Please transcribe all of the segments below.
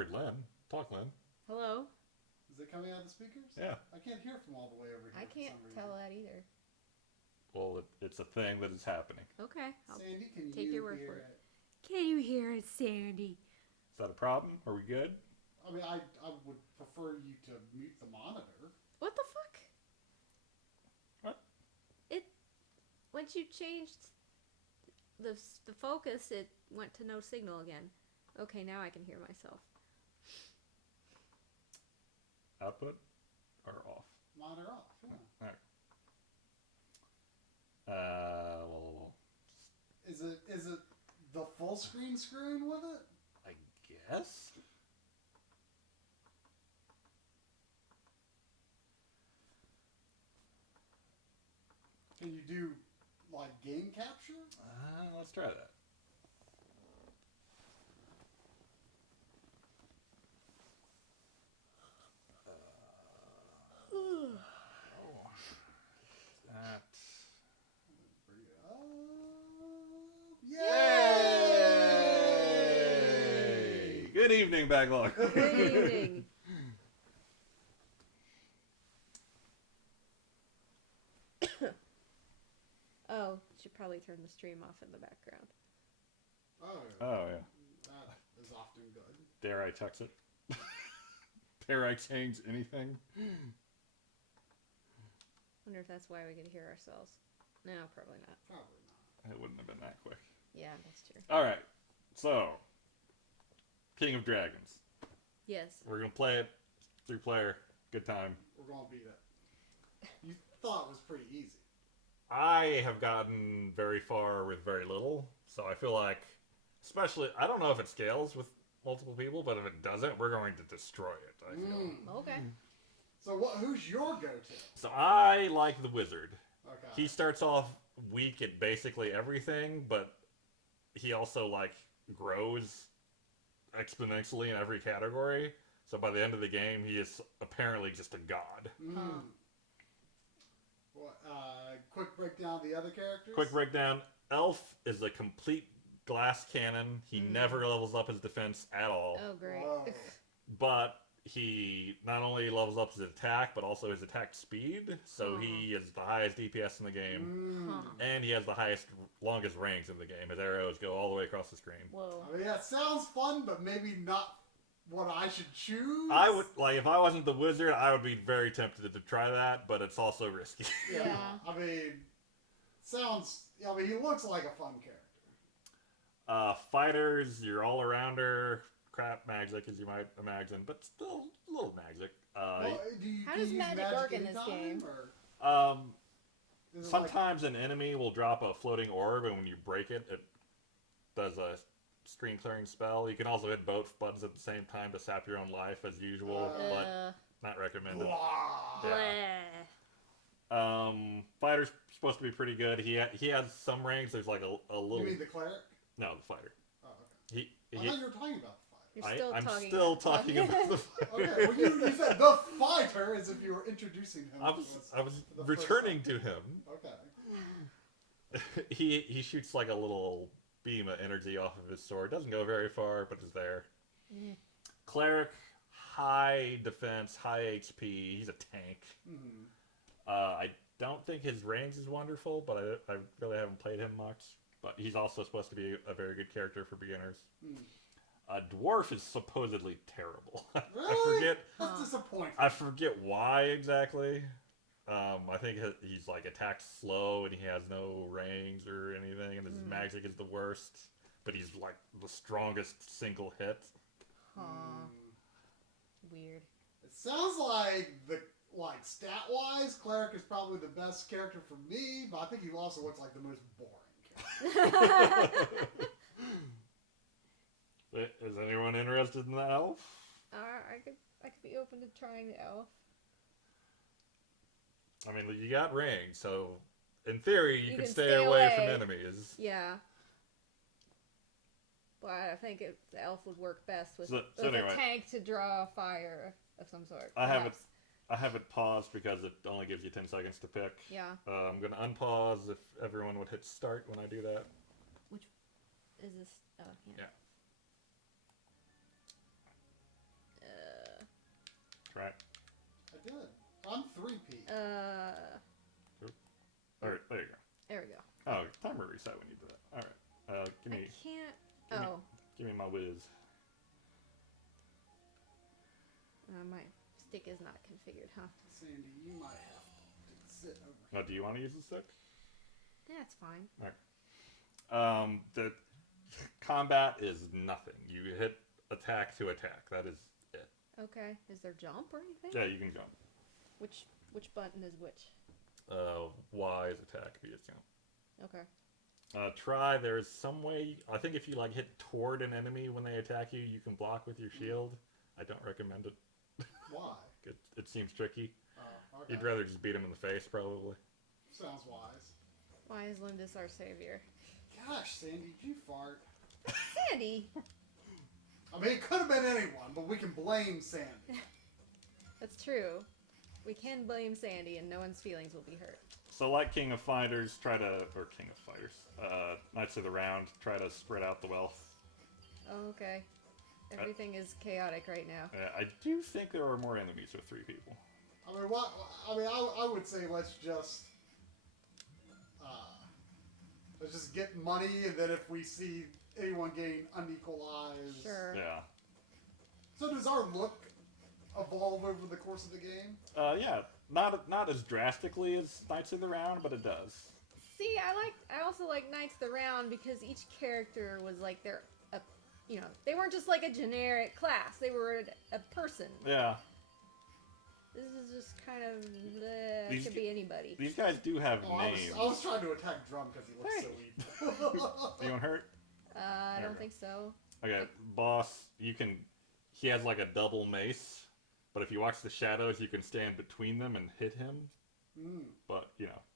heard Lynn. Talk, Lynn. Hello? Is it coming out of the speakers? Yeah. I can't hear from all the way over here. I can't tell that either. Well, it's a thing that is happening. Okay. Sandy, can take you your word hear for it. it? Can you hear it, Sandy? Is that a problem? Are we good? I mean, I would prefer you to mute the monitor. What the fuck? What? Once you changed the focus, it went to no signal again. Okay, now I can hear myself. Output or off? Monitor off, yeah. Alright. Well, Is it the full screen screwing with it? I guess. Can you do, like, game capture? Let's try that. That. Bring it up. Yay! Good evening, Backlog. Good evening. Oh, should probably turn the stream off in the background. Oh, yeah. That is often good. Dare I text it? Dare I change anything? Wonder if that's why we could hear ourselves. No, probably not. Probably not. It wouldn't have been that quick. Yeah, that's true. Alright, so King of Dragons. Yes. We're gonna play it, 3-player, good time. We're gonna beat it. You thought it was pretty easy. I have gotten very far with very little, so I feel like, especially, I don't know if it scales with multiple people, but if it doesn't, we're going to destroy it, I feel. Okay. So who's your go-to? So I like the Wizard. Okay. He starts off weak at basically everything, but he also, like, grows exponentially in every category. So by the end of the game, he is apparently just a god. What, quick breakdown of the other characters? Quick breakdown. Elf is a complete glass cannon. He never levels up his defense at all. Oh, great. Whoa. But he not only levels up his attack, but also his attack speed. So he is the highest DPS in the game. And he has the longest range in the game. His arrows go all the way across the screen. Whoa. I mean, that sounds fun, but maybe not what I should choose. I would, like, if I wasn't the Wizard, I would be very tempted to try that, but it's also risky. Yeah. I mean, he looks like a fun character. Fighters, you're all-arounder. Crap magic, as you might imagine, but still a little magic. Well, How do does you use magic work in this anytime, game? or is it Sometimes an enemy will drop a floating orb, and when you break it, it does a screen clearing spell. You can also hit both buttons at the same time to sap your own life as usual, but not recommended. Blah. Blah. Fighter's supposed to be pretty good. He has some range. There's like a little. You mean the cleric? No, the fighter. Oh, okay. I thought you were talking about the fighter. You're I'm talking still talking about the fighter. Okay, well, you said the fighter as if you were introducing him. I was the returning to him. Okay. He shoots like a little beam of energy off of his sword. Doesn't go very far, but is there. Cleric, high defense, high HP. He's a tank. I don't think his range is wonderful, but I really haven't played him much. But he's also supposed to be a very good character for beginners. Dwarf is supposedly terrible. Really? That's disappointing. I forget why exactly. I think he's like attacks slow and he has no range or anything, and his magic is the worst. But he's like the strongest single hit. Weird. It sounds like stat wise, cleric is probably the best character for me, but I think he also looks like the most boring character. Is anyone interested in the elf? I could be open to trying the elf. I mean, you got range, so in theory you can stay stay away from enemies. Yeah. But I think the elf would work best with, So with anyway. a tank to draw fire of some sort. I have it paused because it only gives you 10 seconds to pick. Yeah. I'm going to unpause if everyone would hit start when I do that. Which is this? Oh, yeah. Yeah. I'm 3P. Alright, there you go. There we go. Oh, timer reset when you do that. Alright. Give I me can't. give me my whiz. My stick is not configured, huh? Sandy, you might have to sit over Now, do you want to use the stick? Yeah, it's fine. The combat is nothing. You hit attack to attack. That is it. Okay. Is there jump or anything? Yeah, you can jump. Which button is which? Y is attack, B is jump. Okay. Try, there's some way, I think if you like hit toward an enemy when they attack you, you can block with your shield. I don't recommend it. Why? It seems tricky. Okay. You'd rather just beat him in the face, probably. Sounds wise. Why is Lindis our savior? Gosh, Sandy, did you fart? Sandy! I mean, it could have been anyone, but we can blame Sandy. That's true. We can blame Sandy and no one's feelings will be hurt. So like King of Fighters, Knights of the Round, try to spread out the wealth. Oh, okay. Everything is chaotic right now. I do think there are more enemies with 3 people. I mean, I would say let's just get money, and then if we see anyone getting unequalized. Sure. Yeah. So does our look evolve over the course of the game? Yeah. Not as drastically as Knights of the Round, but it does. See, I also like Knights of the Round because each character was like they weren't just like a generic class. They were a person. Yeah. This is just kind of it could be anybody. These guys do have names. I was trying to attack Drum because he looks so evil. Anyone hurt? I don't think so. Okay, boss, he has like a double mace, but if you watch the shadows, you can stand between them and hit him. But,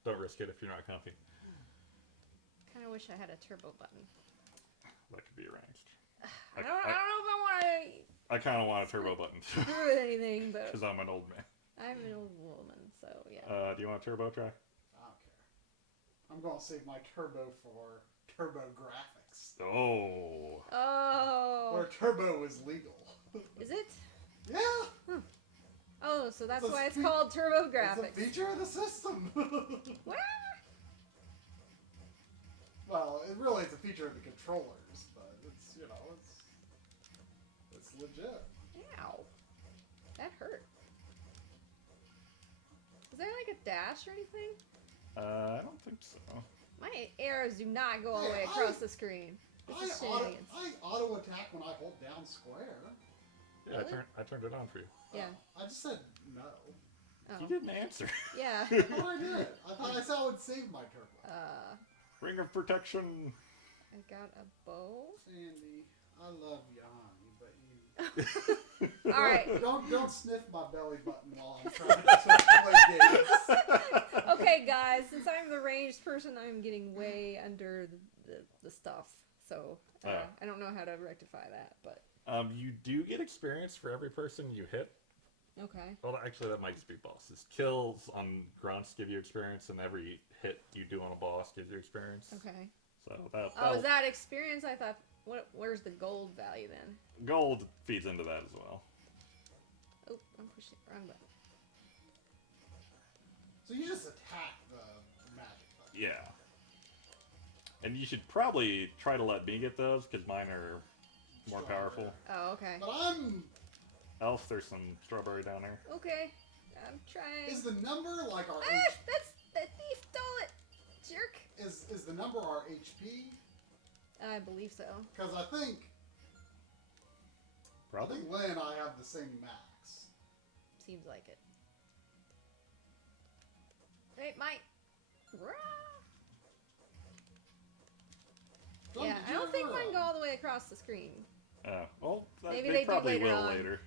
don't risk it if you're not comfy. Kind of wish I had a turbo button. That could be arranged. I don't know if I want I kind of want a turbo button. to do anything, but Because I'm an old man. I'm an old woman, so yeah. Do you want a turbo try? I don't care. I'm going to save my turbo for turbo graphics. Oh. Oh. Where turbo is legal. Is it? Yeah. Oh, so that's why it's called Turbo Graphics. It's a feature of the system. What? Well, it's a feature of the controllers, but it's legit. Ow. That hurt. Is there like a dash or anything? I don't think so. My arrows do not go all the way across the screen. This is shenanigans. I auto attack when I hold down square. Yeah, Really? I turned it on for you. Yeah. I just said no. Oh. You didn't answer. Yeah. I thought I did. I said I would save my turbo. Ring of protection. I got a bow. Sandy, I love you, honey, but you All right. don't sniff my belly button while I'm trying to play games. Okay, guys. Since I'm the ranged person, I'm getting way under the stuff. So I don't know how to rectify that, but. You do get experience for every person you hit. Okay. Well, actually, that might just be bosses. Kills on grunts give you experience, and every hit you do on a boss gives you experience. Okay. So is that experience? I thought. Where's the gold value then? Gold feeds into that as well. Oh, I'm pushing the wrong button. So you just attack the magic button. Yeah. And you should probably try to let me get those, because mine are more powerful. Oh, okay. But I'm... Elf, there's some strawberry down there. Okay. I'm trying. Is the number like our... That thief stole it! Jerk! Is the number our HP? I believe so. Because I think Probably. Lynn and I have the same max. Seems like it. Hey, Mike! John, Yeah, did I you don't think ever, mine go all the way across the screen. Well, Maybe they they do probably later will on. later.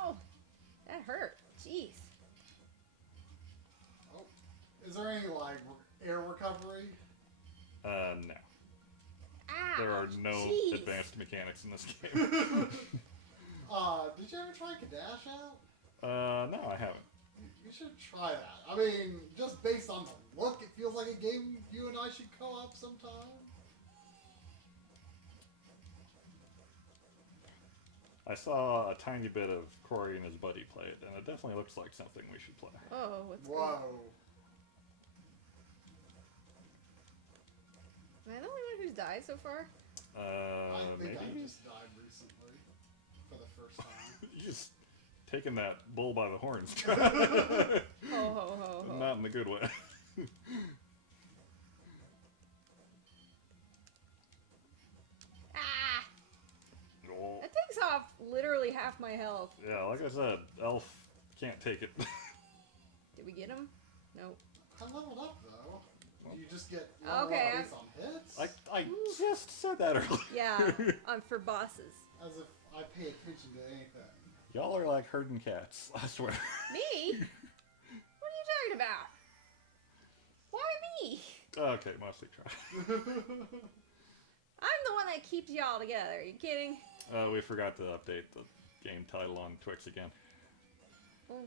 Ow! That hurt. Jeez. Oh, is there any like air recovery? No. Ow! There are no Jeez. advanced mechanics in this game. Did you ever try Kadash out? No, I haven't. You should try that. I mean, just based on the look, it feels like a game you and I should co-op sometime. I saw a tiny bit of Corey and his buddy play it, and it definitely looks like something we should play. Oh, what's going Whoa. on? Am I the only one who's died so far? I think I Maybe? just died recently for the first time. You just taking that bull by the horns. Ho, ho, ho, ho. Not in the good way. Ah! Oh. That takes off literally half my health. Yeah, like I said, Elf can't take it. Did we get him? Nope. I leveled up though. Do you just get Okay, level up based on hits? I just said that earlier. Yeah, for bosses. As if I pay attention to anything. Y'all are like herding cats, I swear. Me? What are you talking about? Why me? Okay, mostly try. I'm the one that keeps y'all together. Are you kidding? We forgot to update the game title on Twix again. Well,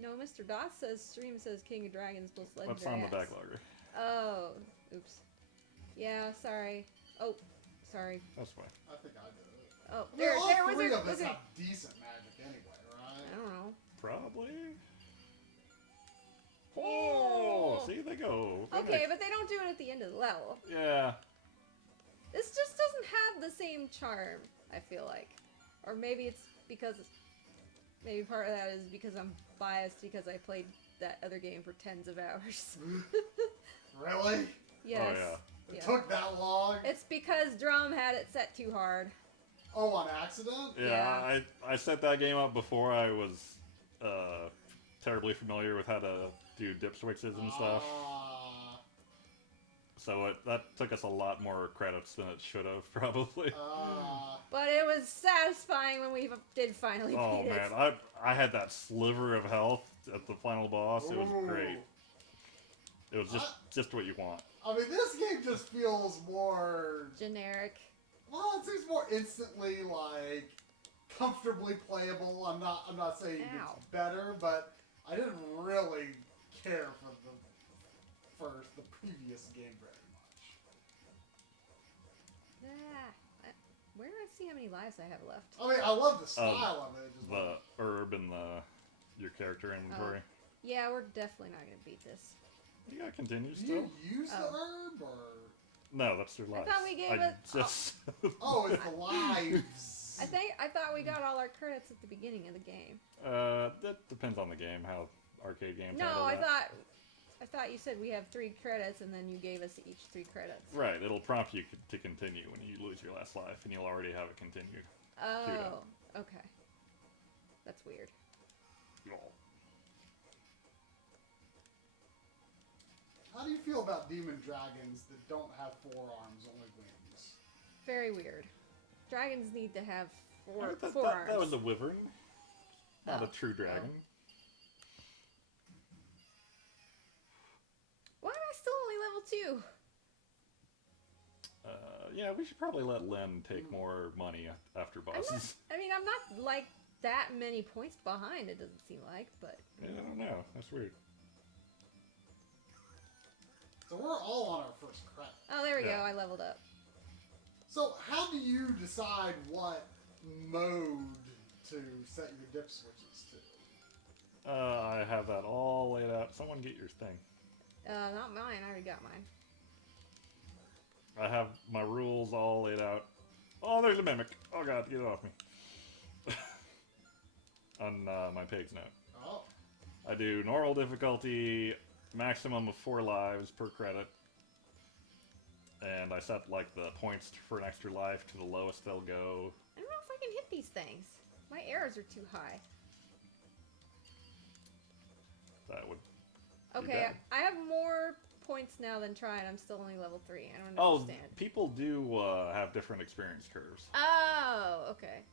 no, Mr. Dots says stream says King of Dragons plus Legendary. What's on the Axe. backlogger? Oh, oops. Yeah, sorry. Oh, sorry. That's fine. I think I did it. Oh, I mean, there, all there, three wizard, of us wizard. have decent magic anyway, right? I don't know. Probably. Oh, see, they go. Okay, but they don't do it at the end of the level. Yeah. This just doesn't have the same charm, I feel like. Or maybe it's because... Maybe part of that is because I'm biased because I played that other game for tens of hours. Really? Yes. Oh, yeah. It Yeah. took that long? It's because Drum had it set too hard. Oh, on accident? Yeah, I set that game up before I was terribly familiar with how to do dip switches and stuff. So that took us a lot more credits than it should have, probably. But it was satisfying when we did finally Oh beat man, it. I had that sliver of health at the final boss. It was great. It was just what you want. I mean, this game just feels more... Generic. Well, it seems more instantly, like, comfortably playable. I'm not saying Ow. it's better, but I didn't really care for the previous game very much. Where do I see how many lives I have left? I mean, I love the style of it. Just The herb and your character inventory. Yeah, we're definitely not gonna beat this. You gotta continue do still. you use the herb, or... No, that's your life. thought we gave it- just. Oh, it's the lives. I thought we got all our credits at the beginning of the game. That depends on the game. How arcade games. No, handle I that. thought you said we have 3 credits and then you gave us each 3 credits. Right, it'll prompt you to continue when you lose your last life, and you'll already have it continued. Oh, okay. That's weird. How do you feel about demon dragons that don't have 4 arms, only wings? Very weird. Dragons need to have I thought four arms. that was a wyvern, not Oh. a true dragon. Why am I still only level 2? Yeah, we should probably let Len take more money after bosses. I'm not like that many points behind, it doesn't seem like, but... Yeah, I don't know. That's weird. So we're all on our first credit. Oh, there we Yeah. go, I leveled up. So how do you decide what mode to set your dip switches to? I have that all laid out. Someone get your thing. Not mine, I already got mine. I have my rules all laid out. Oh, there's a mimic. Oh god, get it off me. On my pig's note. Oh. I do normal difficulty, maximum of 4 lives per credit. And I set like the points for an extra life to the lowest they'll go. I don't know if I can hit these things. My arrows are too high. That would. Okay, bad. I have more points now than trying. I'm still only level 3. I don't Oh, understand. people do have different experience curves. Oh, okay.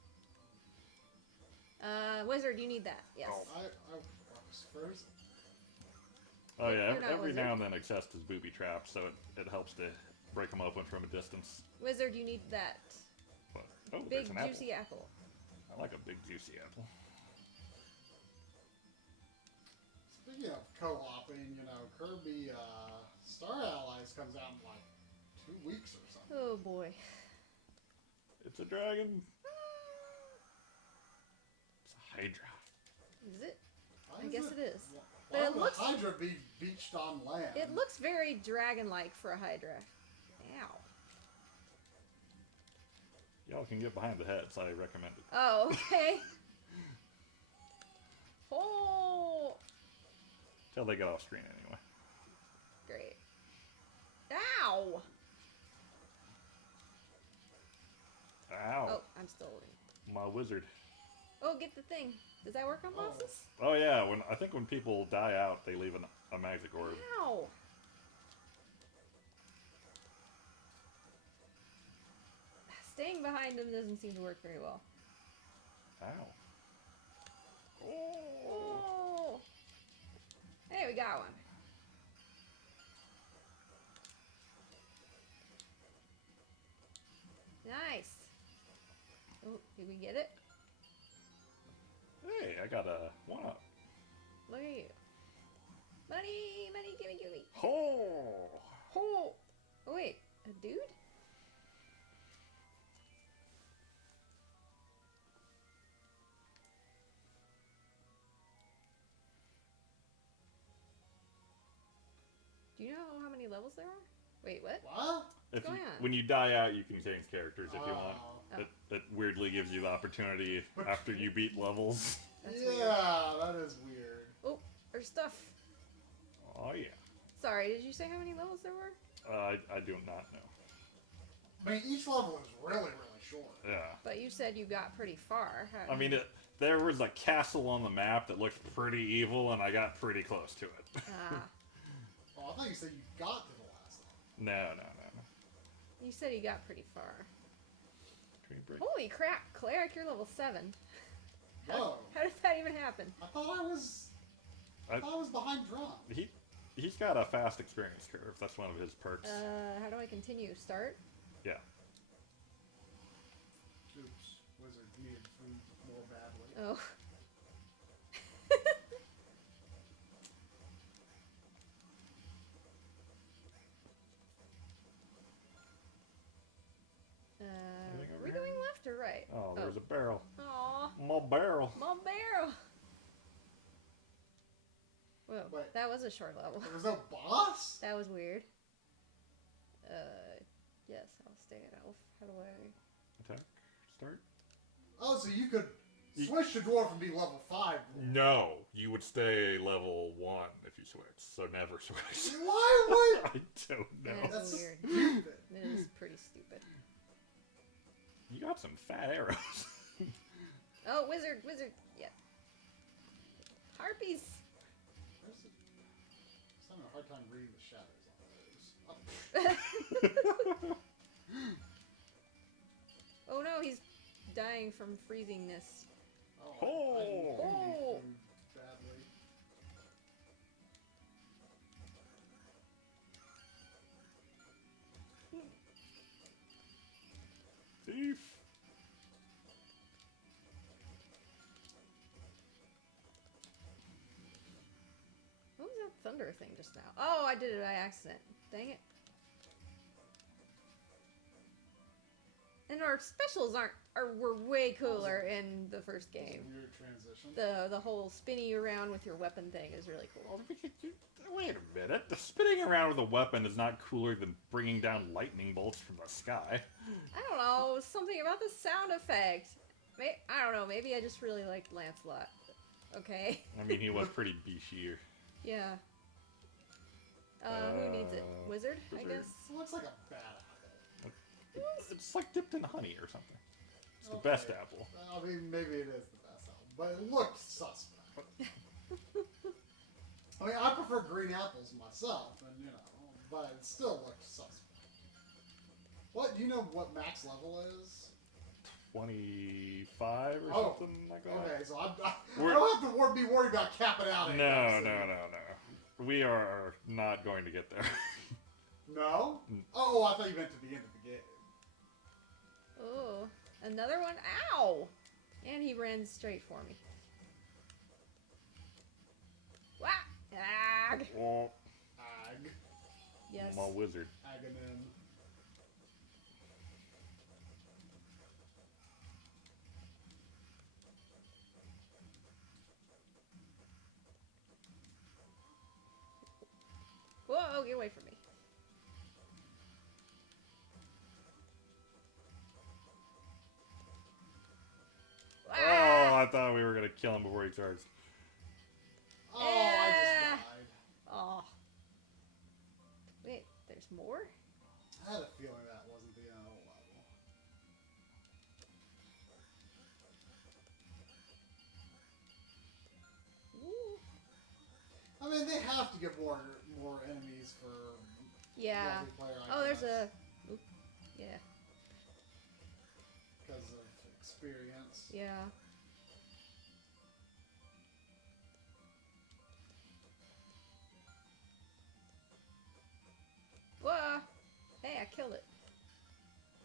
Wizard, you need that. Yes. I was first. Oh yeah, You're not every wizard. now and then access is booby trapped, so it helps to break them open from a distance. Wizard, you need that But, oh, big there's an apple. juicy apple. I like a big juicy apple. Speaking of co-oping, Kirby Star Allies comes out in like 2 weeks or something. Oh boy. It's a dragon. Is it? Why I guess it is. Why But it would looks- a Hydra be beached on land? It looks very dragon-like for a Hydra. Ow. Y'all can get behind the heads. I recommend it. Oh, okay. Oh, Till they get off screen anyway. great. Ow. Ow. Oh, I'm still holding. My wizard. Oh, get the thing. Does that work on Oh. bosses? Oh yeah, I think when people die out, they leave a magic orb. Ow. Staying behind him doesn't seem to work very well. Ow. Oh. Hey, we got one. Nice. Oh, did we get it? Hey, I got a 1-up. Look at you. Money, money, gimme, gimme. Oh. Oh. Oh, wait. A dude? Do you know how many levels there are? Wait, what? What? If you, going on? when you die out, you can change characters if you want. Oh. That weirdly gives you the opportunity after you beat levels. That's Yeah, weird. that is weird. Oh, there's stuff. Oh yeah. Sorry, did you say how many levels there were? I do not know. I mean, each level is really, really short. Yeah. But you said you got pretty far. How- I mean, there was a castle on the map that looked pretty evil, and I got pretty close to it. Ah, Oh, I thought you said you got to the last level. No. you said you got pretty far. Tree break. Holy crap, Cleric, you're level 7. Whoa. How did that even happen? I thought I was behind Drum. He's got a fast experience curve. That's one of his perks. How do I continue? Start? Yeah. Oops. Wizard needed food more badly. Oh. Anything over We're here? going left or right? Oh, there's a barrel. Aw, My barrel. my barrel. Whoa, Wait. that was a short level. There was no boss? That was weird. Yes, I'll stay at elf. How do I... Attack. Start. Oh, so you could switch to dwarf and be level 5. No, you would stay level 1 if you switch. So never switch. Why would... I don't know. Yeah. That's weird. stupid. It is pretty stupid. You got some fat arrows. Oh, wizard, wizard. Yeah. Harpies. Where's it? I'm having a hard time reading the shadows on those. Oh, Oh no, he's dying from freezingness. I do Oh. need food badly. Thief. What was that thunder thing just now? Oh, I did it by accident. Dang it. And our specials were way cooler in the first It's game. a weird transition. The whole spinning around with your weapon thing is really cool. Wait a minute. The spinning around with a weapon is not cooler than bringing down lightning bolts from the sky. I don't know, something about the sound effect. I don't know, maybe I just really liked Lancelot. Okay. I mean, he was pretty beefier. Yeah. Who needs it? Wizard, I Wizard. guess? It looks like a bad apple. It's like dipped in honey or something. It's the Okay. best apple. I mean, maybe it is the best apple, but it looks suspect. I mean, I prefer green apples myself, and you know, but it still looks suspect. What, do you know what max level is? 25 or Oh, something like that. Okay, so I We're- don't have to be worried about capping out No, anytime no, soon. no, no. We are not going to get there. No? Mm. Oh, I thought you meant to the end of the game. Oh, another one? Ow! And he ran straight for me. Wah! Ag! Oh, Ag. Yes. my wizard. Aganim. get away from me. Oh, I thought we were gonna kill him before he charged. Oh, I just died. Oh. Wait, there's more? I had a feeling that wasn't the end of the level. Ooh. I mean, they have to get more enemies for Yeah. multiplayer. Oh, there's a... Oop. Yeah. Because of experience. Yeah. Whoa! Hey, I killed it.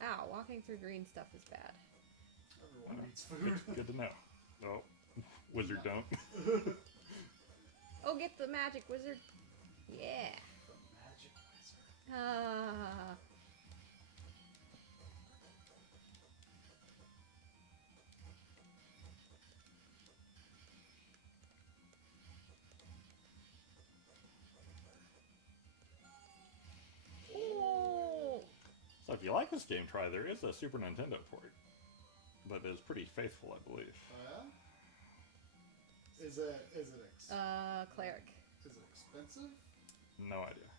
Ow, walking through green stuff is bad. Everyone needs food. Good to know. No, wizard don't. Oh, get the magic wizard. Yeah. The magic wizard. Ah. Oh. So if you like this game, try. There is a Super Nintendo port that is pretty faithful, I believe. Oh, yeah? Is it Cleric. is it expensive? No idea.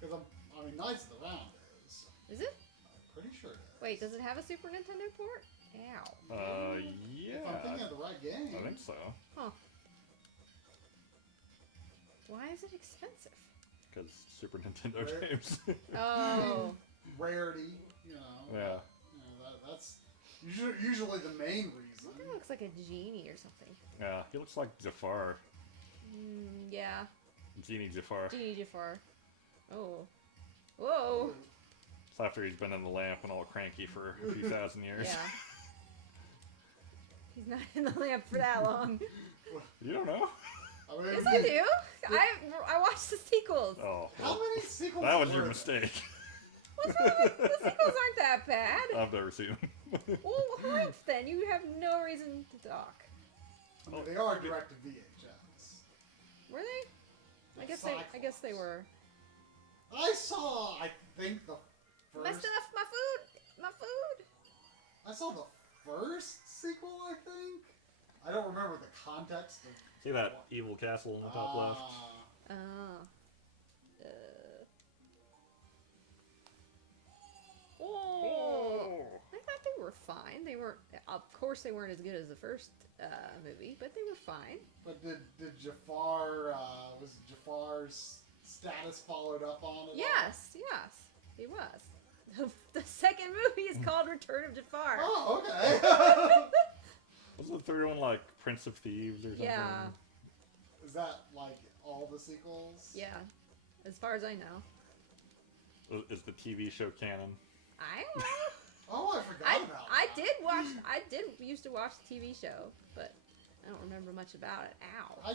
Because I mean, Knights of the Round is. Is it? I'm pretty sure it is. Wait, does it have a Super Nintendo port? Ow. Yeah. If I'm thinking of the right game. I think so. Huh. Why is it expensive? Because Super Nintendo Rare. games. Oh. Rarity, you know. Yeah. You know, that's usually the main reason. That guy looks like a genie or something. Yeah, he looks like Jafar. Yeah. Genie Jafar. Genie Jafar. Oh. Whoa. It's after he's been in the lamp and all cranky for a few thousand years. Yeah. He's not in the lamp for that long. You don't know? I mean, Yes, I do. I watched the sequels. Oh. How many sequels? That was were your there? mistake. What's wrong with the sequels? Aren't that bad? I've never seen them. Well, humph then. You have no reason to talk. I mean, they are direct to VHS. Were they? I guess they Cyclops. were. I saw, I think, the first. My stuff, my food, my food. I saw the first sequel, I think. I don't remember the context of. See that evil castle in the top left? Oh. Oh. I thought they were fine. They were, of course, they weren't as good as the first movie, but they were fine. But did Jafar, was Jafar's status followed up on it? Yes, he was. The second movie is called Return of Jafar. Oh, okay. Wasn't the third one like Prince of Thieves or something? Yeah. Is that like all the sequels? Yeah, as far as I know. Is the TV show canon? I don't know. Oh, I forgot about that. I did used to watch the TV show, but I don't remember much about it. Ow.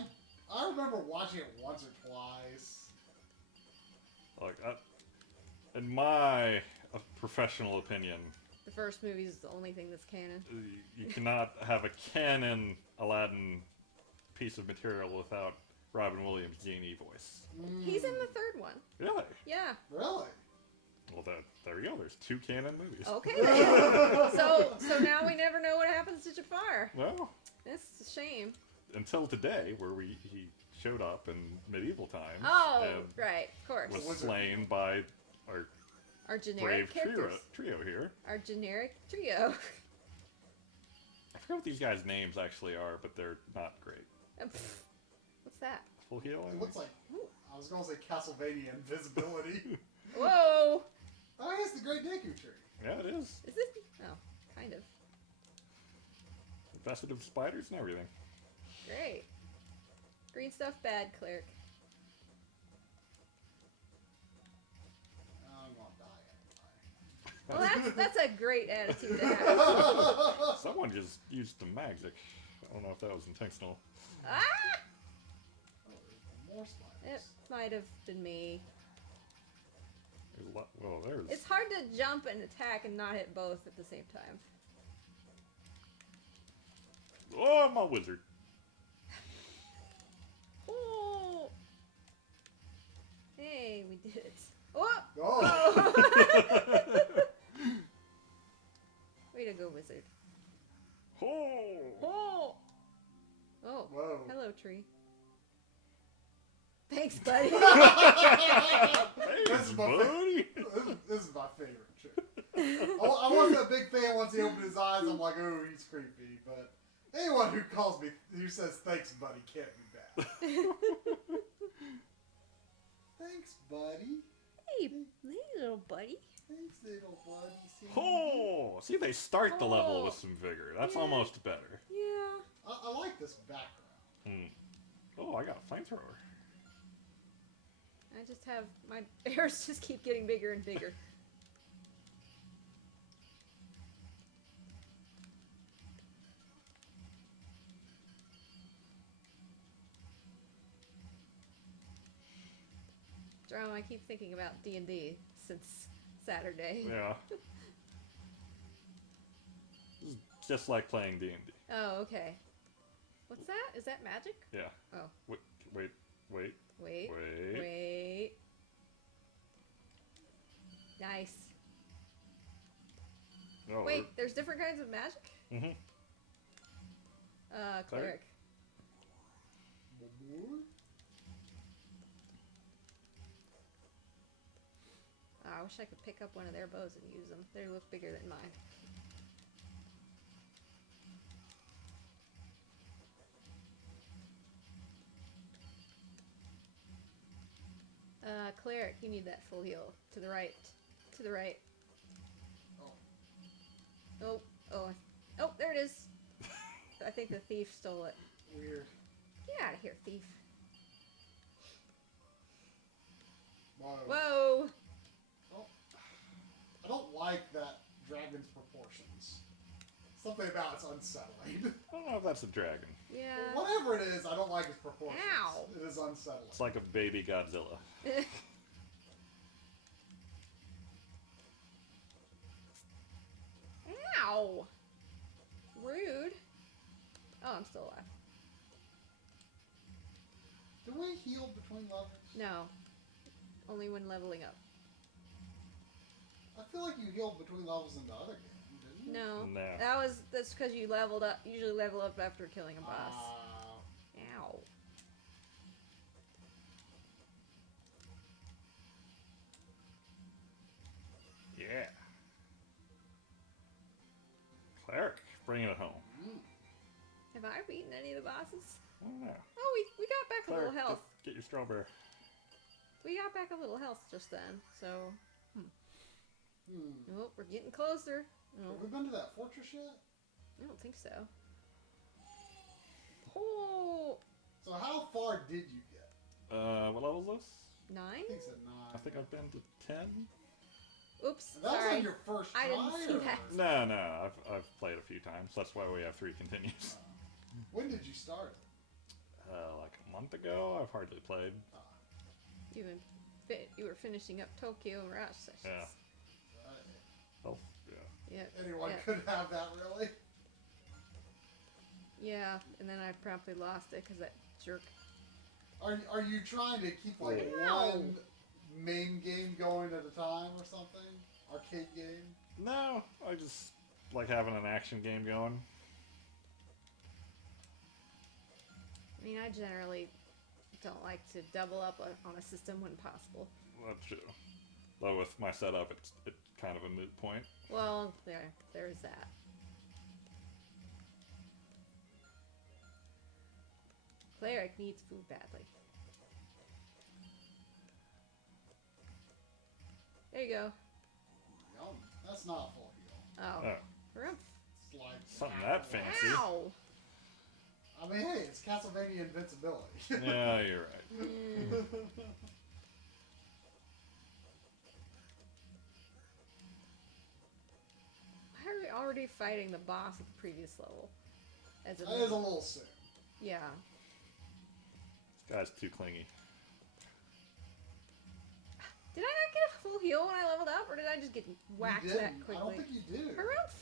I remember watching it once or twice. Like, in my professional opinion, The first movie is the only thing that's canon. you cannot have a canon Aladdin piece of material without Robin Williams' genie voice. He's in the third one. Really? Yeah. Really? Well, there you go. There's 2 canon movies. Okay then. so now we never know what happens to Jafar. Well, That's a shame. until today, where he showed up in medieval times. Oh, and right, of course. was slain by our Our generic brave characters. trio here. Our generic trio. I forget what these guys' names actually are, but they're not great. Pfft. What's that? Full heal? I It think? looks like, I was going to say Castlevania Invisibility. Whoa! Oh, it's the Great Deku Tree. Yeah, it is. Is this? Oh, kind of. Infested of spiders and everything. Great. Green stuff, bad cleric. I'm going to die anyway. Well, that's a great attitude to have. Someone just used the magic. I don't know if that was intentional. Ah! Oh, there's more spiders. It might have been me. Well, there's. It's hard to jump and attack and not hit both at the same time. Oh, I'm a wizard. Oh! Oh! Oh. Whoa. Hello, tree. Thanks, buddy. This Thanks, is my buddy. This is my favorite trick. I wasn't a big fan once he opened his eyes. I'm like, oh, he's creepy. But anyone who says thanks, buddy, can't be bad. Thanks, buddy. Hey, little buddy. Thanks, little buddy. Oh, see, they start the level Oh. with some vigor. That's Yeah. almost better. Yeah. I like this background. Oh, I got a flamethrower. I just have my bears just keep getting bigger and bigger. Drama, I keep thinking about D&D since Saturday. Yeah. This is just like playing D&D. Oh, okay. What's that? Is that magic? Yeah. Oh. Wait. Wait. Wait. Wait. Nice. Oh, Wait, there's different kinds of magic? Mm-hmm. Cleric. Oh, I wish I could pick up one of their bows and use them. They look bigger than mine. Cleric, you need that full heal. To the right. To the right. Oh. Oh, there it is. I think the thief stole it. Weird. Get out of here, thief. Whoa. Whoa! I don't like that dragon's proportions. Something about it's unsettling. I don't know if that's a dragon. Yeah. Whatever it is, I don't like its proportions. Ow. It is unsettling. It's like a baby Godzilla. Ow! Rude. Oh, I'm still alive. Do we heal between levels? No. Only when leveling up. I feel like you healed between levels in the other game, didn't you? No. No. That's because you leveled up. Usually level up after killing a boss. Ow. Yeah. Cleric, bringing it home. Have I beaten any of the bosses? I don't know. Oh, we got back a Cleric, little health. get your strawberry. We got back a little health just then, so... Hmm. Oh, we're getting closer. Oh, Have we been to that fortress yet? I don't think so. Oh! So how far did you get? What level is this? 9? I think it's at 9. I think I've been to 10. Oops, That was sorry. on your first try? I didn't see or- that. No, I've played a few times. That's why we have 3 continues. When did you start it? Like a month ago, I've hardly played. You were finishing up Tokyo Rush sessions. Yeah. Oh, yeah. Yeah. Anyone yeah. could have that, really? Yeah, and then I promptly lost it because that jerk. Are you trying to keep like No. one main game going at a time or something? Arcade game? No, I just like having an action game going. I mean, I generally don't like to double up on a system when possible. That's true. Though with my setup, it's kind of a moot point. Well, there's that. Cleric needs food badly. There you go. Yum. That's not full heal. Oh. Oh, Rumph. It's like something that fancy. Ow! I mean, hey, it's Castlevania Invincibility. Yeah, you're right. Mm. Why are we already fighting the boss at the previous level? As That is a little soon. yeah. This guy's too clingy. Did I not get a full heal when I leveled up, or did I just get whacked You that didn't. I quickly? don't think you did. Harumph!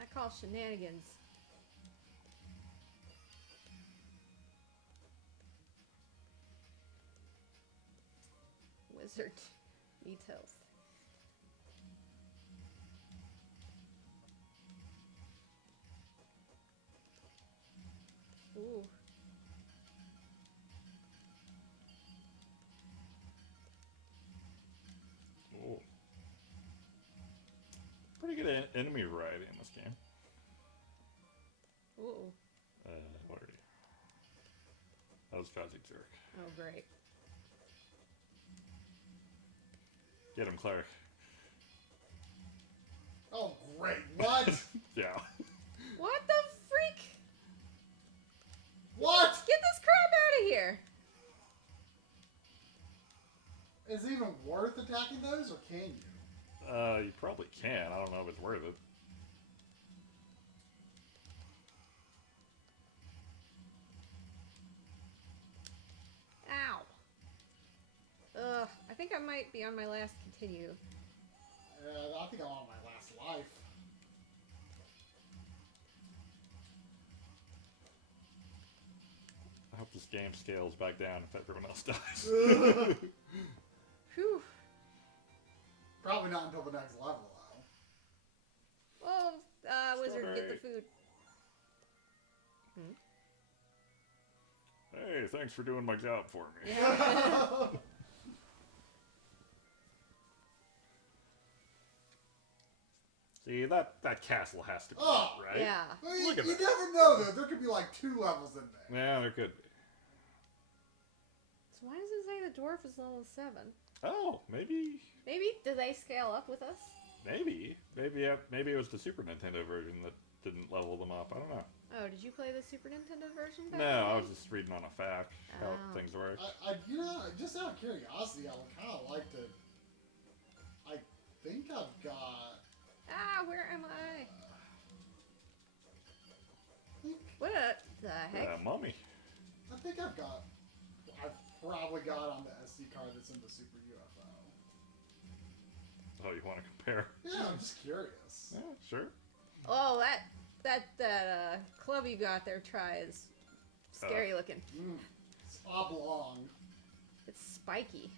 I call shenanigans. Wizard details. pretty good enemy variety in this game. Ooh. What are you? That was Kazi Jerk. Oh, great. Get him, Cleric. Oh, great. What? Yeah. What the freak? What? Get this crap out of here. Is it even worth attacking those, or can you? You probably can. I don't know if it's worth it. Ow. Ugh, I think I might be on my last continue. I think I'm on my last life. I hope this game scales back down if everyone else dies. Whew. Probably not until the next level, though. Well, wizard, get the Strawberry. food. Hey, thanks for doing my job for me. Yeah. See, that castle has to be, Oh, right? Yeah. Well, you Look at you that. never know, though. There could be like 2 levels in there. Yeah, there could be. So why does it say the dwarf is level 7? Oh, maybe Do they scale up with us? maybe it was the Super Nintendo version that didn't level them up. I don't know. Oh, did you play the Super Nintendo version? Back No, in the I day? was just reading on a fact how Oh. things work. Just out of curiosity, I would kind of like to. I think I've got. Ah, where am I? I What the heck? Yeah, mummy. think I've got. I've probably got on the SD card that's in the Super UFO. Oh, you want to compare? Yeah, I'm just curious. Yeah, sure. Oh, that club you got there, Try, is scary looking. It's oblong. It's spiky.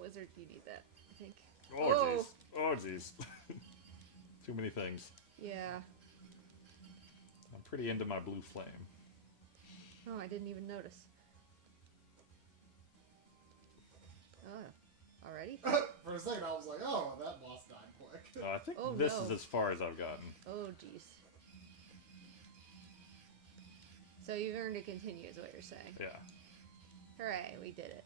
Wizard, you need that, I think. Oh, jeez. Oh, jeez. Too many things. Yeah. I'm pretty into my blue flame. Oh, I didn't even notice. Oh, already? For a second, I was like, oh, that boss died quick. I think Oh, this no. is as far as I've gotten. Oh, jeez. So you've earned a continue, is what you're saying. Yeah. Hooray, we did it.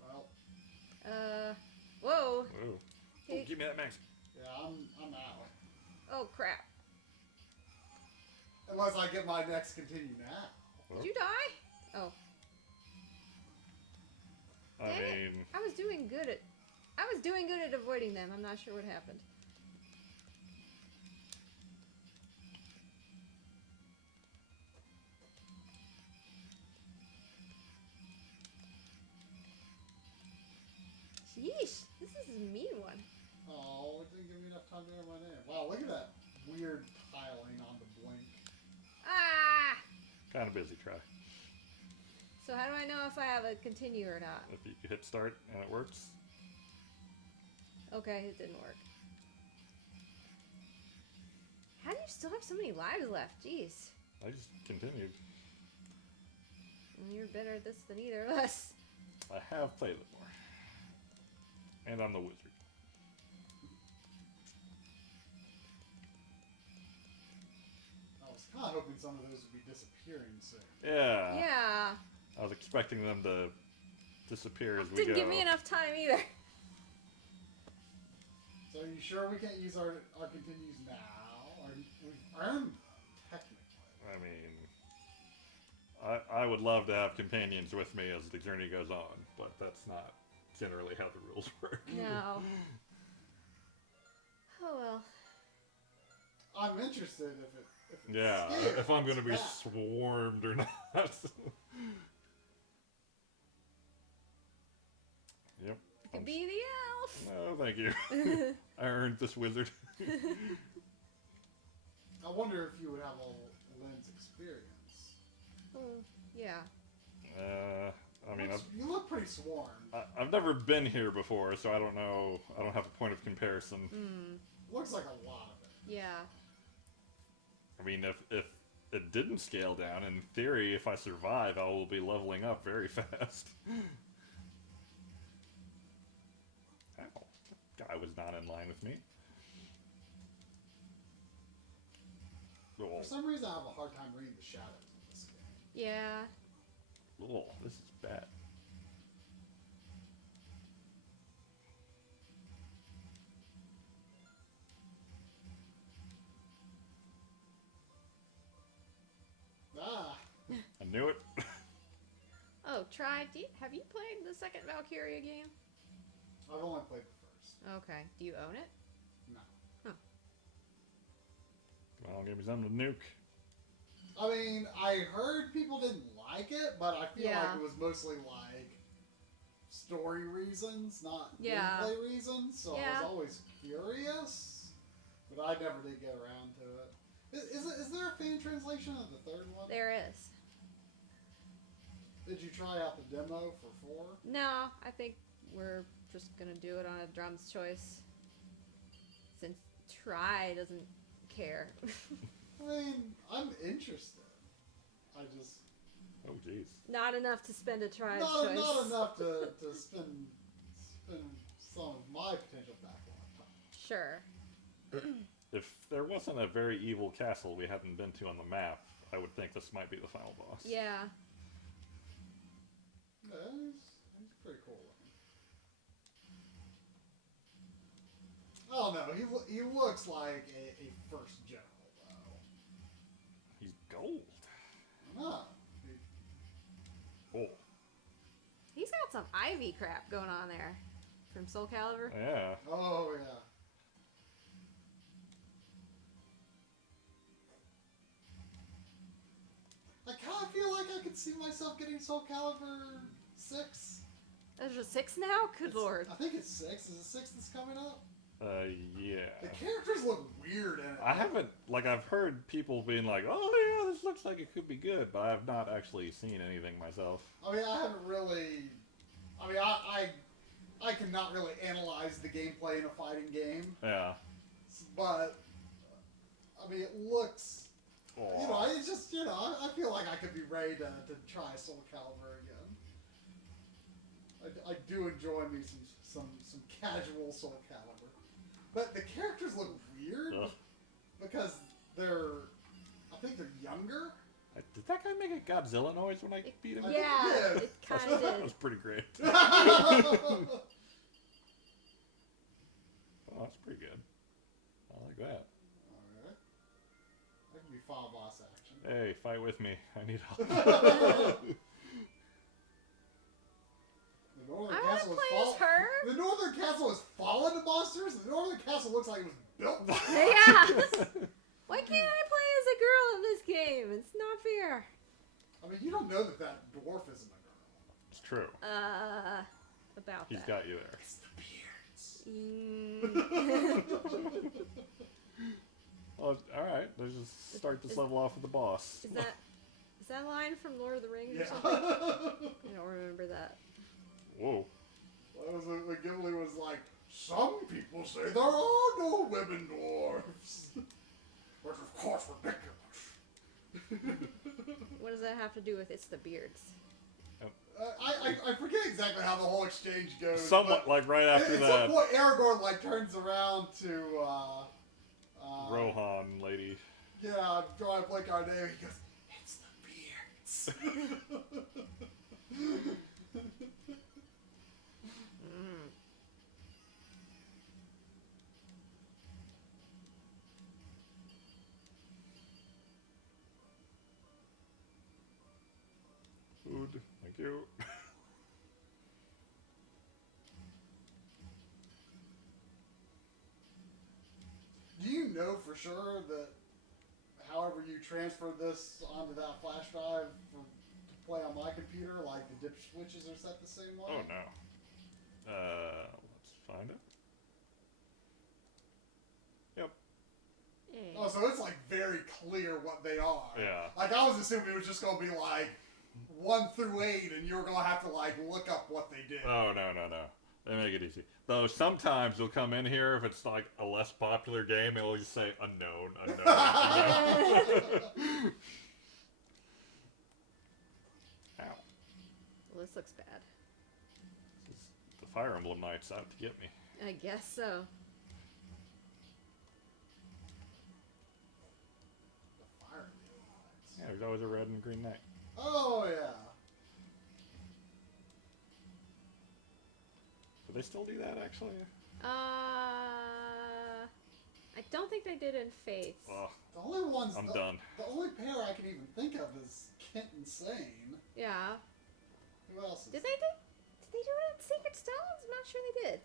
Well, Whoa. Whoa. Oh, Hey. give me that max. yeah, I'm out. Oh, crap. Unless I get my next continue now. Did you die? Oh. I Dang it. mean, I was doing good at avoiding them. I'm not sure what happened. Sheesh, this is a mean one. Oh, it didn't give me enough time to enter my name. Wow, look at that weird tiling on the blink. Ah! kind of busy try. So how do I know if I have a continue or not? If you hit start and it works. Okay, it didn't work. How do you still have so many lives left? Jeez. I just continued. You're better at this than either of us. I have played it more. And I'm the wizard. I was kind of hoping some of those would be disappearing soon. Yeah. Yeah. I was expecting them to disappear as we Didn't go. give me enough time either. So are you sure we can't use our continues now? Or we've earned them, technically. I mean, I would love to have companions with me as the journey goes on, but that's not generally how the rules work. No. Oh well. I'm interested if it Yeah, scales if I'm going to be back. swarmed or not. Yep. It could be the elf. No, thank you. I earned this wizard. I wonder if you would have all Lynn's experience. Oh, yeah. I mean, You look pretty swarmed. I've never been here before, so I don't know. I don't have a point of comparison. Looks like a lot of it. Yeah. I mean, if it didn't scale down, in theory, if I survive, I will be leveling up very fast. fine with me. For some reason, I have a hard time reading the shadows in this game. Yeah. Oh, this is bad. Ah. I knew it. Oh, have you played the second Valkyria game? I've only played the first. Okay. Do you own it? No. Well, give me something to nuke. I mean, I heard people didn't like it, but I feel Yeah. like it was mostly like story reasons, not Yeah. gameplay reasons. So I Yeah. was always curious, but I never did get around to it. Is there a fan translation of the third one? There is. Did you try out the demo for 4? No, I think we're just gonna do it on a drum's choice. Since Try doesn't care. I mean, I'm interested. I just Oh, jeez. Not enough to spend a Try's not choice. enough to spend some of my potential backlog time. Sure. If there wasn't a very evil castle we hadn't been to on the map, I would think this might be the final boss. Yeah. Yeah, he's pretty cool looking. I don't know. He looks like a first general though. He's gold. No. Oh. He's got some Ivy crap going on there. From Soul Calibur. Yeah. Oh yeah. I kind of feel like I could see myself getting Soul Calibur 6. There's a 6 now? Good lord. I think it's 6. Is it 6 that's coming up? Yeah. The characters look weird in it. I haven't, I've heard people being like, oh yeah, this looks like it could be good, but I've not actually seen anything myself. I mean, I haven't really. I mean, I cannot really analyze the gameplay in a fighting game, Yeah. but I mean, it looks. Aw. You know, it's just I feel like I could be ready to try Soul Calibur again. I do enjoy me some casual Soul Calibur, but the characters look weird Ugh. because I think they're younger. Did that guy make a Godzilla noise when I beat him? I Yeah, did. it kind of That did. was pretty great. Oh, Oh, that's pretty good. I like that. alright. That could be final boss action. Hey, fight with me. I need help. The Northern I want to Castle play as her. The Northern Castle has fallen to monsters. The Northern Castle looks like it was built. Yeah. Why can't I play as a girl in this game? It's not fair. I mean, you don't know that dwarf isn't a girl. It's true. About He's that. got you there. It's the beards. Well, alright. Let's just start this level off with the boss. Is that a line from Lord of the Rings or Yeah. something? I don't remember that. Whoa. That was when Gimli was like, some people say there are no women dwarves. Which of course ridiculous. What does that have to do with It's the Beards? I forget exactly how the whole exchange goes. Somewhat but like right after at some that point, Aragorn like turns around to Rohan lady. Yeah, I'm drawing a blank on her name. He goes, it's the beards. Food. Thank you. Do you know for sure that however you transfer this onto that flash drive to play on my computer, like the dip switches are set the same way? Oh no. Let's find it. Yep. Oh, so it's like very clear what they are. Yeah. Like I was assuming it was just gonna be like 1 through 8, and you were gonna have to like look up what they did. Oh no. They make it easy. Though sometimes you'll come in here if it's like a less popular game, it'll just say unknown. Well, Ow. this looks bad. The Fire Emblem Knight's out to get me. I guess so. Yeah, there's always a red and green knight. Oh, yeah. Do they still do that, actually? I don't think they did in Faith. Oh, The only ones... I'm done. The only pair I can even think of is Kent and Sane. Yeah. Who else is Did they do it in Sacred Stones? I'm not sure they did.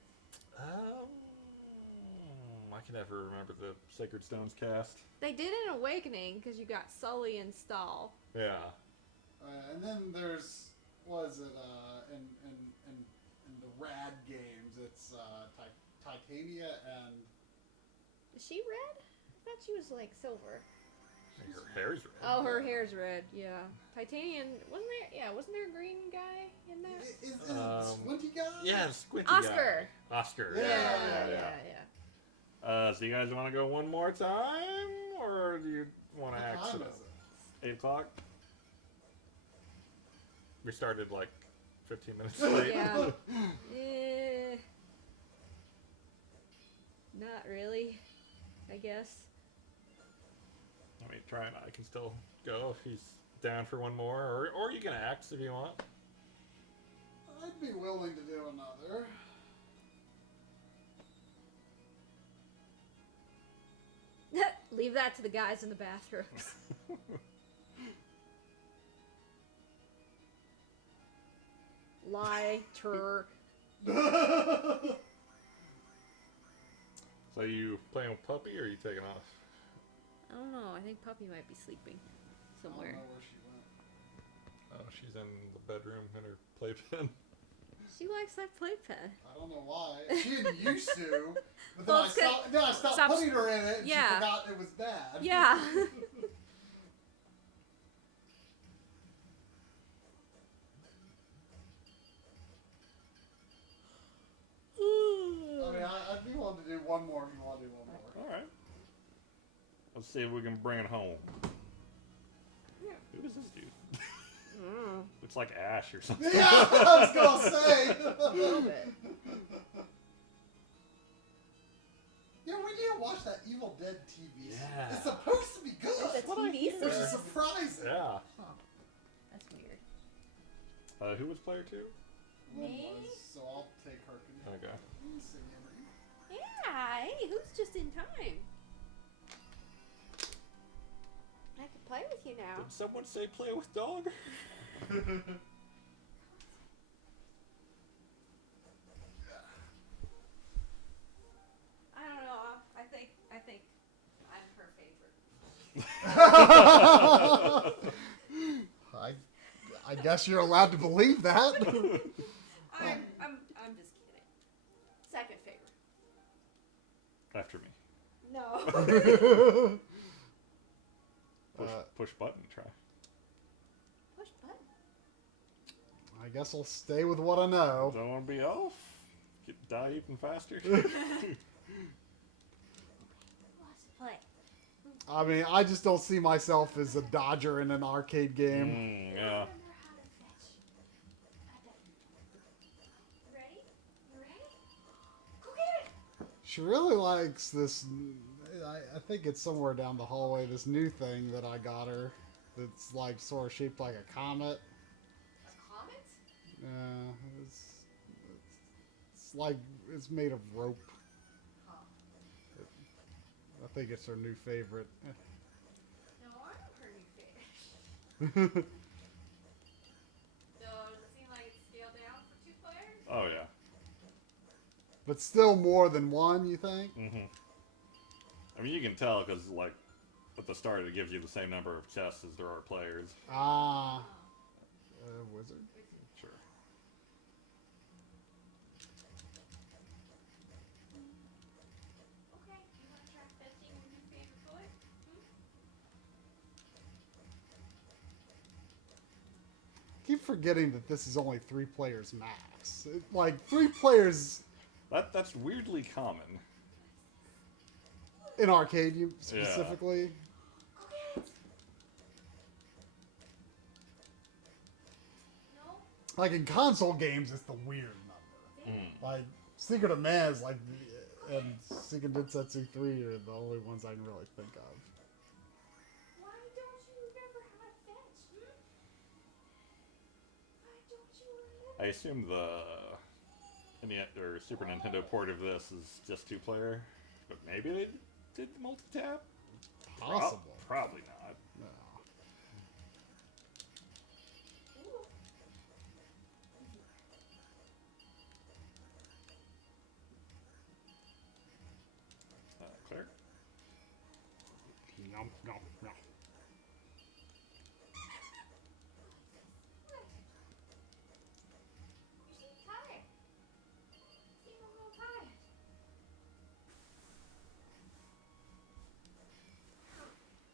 I can never remember the Sacred Stones cast. They did in Awakening because you got Sully and Stahl. Yeah. And then there's... Was it, in the Rad games, it's, Titania and... Is she red? I thought she was like silver. Her hair's red. Oh, her hair's red. Yeah. Titanian wasn't there? Yeah, wasn't there a green guy in there? Is it the squinty guy? Yeah, the squinty Oscar. guy. Oscar. Yeah. So you guys want to go one more time, or do you want to axe it up? 8 o'clock. We started like 15 minutes late. Yeah. Not really. I guess. I mean, try and I can still go if he's down for one more, or you can axe if you want. I'd be willing to do another. Leave that to the guys in the bathrooms. Lighter. So you playing with Puppy, or are you taking off? I don't know. I think Puppy might be sleeping I somewhere. don't know where she went. Oh, she's in the bedroom in her playpen. She likes that playpen. I don't know why. She didn't used to, but Well, then I stopped stops- putting her in it, and Yeah. she forgot it was bad. Yeah. I mean, I'd be willing to do one more if you want to do one more. All right. Let's see if we can bring it home. Yeah. Who is this dude? Mm, Looks like Ash or something. Yeah, I was gonna say. a little bit. Yeah, we need to watch that Evil Dead TV. Yeah. It's supposed to be good. It's a what I TV hear. Which series. is surprising. Yeah. Huh. That's weird. Who was player 2? One Me? was, so I'll take her. Okay. Let me see, Henry. Yeah, hey, who's just in time? I can play with you now. Did someone say play with dog? I don't know. I think I'm her favorite. I guess you're allowed to believe that. I'm just kidding. Second favorite. After me. No. Push button, try. Push button. I guess I'll stay with what I know. Don't want to be off? Die even faster? Let's play. I mean, I just don't see myself as a dodger in an arcade game. Yeah. Remember how to fetch. Ready? You ready? Go get it! She really likes this. I think it's somewhere down the hallway. This new thing that I got her, that's like sort of shaped like a comet. A comet? Yeah, it's like it's made of rope. Huh. I think it's her new favorite. No, I'm her new favorite. So, does it seem like it's scaled down for 2 players? Oh, yeah. But still more than one, you think? Mm-hmm. I mean, you can tell because, like, at the start it gives you the same number of chests as there are players. Ah, wizard. Sure. Okay, you want to try fetching your new favorite toy? Keep forgetting that this is only 3 players max. Like 3 players That's weirdly common. in arcade, you specifically. Go get it! No? Like in console games, it's the weird number. Mm. Like Secret of Mana is like, and Secret Densetsu 3 are the only ones I can really think of. Why don't you remember how to I assume the Super Nintendo port of this is just 2-player, but maybe they did the multi-tap? Possible. Probably not. No. Clear? Nom, nom, nom.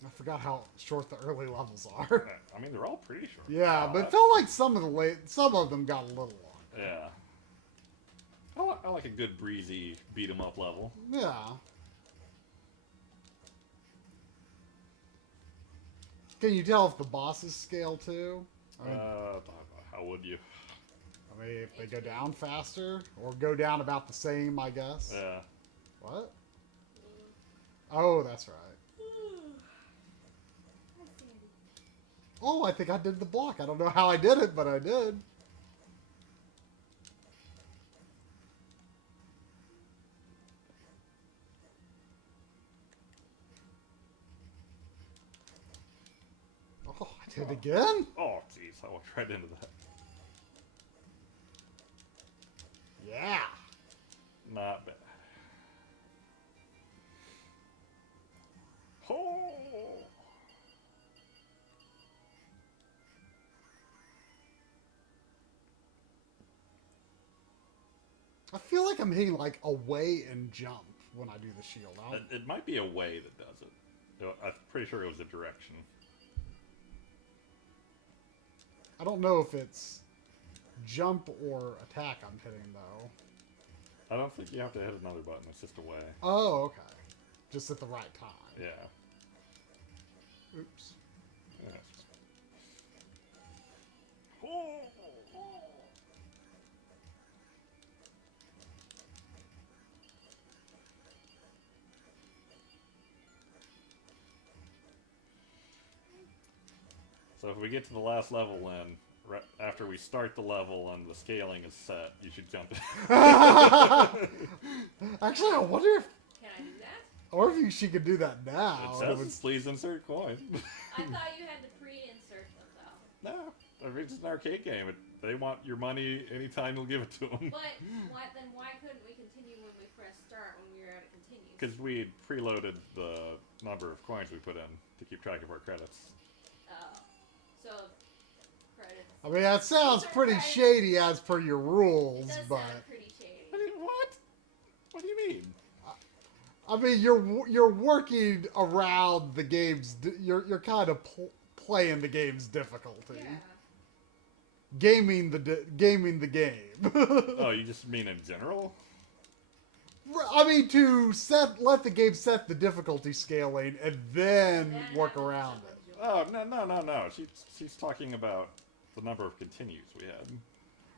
I forgot how short the early levels are. I mean, they're all pretty short. Yeah, but it felt like some of them got a little longer. Yeah. I like a good breezy beat 'em up level. Yeah. Can you tell if the bosses scale too? I mean, How would you? if they go down faster or go down about the same, I guess. Yeah. What? Oh, that's right. Oh, I think I did the block. I don't know how I did it, but I did. Oh, I did it again? Oh, jeez, I walked right into that. Yeah. Not bad. Oh. I feel like I'm hitting like away and jump when I do the shield. It might be a way that does it. I'm pretty sure it was a direction. I don't know if it's jump or attack I'm hitting though. I don't think you have to hit another button. It's just a way. Oh, okay. Just at the right time. Yeah. Oops. Yeah. Oh. So if we get to the last level, then after we start the level and the scaling is set, you should jump in. Actually, I wonder if Can I do that? or if she could do that now. It says, please insert coin. I thought you had to pre-insert them though. No, I mean, it's an arcade game. They want your money anytime you'll give it to them. But why couldn't we continue when we pressed start when we were at a continue? Because we preloaded the number of coins we put in to keep track of our credits. Oh, so credits. I mean, that sounds pretty shady as per your rules, It does but sound pretty shady. What? What do you mean? I mean, you're working around the game's. You're kind of playing the game's difficulty, Yeah. gaming the game. Oh, you just mean in general? I mean, to let the game set the difficulty scaling and then work have to around jump it. and join. Oh, no. She's talking about the number of continues we had.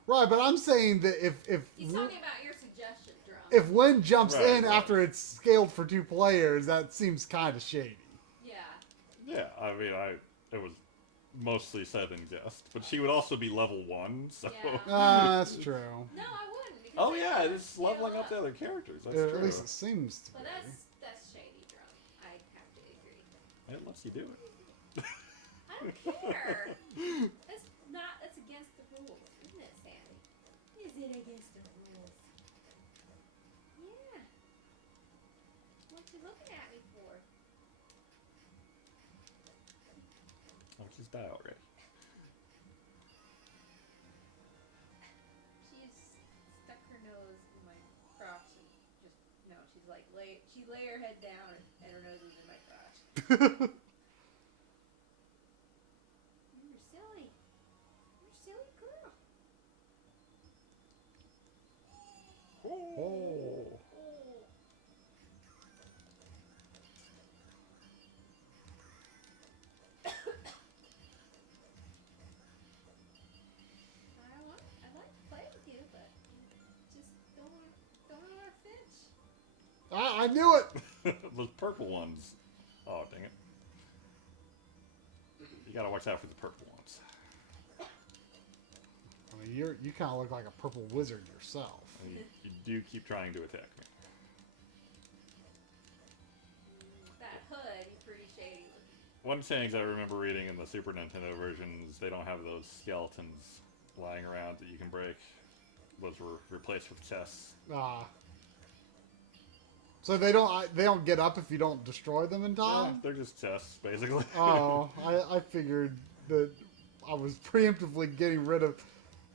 Right, but I'm saying that if He's talking about your suggestion, Drum. if Win jumps Right, in right. after it's scaled for 2 players, that seems kind of shady. Yeah. Yeah, I mean, it was mostly said in jest, but she would also be level 1, so. Yeah. That's true. No, I wouldn't. Because Oh I yeah, would it's scale leveling up the other characters. That's At true. least it seems to But be. that's shady, Drum. I have to agree. It lets you do it. I don't care. That's against the rules, isn't it, Sandy? Is it against the rules? Yeah. What you looking at me for? Oh, she's died already. She's stuck her nose in my crotch and just she's like she lay her head down and her nose is in my crotch. You're silly. You're a silly girl. Oh. Oh. I like to play with you, but you just don't want to fetch. I knew it. Those purple ones. Oh, dang it. You gotta watch out for the purple ones. I mean, you kind of look like a purple wizard yourself. And you do keep trying to attack me. That hood, he's pretty shady looking. One thing I remember reading in the Super Nintendo versions, they don't have those skeletons lying around that you can break. Those were replaced with chests. So they don't get up if you don't destroy them in Yeah, time? they're just chests, basically. Oh, I figured that I was preemptively getting rid of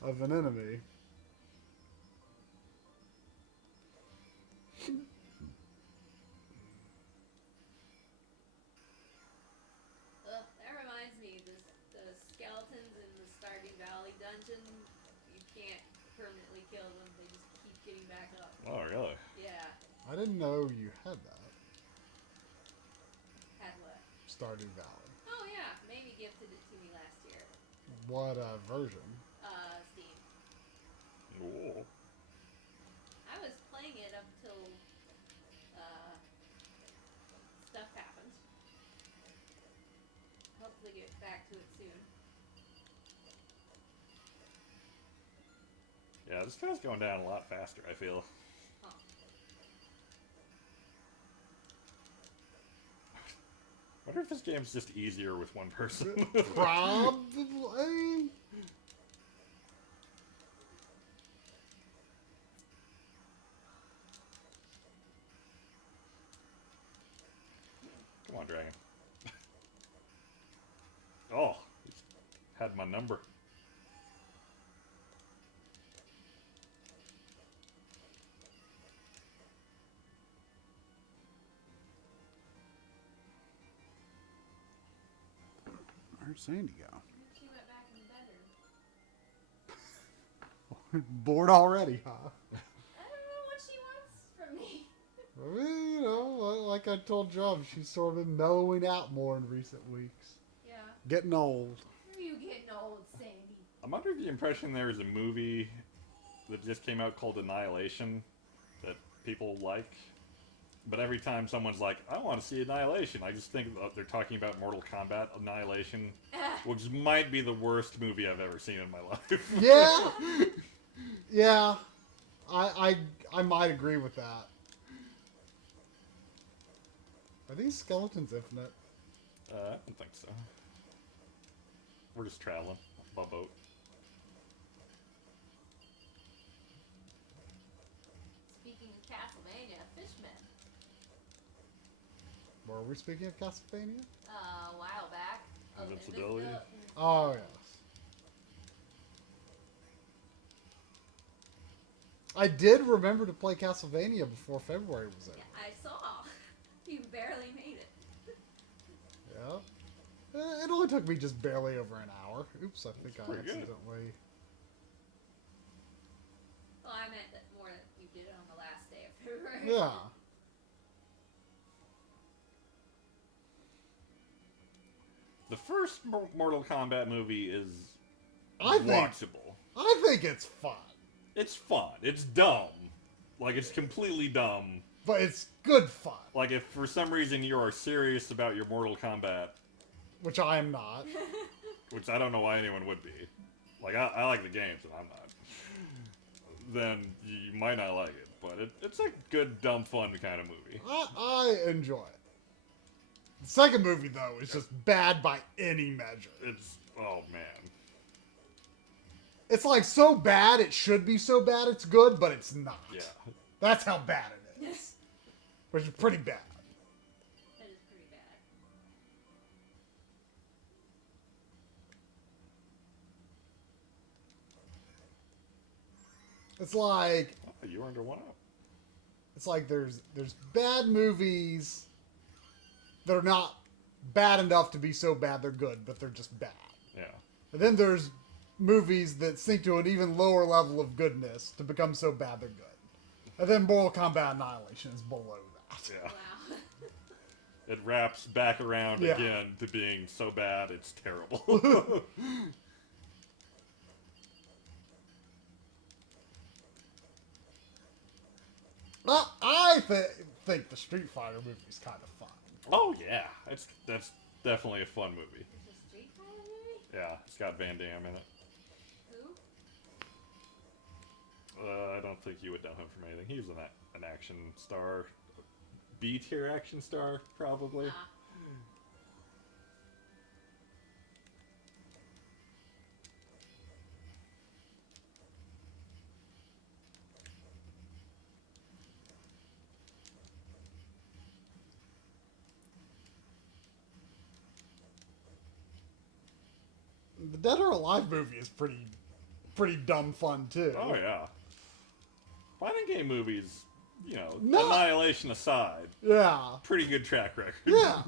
an enemy. Ugh, that reminds me, the skeletons in the Stardew Valley dungeon, you can't permanently kill them, they just keep getting back up. Oh, really? Yeah, I didn't know you had that. had what? Stardew Valley. Oh yeah, Mamie gifted it to me last year. What version? Steam. Ooh. I was playing it up till, stuff happened. Hopefully get back to it soon. Yeah, this guy's going down a lot faster, I feel. Huh. Wonder if this game's just easier with one person. Probably. Come on, dragon. Oh, he's had my number. Where'd Sandy go? She went back in the bedroom. Bored already, huh? I don't know what she wants from me. Well, you know, like I told Drum, she's sort of been mellowing out more in recent weeks. Yeah. Getting old. Are you getting old, Sandy? I'm under the impression there is a movie that just came out called Annihilation that people like. But every time someone's like, I want to see Annihilation, I just think they're talking about Mortal Kombat Annihilation, which might be the worst movie I've ever seen in my life. Yeah, yeah, I might agree with that. Are these skeletons infinite? I don't think so. We're just traveling by boat. Speaking of Castlevania, Fishmen. Were we speaking of Castlevania? A while back. Oh, Invincibility? Oh yes. I did remember to play Castlevania before February was in. Yeah, I saw. You barely made it. Yeah. It only took me just barely over an hour. Oops, I think I pretty good. accidentally. Well, I meant that more that you did it on the last day of February. Yeah. The first Mortal Kombat movie is I think watchable. it's fun. It's fun. It's dumb. Like, it's completely dumb. But it's good fun. Like, if for some reason you are serious about your Mortal Kombat, Which I am not. which I don't know why anyone would be. Like, I like the games, and I'm not. Then you might not like it. But it's a good, dumb, fun kind of movie. I enjoy it. The second movie, though, is just bad by any measure. It's, oh man. It's like so bad it should be so bad it's good, but it's not. Yeah. That's how bad it is. Which is pretty bad. That is pretty bad. It's like Oh, you were under one up. it's like there's bad movies that are not bad enough to be so bad they're good, but they're just bad. Yeah. And then there's movies that sink to an even lower level of goodness to become so bad they're good. And then Mortal Kombat Annihilation is below that. Yeah. Wow. It wraps back around Yeah. again to being so bad it's terrible. I think the Street Fighter movie is kind of fun. Oh yeah, that's definitely a fun movie. There's a Street Fighter movie? Yeah, it's got Van Damme in it. Who? I don't think you would know him from anything. He's an action star. B tier action star, probably. Ah. The Dead or Alive movie is pretty dumb fun too. Oh yeah. Fighting game movies, No. Annihilation aside, Yeah. pretty good track record. Yeah.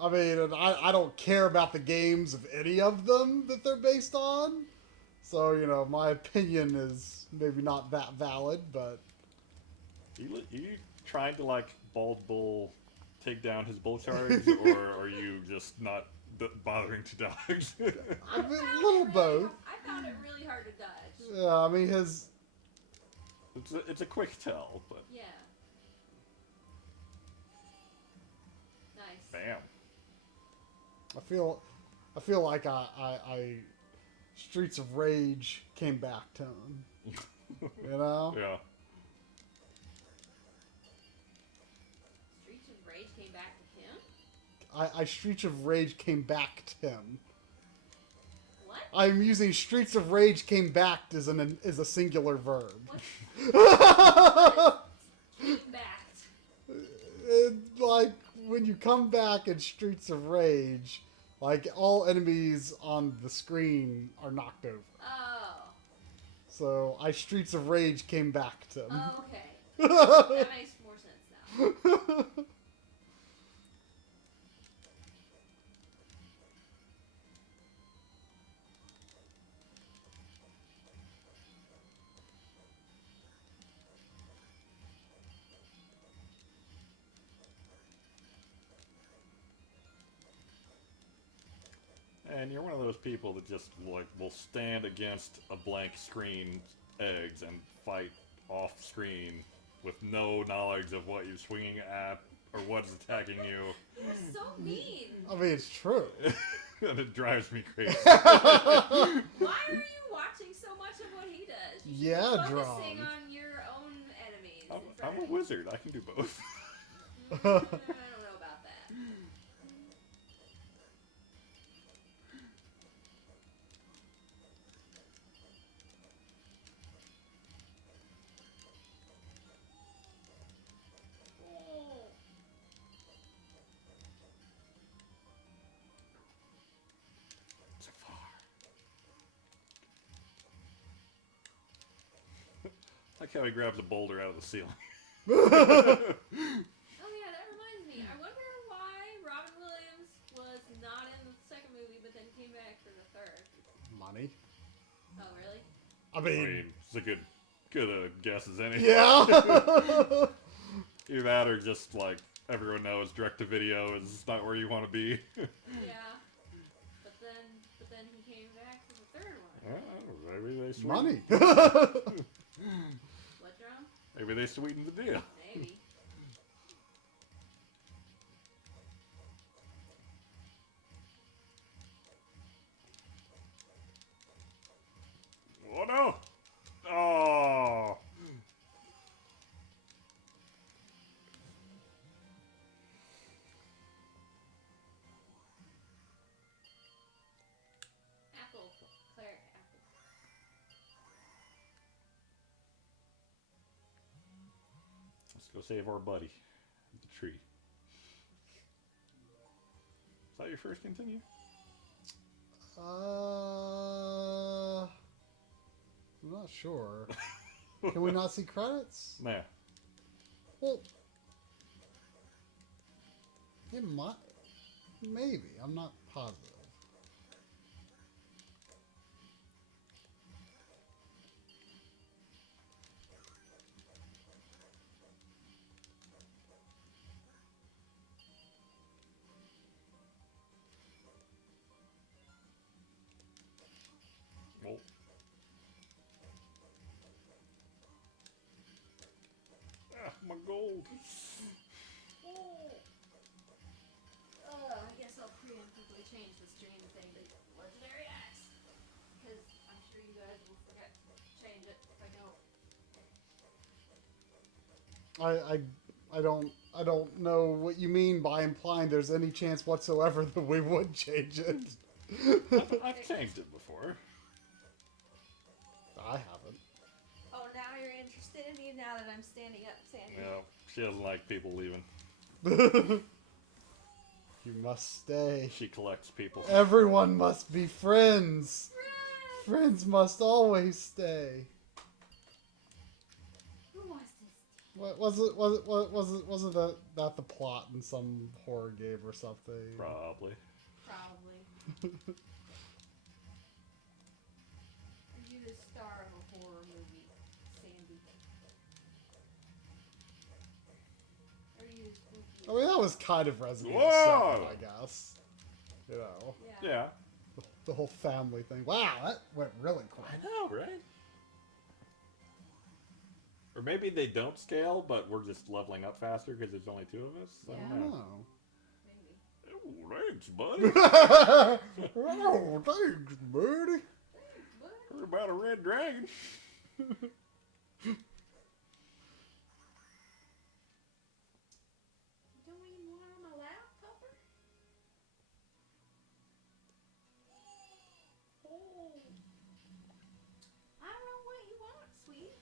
I mean, and I don't care about the games of any of them that they're based on. So, my opinion is maybe not that valid, but... You trying to, like, bald bull take down his bull charge, or are you just not bothering to dodge? I mean, a little both. I found it really hard to dodge. Yeah, I mean, his... It's a quick tell, but... Yeah. Nice. Bam. I feel like I Streets of Rage came back to him. You know? Yeah. Streets of Rage came back to him? I Streets of Rage came back to him. What? I'm using Streets of Rage came back as a singular verb. What? Came back. Like when you come back in Streets of Rage, like all enemies on the screen are knocked over. Oh. So I Streets of Rage came back to him. Oh, okay. That makes more sense now. And you're one of those people that just will stand against a blank screen eggs and fight off screen with no knowledge of what you're swinging at or what's attacking you. You're so mean. I mean, it's true. And it drives me crazy. Why are you watching so much of what he does? You should Yeah, be focusing Drum. on your own enemies. in front I'm a of you. wizard. I can do both. I don't know about that. Oh. So far. Like how he grabs a boulder out of the ceiling. Oh yeah, that reminds me. I wonder why Robin Williams was not in the second movie, but then came back for the third. Money. Oh really? I I mean, mean, it's a good guess as any. yeah. Either that or just like everyone knows direct to video is not where you want to be. Yeah. But then he came back for the third one. Maybe they sweeten, Money. What drum? Maybe they sweetened the deal. Maybe. Oh no! Oh! Apple. Cleric apple. Let's go save our buddy at the tree. Is that your first continue? I'm not sure. Can we not see credits? Nah. Well, it might. Maybe. I'm not positive. Well. Ah, my gold. I guess I'll preemptively change the stream thing to legendary X. Because I'm sure you guys will forget to change it if I don't. I don't know what you mean by implying there's any chance whatsoever that we would change it. I've changed it before. I haven't. Oh, now you're interested in me now that I'm standing up, Sandy. No, she doesn't like people leaving. You must stay. She collects people. Everyone must be friends. Friends must always stay. Who wants to What was it that the plot in some horror game or something? Probably. Probably. Are you the star of a horror movie, Sandy? Are you spooky? I mean, that was kind of Resident Evil Whoa! 7, I guess. You know, Yeah. Yeah. the whole family thing. Wow, that went really quick. I know, right? Or maybe they don't scale, but we're just leveling up faster because there's only two of us. I I don't don't know. know. Maybe. Oh, thanks, buddy. Oh, thanks, buddy. What? Heard about a red dragon. You don't even want on my lap, pupper? Oh. I don't know what you want, sweet.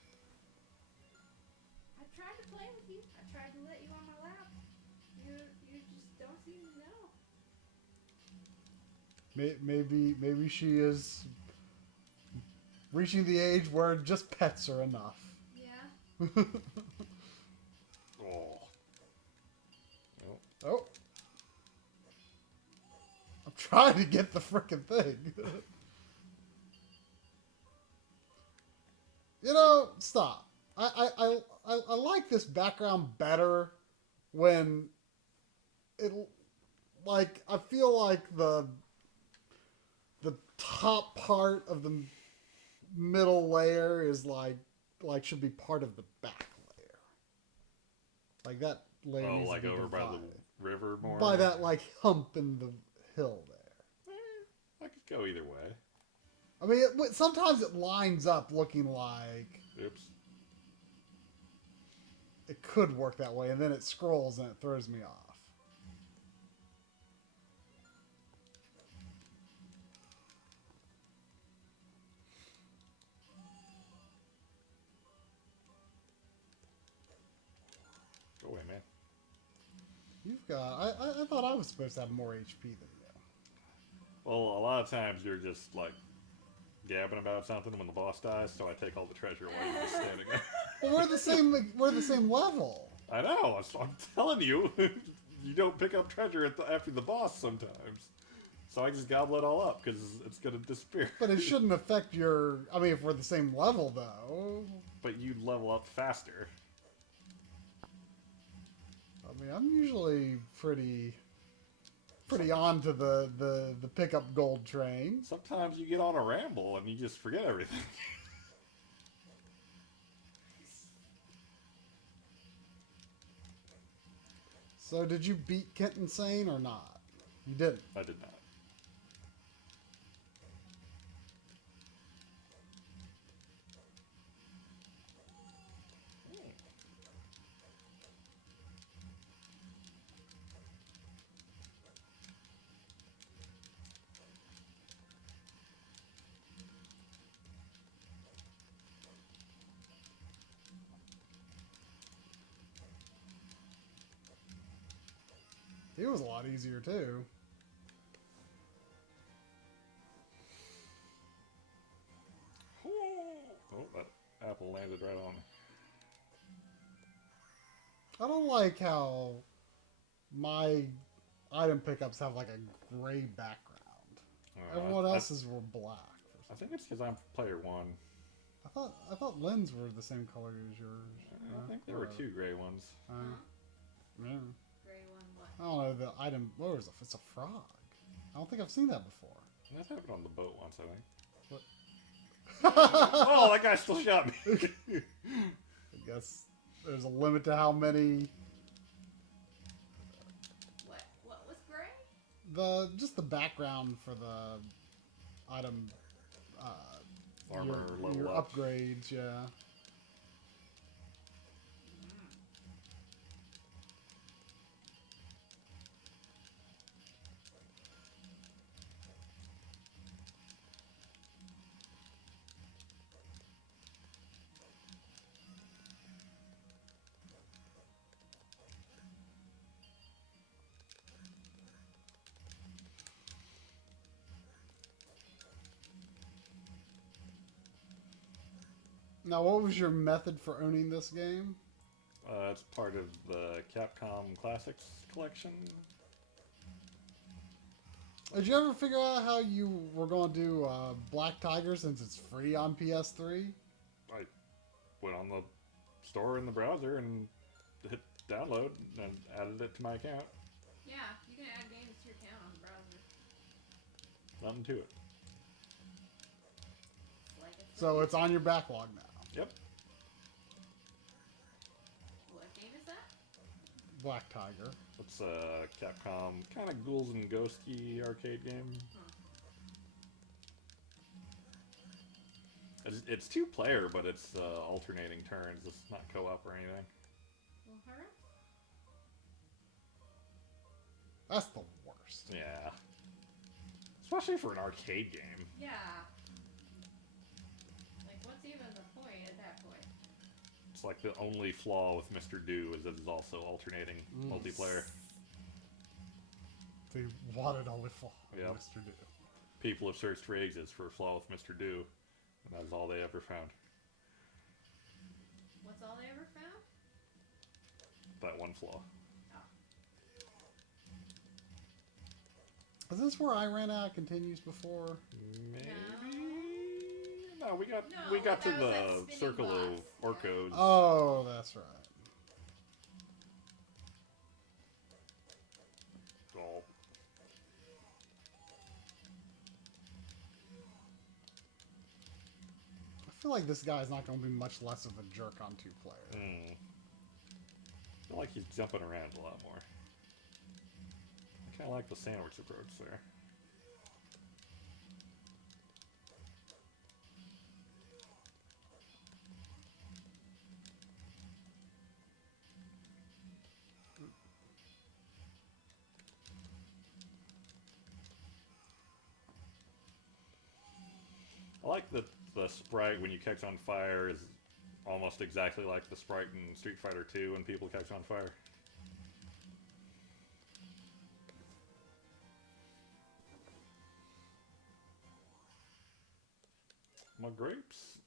I tried to play with you. I tried to let you on my lap. You just don't seem to know. Maybe she is reaching the age where just pets are enough. Yeah. Oh. Oh. I'm trying to get the frickin' thing. You know, stop. I like this background better when it, like, I feel like the top part of the middle layer is like should be part of the back layer. Like that layer Oh, needs like to be over by the divided. river more? By that, like, hump in the hill there. I could go either way. I mean, sometimes it lines up looking like Oops. it could work that way, and then it scrolls and it throws me off. Go away, man. You've got... I thought I was supposed to have more HP than you. Well, a lot of times you're just like gabbing about something when the boss dies, so I take all the treasure while you're just standing there. Well, we're the same level. I know. I'm telling you, you don't pick up treasure after the boss sometimes. So I just gobble it all up because it's gonna disappear. But it shouldn't affect your... I mean, if we're the same level, though. But you level up faster. I mean, I'm usually pretty on to the pickup gold train. Sometimes you get on a ramble and you just forget everything. So, did you beat Kent Insane or not? You didn't. I did not. He was a lot easier, too. Oh, that apple landed right on me. I don't like how my item pickups have like a gray background. Everyone else's were black. I think it's because I'm player one. I thought Lynn's were the same color as yours. I think there were two gray ones. Yeah. Gray one, what? I don't know the item. What was it? It's a frog. I don't think I've seen that before. That happened on the boat once, I think. What? Oh, that guy still shot me. I guess there's a limit to how many. What was gray? Just the background for the item armor level your up. upgrades, yeah. Now, what was your method for owning this game? It's part of the Capcom Classics collection. Did you ever figure out how you were going to do Black Tiger since it's free on PS3? I went on the store in the browser and hit download and added it to my account. Yeah, you can add games to your account on the browser. Nothing to it. Like it's So it's on your backlog now. Yep. What game is that? Black Tiger. It's a Capcom kind of ghouls and ghosty arcade game. It's 2-player, but it's alternating turns. It's not co-op or anything. Well, hurry. That's the worst. Yeah. Especially for an arcade game. Yeah. Like, what's even the point at that point? It's like the only flaw with Mr. Do is that it's also alternating multiplayer. They wanted only flaw, Yep. Mr. Do. People have searched for ages for a flaw with Mr. Do, and that's all they ever found. What's all they ever found? That one flaw. Is this where I ran out continues before? Maybe. No, we got No, we got to that was that the spinning circle box. of Orcos. Oh, that's right. Oh, I feel like this guy's not going to be much less of a jerk on 2-player. I feel like he's jumping around a lot more. I kind of like the sandwich approach there. I like that the sprite when you catch on fire is almost exactly like the sprite in Street Fighter 2 when people catch on fire. My grapes.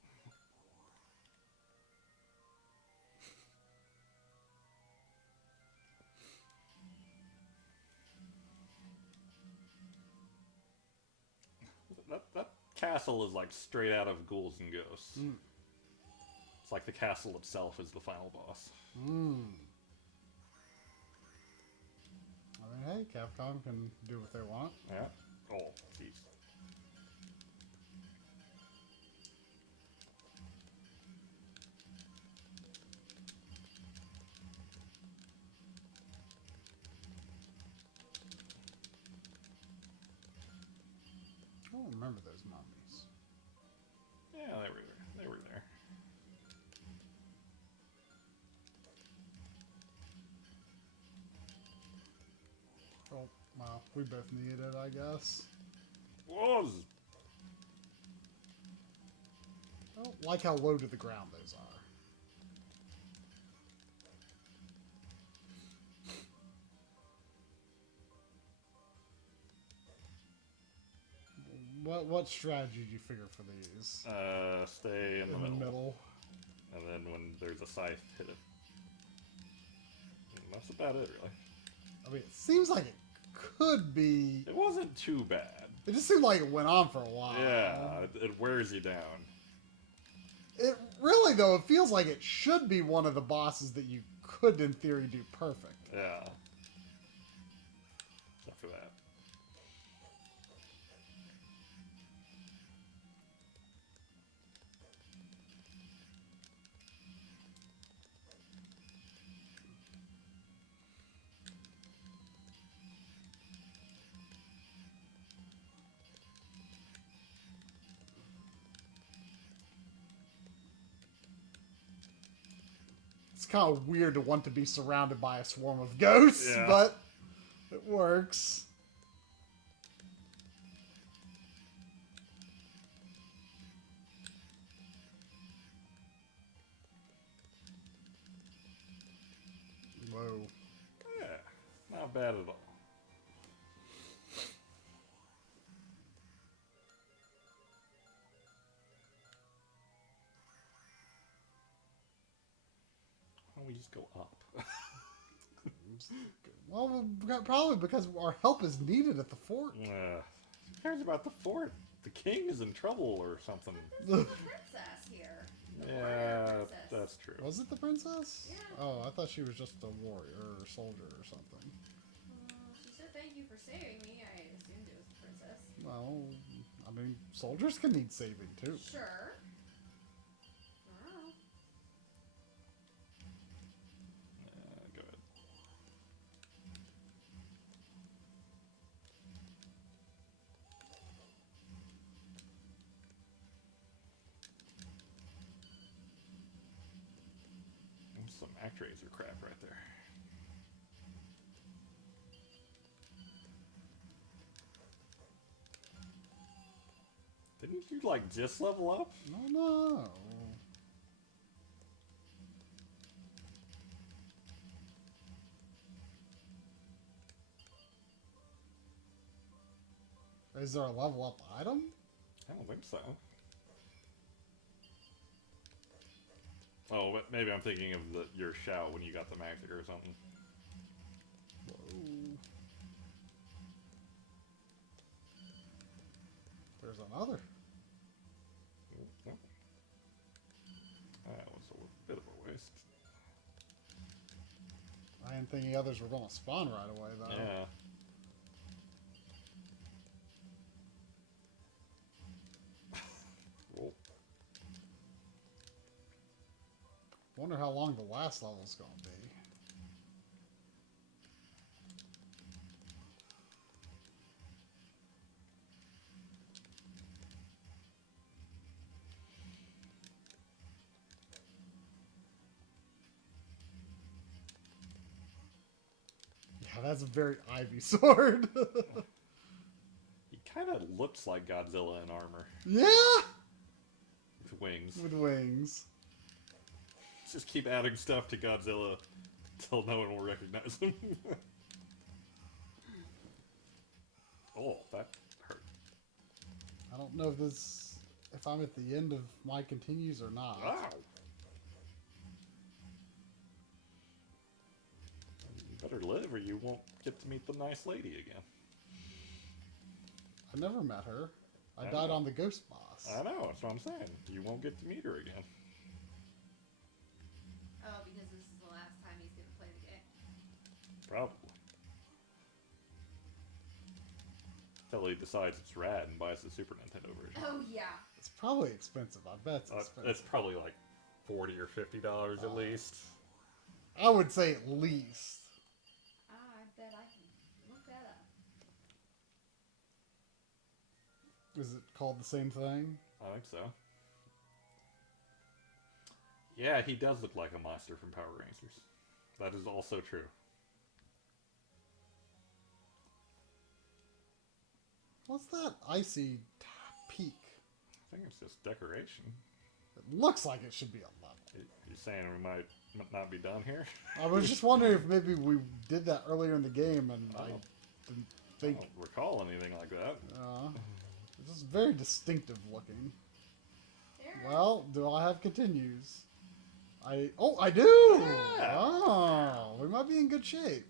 That castle is like straight out of Ghouls and Ghosts. It's like the castle itself is the final boss. I mean, hey, Capcom can do what they want. Yeah. Oh, jeez. I don't remember those mummies. Yeah, they were there. They were there. Oh, well, we both needed it, I guess. Was. I don't like how low to the ground those are. What strategy did you figure for these? Stay in the In middle. And then when there's a scythe, hit it. And that's about it, really. I mean, it seems like it could be. It wasn't too bad. It just seemed like it went on for a while. Yeah, it wears you down. It really, though, it feels like it should be one of the bosses that you could, in theory, do perfect. Yeah. Except for that. kind of weird to want to be surrounded by a swarm of ghosts, Yeah. but it works. Whoa. Yeah, not bad at all. Why don't we just go up? Well, probably because our help is needed at the fort. Who cares about the fort? The king is in trouble or something. There's a princess here. The Yeah, warrior princess. that's true. Was it the princess? Yeah. Oh, I thought she was just a warrior or soldier or something. She said thank you for saving me. I assumed it was the princess. Well, I mean, soldiers can need saving too. Sure. I don't know. Go ahead. There's some Actraiser crap right there. Didn't you, like, just level up? No. Is there a level up item? I don't think so. Oh, but maybe I'm thinking of your shout when you got the magic or something. Whoa. There's another. Oh, that was a bit of a waste. I didn't think the others were going to spawn right away, though. Yeah. Roll. Wonder how long the last level's going to be. Yeah, that's a very Ivy sword. He kind of looks like Godzilla in armor Yeah! with wings. With wings. Just keep adding stuff to Godzilla until no one will recognize him. Oh, that hurt. I don't know if I'm at the end of my continues or not. Wow. You better live or you won't get to meet the nice lady again. I never met her. I I died know. on the ghost boss. I know, that's what I'm saying. You won't get to meet her again. Oh, because this is the last time he's gonna play the game. Probably. Until he decides it's rad and buys the Super Nintendo version. Oh yeah. It's probably expensive. I bet it's expensive. It's probably like $40 or $50 at least. I would say at least. I bet I can look that up. Is it called the same thing? I think so. Yeah, he does look like a monster from Power Rangers. That is also true. What's that icy peak? I think it's just decoration. It looks like it should be a level. You saying we might not be done here? I was just wondering if maybe we did that earlier in the game and I didn't I think. don't recall anything like that. It's just very distinctive looking. There. Well, do I have continues? I do! Yeah. Oh, we might be in good shape.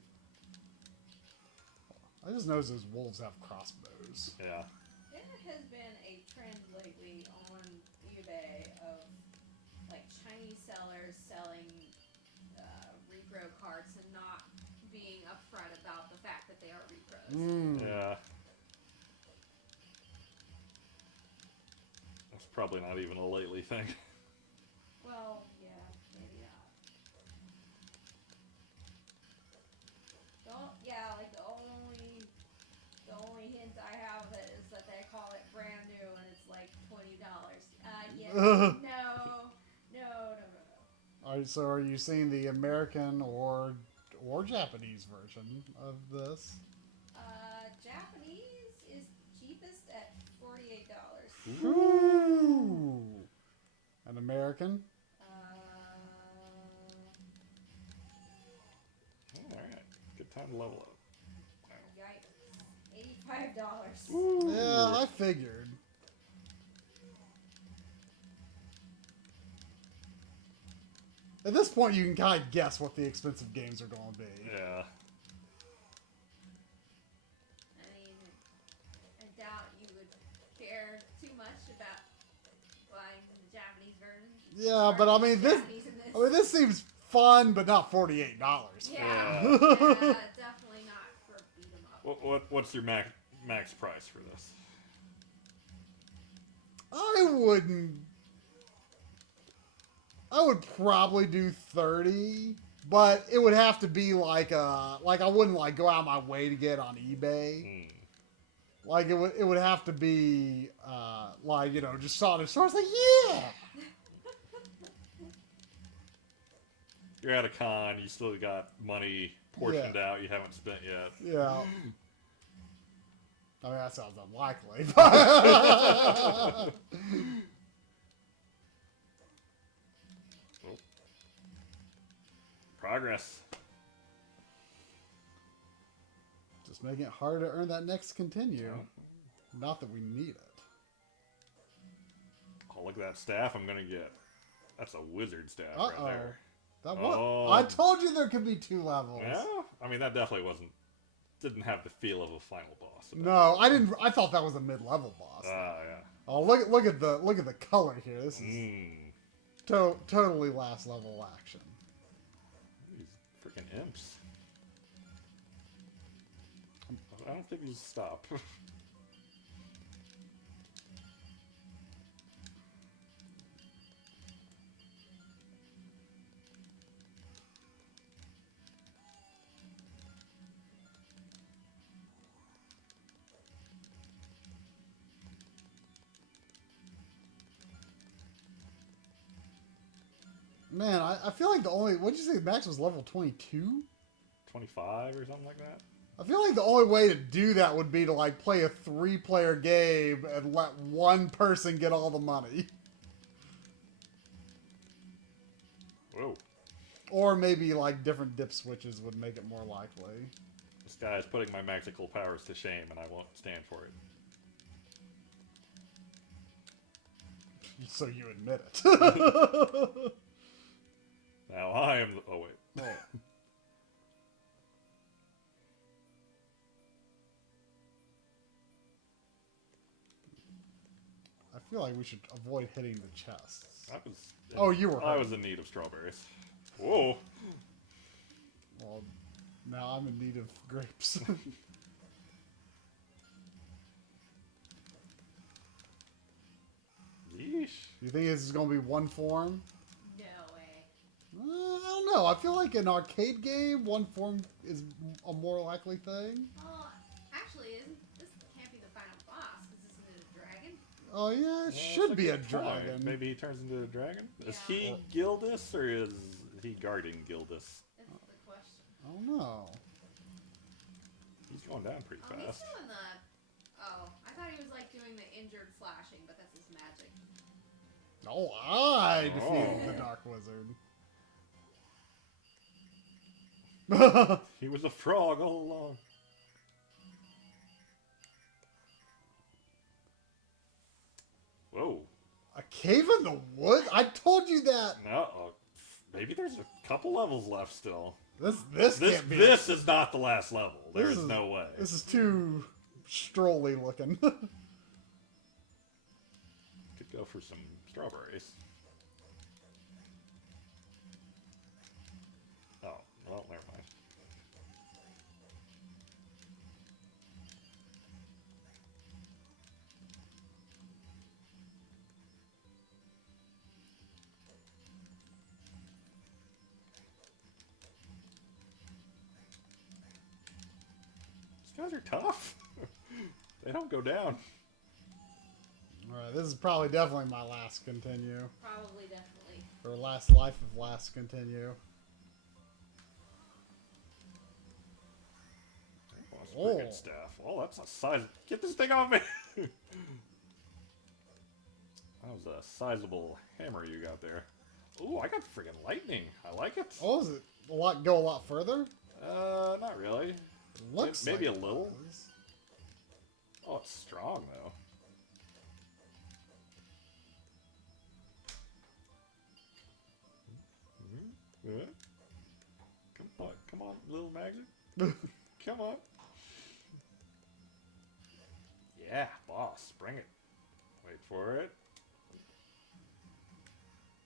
I just noticed those wolves have crossbows. Yeah. There has been a trend lately on eBay of like Chinese sellers selling repro cards and not being upfront about the fact that they are repros. Yeah. That's probably not even a lately thing. Well, yeah, maybe not. Like the only hint I have is that they call it brand new and it's like $20. Yeah, no. So are you seeing the American or Japanese version of this? Japanese is cheapest at $48. Ooh. An American? Alright. Good time to level up. Yikes. $85. Ooh. Yeah, I figured. At this point, you can kind of guess what the expensive games are going to be. Yeah. I mean, I doubt you would care too much about buying the Japanese version. Yeah, but I mean this seems fun, but not $48. Yeah, definitely not for a beat 'em up. What's your max price for this? I would probably do 30, but it would have to be like I wouldn't like go out my way to get on eBay. Like it would have to be like, you know, just saw it in the store. It's like, yeah. You're at a con, you still got money portioned out you haven't spent yet. Yeah. I mean, that sounds unlikely. Progress. Just making it harder to earn that next continue. Not that we need it. Oh, look at that staff I'm gonna get. That's a wizard staff right there. That was. I told you there could be 2 levels. Yeah? I mean, that definitely didn't have the feel of a final boss. No, I didn't. I thought that was a mid-level boss. Yeah. Oh, look at the color here. This is totally last level action. These freaking imps. I don't think these stop. Man, I feel like what'd you say Max was level 22? 25 or something like that? I feel like the only way to do that would be to like play a 3-player game and let one person get all the money. Whoa. Or maybe like different dip switches would make it more likely. This guy is putting my magical powers to shame and I won't stand for it. So you admit it. Now I am the... Oh, wait. I feel like we should avoid hitting the chests. I was in need of strawberries. Whoa. Well, now I'm in need of grapes. Yeesh. You think this is going to be one form? No way. I don't know. I feel like an arcade game, one form is a more likely thing. Well, actually, this can't be the final boss because isn't it a dragon? Oh yeah, it should be a dragon. Maybe he turns into a dragon? Yeah. Is he Gildas or is he guarding Gildas? That's the question. I don't know. He's going down pretty He's fast. doing the... Oh, I thought he was like doing the injured slashing, but that's his magic. Oh, I defeated the Dark Wizard. He was a frog all along. Whoa. A cave in the woods? I told you that. No, maybe there's a couple levels left still. This can't be. This is not the last level. There is no way. This is too strolly looking. Could go for some strawberries. Oh, well, never mind. These guys are tough. They don't go down. Alright, this is probably definitely my last continue. Probably, definitely. Or last life of last continue. Oh, that's a pretty good staff. Oh, that's a size. Get this thing off me! That was a sizable hammer you got there. Ooh, I got friggin' lightning. I like it. Oh, is it go a lot further? Not really. It looks maybe like a little. it does. Oh, it's strong though. Come on, little magic. Come on. Yeah, boss, bring it. Wait for it.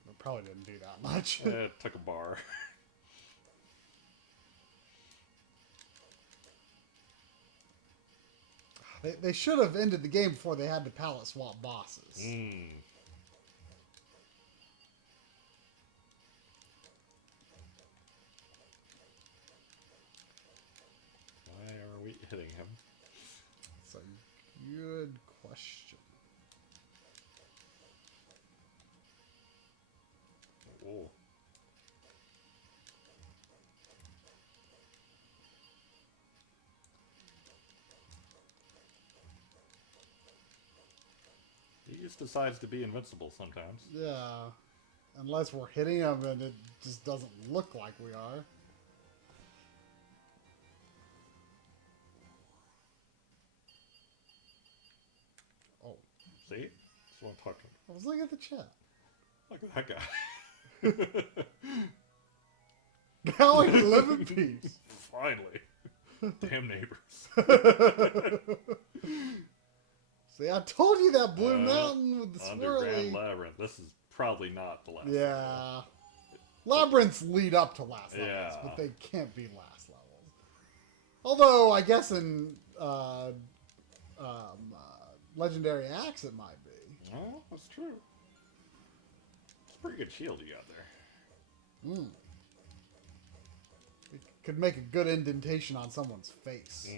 It probably didn't do that much. It took a bar. They should have ended the game before they had to palette swap bosses. Why are we hitting him? It's a good question. Oh. He just decides to be invincible sometimes. Yeah. Unless we're hitting him and it just doesn't look like we are. Oh. See? That's what I'm talking I was looking at the chat. about. Look at that guy. Now I can live in peace. Finally. Damn neighbors. See, I told you that blue mountain with the Underground swirly. labyrinth. This is probably not the last one. Yeah. Labyrinths lead up to last levels, Yeah. but they can't be last levels. Although, I guess in Legendary Axe it might be. Oh, that's true. It's a pretty good shield you got there. It could make a good indentation on someone's face.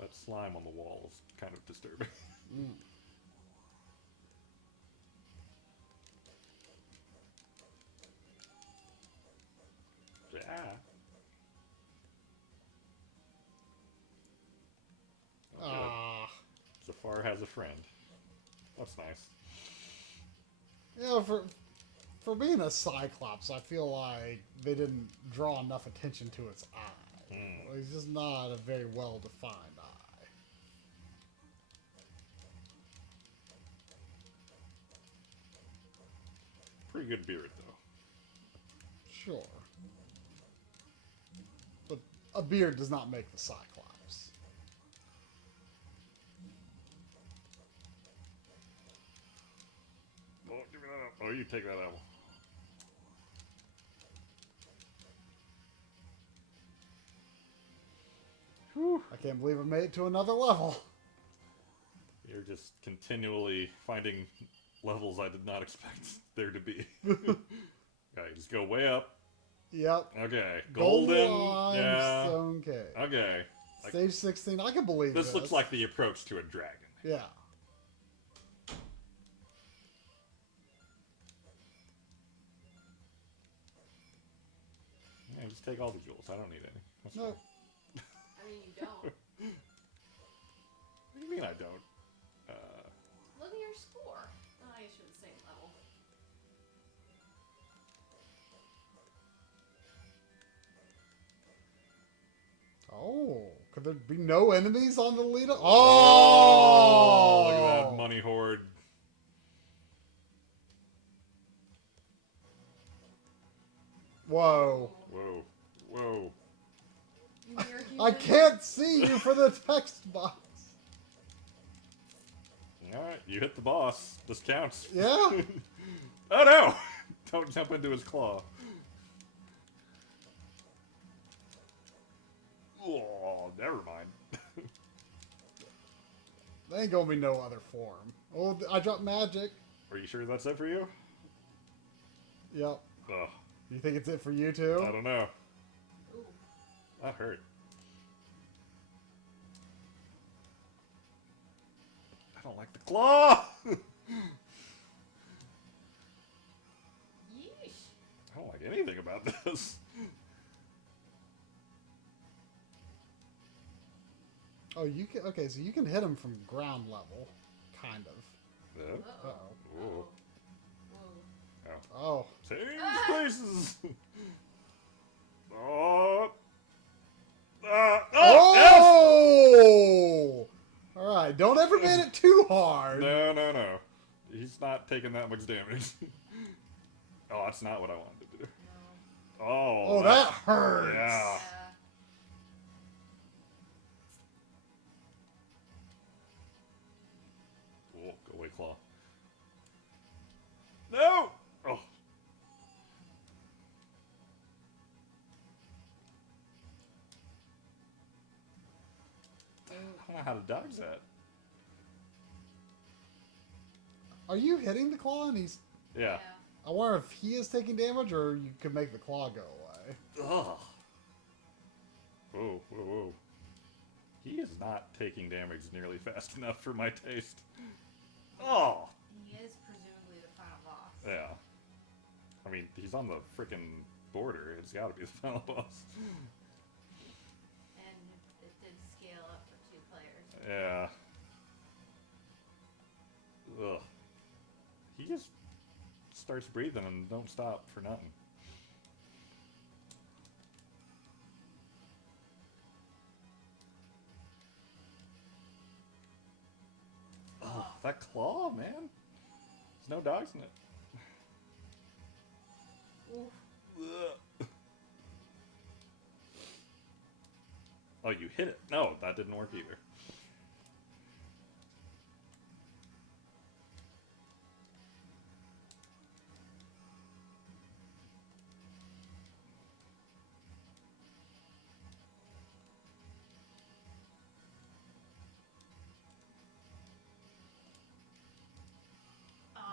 That slime on the wall is kind of disturbing. Yeah. Ah. Zafar has a friend. That's nice. You know, for being a Cyclops, I feel like they didn't draw enough attention to its eye. It's just not a very well-defined eye. Pretty good beard, though. Sure. But a beard does not make the Cyclops. Oh, give me that apple. Oh, you take that apple. Whew. I can't believe I made it to another level. You're just continually finding levels I did not expect there to be. Okay, just go way up. Yep. Okay, Gold golden. limestone cave. Okay. Stage 16. I can believe this. This looks like the approach to a dragon. Yeah. Yeah, just take all the jewels. I don't need any. That's No. fine. I mean, you don't. What do you mean I don't? Look at your score. Oh, I guess you're the same level. Oh, could there be no enemies on the leader? Oh! Look at that money hoard. Whoa. Whoa. Whoa. You mere I human. can't see you for the text box. Alright, you hit the boss. This counts. Yeah. Oh no! Don't jump into his claw. Oh, never mind. Ain't gonna be no other form. Oh, I dropped magic. Are you sure that's it for you? Yep. Ugh, You think it's it for you too? I don't know. Ooh. That hurt. I don't like the claw! I Yeesh. don't like anything about this. Oh, you can. Okay, so you can hit him from ground level, kind of. Yeah. Uh-oh. Ooh. Whoa. Oh. Change places! Oh! Oh! All right, don't ever hit it too hard. No, no, no. He's not taking that much damage. Oh, that's not what I wanted to do. No. Oh, Oh, that hurts. Yeah. Yeah. Oh, go away, claw. No! Oh. I don't know how to dodge that. Are you hitting the claw and he's... Yeah. I wonder if he is taking damage or you could make the claw go away. Ugh. Whoa, whoa, whoa. He is not taking damage nearly fast enough for my taste. Oh! He is presumably the final boss. Yeah. I mean, he's on the frickin' border. It's gotta be the final boss. And it did scale up for 2 players. Yeah. Ugh. He just starts breathing and don't stop for nothing. Oh, that claw, man. There's no dogs in it. Oof. Ugh. Oh, you hit it. No, that didn't work either.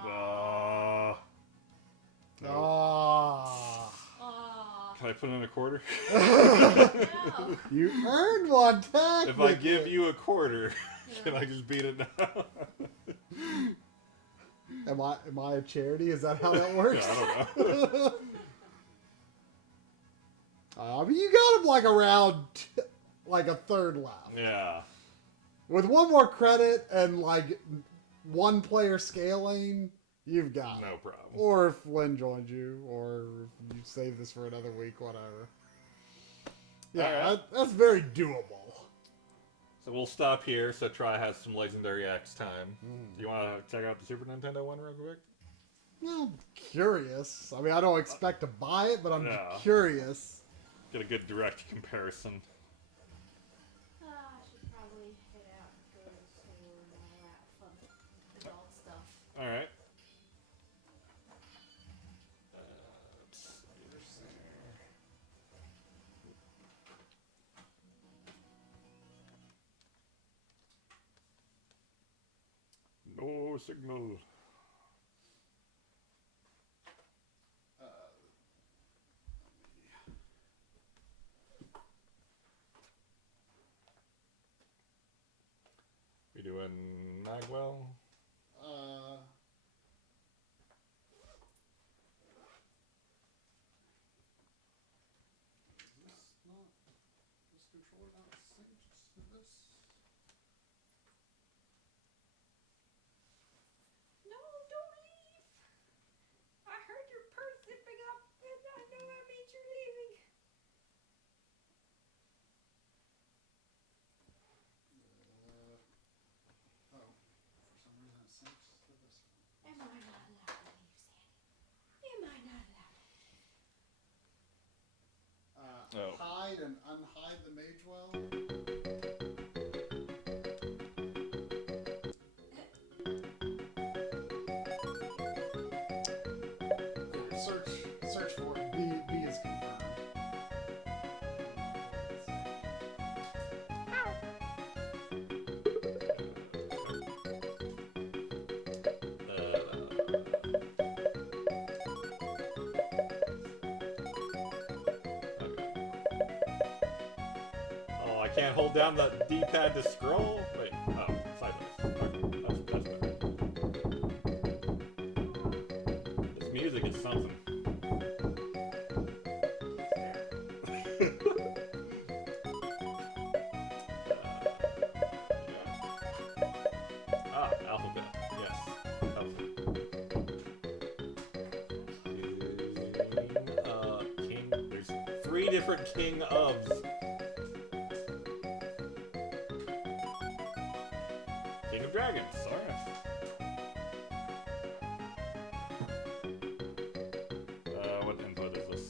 Aw. No. Ah. Aw. Can I put in a quarter? No. You earned one, technically. If I give you a quarter, can I just beat it now? Am I a charity? Is that how that works? I don't know. I mean, you got him like around like a third left. Yeah. With one more credit and like one player scaling, you've got it. No problem. Or if Lynn joins you, or if you save this for another week, whatever. Yeah, Alright. that's very doable. So we'll stop here so Try has some Legendary X time. Mm. Do you want to check out the Super Nintendo one real quick? Well, I'm curious. I mean, I don't expect to buy it, but I'm Yeah. curious. Get a good direct comparison. I should probably head out and go to the store and all that fun adult stuff. Alright. No signal. We doing Magwell? Is this controller not synced to this? No, don't leave! I heard your purse zipping up and I know that means you're leaving. Oh, for some reason it syncs to this one. Am I not allowed to leave, Sandy? Am I not allowed? Oh. Hide and unhide the Magewell. Search for it. B is confirmed. can't hold down the D-pad to scroll. Wait, oh, sideways. Okay, that's better. This music is something. Alphabet. Yes. Alphabet. King. There's 3 different king ofs. King of Dragons. Alright. What input is this?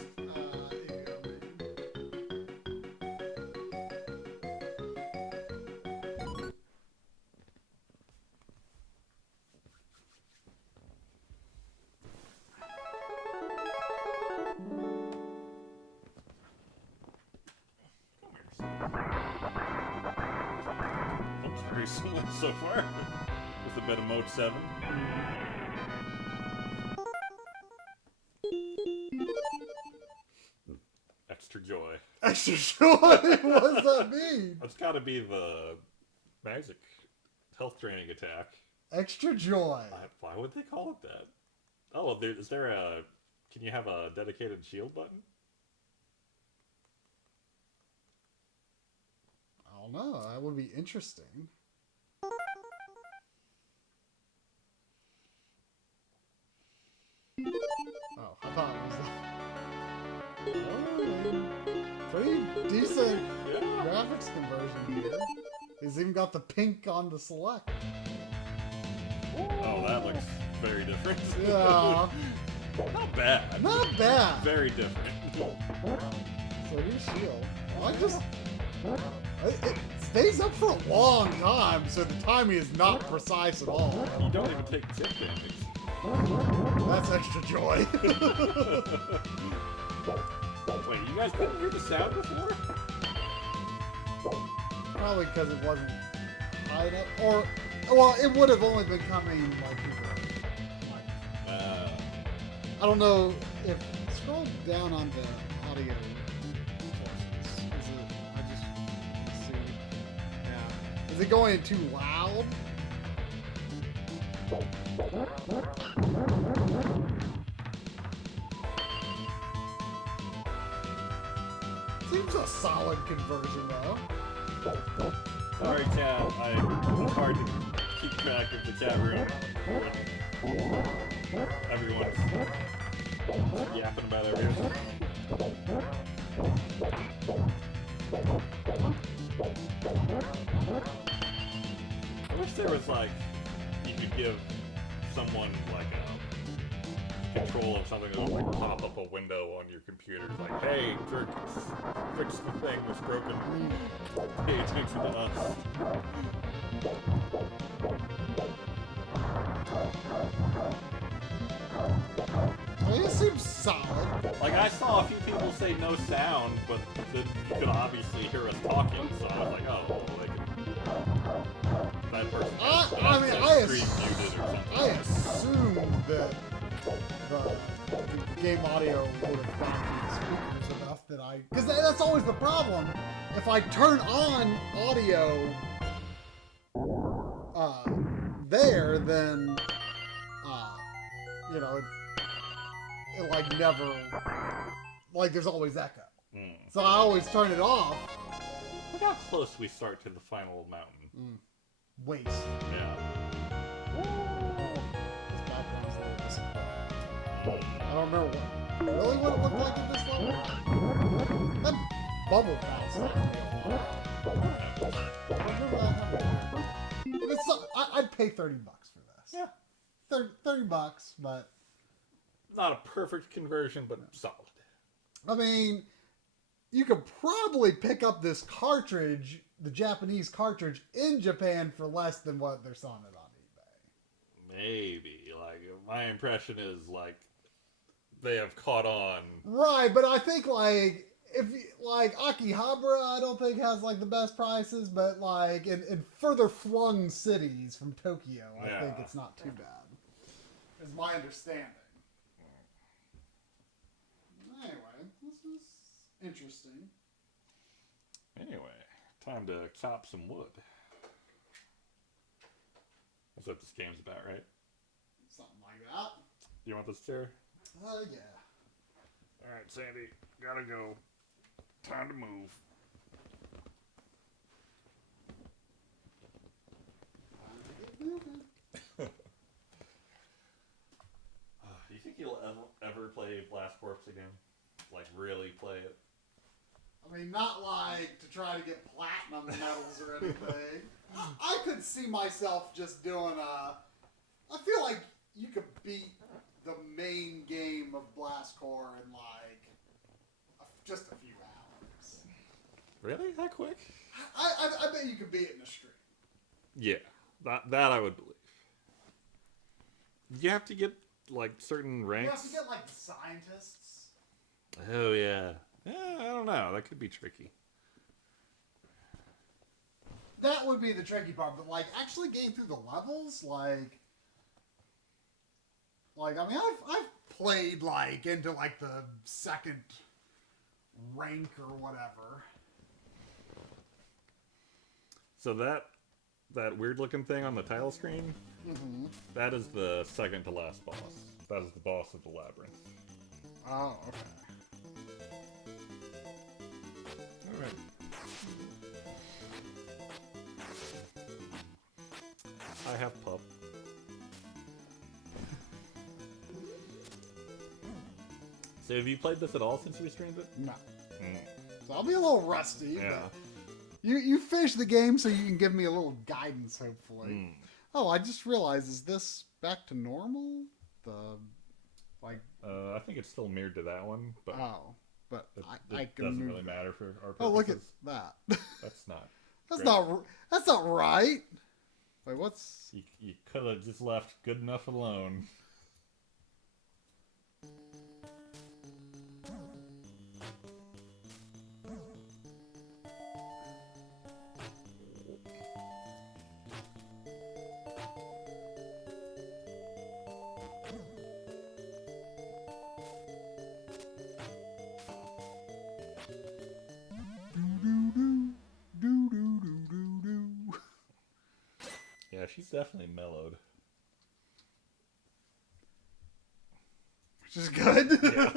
Looks very smooth so far. With a bit of mode 7. Extra joy. Extra joy? What does that mean? That's gotta be the magic health training attack. Extra joy. Why would they call it that? Oh, well, is there a... Can you have a dedicated shield button? I don't know. That would be interesting. Oh, I thought it was... pretty decent graphics conversion here. He's even got the pink on the select. Oh, that looks very different. Yeah. Not bad. Not bad. Very different. So here's shield. I just... It stays up for a long time, so the timing is not precise at all. You don't even take tip damage. That's extra joy. Wait, you guys couldn't hear the sound before? Probably because it wasn't high enough. Or, well, it would have only been coming like I don't know if... Scroll down on the audio sources. Is it... I just... Let's see. Yeah. Is it going too loud? Seems a solid conversion, though. Sorry, chat. It's hard to keep track of the chat room. Everyone's yapping about everything. I wish there was like, you could give someone like a control of something that would like pop up a window on your computer. Like, hey, jerk, fix the thing that's broken. Pay attention to us. Well, it seems solid. Like, I saw a few people say no sound, but then you could obviously hear us talking, so I was like, oh, well, they can... That person I assumed that the game audio would have gone through the speakers enough that because that's always the problem. If I turn on audio there, then you know, it like never, like there's always echo. So I always turn it off. Look how close we start to the final mountain. Waste. Yeah. This background's a little disappointing. I don't remember really what it looked like in this level. That bubble bounce off me a lot. I remember that happening. I'd pay $30 for this. Yeah. $30, but Not a perfect conversion, but solid. I mean, you could probably pick up this cartridge, the Japanese cartridge, in Japan for less than what they're selling it on eBay. Maybe. Like, my impression is, like, they have caught on. Right, but I think, like, if like Akihabara, I don't think has, like, the best prices, but, like, in further flung cities from Tokyo, I think it's not too bad. Is my understanding. Anyway, this is interesting. Anyway, Time to chop some wood. That's what this game's about, right? Something like that. You want this chair? Yeah. Alright, Sandy. Gotta go. Time to move. Time to get moving. Do you think you'll ever play Blast Corps again? Like, really play it? I mean, not like to try to get platinum medals or anything. I could see myself just doing I feel like you could beat the main game of Blast Corps in like just a few hours. Really? That quick? I bet you could beat it in a stream. Yeah. That I would believe. You have to get, like, certain ranks? You have to get like the scientists. Oh, yeah. Yeah, I don't know. That could be tricky. That would be the tricky part, but like actually getting through the levels, like I mean, I've played like into like the second rank or whatever. So that weird looking thing on the title screen, that is the second to last boss. That is the boss of the labyrinth. Oh, okay. Alright. I have pup. So have you played this at all since we streamed it? No. Mm. So I'll be a little rusty. Yeah. But you finish the game so you can give me a little guidance, hopefully. Mm. Oh, I just realized, is this back to normal? I think it's still mirrored to that one, but but it I can doesn't move really it. matter for our purposes. Oh, look at that. That's not. That's great. that's not right. Wait, what's... You could have just left good enough alone. Yeah, she's definitely mellowed. Which is good. Yeah.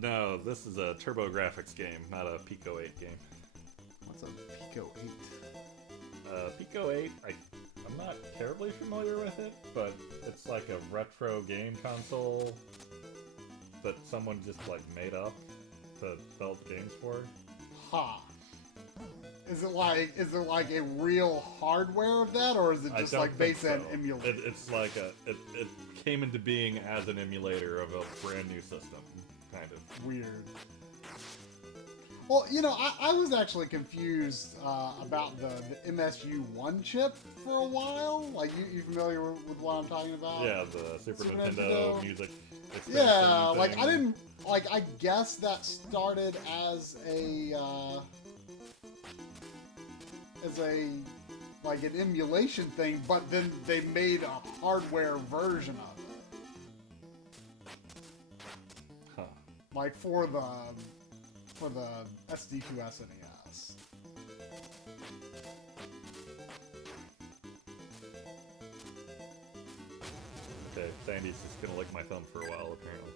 No, this is a TurboGrafx game, not a Pico 8 game. What's a Pico 8? Pico 8, I'm not terribly familiar with it, but it's like a retro game console that someone just like made up to develop games for. Ha. Is it like a real hardware of that, or is it just like based on emulation? It's like it came into being as an emulator of a brand new system, kind of. Weird. Well, you know, I was actually confused about the MSU1 chip for a while. Like, you familiar with what I'm talking about? Yeah, the Super Super Nintendo Nintendo. music. Extension Yeah, like thing. I didn't like. I guess that started as a like an emulation thing, but then they made a hardware version of it, Huh. like for the SD2S NES. Okay, Sandy's just gonna lick my thumb for a while, apparently.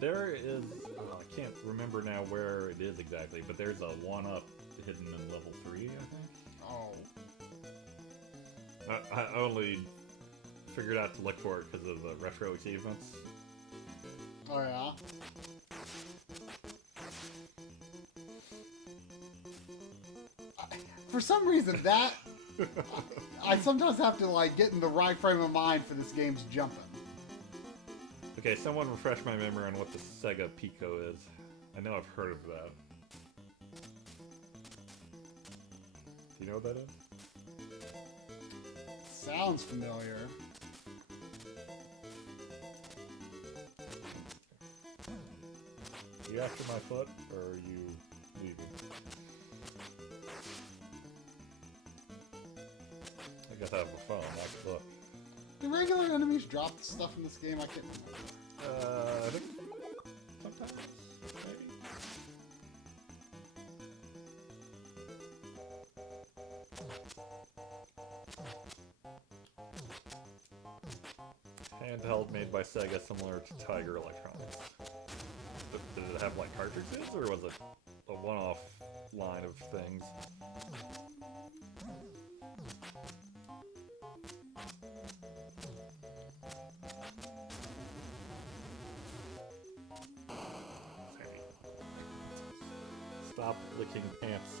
There is, I can't remember now where it is exactly, but there's a 1-up hidden in level 3, I think. Oh. I only figured out to look for it because of the retro achievements. Oh yeah. For some reason, that I sometimes have to like get in the right frame of mind for this game's jumping. Okay, someone refresh my memory on what the Sega Pico is. I know I've heard of that. Do you know what that is? Sounds familiar. you after my foot, or are you leaving? I guess I have a phone, not a book. Do regular enemies drop stuff in this game? I can't remember. I think sometimes, maybe? Handheld made by Sega, similar to Tiger Electronics. Did it have like cartridges, or was it a one-off line of things? Stop licking pants.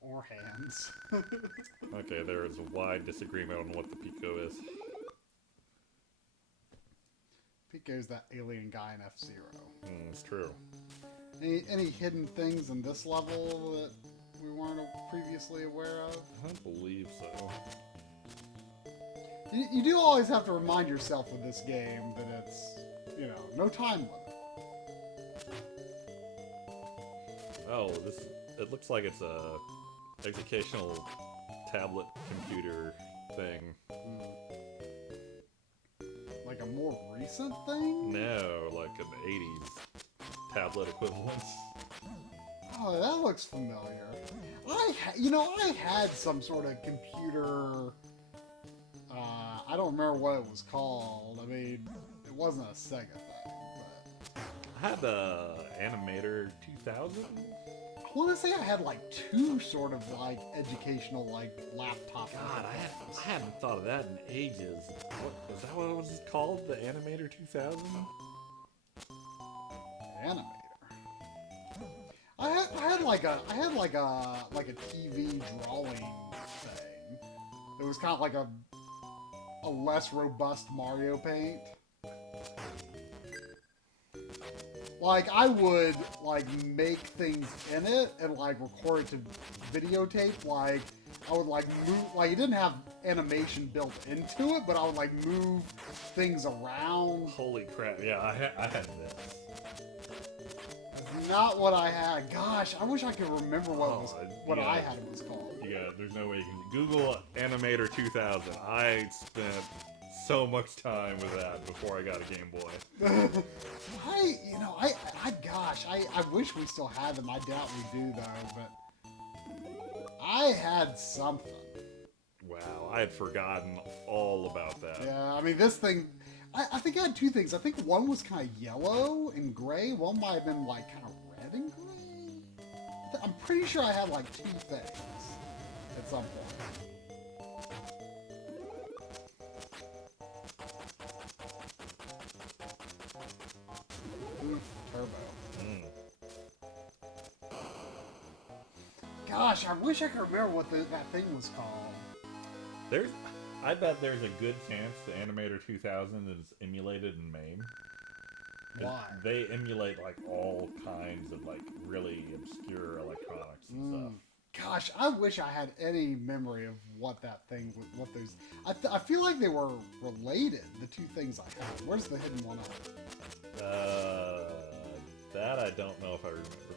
Or hands. Okay, there is a wide disagreement on what the Pico is. Pico's that alien guy in F-Zero. It's true. Any hidden things in this level that we weren't previously aware of? I don't believe so. You do always have to remind yourself with this game that it's, you know, no time limit. Oh, it looks like it's a educational tablet computer thing. Like a more recent thing? No, like an 80s tablet equivalent. Oh, that looks familiar. I had some sort of computer. I don't remember what it was called. I mean, it wasn't a Sega thing, but I had the Animator 2000. I want to say I had like two sort of like educational like laptop. God, things. I hadn't thought of that in ages. Is that what it was called? The Animator 2000? Animator. I had like a TV drawing thing. It was kind of like a less robust Mario Paint. Like, I would, like, make things in it and, like, record it to videotape. Like, I would, like, move... Like, it didn't have animation built into it, but I would, like, move things around. Holy crap, yeah, I had this. It's not what I had. Gosh, I wish I could remember what I had it was called. There's no way you can... Google Animator 2000. I spent so much time with that before I got a Game Boy. I wish we still had them. I doubt we do, though, but I had something. Wow, I had forgotten all about that. Yeah, I mean, this thing, I think I had two things. I think one was kind of yellow and gray. One might have been, like, kind of red and gray. I'm pretty sure I had, like, two things at some point. Turbo. Gosh, I wish I could remember what that thing was called. I bet there's a good chance the Animator 2000 is emulated in MAME. Why? They emulate like all kinds of like really obscure electronics and stuff. Gosh, I wish I had any memory of what that thing, what those. I feel like they were related. The two things I had. Where's the hidden one? That I don't know if I remember.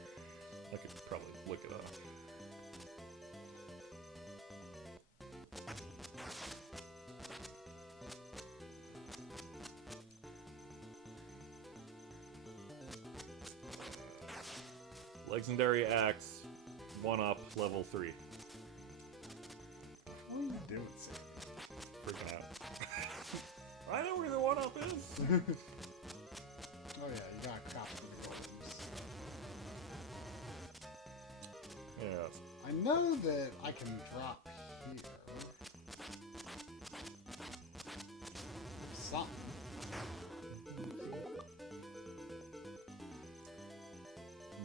I could probably look it up. Legendary Axe, 1-up, level 3. What are you doing, Sam? Freaking out. I know where the 1-up is! Oh yeah, you got copy the items. Yeah. I know that I can drop here. Something.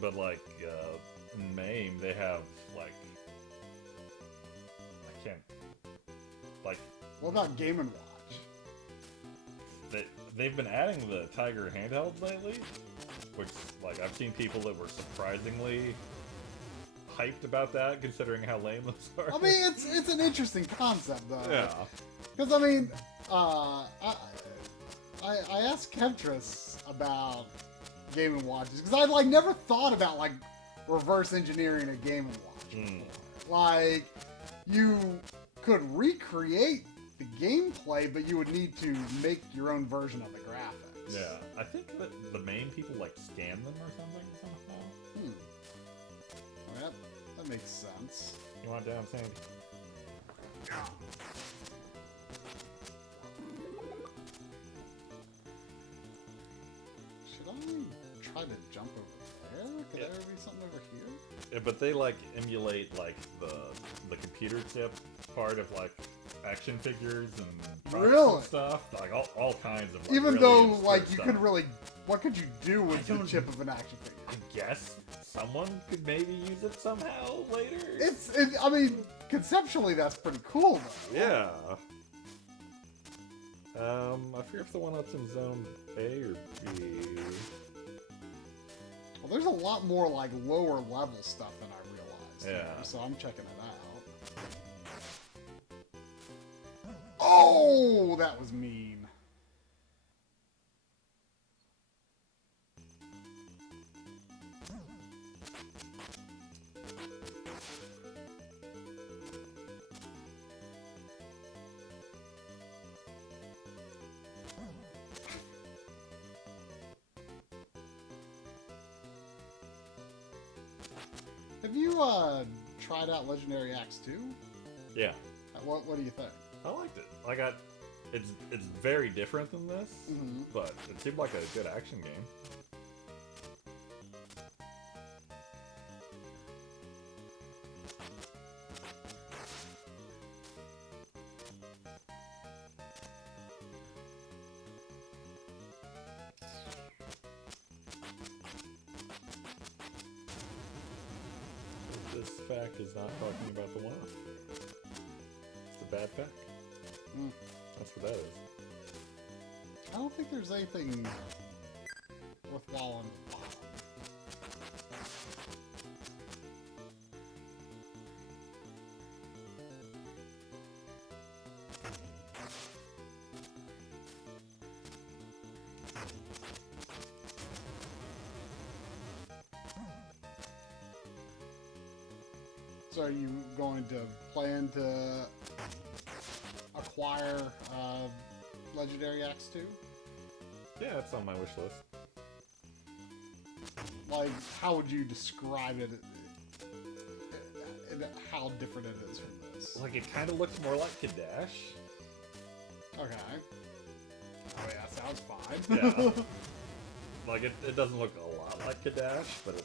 But like, in MAME, they have like, I can't, like... What about Game & Watch? They've been adding the Tiger handhelds lately, which, like, I've seen people that were surprisingly hyped about that, considering how lame those are. I mean, it's an interesting concept, though. Yeah. Because, I mean, I asked Kemptress about Game & Watches because I'd like never thought about like reverse engineering a Game & Watch before. Like you could recreate the gameplay, but you would need to make your own version of the graphics. Yeah, I think that the main people like scan them or something somehow. Well, that makes sense. You want down, Sandy? Should I try to jump over there? Could there be something over here? Yeah, but they like emulate like the computer chip part of like action figures and props Really? and stuff. Like all kinds of. Like, Even really though, obscure like, you stuff. could really, what could you do with I the don't- chip of an action figure? I guess someone could maybe use it somehow later. I mean, conceptually, that's pretty cool, though. Yeah. I forget if the one that's in zone A or B. Well, there's a lot more, like, lower level stuff than I realized. Yeah. So I'm checking it out. Oh, that was mean. Have you tried out Legendary Axe 2? Yeah, What do you think? I liked it. It's very different than this, but it seemed like a good action game. This fact is not talking about the one-off. It's a bad fact. That's what that is. I don't think there's anything worthwhile on the bottom. So are you going to plan to acquire Legendary Axe 2? Yeah, it's on my wish list. Like, how would you describe it? And how different it is from this? Like, it kind of looks more like Kadash. Okay. Oh yeah, sounds fine. Yeah. Like, it doesn't look a lot like Kadash, but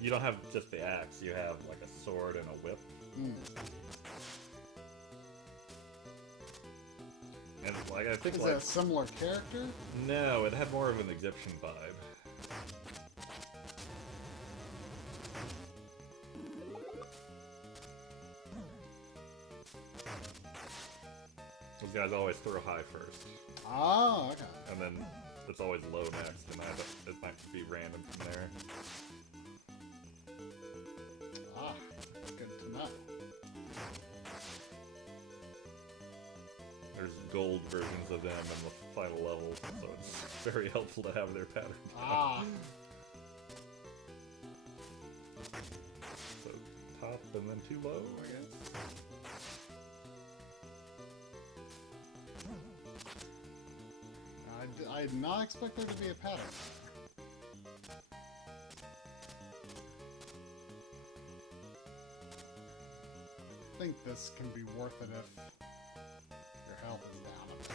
you don't have just the axe, you have like a sword and a whip. And like, I think Is like it a similar character? no, it had more of an Egyptian vibe. Those guys always throw high first, Oh, okay. and then it's always low next, and it might be random from there. Ah, good to know. There's gold versions of them in the final levels, so it's very helpful to have their pattern. Ah, So top and then too low, I guess. I did not expect there to be a pattern there. I think this can be worth it if your health is down a bit.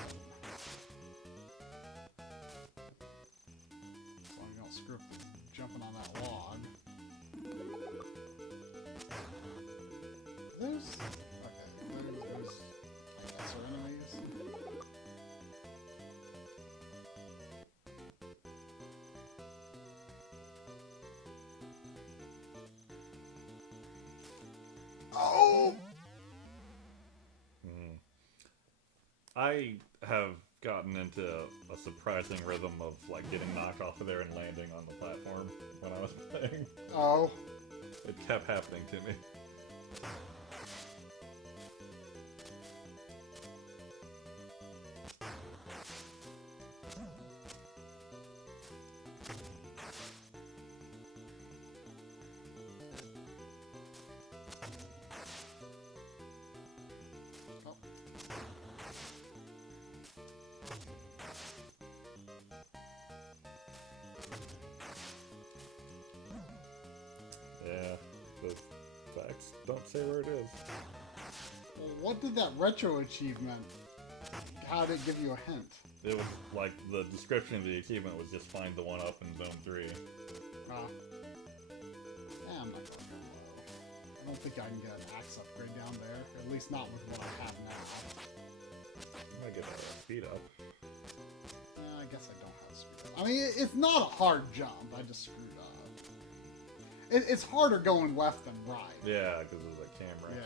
So you don't screw up jumping on that log. There's... Okay, there's... I guess our enemies. Oh! I have gotten into a surprising rhythm of like getting knocked off of there and landing on the platform when I was playing. Oh. It kept happening to me. don't say where it is. Well, what did that retro achievement? How did it give you a hint? It was like the description of the achievement was just find the one up in Zone 3. Yeah, I'm not going to go low. I don't think I can get an axe upgrade down there. At least not with what I have now. I might get a speed up. Yeah, I guess I don't have speed up. I mean, it's not a hard jump. I just screwed up. It's harder going left than right. Yeah, because of the camera. Yeah.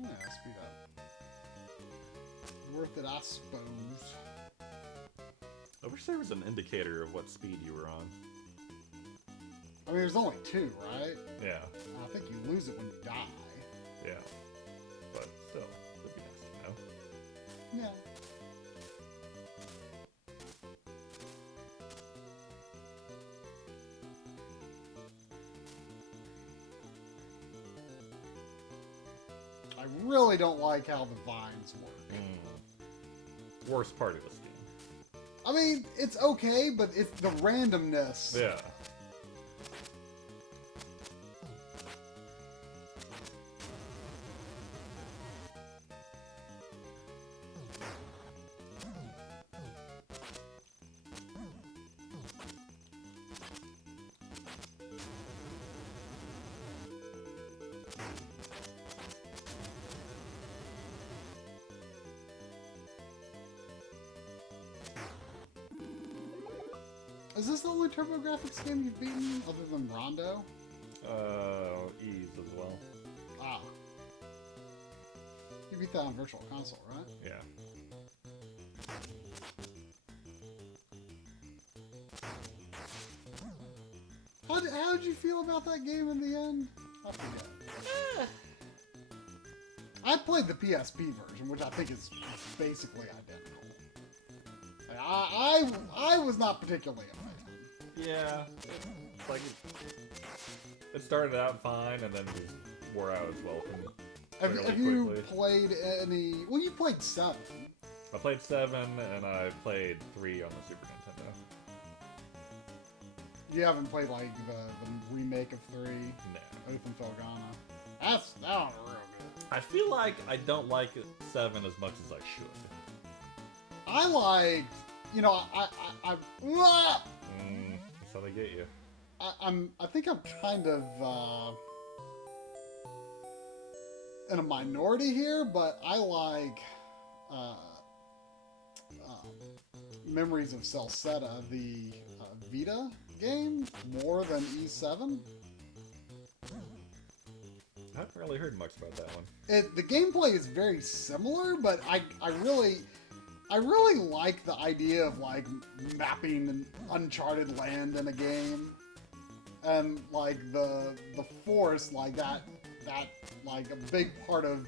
Yeah, speed up. Worth it, I suppose. I wish there was an indicator of what speed you were on. I mean, there's only 2, right? Yeah, I think you lose it when you die. yeah. But still, it'd be nice to know. Yeah. I really don't like how the vines work. Worst part of this game. I mean, it's okay, but it's the randomness. Yeah. Is this the only TurboGrafx game you've beaten other than Rondo? Ease as well. Ah. You beat that on Virtual Console, right? Yeah. How did you feel about that game in the end? I forget. I played the PSP version, which I think is basically identical. I was not particularly a fan. Yeah. It's like it started out fine and then just wore out its welcome. Have you played any? Well, you played 7. I played 7 and I played 3 on the Super Nintendo. You haven't played like the remake of 3, No. Oath and Felghana. That was real good. I feel like I don't like 7 as much as I should. I like, you know, That's how they get you. I think I'm kind of in a minority here, but I like Memories of Celceta, the Vita game, more than E7. I haven't really heard much about that one. The gameplay is very similar, but I really like the idea of like mapping an uncharted land in a game, and like the forest, like that like a big part of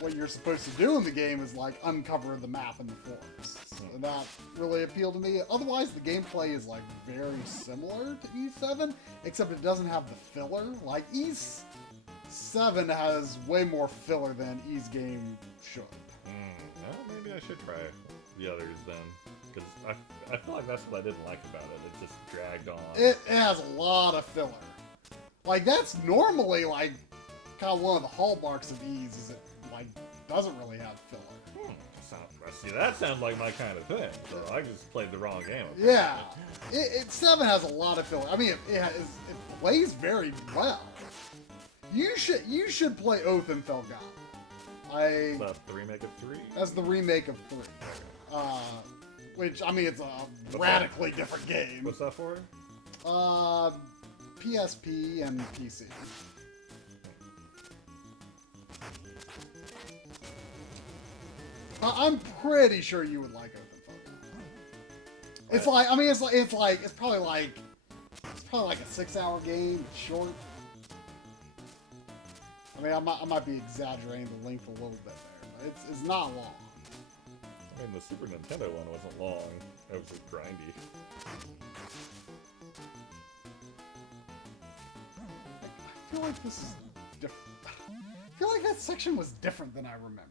what you're supposed to do in the game is like uncover the map in the forest. And that really appealed to me. Otherwise, the gameplay is like very similar to E7, except it doesn't have the filler. Like E7 has way more filler than E's game should. Well, maybe I should try the others then. Because I feel like that's what I didn't like about it. It just dragged on. It has a lot of filler. Like, that's normally, like, kind of one of the hallmarks of E's, is it, like, doesn't really have filler. See, that sounds like my kind of thing. So I just played the wrong game. Yeah. 7 has a lot of filler. I mean, it plays very well. You should play Oath and Felghana. That's the remake of 3? That's the remake of 3. Which, I mean, it's a radically different game. What's that for? PSP and PC. I'm pretty sure you would like Oath and Felghana. It's like, I mean, it's probably like a 6-hour game. It's short. I mean, I might be exaggerating the length a little bit there, but it's not long. I mean, the Super Nintendo one wasn't long. It was just grindy. I feel like this is different. I feel like that section was different than I remembered.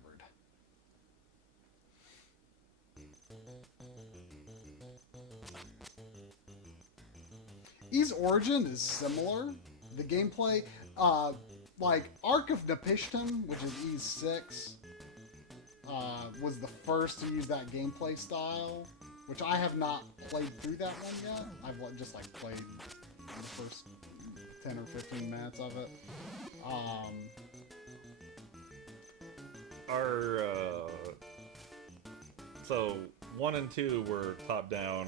Ys Origin is similar. The gameplay, like Ark of Napishtim, which is Ys 6, was the first to use that gameplay style, which I have not played through that one yet. I've just like played the first 10 or 15 minutes of it. So 1 and 2 were top-down,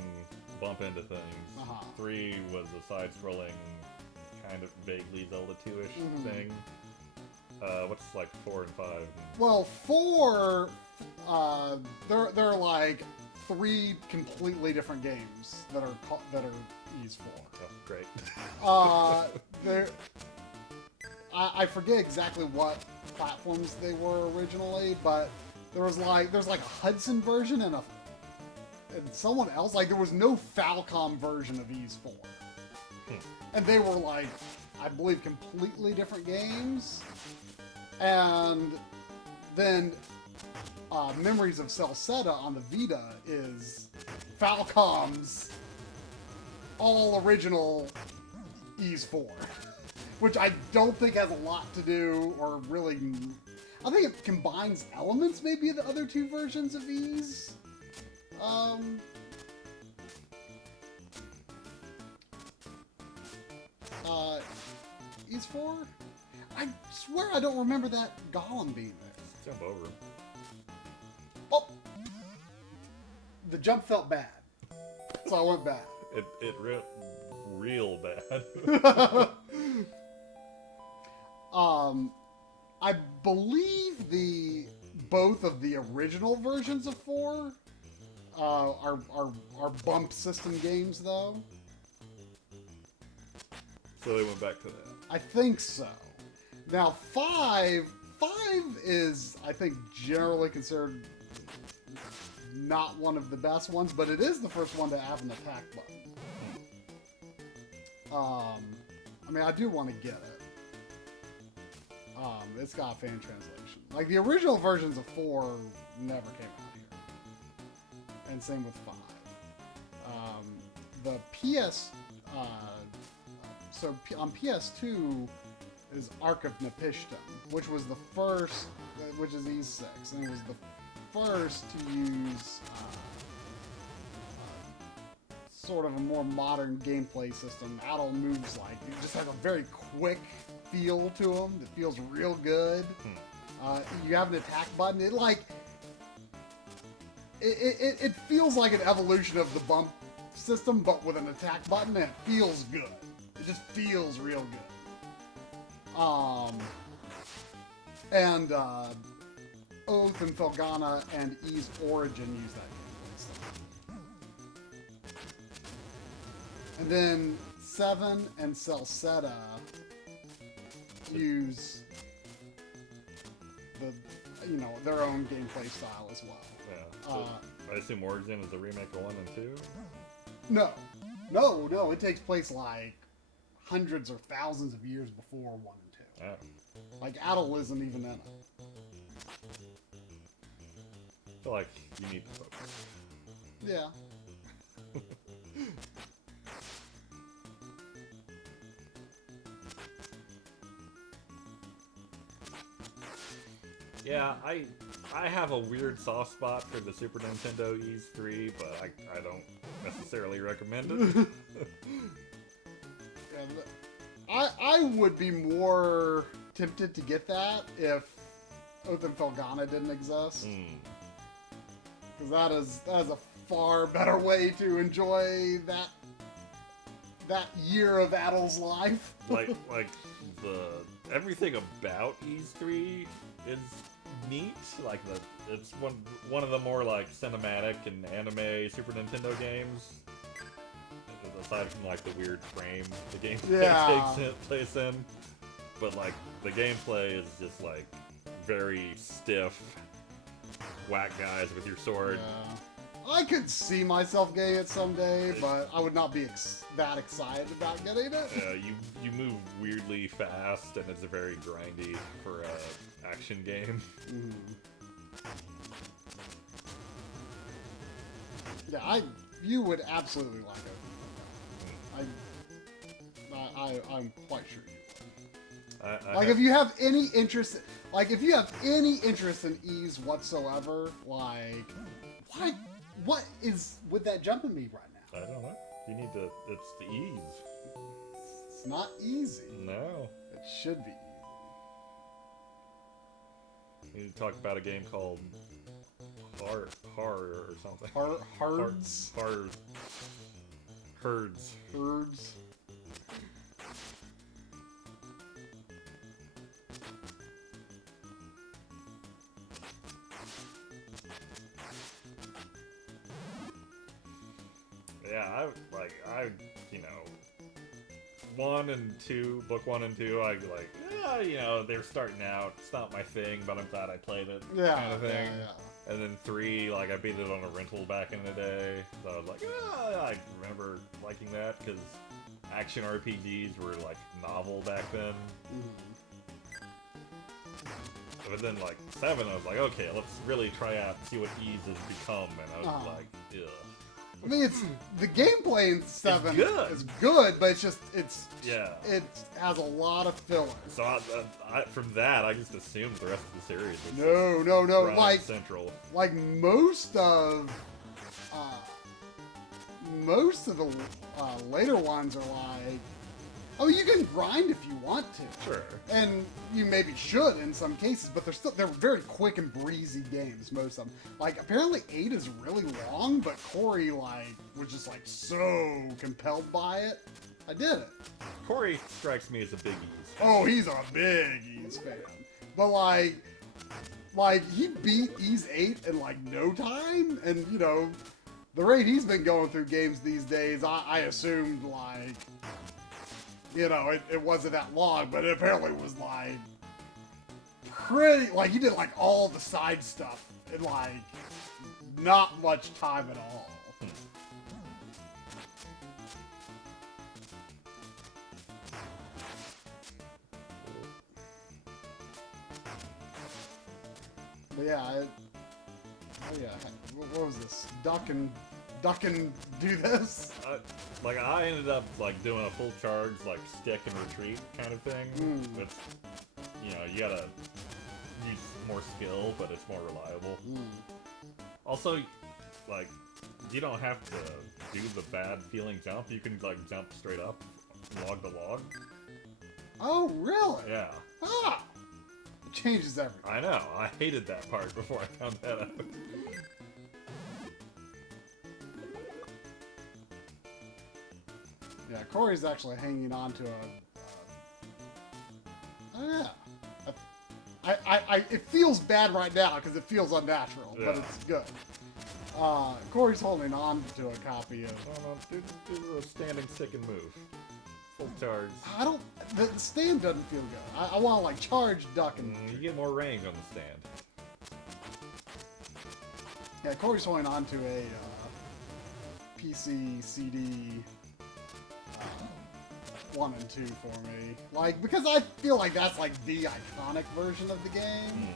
bump into things. 3 was a side-scrolling, kind of vaguely Zelda 2-ish thing. What's like 4 and 5? Well, 4, they're like 3 completely different games that are Ys 4. Oh, great. I forget exactly what platforms they were originally, but there's like a Hudson version and someone else. Like there was no Falcom version of Ys 4, and they were like, I believe, completely different games. And then Memories of Celceta on the Vita is Falcom's all original Ys 4. Which I don't think has a lot to do, or really... I think it combines elements, maybe, of the other 2 versions of Ys. Ys 4? I swear I don't remember that Golem being there. Jump over. Oh! The jump felt bad. So I went back. It real bad. I believe both of the original versions of 4 are bump system games, though. So they went back to that. I think so. Now 5 is, I think, generally considered not one of the best ones, but it is the first one to have an attack button. I mean, I do want to get it. It's got a fan translation. Like, the original versions of 4 never came out here. And same with 5. The PS... on PS2 is Ark of Napishtim, which was the first... which is Ys 6, and it was the first to use... sort of a more modern gameplay system. Adol moves like... It just has a very quick feel to them. It feels real good. You have an attack button. It like it feels like an evolution of the bump system, but with an attack button, and it feels good. It just feels real good. And Oath and Felghana and Ys Origin use that gameplay system. And then 7 and Celceta use their own gameplay style as well. Yeah. So I assume Origin is a remake of 1 and 2? No. It takes place like hundreds or thousands of years before 1 and 2. Oh. Like Adol isn't even in it. I feel like you need to focus. Yeah. Yeah, I have a weird soft spot for the Super Nintendo Ys 3, but I don't necessarily recommend it. I would be more tempted to get that if Oath and Felghana didn't exist. Because that is a far better way to enjoy that year of Adol's life. like everything about Ys 3 is neat. Like it's one of the more like cinematic and anime Super Nintendo games. Aside from like the weird frame the game takes place in, but like the gameplay is just like very stiff, whack guys with your sword. I could see myself getting it someday, but I would not be that excited about getting it. You move weirdly fast, and it's very grindy for a action game. Mm. Yeah, you would absolutely like it. I'm quite sure you would. Like, if you have any interest, in ease whatsoever, like, what is with that jumping me right now? I don't know. You need to. It's the ease. It's not easy. No. It should be easy. You need to talk about a game called Hard or something. Herds. Herds. Yeah, book 1 and 2, I'd be like, they're starting out, it's not my thing, but I'm glad I played it, kind of thing. Yeah. And then 3, like, I beat it on a rental back in the day, so I was like, I remember liking that, because action RPGs were, like, novel back then. Mm-hmm. But then, like, 7, I was like, okay, let's really try out and see what Ys has become, and I was like, ugh. I mean, the gameplay in 7 good. is good, but it has a lot of filler. So from that, I just assumed the rest of the series was No, like central. Like most of the later ones are like, oh, you can grind if you want to. Sure. And you maybe should in some cases, but they're very quick and breezy games, most of them. Like, apparently 8 is really long, but Corey, like, was just, like, so compelled by it. I did it. Corey strikes me as a big Ys. Oh, he's a big Ys fan. But, like, he beat Ys 8 in, like, no time, and, the rate he's been going through games these days, I assumed, like... it wasn't that long, but it apparently was, like, pretty, like, he did, like, all the side stuff in, like, not much time at all. But yeah, what was this? Duck and do this? I ended up like doing a full charge, like stick and retreat kind of thing. It's, you gotta use more skill, but it's more reliable. Also, like, you don't have to do the bad feeling jump. You can like jump straight up, log to log. Oh, really? Yeah. Ah! It changes everything. I know. I hated that part before I found that out. Yeah, Corey's actually hanging on to it feels bad right now because it feels unnatural, but it's good. Corey's holding on to a copy of... Do the standing stick and move. Full charge. The stand doesn't feel good. I want to, like, charge, duck, and... You get more range on the stand. Yeah, Corey's holding on to a PC, CD... 1 and 2 for me. Like, because I feel like that's like the iconic version of the game.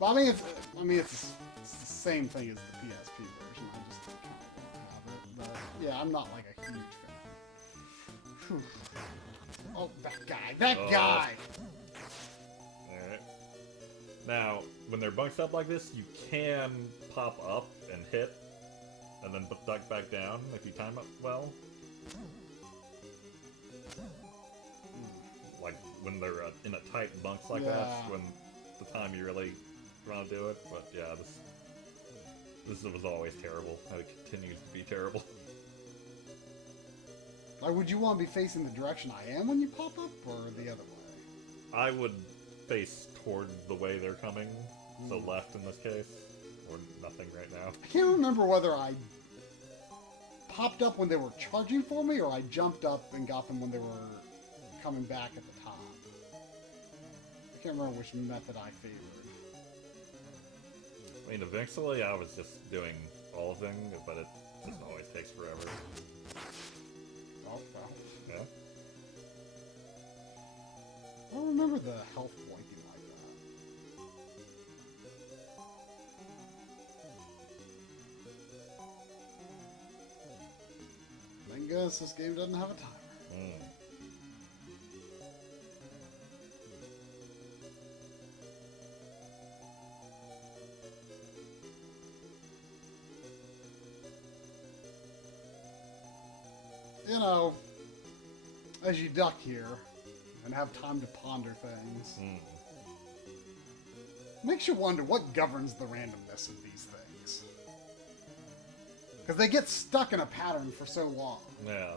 But I mean, it's the same thing as the PSP version. I just kind of don't have it. But yeah, I'm not like a huge fan. Whew. Oh, that guy! Alright. Now, when they're bunched up like this, you can pop up and hit, and then duck back down if you time it well. Like when they're in a tight bunks like that, when the time you really want to do it. But yeah, this was always terrible, and it continues to be terrible. Like, would you want to be facing the direction I am when you pop up, or the other way? I would face toward the way they're coming, so left in this case, or nothing right now. I can't remember whether I popped up when they were charging for me, or I jumped up and got them when they were coming back at the top. I can't remember which method I favored. I mean, eventually I was just doing all thing, but it just always takes forever. Oh, wow. Yeah. I don't remember the health blinking like that. Thank goodness this game doesn't have a timer. You know, as you duck here and have time to ponder things, makes you wonder what governs the randomness of these things. Because they get stuck in a pattern for so long. Yeah.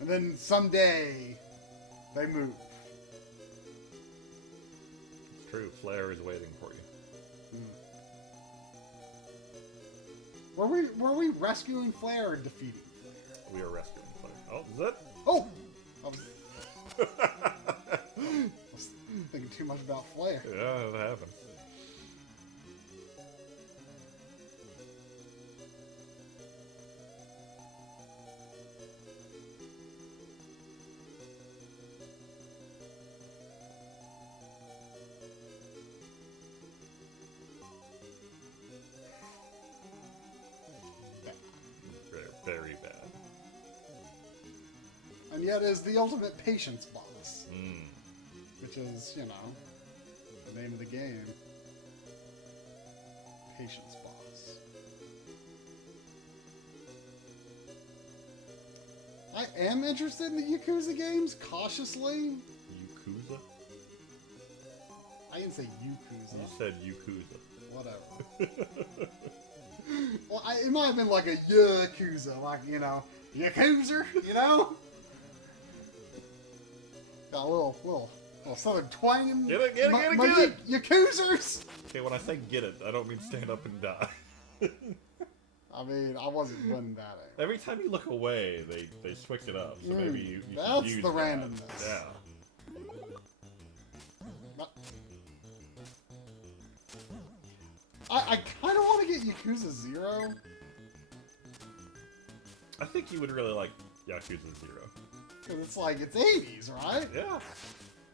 And then someday, they move. It's true. Flair is waiting for you. Were we rescuing Flair or defeating Flair? We are rescuing Flair. Oh, is it? Oh! I was thinking too much about Flair. Yeah, that happens. Very bad. And yet is the ultimate patience boss. Which is, you know, the name of the game. Patience boss. I am interested in the Yakuza games, cautiously. Yakuza? I didn't say Yakuza. You said Yakuza. Whatever. Well, it might have been like a Yakuza, like, you know, Yakuza, you know? Got a little southern twang in Get it. Yakuzers! Okay, when I say get it, I don't mean stand up and die. I mean, I wasn't winning that anyway. Every time you look away, they switch it up. So maybe you should that's use the that. randomness. Yeah. I kind of want to get Yakuza 0. I think you would really like Yakuza 0. Because it's like, it's 80s, right? Yeah.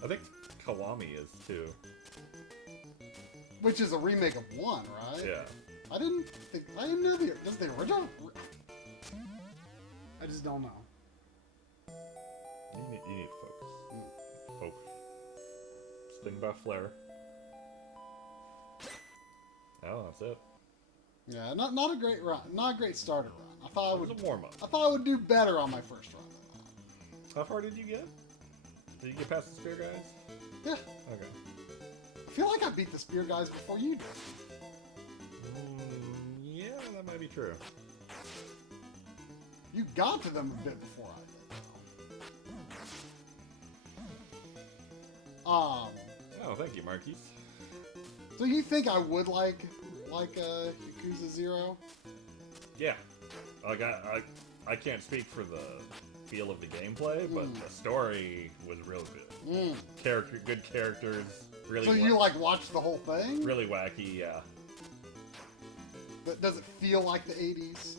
I think Kawami is too. Which is a remake of 1, right? Yeah. I didn't know does the original? I just don't know. You need to focus. Focus. Just think about Flair. Oh, that's it. Yeah, not a great run, not a great starter run. I thought I It was would a warm-up. I thought I would do better on my first run. How far did you get? Did you get past the spear guys? Yeah, Okay. I feel like I beat the spear guys before you did. Yeah, that might be true. You got to them a bit before I did. Oh, thank you, Marquise. So you think I would like Yakuza 0? Yeah. Like I can't speak for the feel of the gameplay, but the story was real good. Good characters, really. So you like watched the whole thing? Really wacky, yeah. But does it feel like the 80s?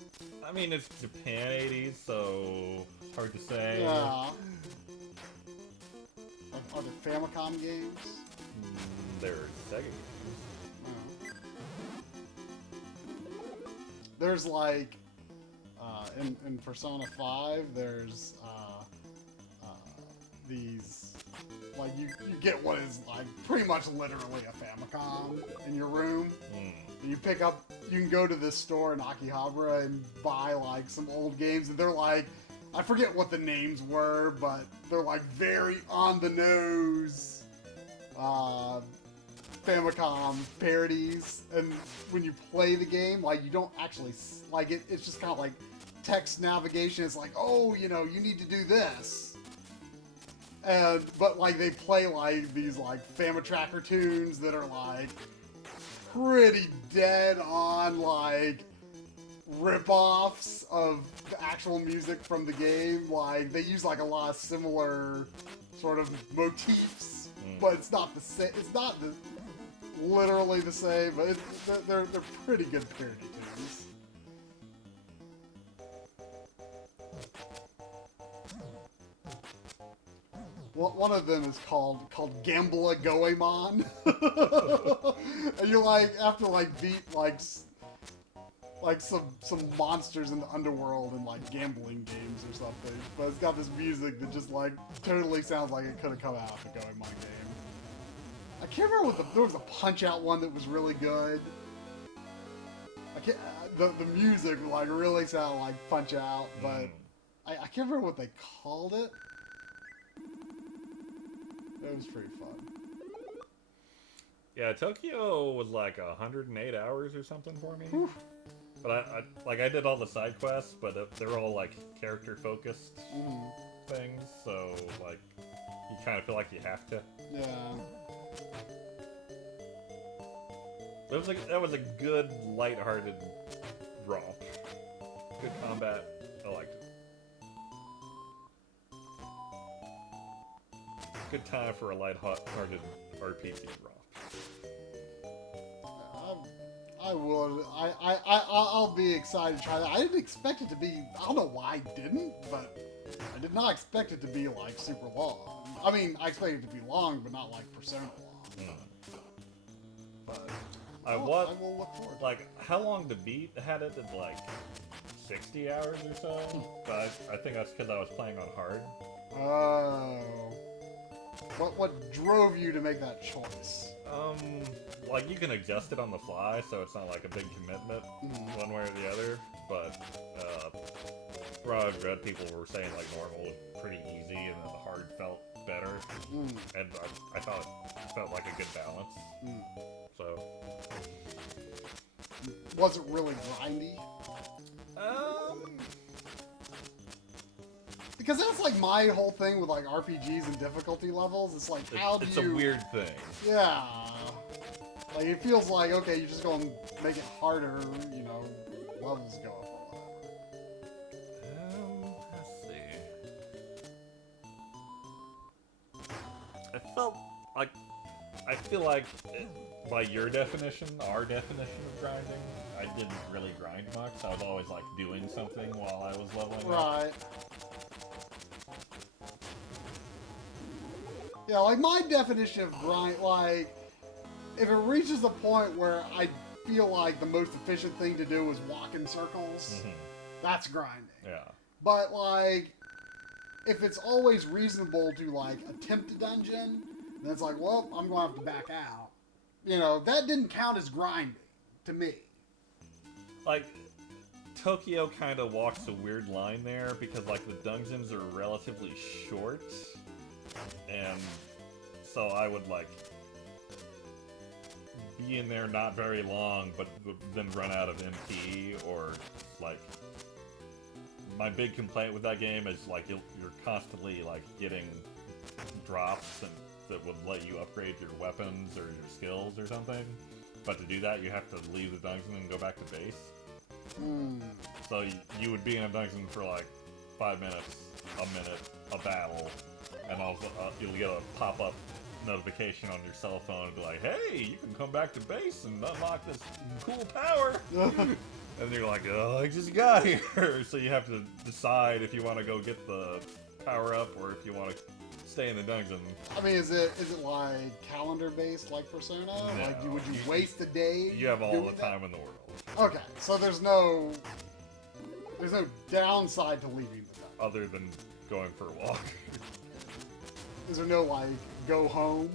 I mean, it's Japan 80s, so it's hard to say. Yeah. Are there Famicom games? They're Sega games. There's like in Persona 5 there's these like you get what is like pretty much literally a Famicom in your room. And you can go to this store in Akihabara and buy like some old games, and they're like, I forget what the names were, but they're like very on the nose Famicom parodies, and when you play the game, like you don't actually like it. It's just kind of like text navigation. It's like, oh, you know, you need to do this, but like they play like these like Famitracker tunes that are like pretty dead on like rip-offs of the actual music from the game. Like they use like a lot of similar sort of motifs, but it's not the same. It's not literally the same, but they're pretty good parody tunes. One of them is called Gambler Goemon. And you like have to like beat like some monsters in the underworld in like gambling games or something. But it's got this music that just like totally sounds like it could have come out of the Goemon game. I can't remember what there was a Punch-Out one that was really good. I can't the music like really sounded like Punch-Out, but I can't remember what they called it. It was pretty fun. Yeah, Tokyo was like 108 hours or something for me. Whew. But I did all the side quests, but they're all like character focused things, so like you kind of feel like you have to. Yeah. That was a good, lighthearted romp. Good combat. I liked it. Good time for a lighthearted RPG romp. I'll be excited to try that. I didn't expect it to be, I don't know why I didn't, but I did not expect it to be like super long. I mean, I expected it to be long, but not like Persona long. But I will look forward. Like, how long to beat had it at like 60 hours or so? But I think that's because I was playing on hard. Oh. What drove you to make that choice? Like you can adjust it on the fly, so it's not like a big commitment one way or the other. But from what I've read, people were saying like normal was pretty easy, and then the hard felt better. And I thought it felt like a good balance. So, was it really grindy? Because that's like my whole thing with like RPGs and difficulty levels. It's like, how do you... It's a weird thing. Yeah. Like, it feels like, okay, you just go and make it harder, you know, levels go up or whatever. Let's see. I feel like, by your definition, our definition of grinding, I didn't really grind much. I was always, like, doing something while I was leveling up. Right. Yeah, like, my definition of grind, like, if it reaches the point where I feel like the most efficient thing to do is walk in circles, that's grinding. Yeah. But, like, if it's always reasonable to, like, attempt a dungeon, then it's like, well, I'm going to have to back out. You know, that didn't count as grinding, to me. Like, Tokyo kind of walks a weird line there, because, like, the dungeons are relatively short, and so I would, like, be in there not very long, but then run out of MP, or, like, my big complaint with that game is, like, you're constantly, like, getting drops that would let you upgrade your weapons or your skills or something, but to do that, you have to leave the dungeon and go back to base. So you would be in a dungeon for, like, 5 minutes, a minute, a battle, and also you'll get a pop-up notification on your cell phone and be like, hey, you can come back to base and unlock this cool power. And you're like, oh, I just got here. So you have to decide if you want to go get the power up or if you want to stay in the dungeon. I mean, is it like calendar based like Persona? No. Like, would you waste a day? You have all the doing time in the world. Okay, so there's no downside to leaving the dungeon. Other than going for a walk. Is there no like go home?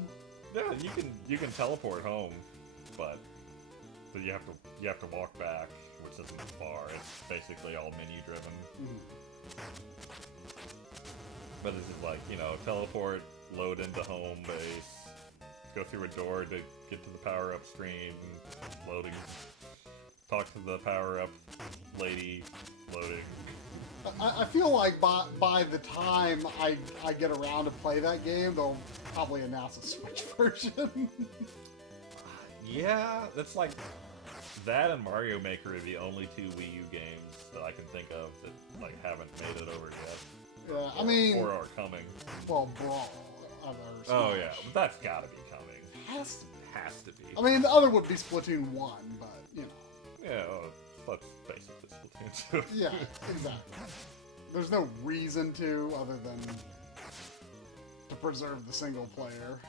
Yeah, you can teleport home, but you have to walk back, which isn't far. It's basically all menu driven. But it's just like, you know, teleport, load into home base, go through a door to get to the power up screen, loading, talk to the power up lady, loading. I feel like by the time I get around to play that game, they'll probably announce a Switch version. Yeah, that's like that and Mario Maker are the only two Wii U games that I can think of that like haven't made it over yet. Yeah, I mean, or are coming. Well, Brawl. Oh yeah, but that's gotta be coming. Has to be. I mean, the other would be Splatoon 1, but you know. Yeah, well, that's basically Splatoon 2. Yeah, exactly. There's no reason to other than to preserve the single player.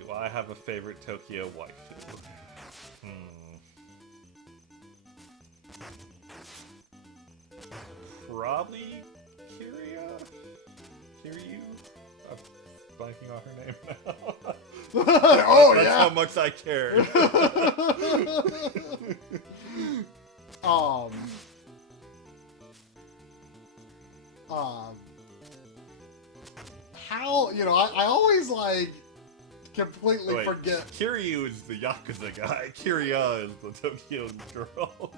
Do I have a favorite Tokyo waifu? Probably Kiryu? I'm blanking on her name now. Oh, That's yeah! how much I cared. How, you know, I always, like, completely Wait, forget. Kiryu is the Yakuza guy. Kiria is the Tokyo girl.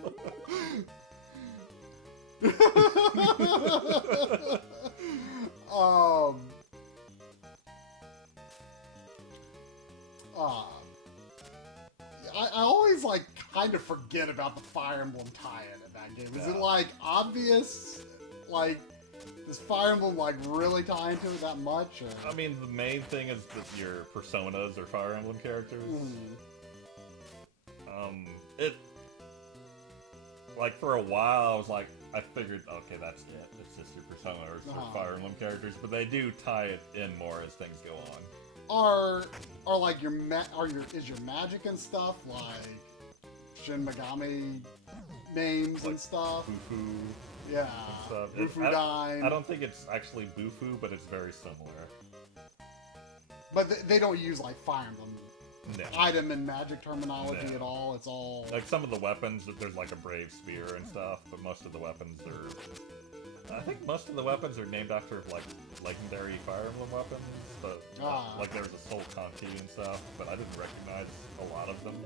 I always, like, kind of forget about the Fire Emblem tie-in in that game. Is it, like, obvious? Like, does Fire Emblem, like, really tie into it that much? Or? I mean, the main thing is that your personas are Fire Emblem characters. It... Like, for a while, I was like, I figured, okay, that's it. It's just your personas or Fire Emblem characters, but they do tie it in more as things go on. Are like is your magic and stuff like Shin Megami names like and stuff? Bufu. Yeah. I don't think it's actually Bufu, but it's very similar. But they don't use like Fire Emblem item and magic terminology at all. It's all like some of the weapons. There's like a Brave Spear and stuff, but most of the weapons are. I think most of the weapons are named after like legendary Fire Emblem weapons, but like there's a Soul Conti and stuff, but I didn't recognize a lot of them.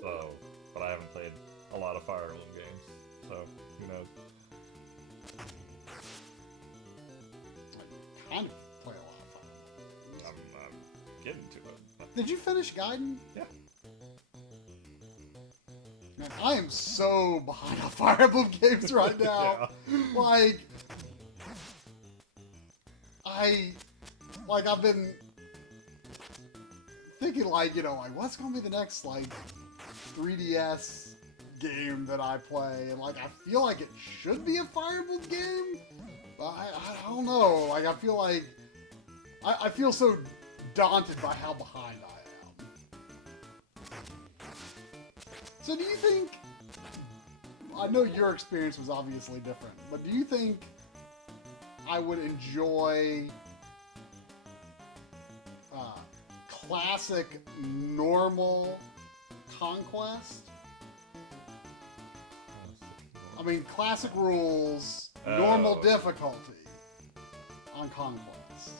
So, but I haven't played a lot of Fire Emblem games, so who knows? I kind of play a lot of Fire Emblem. I'm getting to it. Did you finish Gaiden? Yeah. Man, I am so behind on Fire Emblem games right now. Yeah. I've been thinking like, you know, like what's gonna be the next like 3DS game that I play, and like I feel like it should be a Fire Emblem game, but I don't know. Like I feel like I feel so daunted by how behind I am. So do you think, I know your experience was obviously different, but do you think I would enjoy classic normal Conquest? I mean, classic rules, normal difficulty on Conquest.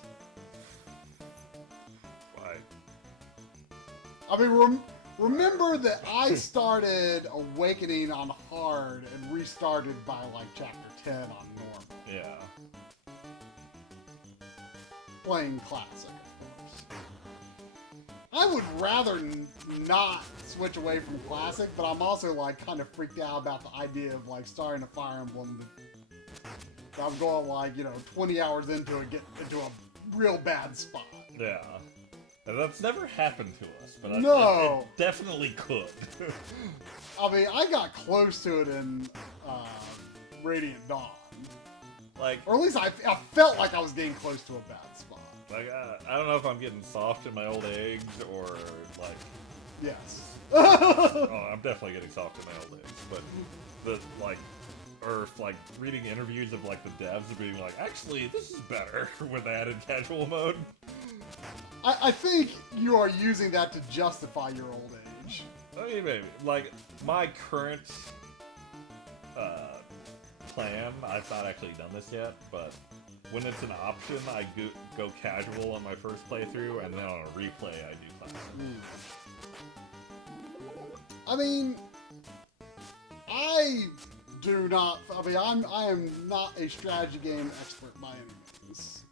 Right. I mean, remember that I started Awakening on hard and restarted by like chapter 10 on normal. Yeah. Playing classic, of course. I would rather not switch away from classic, but I'm also like kind of freaked out about the idea of like starting a Fire Emblem. I'm going like, you know, 20 hours into it, get into a real bad spot. Yeah. And that's never happened to us, but No. it definitely could. I mean, I got close to it in Radiant Dawn. Like, Or at least I felt like I was getting close to a bad spot. like I don't know if I'm getting soft in my old age or like. Yes. Oh, I'm definitely getting soft in my old age, but the like, or like reading interviews of like the devs and being like, actually, this is better with added casual mode. I think you are using that to justify your old age. I mean, maybe. Like, my current plan, I've not actually done this yet, but when it's an option, I go casual on my first playthrough, and then on a replay, I do classic. I mean, I am not a strategy game expert by any means.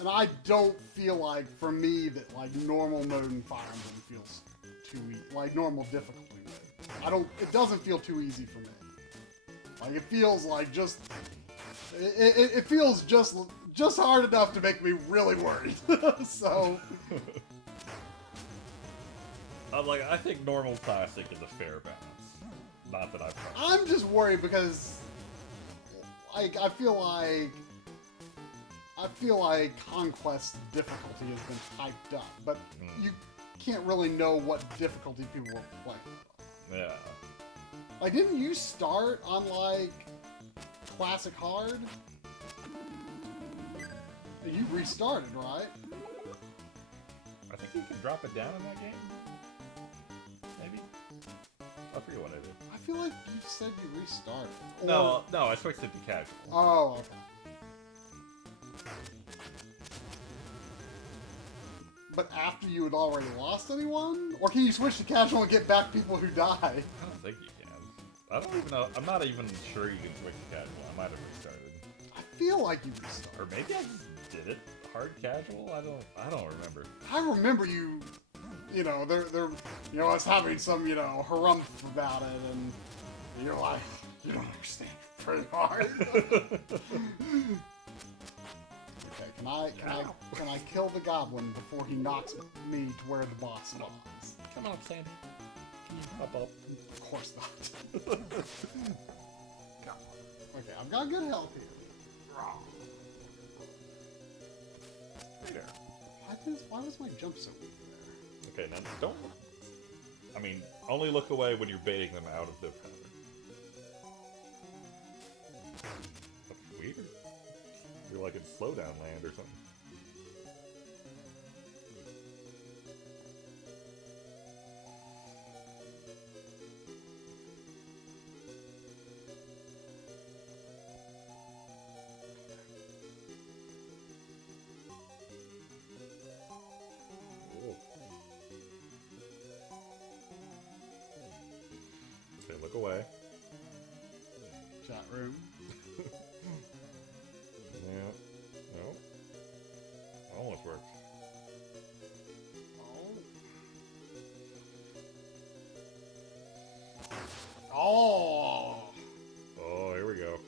And I don't feel like, for me, that like normal mode in Fire Emblem feels too easy. Like normal difficulty mode. It doesn't feel too easy for me. Like it feels like it feels just hard enough to make me really worried. So. I think normal classic is a fair balance. Not that I've tried. I'm just worried because I feel like I feel like Conquest difficulty has been hyped up, but you can't really know what difficulty people are playing. Yeah. Like, didn't you start on, like, Classic Hard? You restarted, right? I think you can drop it down in that game. Maybe. I forget what I did. I feel like you said you restarted. No, I switched it to casual. Oh, okay. But after you had already lost anyone? Or can you switch to casual and get back people who die? I don't think you can. I don't even know. I'm not even sure you can switch to casual. I might have restarted. I feel like you restarted. Or maybe I just did it hard casual. I don't remember. I remember you, they're us having some, harumph about it, and you're like, you don't understand. Pretty hard. Okay, can I kill the goblin before he knocks me to where the boss spawns? Come on, Sandy. Can you pop up? Of course not. Come on. Okay, I've got good health here. Hey there. Why was my jump so weak there? Okay, now don't. I mean, only look away when you're baiting them out of their cover. That's weird. You're like in slowdown land or something. Okay, look away. Chat room. Yeah. No. Almost worked. Oh. Oh, here we go.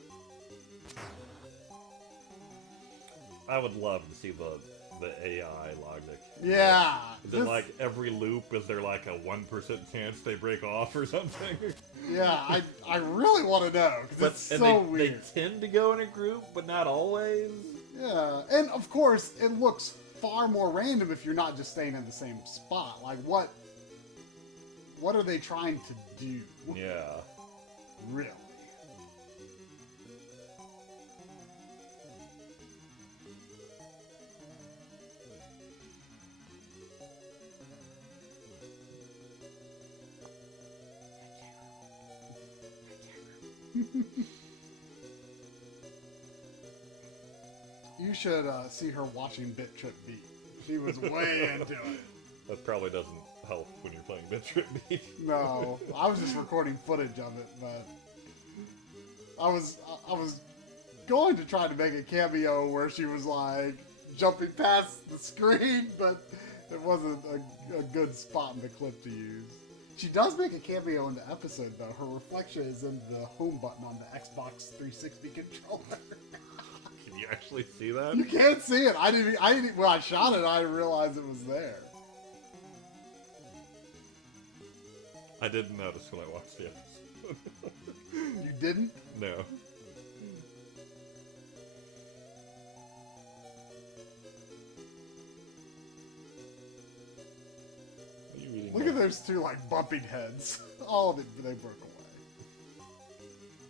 I would love to see the AI logic. Yeah. Is it like every loop, is there like a 1% chance they break off or something? Yeah, I really want to know, because it's so weird. They tend to go in a group, but not always. Yeah, and of course, it looks far more random if you're not just staying in the same spot. Like, what are they trying to do? Yeah. Really? You should see her watching Bit Trip Beat. She was way into it. That probably doesn't help when you're playing Bit Trip Beat. No, I was just recording footage of it, but I was going to try to make a cameo where she was like jumping past the screen, but it wasn't a good spot in the clip to use. She does make a cameo in the episode, though. Her reflection is in the home button on the Xbox 360 controller. Can you actually see that? You can't see it. I didn't. When I shot it, I didn't realize it was there. I didn't notice when I watched the episode. You didn't? No. Are you eating Look my, at those two, like, bumping heads. Oh, they broke away.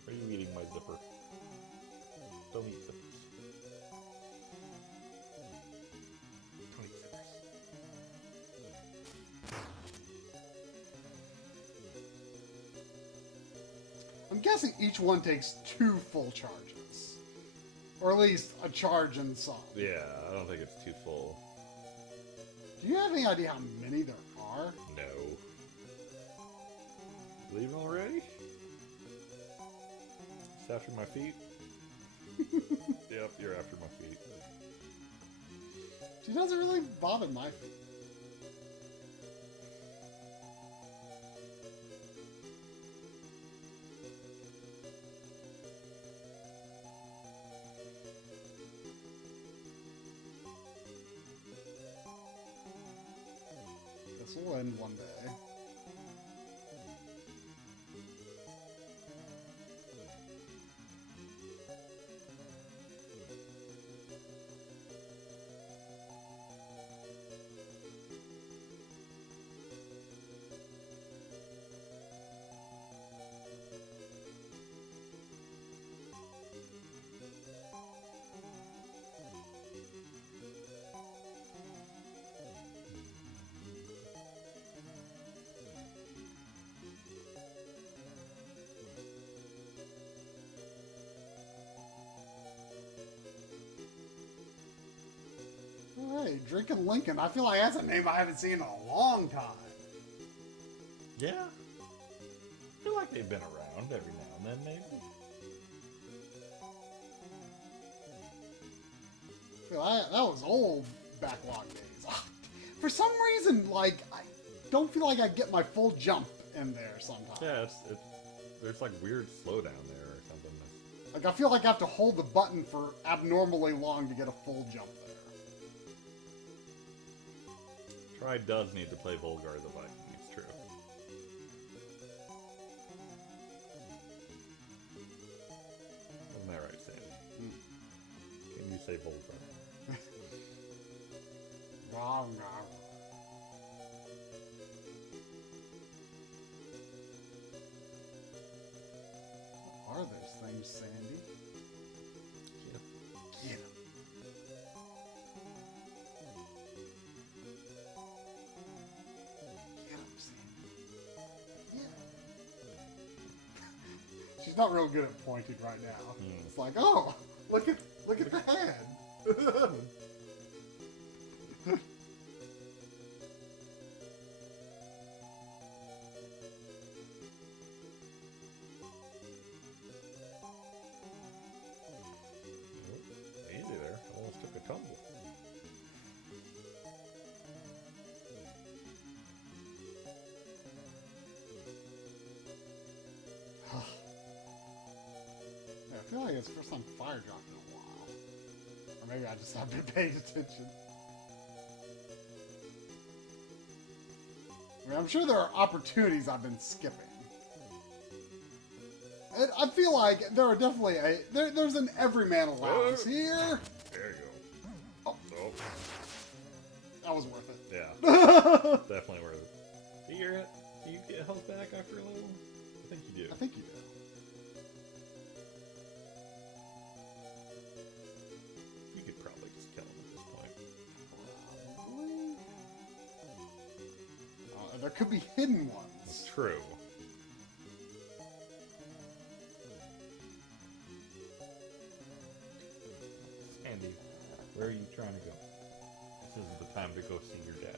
Are you eating my zipper? Don't eat zippers. Don't eat zippers. I'm guessing each one takes 2 full charges. Or at least a charge and some. Yeah, I don't think it's too full. Do you have any idea how many there are? No. Leaving already? It's after my feet? Yep, you're after my feet. She doesn't really bother my feet. This will end one day. Hey, Drinking Lincoln. I feel like that's a name I haven't seen in a long time. Yeah. I feel like they've been around every now and then, maybe. That was old backlog days. For some reason, like, I don't feel like I get my full jump in there sometimes. Yeah, there's like weird slowdown there or something. Like, I feel like I have to hold the button for abnormally long to get a full jump there. Try does need to play Volgar the Viking, it's true. Wasn't that right, Sandy? Can you say Volgar? Nom, nom. What are those things, Sandy? Get 'em. Get 'em, Sandy. Yeah. She's not real good at pointing right now. It's like, oh, look at the head. Easy there. Almost took a tumble. Yeah, I feel like it's the first time fire dropped in a while. Or maybe I just haven't been paying attention. I mean, I'm sure there are opportunities I've been skipping. And I feel like there are definitely there's an everyman allowance here. There you go. Oh. Oh, That was worth it. yeah. Definitely worth it. Do you get health back after a little? I think you do. I think you do. You could probably just kill him at this point. Probably. There could be hidden ones. It's true. Andy, where are you trying to go? This isn't the time to go see your dad.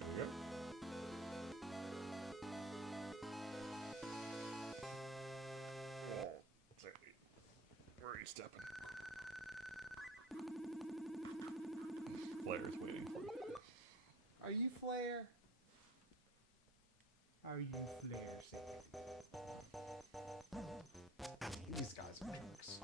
There we go. Whoa. Where are you stepping? Flair's waiting for you. Are you Flair? Are you Flair, These guys are jerks.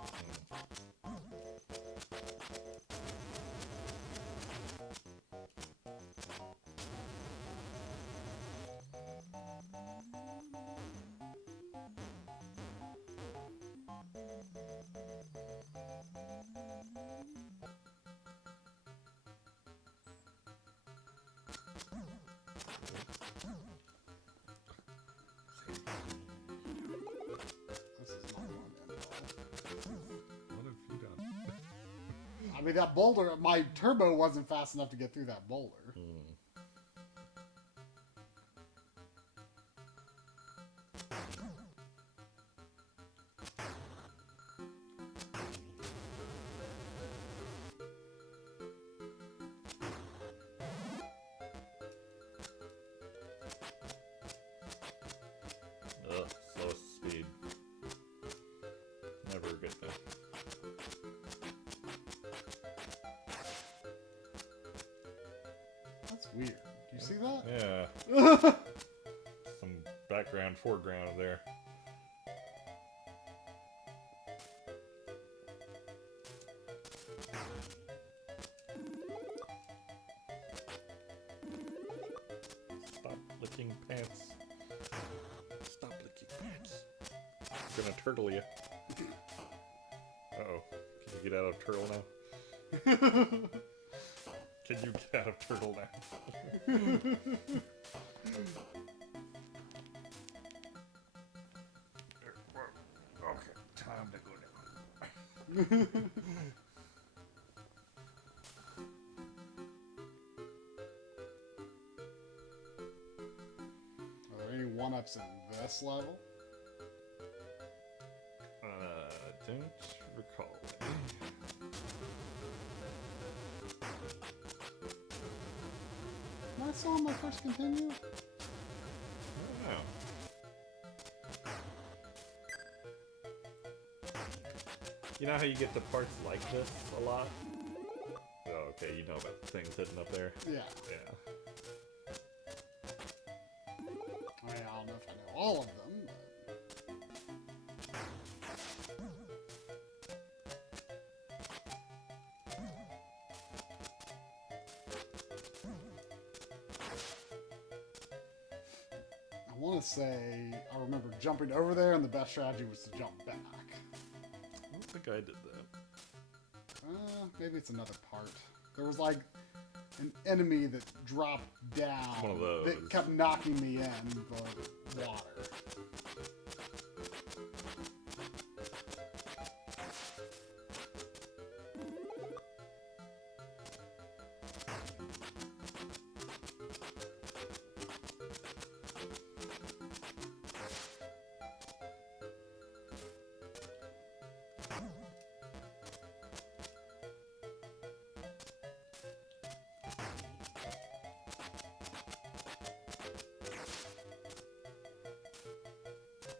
This is not going to end well. What have you done? I mean, that boulder, my turbo wasn't fast enough to get through that boulder. Ugh, slowest speed. Never a good thing. That's weird. Do you see that? Yeah, some background, foreground there. Stop licking pants. Stop licking pants. I'm gonna turtle you. Uh-oh. Can you get out of turtle now? Can you get out of turtle now? Okay, time to go down. one-ups in this level? Don't recall. Am I still on my first continue? I don't know. You know how you get to parts like this a lot? Oh, okay, you know about the things hidden up there. Yeah. Yeah. I mean, I don't know if I know all of them, but... I want to say I remember jumping over there, and the best strategy was to jump back. I don't think I did that. Maybe it's another part. There was like an enemy that dropped down One of those. that kept knocking me in the water.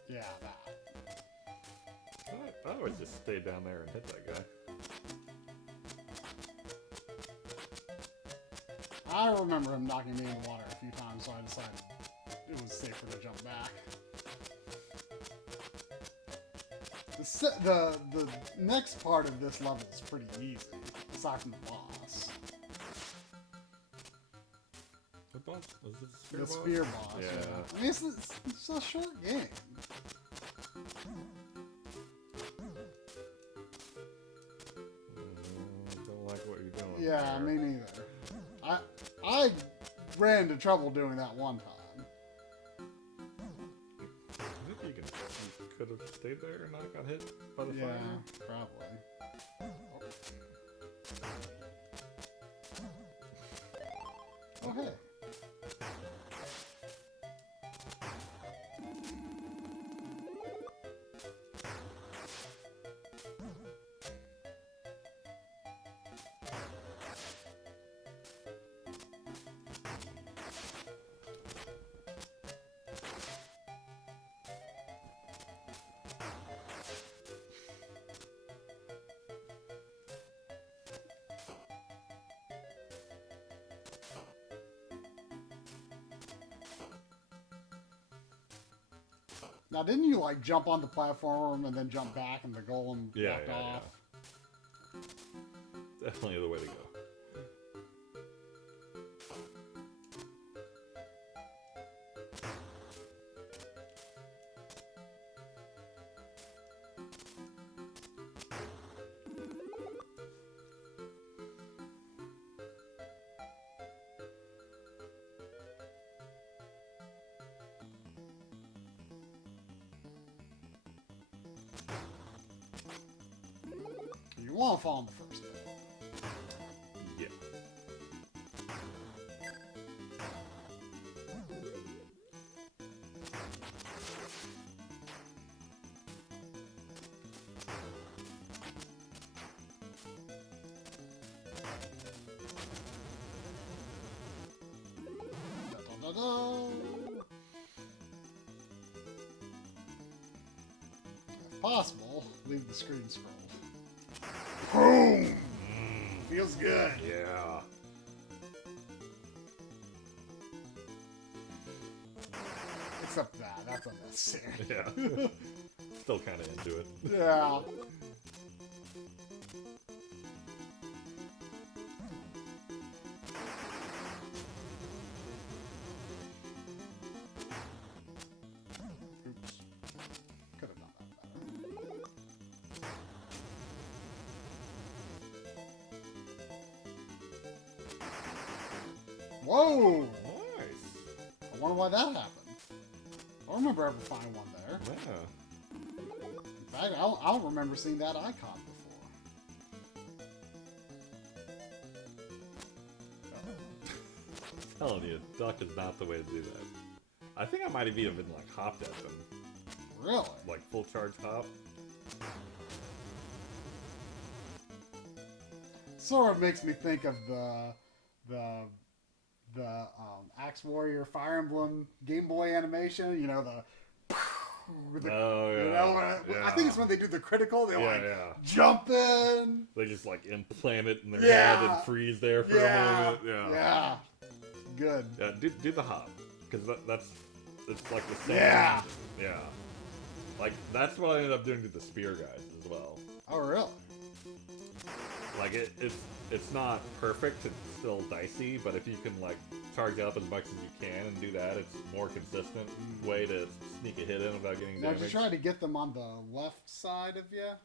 Yeah, that. I always just stay down there and hit that guy. I remember him knocking me in the water a few times, so I decided it was safer to jump back. The next part of this level is pretty easy, aside from the boss. What boss? Was it the The spear spear boss? boss. Yeah. I mean, it's a short game. Don't like what you're doing. Yeah, there. me neither. I ran into trouble doing that one time. I think you could have stayed there and not got hit by the Yeah, fire. probably. Oh, hey. Now, didn't you like jump on the platform and then jump back and the golem Yeah, walked yeah, off? yeah. Definitely the way to go. You want to fall in the first bit. Yeah. Da-da-da-da. If possible, leave the screen scrolled. Boom! Feels good. Yeah. Except that's unnecessary. Yeah. Still kind of into it. Yeah. Oops. Could have done that better. Whoa! Nice. I wonder why that happened. I don't remember ever finding one there. Yeah. In fact, I don't remember seeing that icon before. Telling you, duck is not the way to do that. I think I might have even like hopped at them. Really? Like full charge hop. Sort of makes me think of the Axe Warrior Fire Emblem Game Boy animation. You know the. Oh yeah. You know, Yeah. I think it's when they do the critical. They like yeah. jump in. They just like implant it in their Yeah. head and freeze there for a Yeah. moment. Yeah. Good. Yeah, do the hop, because that's it's like the same. Yeah. Yeah. Like that's what I ended up doing to the spear guys as well. Oh really? Like it's not perfect. It's still dicey, but if you can like charge up as much as you can and do that, it's a more consistent way to sneak a hit in without getting Now, damaged. did you try to get them on the left side of you?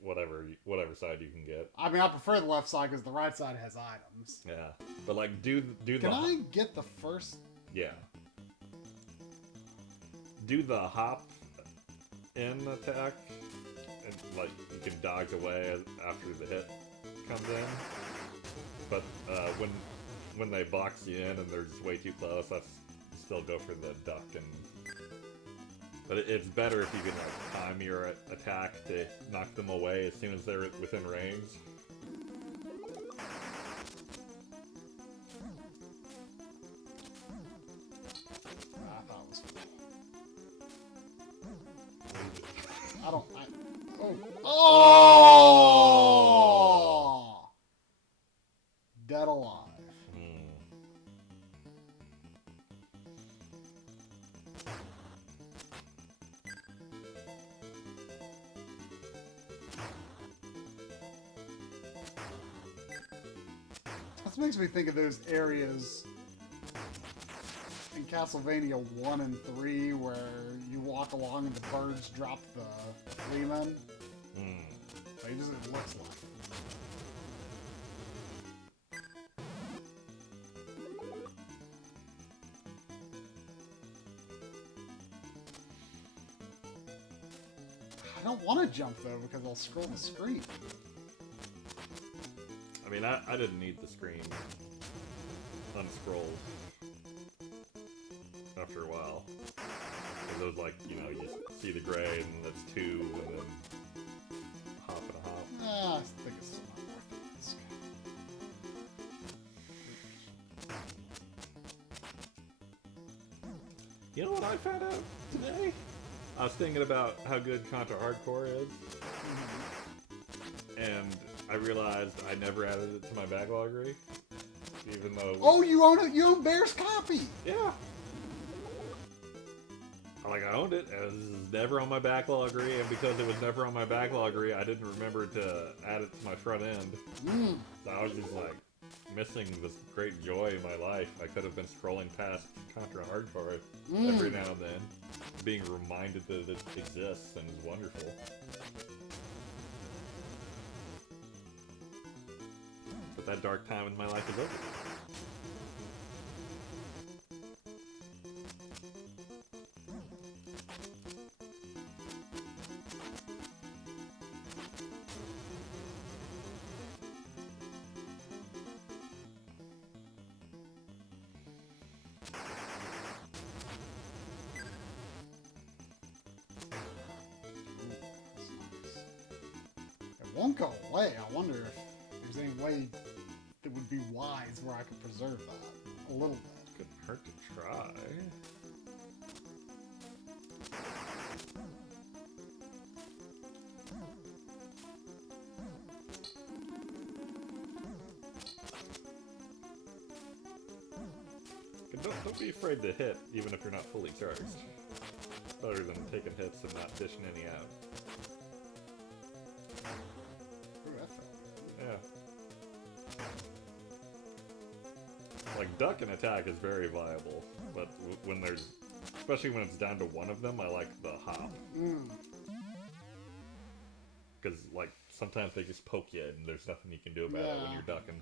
Whatever side you can get. I mean, I prefer the left side because the right side has items. Yeah, but like do the. Can I get the first? Yeah. Do the hop in attack, and like you can dodge away after the hit comes in. But when they box you in and they're just way too close, let's still go for the duck. But it's better if you can like time your attack to knock them away as soon as they're within range. I thought it was cool. I don't. Oh! Dead alive. This makes me think of those areas in Castlevania 1 and 3 where you walk along and the birds drop the fleamen. It just it looks like. I don't want to jump though because I'll scroll the screen. I mean, I didn't need the screen unscrolled after a while. Because it was like, you know, you just see the gray and that's 2 and then hop and a hop. I think it's not worth this. You know what I found out today? I was thinking about how good Contra Hardcore is. And I realized I never added it to my Backloggery. Even though... Oh, you own it? You own Bear's copy? Yeah. Like, I owned it, and it was never on my Backloggery, and because it was never on my Backloggery, I didn't remember to add it to my front end. So I was just, like, missing this great joy in my life. I could have been scrolling past Contra Hardcore every now and then, being reminded that it exists and is wonderful. But that dark time in my life is over. It won't go away. I wonder if there's any way that would be wise where I could preserve that a little bit. Couldn't hurt to try. Don't be afraid to hit, even if you're not fully charged. It's better than taking hits and not dishing any out. Ooh, that felt good. Yeah. Like, duck and attack is very viable, but when there's... Especially when it's down to one of them, I like the hop. Because, like, sometimes they just poke you and there's nothing you can do about it when you're ducking.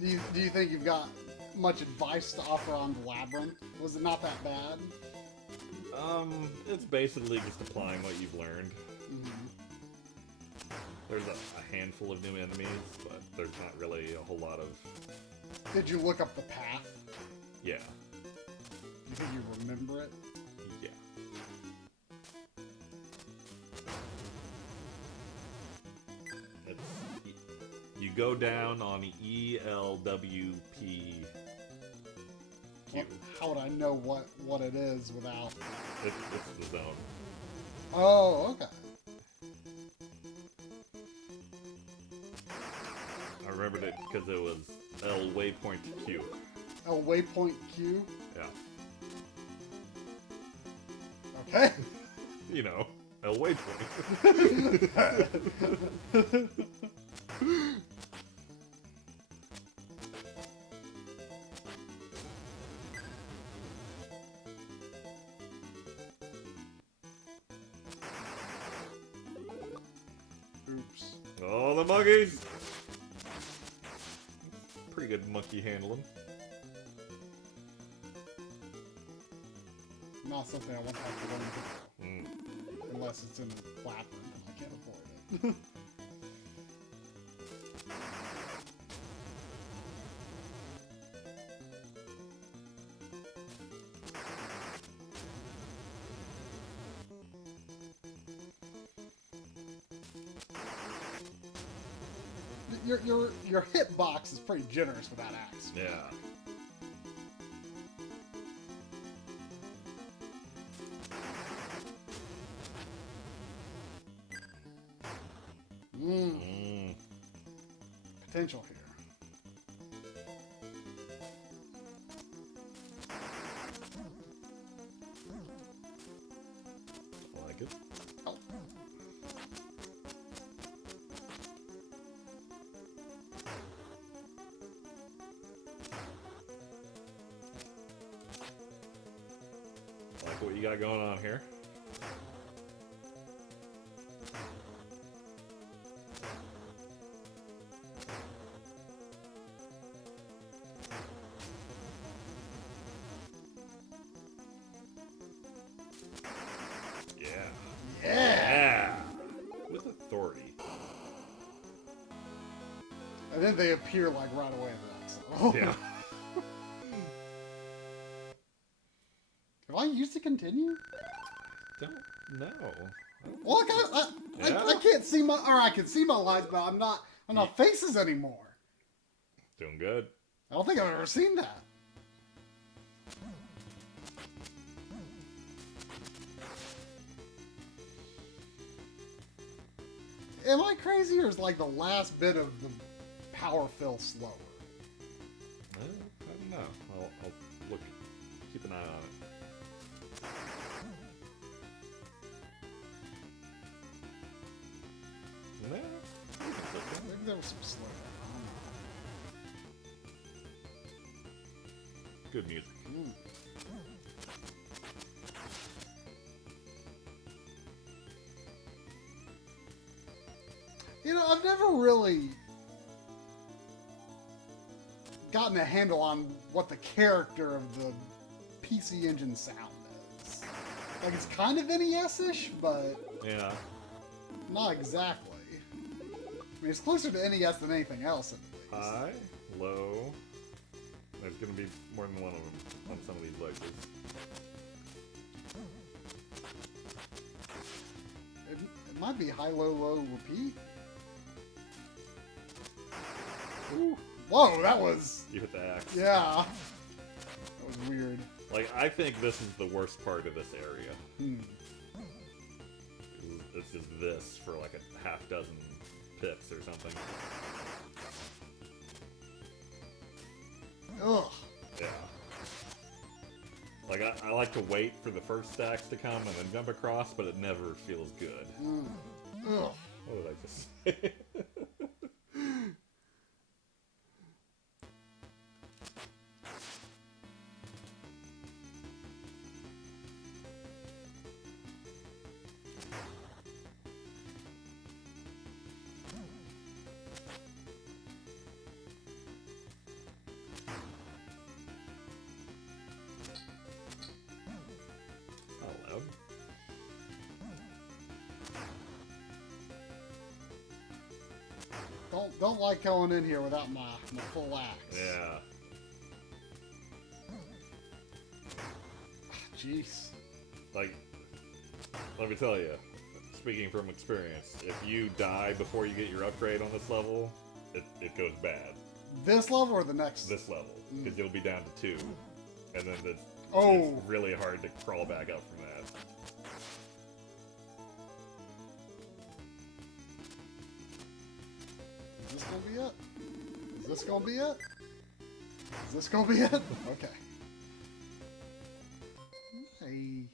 Do you think you've got much advice to offer on the Labyrinth? Was it not that bad? It's basically just applying what you've learned. There's a handful of new enemies, but there's not really a whole lot of... Did you look up the path? Yeah. You think you remember it? Yeah. You go down on ELWP Q. How would I know what it is without... It's the zone. Oh, okay. I remembered it because it was L waypoint Q. Oh, waypoint Q? Yeah. Okay. You know, L waypoint. Oops. Oh, the monkeys! Pretty good monkey handling. Not something I want to have to learn to do. Unless it's in Labyrinth and I can't afford it. Your hitbox is pretty generous with that axe. Yeah. Potential here. Like it. Oh. Like what you got going on here. Yeah. Yeah. With authority. And then they appear like right away in that. So. Yeah. Have I used to continue? Don't know. Well, I can't see my, or I can see my lines, but I'm not faces anymore. Doing good. I don't think I've ever seen that. Am I crazy, or is like the last bit of the power fill slower? I don't know. I'll look. Keep an eye on it. No. Maybe there was some slow. Good music. You know, I've never really gotten a handle on what the character of the PC Engine sound is. Like, it's kind of NES-ish, but Yeah. not exactly. I mean, it's closer to NES than anything else, at least. High, low. There's gonna be more than one of them on some of these ledges. It might be high, low, low, repeat. Ooh. Whoa, that was... You hit the axe. Yeah. That was weird. Like, I think this is the worst part of this area. It's just this for like a half dozen pips or something. Ugh. Yeah. Like, I like to wait for the first stacks to come and then jump across, but it never feels good. Ugh. What did I just say? Not loud. Don't like going in here without my full axe. Yeah. Jeez. Like, let me tell you, speaking from experience, if you die before you get your upgrade on this level, it goes bad. This level or the next? This level, because you'll be down to 2, and then it's really hard to crawl back up from that. Is this gonna be it? Is this gonna be it? Is this gonna be it? Okay. Hey.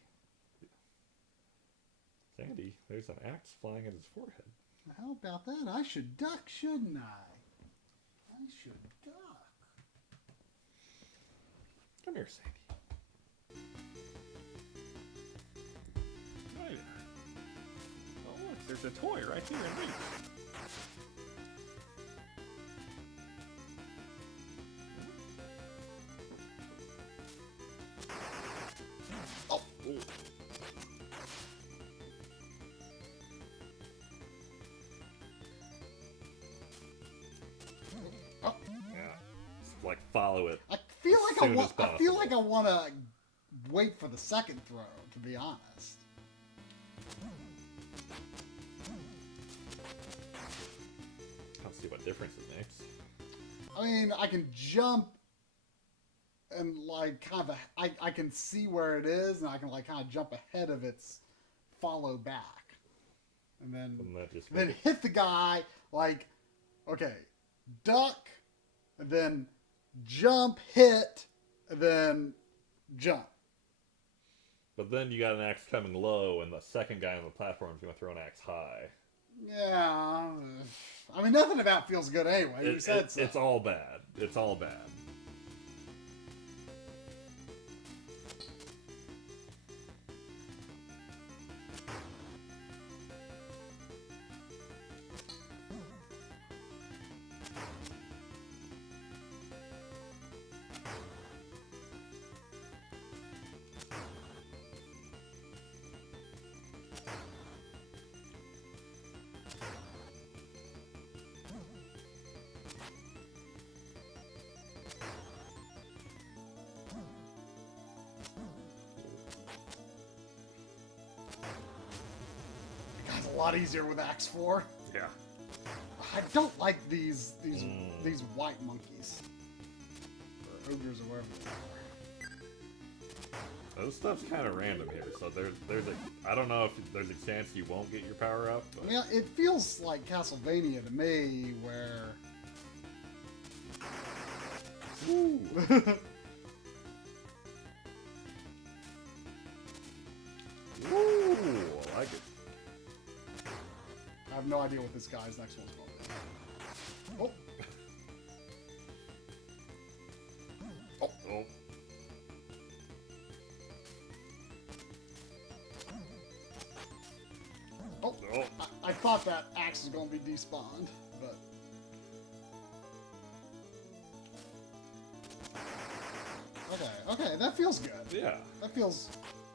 Sandy, there's an axe flying at his forehead. How about that? I should duck, shouldn't I? I should duck. Come here, Sandy. Right. Oh, look, there's a toy right here in reach. Oh. Ooh. Oh. Yeah. Just, like, follow it. I feel as like soon as I feel possible. like I want to wait for the second throw, to be honest. I don't see what difference it makes. I mean, I can jump and like kind of I can see where it is, and I can like kind of jump ahead of its follow back, and then Wouldn't that just then make it- hit the guy like, okay, duck, and then jump, hit, and then jump. But then you got an axe coming low, and the second guy on the platform is going to throw an axe high. Yeah, I mean nothing about feels good anyway. You said so. It's all bad. It's all bad. It's a lot easier with Axe 4. Yeah. I don't like these Mm. white monkeys. Or ogres or whatever they are. Those stuff's kind of random here, so there's a I don't know if there's a chance you won't get your power up. I But mean, it feels like Castlevania to me, where... Ooh. Ooh, I like it. I have no idea what this guy's next one's going to be. Oh. Oh, oh. Oh, Oh. I thought that axe was going to be despawned, but... Okay, that feels good. Yeah. That feels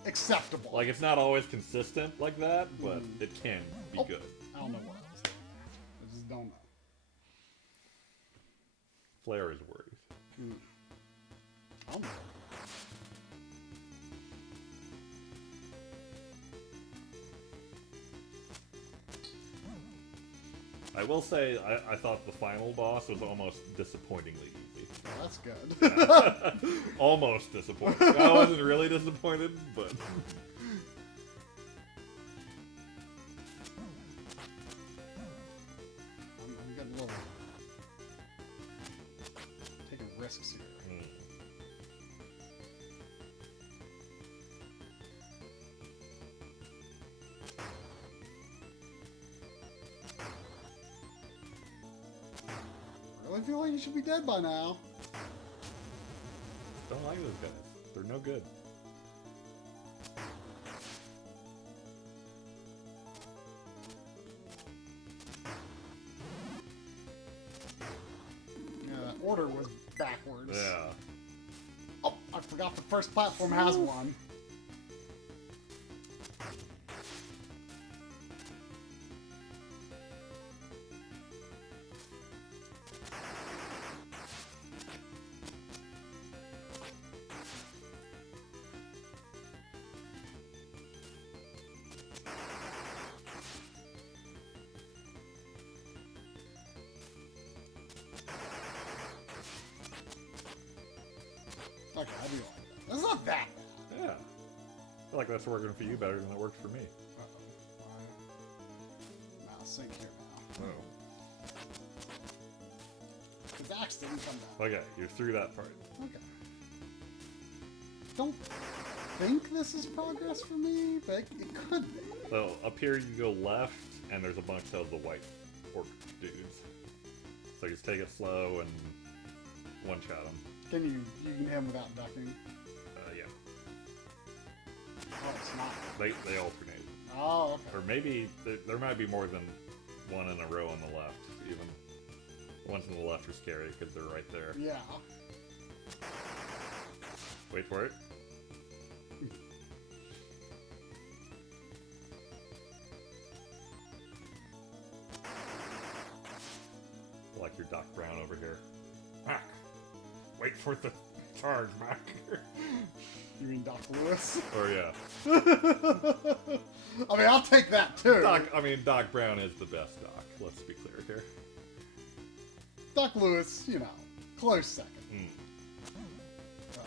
acceptable. Like, it's not always consistent like that, but Mhm. it can be Oh. good. I don't know what else. I just don't know. Flair is worried. I don't know. I will say, I thought the final boss was almost disappointingly easy. Oh, that's good. Almost disappointing. I wasn't really disappointed, but... I'm getting a little... taking risks here. Hmm. I really feel like you should be dead by now. Don't like those guys. They're no good. Yeah, that order was backwards. Yeah. Oh, I forgot the first platform has one. like that's working for you better than it works for me. Uh-oh. Alright. Now sync here now. Oh. The axe didn't come down. Okay, you're through that part. Okay. Don't think this is progress for me, but it could be. So up here you go left, and there's a bunch of the white orc dudes. So you just take it slow and one-shot them. Can you can hit him without ducking? Yeah. Oh, it's not. They alternate. Oh, okay. Or maybe there might be more than one in a row on the left. Even the ones on the left are scary because they're right there. Yeah. Wait for it. Like your Doc Brown over here. Mac! Wait for the charge, Mac! You mean Doc Lewis? Or yeah. I mean, I'll take that too. Doc Brown is the best Doc. Let's be clear here. Doc Lewis, you know, close second. Mm. Uh-oh.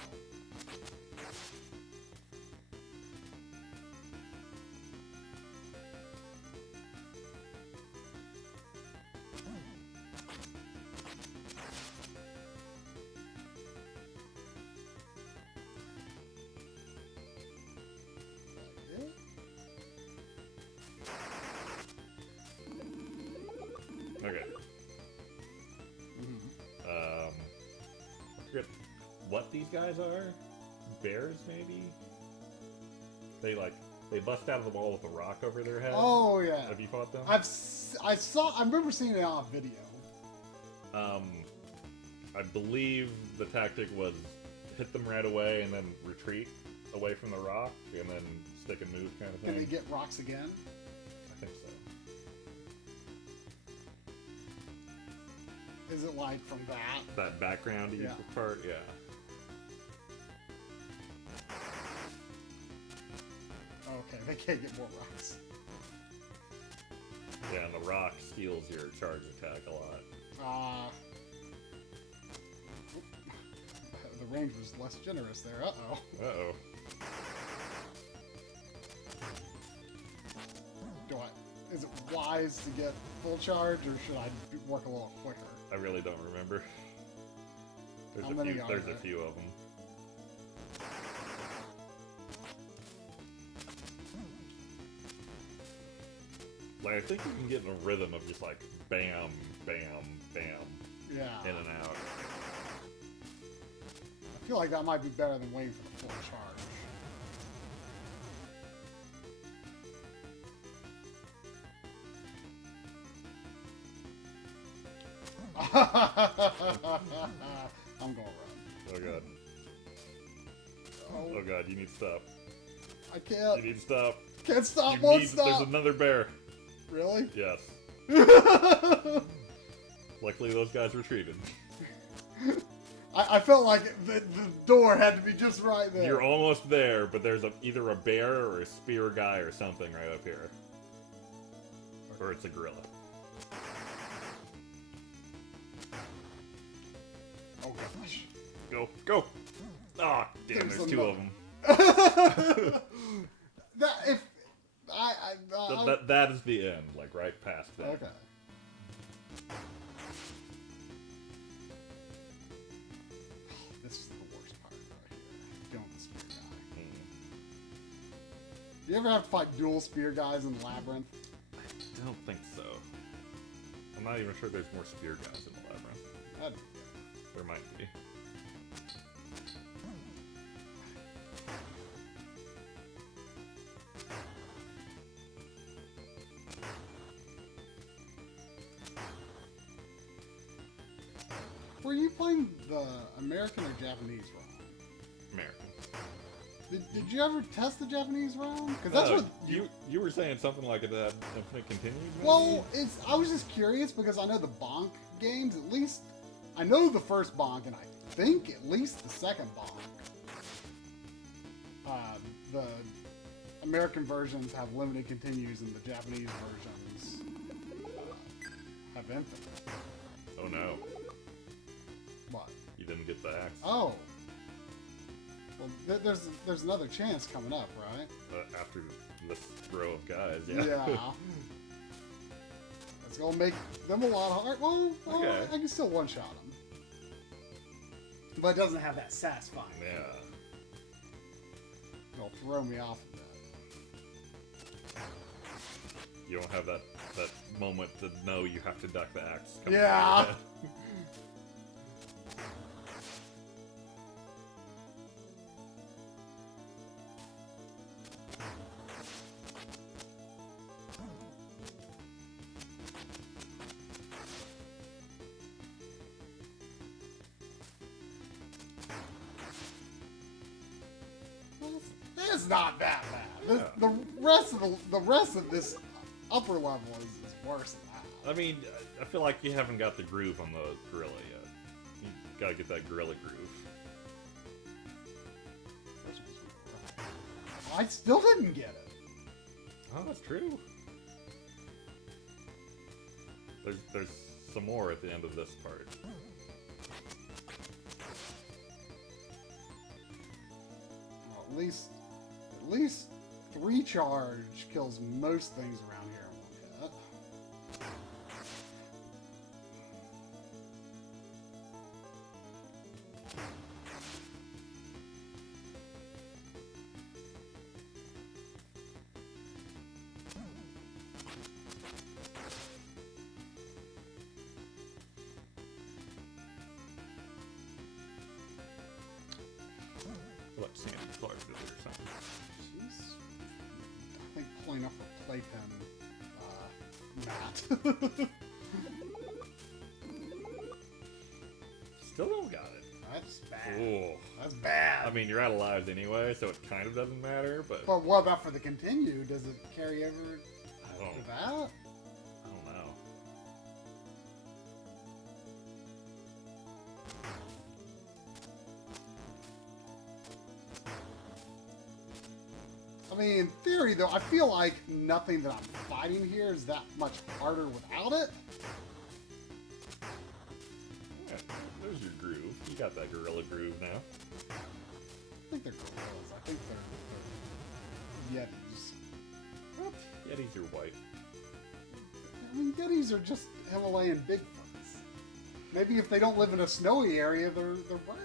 Okay. Mhm. I forget what these guys are. Bears, maybe? They bust out of the wall with a rock over their head. Oh yeah. Have you fought them? I remember seeing it on a video. I believe the tactic was hit them right away and then retreat away from the rock and then stick and move kind of thing. Can they get rocks again? I think so. Is it like from that? That background Yeah. part, yeah. Okay, they can't get more rocks. Yeah, and the rock steals your charge attack a lot. The range was less generous there. Uh-oh. Uh-oh. Is it wise to get full charge, or should I work a little quicker? I really don't remember. How many are There's there? a few of them. Like, I think you can get in a rhythm of just like bam, bam, bam, Yeah. in and out. I feel like that might be better than waiting for the full charge. I'm gonna run. Oh god. Oh, Oh god, you need to stop. I can't. You need to stop. Can't stop. You Won't need, stop. There's another bear. Really? Yes. Luckily those guys retreated. I felt like the door had to be just right there. You're almost there, but there's either a bear or a spear guy or something right up here. Or it's a gorilla. Oh gosh. Go, go! Ah, damn, There's there's two of them. That if That is the end, like right past that. okay. This is the worst part right here. Killing the spear guy. Mm. Do you ever have to fight dual spear guys in Labyrinth? I don't think so. I'm not even sure there's more spear guys in the labyrinth. That'd be good. There might be. Were you playing the American or Japanese ROM? American. Did you ever test the Japanese ROM? Because that's what you were saying something like it had infinite continues. Maybe? Well, I was just curious because I know the Bonk games, at least I know the first Bonk, and I think at least the second Bonk. The American versions have limited continues, and the Japanese versions have infinite. Oh no, What? you didn't get the axe. Oh. Well, there's another chance coming up, right? After this row of guys, yeah. Yeah. It's gonna make them a lot hard. Well, Okay. I can still one-shot them. But it doesn't have that satisfying. Yeah. It'll throw me off a bit. You don't have that moment to know you have to duck the axe. coming Yeah. at your head. It's not that bad. Yeah. The rest of this upper level is worse than that. I mean, I feel like you haven't got the groove on the gorilla yet. You gotta get that gorilla groove. I still didn't get it. Oh, that's true. There's some more at the end of this part. Well, at least 3 charge kills most things around here in one hit. Like Sandy Clark did or something. She's, I think, pulling up a playpen mat. Still don't got it. That's bad. Ooh. That's bad. I mean, you're out of lives anyway, so it kind of doesn't matter, but But what about for the continue? Does it carry over I don't, to that? I don't know. I mean, in theory, though, I feel like nothing that I'm fighting here is that much harder without it. Yeah, there's your groove. You got that gorilla groove now. I think they're gorillas. I think they're Yetis. What? Yetis are white. I mean, Yetis are just Himalayan Bigfoots. Maybe if they don't live in a snowy area, they're brown.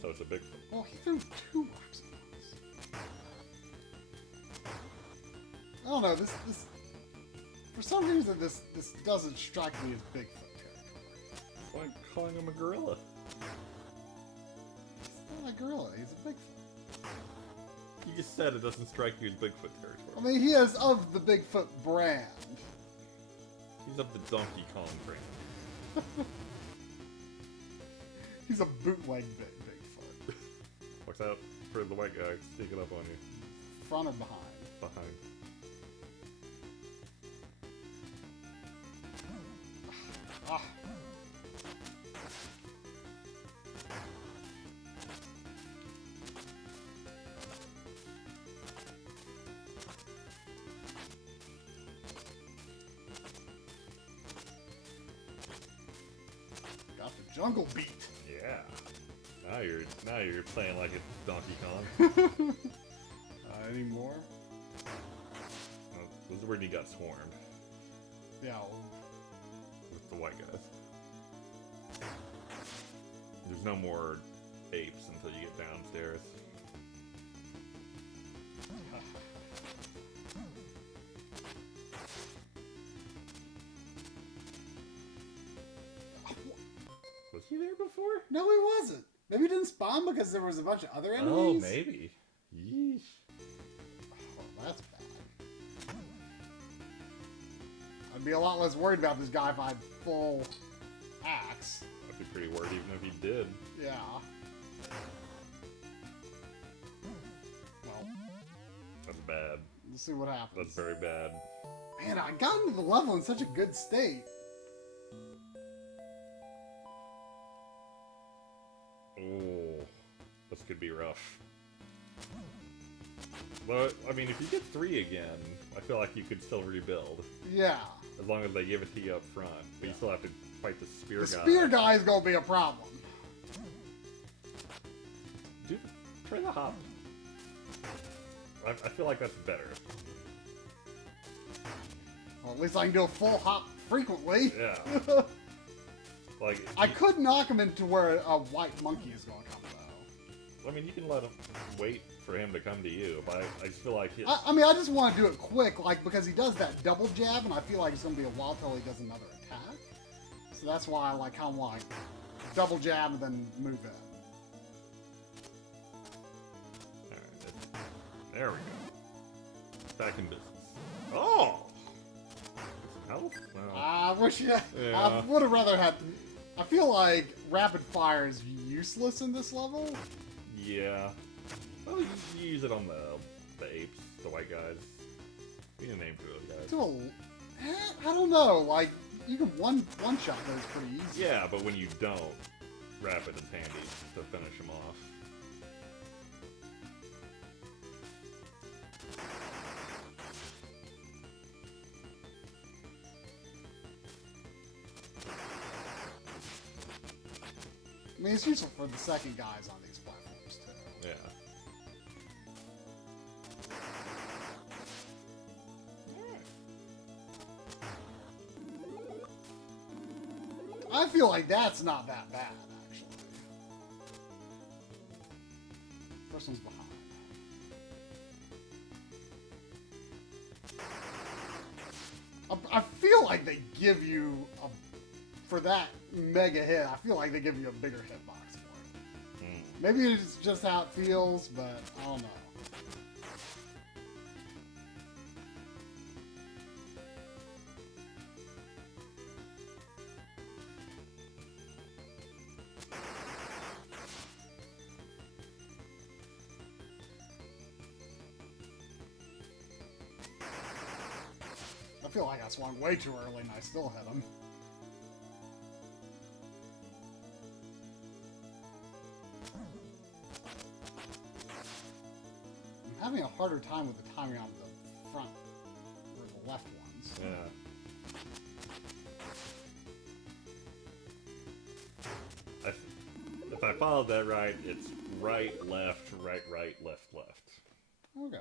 So it's a Bigfoot. Well, he threw 2 rocks at once. I don't know. This for some reason this doesn't strike me as Bigfoot territory. That's why I'm calling him a gorilla. He's not a gorilla. He's a Bigfoot. You just said it doesn't strike you as Bigfoot I territory. mean, he is of the Bigfoot brand. He's of the Donkey Kong brand. He's a bootleg Bigfoot. Watch out for the white guy sneaking up on you. Front or behind? Behind. Ah. Got the jungle beat. Yeah. Now you're playing like it's Donkey Kong. Any more? This is where you got swarmed Yeah. with the white guys. There's no more apes until you get downstairs. Was he there before? No, he wasn't. Maybe he didn't spawn because there was a bunch of other enemies. Oh, maybe. Yeesh. Oh, that's bad. I'd be a lot less worried about this guy if I had full axe. I'd be pretty worried even if he did. Yeah. Well, That's bad. we'll see what happens. That's very bad. Man, I got into the level in such a good state. Oh, this could be rough. But, I mean, if you get 3 again, I feel like you could still rebuild. Yeah. As long as they give it to you up front. But you still have to fight the spear The guy. spear guy is going to be a problem. Try the hop. I feel like that's better. Well, at least I can do a full hop frequently. Yeah. Like I could knock him into where a white monkey is going to come, though. I mean, you can let him wait for him to come to you, but I just feel like I mean, I just want to do it quick, like, because he does that double jab, and I feel like it's going to be a while till he does another attack. So that's why I, like, kind of want to double jab and then move in. Alright, there we go. Back in business. Oh! Health? Well, I wish you... Yeah. I would have rather had... I feel like rapid fire is useless in this level. yeah. Well, you use it on the apes, the white guys. You can name two of those guys. I don't know, like, you can one-shot those pretty easy. Yeah, but when you don't, rapid is handy to finish them off. I mean, it's useful for the second guys on these platforms, too. Yeah. I feel like that's not that bad, actually. First one's behind. I feel like they give you for that mega hit. I feel like they give you a bigger hitbox for it. Maybe it's just how it feels, but I don't know. I feel like I swung way too early and I still hit him. I'm having a harder time with the timing on the front or the left ones. Yeah. If I followed that right, it's right, left, right, right, left, left. Okay.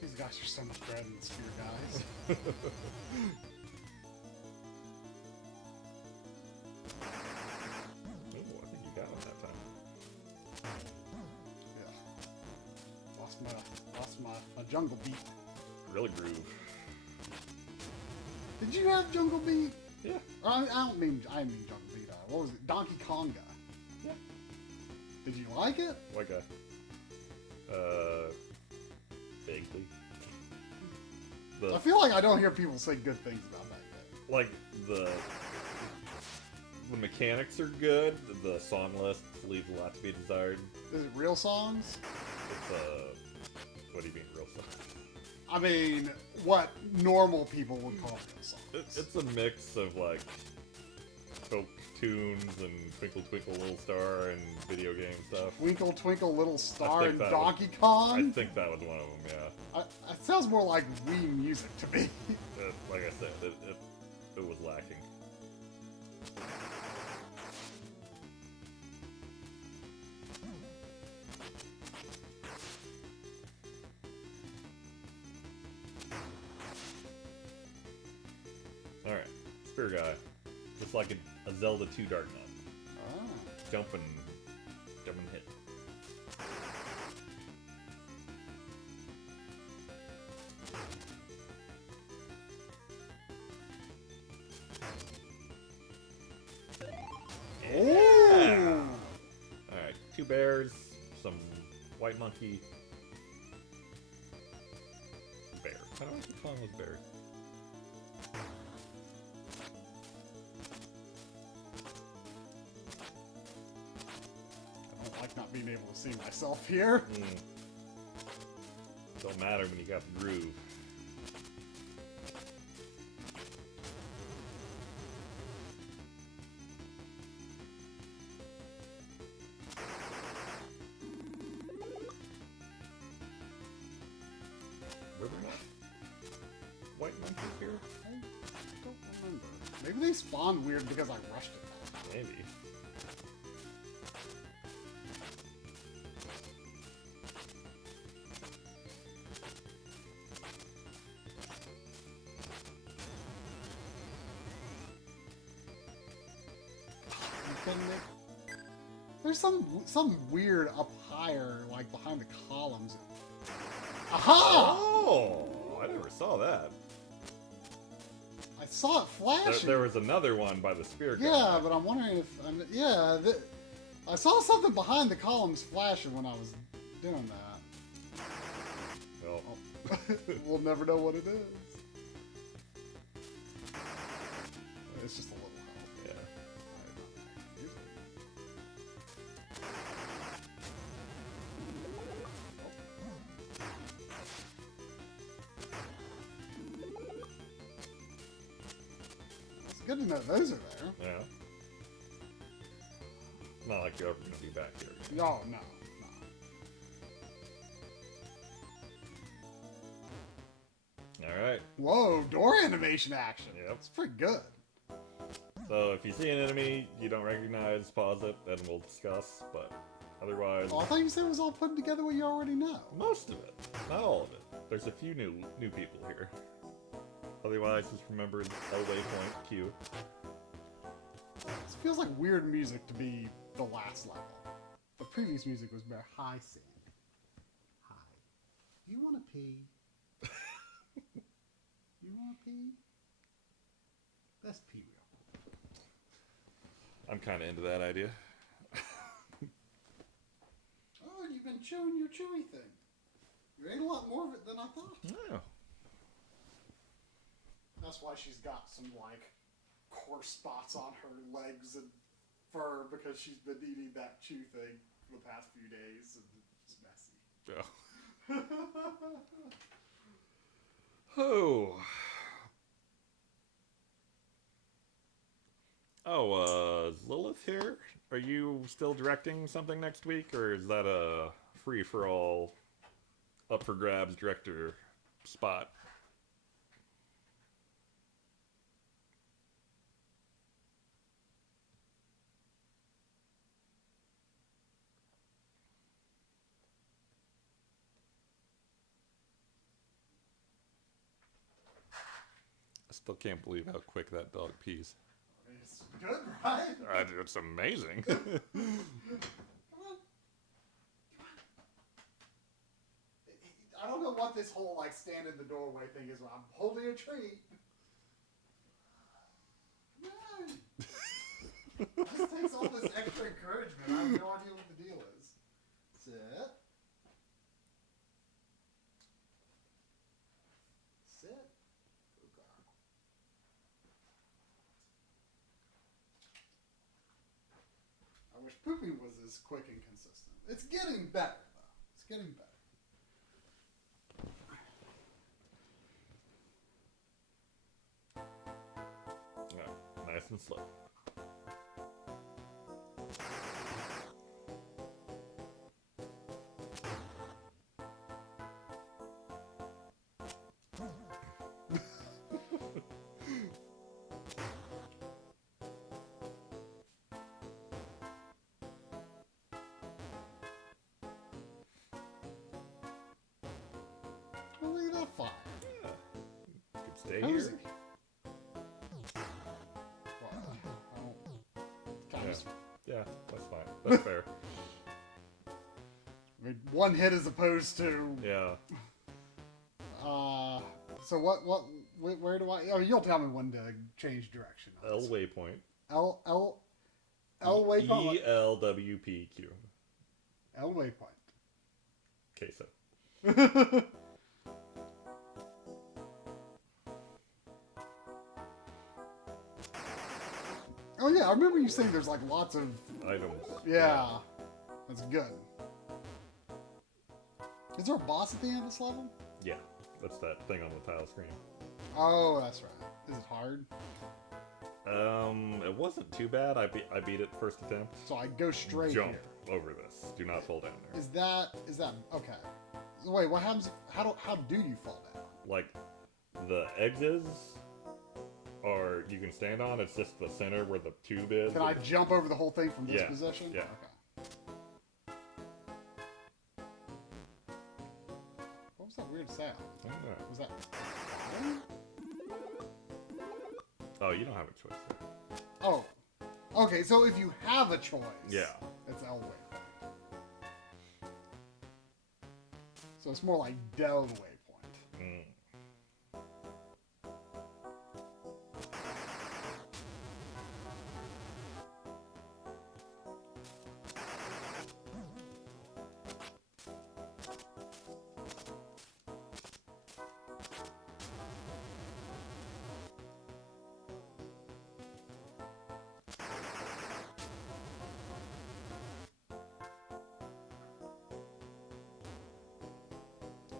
These guys are so much better than the spear guys. Oh, I think you got one that time. Yeah. Lost my jungle beat. Really groove. Did you have jungle beat? Yeah. I didn't mean jungle beat. What was it? Donkey Konga. Yeah. Did you like it? Like a, vaguely. I feel like I don't hear people say good things about that game. Like the mechanics are good. The song list leaves a lot to be desired. Is it real songs? It's what do you mean real songs? I mean, what normal people would call real songs. It's a mix of like folk tunes and Twinkle Twinkle Little Star and video game stuff. Twinkle Twinkle Little Star think and that Donkey I Kong? think that was one of them, yeah. It sounds more like Wii music to me. Like I said, it was lacking. Alright, Spear Guy. Just like a Zelda 2 Dark Knight. Ah. Jump and hit. Ooh. Alright, 2 bears, some white monkey. Bear. How do I keep calling those bears? I don't like not being able to see myself here. Don't matter when you got the groove. Maybe they spawned weird because I rushed it back. Maybe. You kidding me? There's some weird up higher, like behind the columns. Aha! Oh! I never saw that. I saw it flashing. There was another one by the spear guy. Yeah, but I'm wondering if... I saw something behind the columns flashing when I was doing that. Well, We'll never know what it is. It's just a little help. yeah. It's good to know those are there. Yeah. It's not like you're ever going to be back here. No, no, no. Alright. Whoa, door animation action. Yep. It's pretty good. So if you see an enemy you don't recognize, pause it, and we'll discuss. But otherwise, Oh, I thought you said it was all putting together what you already know. most of it. Not all of it. There's a few new people here. Otherwise, just remember L waypoint Q. This feels like weird music to be the last level. The previous music was very high C. Hi. Do you want to pee? You want to pee? Let's pee real quick. I'm kind of into that idea. Oh, you've been chewing your chewy thing. You ate a lot more of it than I thought. Yeah. That's why she's got some, like, coarse spots on her legs and fur, because she's been eating that chew thing for the past few days, and it's messy. Yeah. Oh. Oh, is Lilith here? Are you still directing something next week, or is that a free-for-all, up-for-grabs director spot? I still can't believe how quick that dog pees. It's good, right? It's amazing. Come on. Come on. I don't know what this whole, like, stand in the doorway thing is when I'm holding a treat. Come on. This takes all this extra encouragement. I have no idea what the deal is. Sit. Sit. Good girl. I wish pooping was as quick and consistent. It's getting better, though. It's getting better. Yeah, nice and slow. Oh, look at that fire. Yeah. You could stay Cozy. here. Well, kind Yeah. of. Yeah, that's fine. That's fair. I mean, one hit as opposed to. Yeah. So where do I? Oh, you'll tell me when to change direction. on L this. waypoint. L waypoint. ELWPQ. L waypoint. Queso. Oh yeah, I remember you saying there's like lots of. Items. Yeah, that's good. Is there a boss at the end of this level? Yeah. That's that thing on the tile screen. Oh, that's right. Is it hard? It wasn't too bad. I beat it first attempt. So I go straight Jump here. over this. Do not fall down there. Is that okay? So wait, what happens? How do you fall down? Like, the edges or you can stand on. It's just the center where the tube is. Can I jump over the whole thing from this Yeah, position? yeah. Okay. What was that weird sound? I don't know. Was that? Oh, you don't have a choice there. Oh. Okay, so if you have a choice, Yeah. it's L waypoint. So it's more like del waypoint. Mm.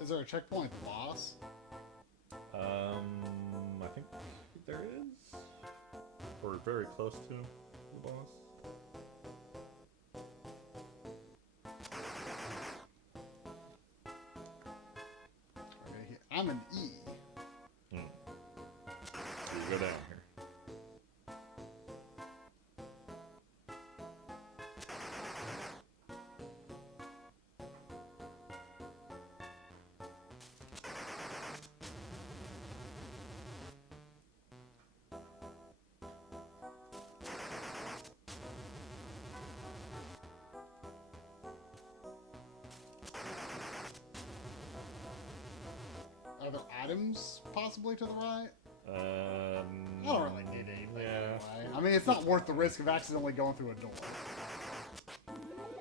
Is there a checkpoint boss? I think there is. Or very close to the boss. Okay, I'm an E. You go down here. Are there items possibly to the right? I don't really need anything anyway. I mean, it's not worth the risk of accidentally going through a door.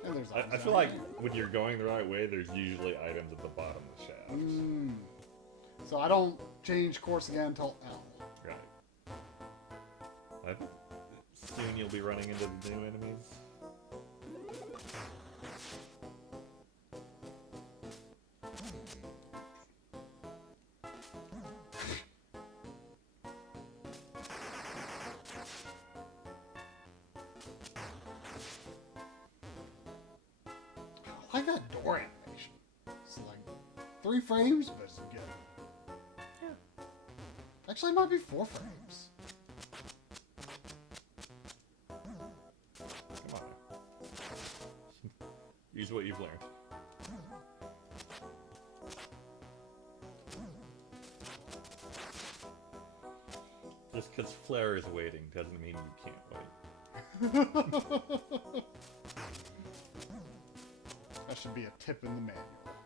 And there's I items feel down like here. when you're going the right way, there's usually items at the bottom of the shaft. So I don't change course again until L. Right. I think soon you'll be running into the new enemies. I like that door animation. It's like 3 frames, but it's good. Yeah. Actually, it might be 4 frames. Come on now. Use what you've learned. Just because Flare is waiting doesn't mean you can't wait. That should be a tip in the manual.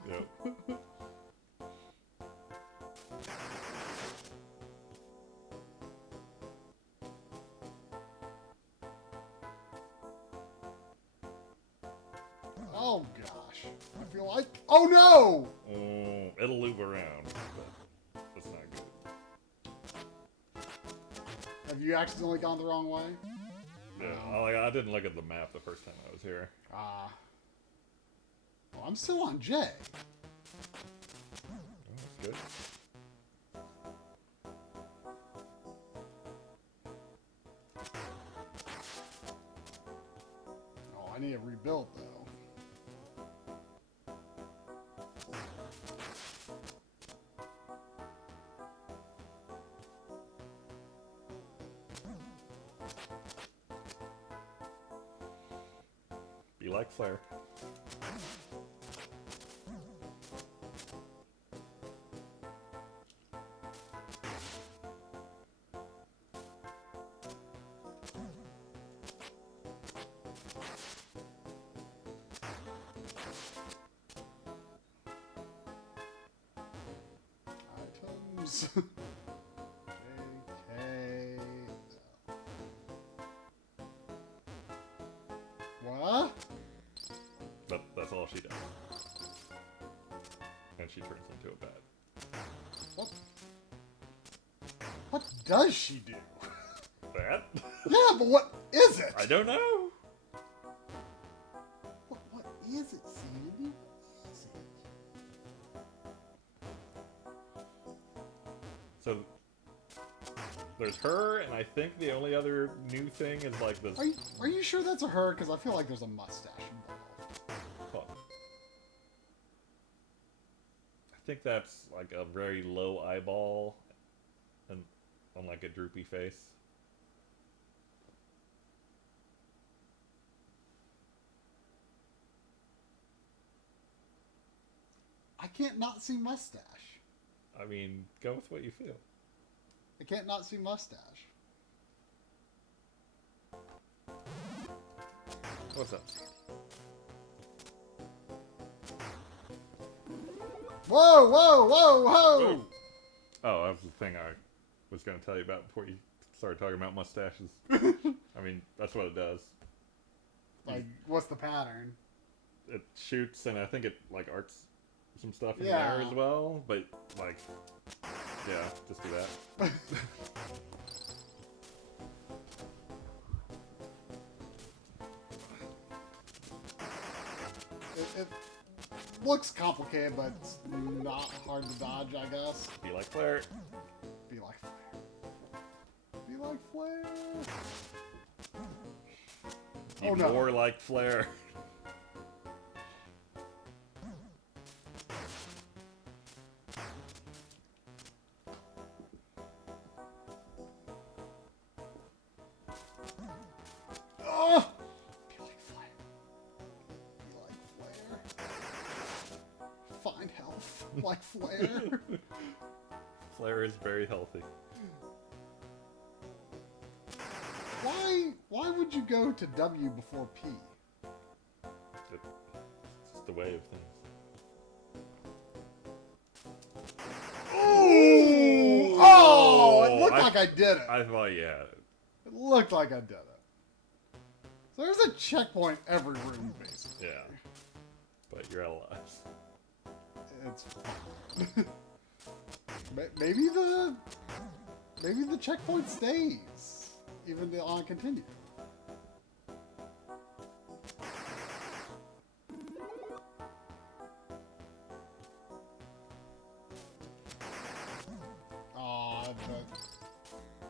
Yep. Oh gosh. I feel like. Oh no! It'll loop around, but that's not good. Have you accidentally gone the wrong way? Yeah, I didn't look at the map the first time I was here. Ah. Well, I'm still on J. Oh, that's good. Oh, I need to rebuild though. Be like Flare. Items. J, K, L. What? That's all she does. And she turns into a bat. What? What does she do? Bat? Yeah, but what is it? I don't know. What is it, Sandy? What is it? So there's her, and I think the only other new thing is like this. Are you sure that's a her? Because I feel like there's a mustache involved. Hold on. I think that's like a very low eyeball, and on like a droopy face. I can't not see mustache. I mean, go with what you feel. I can't not see mustache. What's up? Whoa, whoa, whoa, whoa! Whoa. Oh, that was the thing I was going to tell you about before you started talking about mustaches. I mean, that's what it does. Like, what's the pattern? It shoots, and I think it, like, arts some stuff in Yeah. there as well. But, like, yeah, just do that. It looks complicated, but it's not hard to dodge, I guess. Be like Flair. Be like Flair. Be like Flair. Be Oh, no. more like Flair. Oh! Be like Flair. Be like Flair. Find health like Flair. Flair is very healthy. Why would you go to W before P? It's just the way of things. Ooh! Oh! It looked like I did it. I thought you had it. It looked like I did it. So there's a checkpoint every room, basically. Yeah. But you're out of lives. It's fine. Maybe the checkpoint stays, even on continue.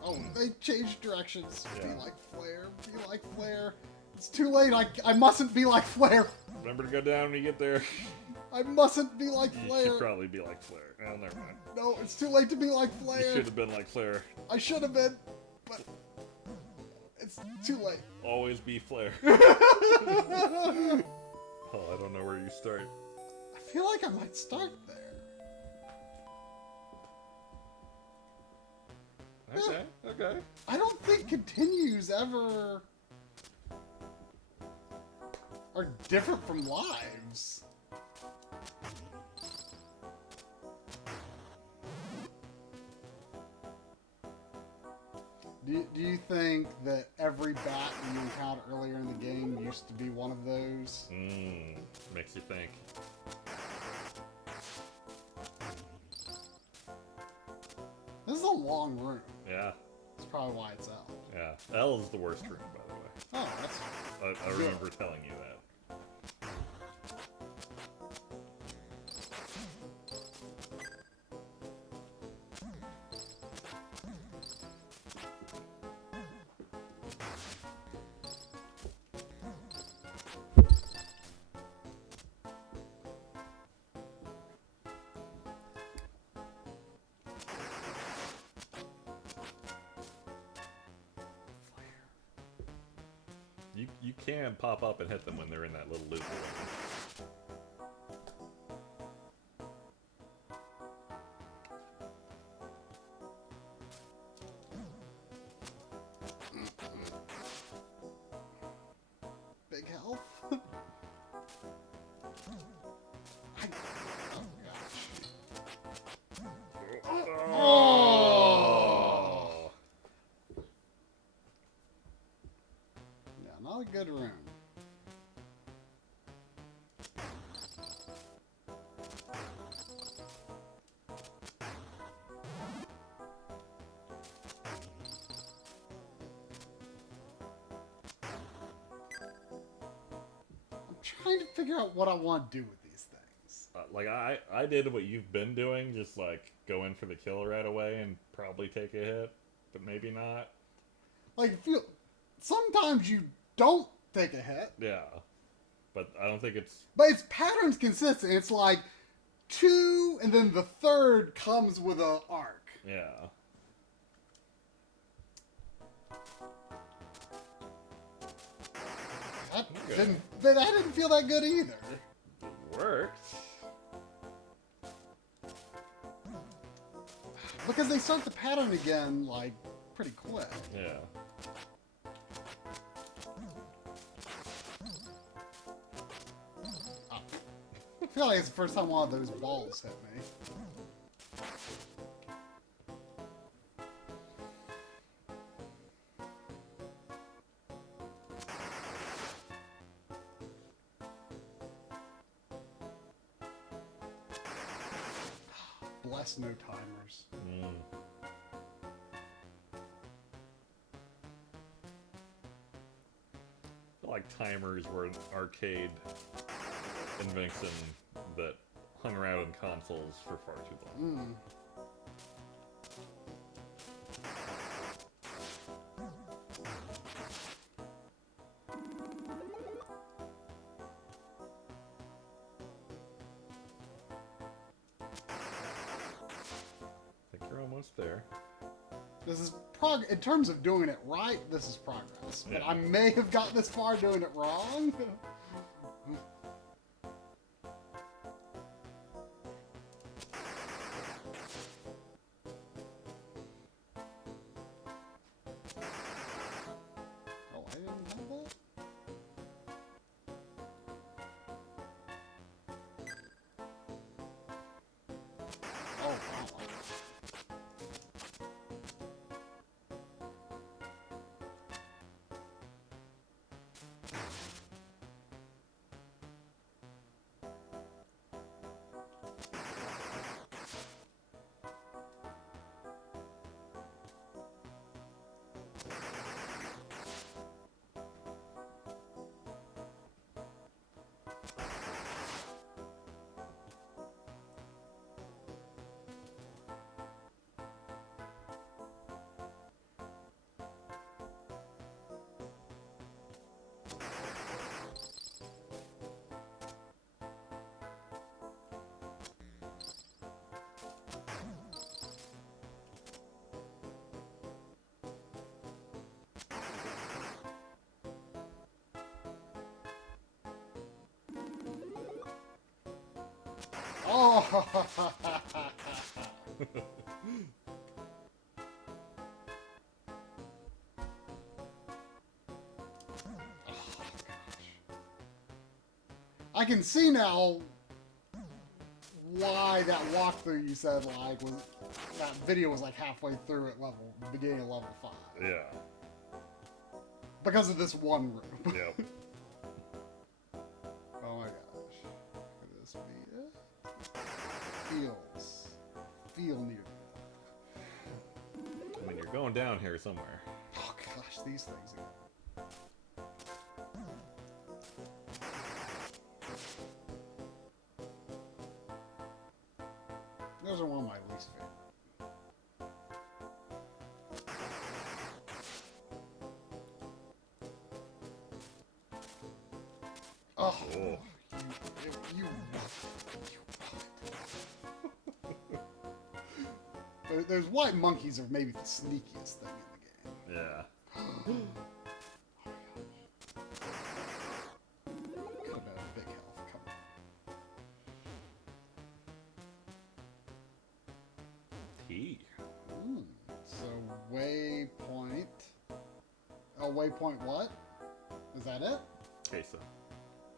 Oh, they changed directions. Yeah. Be like Flair. Be like Flair. It's too late. I mustn't be like Flair. Remember to go down when you get there. I mustn't be like You Flair. should probably be like Flair. Oh, never mind. No, it's too late to be like You Flair. should have been like Flair. I should have been, but it's too late. Always be Flair. Oh, I don't know where you start. I feel like I might start there. Okay, okay. I don't think continues ever are different from lives. Do you think that every bat you encounter earlier in the game used to be one of those? Makes you think. This is a long room. Yeah, That's probably why it's L. yeah. L is the worst room, by the way. Oh, that's... I remember telling you that. You can pop up and hit them when they're in that little loop. Big health? Oh! Yeah, not a good room. I'm trying to figure out what I want to do with these things. Like I did what you've been doing, just like go in for the kill right away and probably take a hit, but maybe not. Like, sometimes you don't take a hit, Yeah, but I don't think it's. but its pattern's consistent. It's like 2, and then the third comes with a arc. Yeah. Okay. That didn't feel that good either. It worked. Because they start the pattern again, like, pretty quick. Yeah. I feel like it's the first time one of those balls hit me. Bless no timers. Mm. I feel like timers were an arcade invention that hung around in consoles for far too long. Mm. I think you're almost there. This is in terms of doing it right, this is progress. But Yeah. I may have got this far doing it wrong. Oh, I didn't have that? Oh, wow. Oh! I can see now why that walkthrough you said like was that video was like halfway through at the beginning of level 5. Yeah. Because of this one room. Yep. Oh my gosh. Could this be it? Feel near. I mean, you're going down here somewhere. Oh gosh, these things again. Those are one of my least favorite. Oh, Oh. you Those white monkeys are maybe the sneakiest thing in the game. Yeah. Could have been a big health. Come on. T. So waypoint. Oh, waypoint what? Is that it? Queso.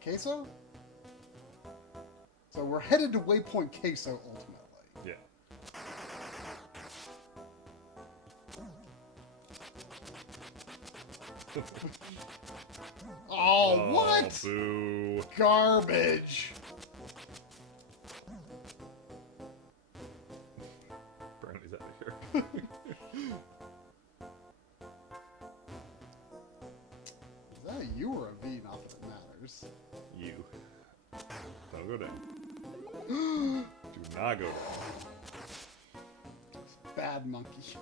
Queso? So we're headed to waypoint Queso ultimately. Yeah. Oh, what? Boo. Garbage. Brownie's out of here. Is that a U or a V? Not that it matters. You. Don't go down. Do not go down. Bad monkey.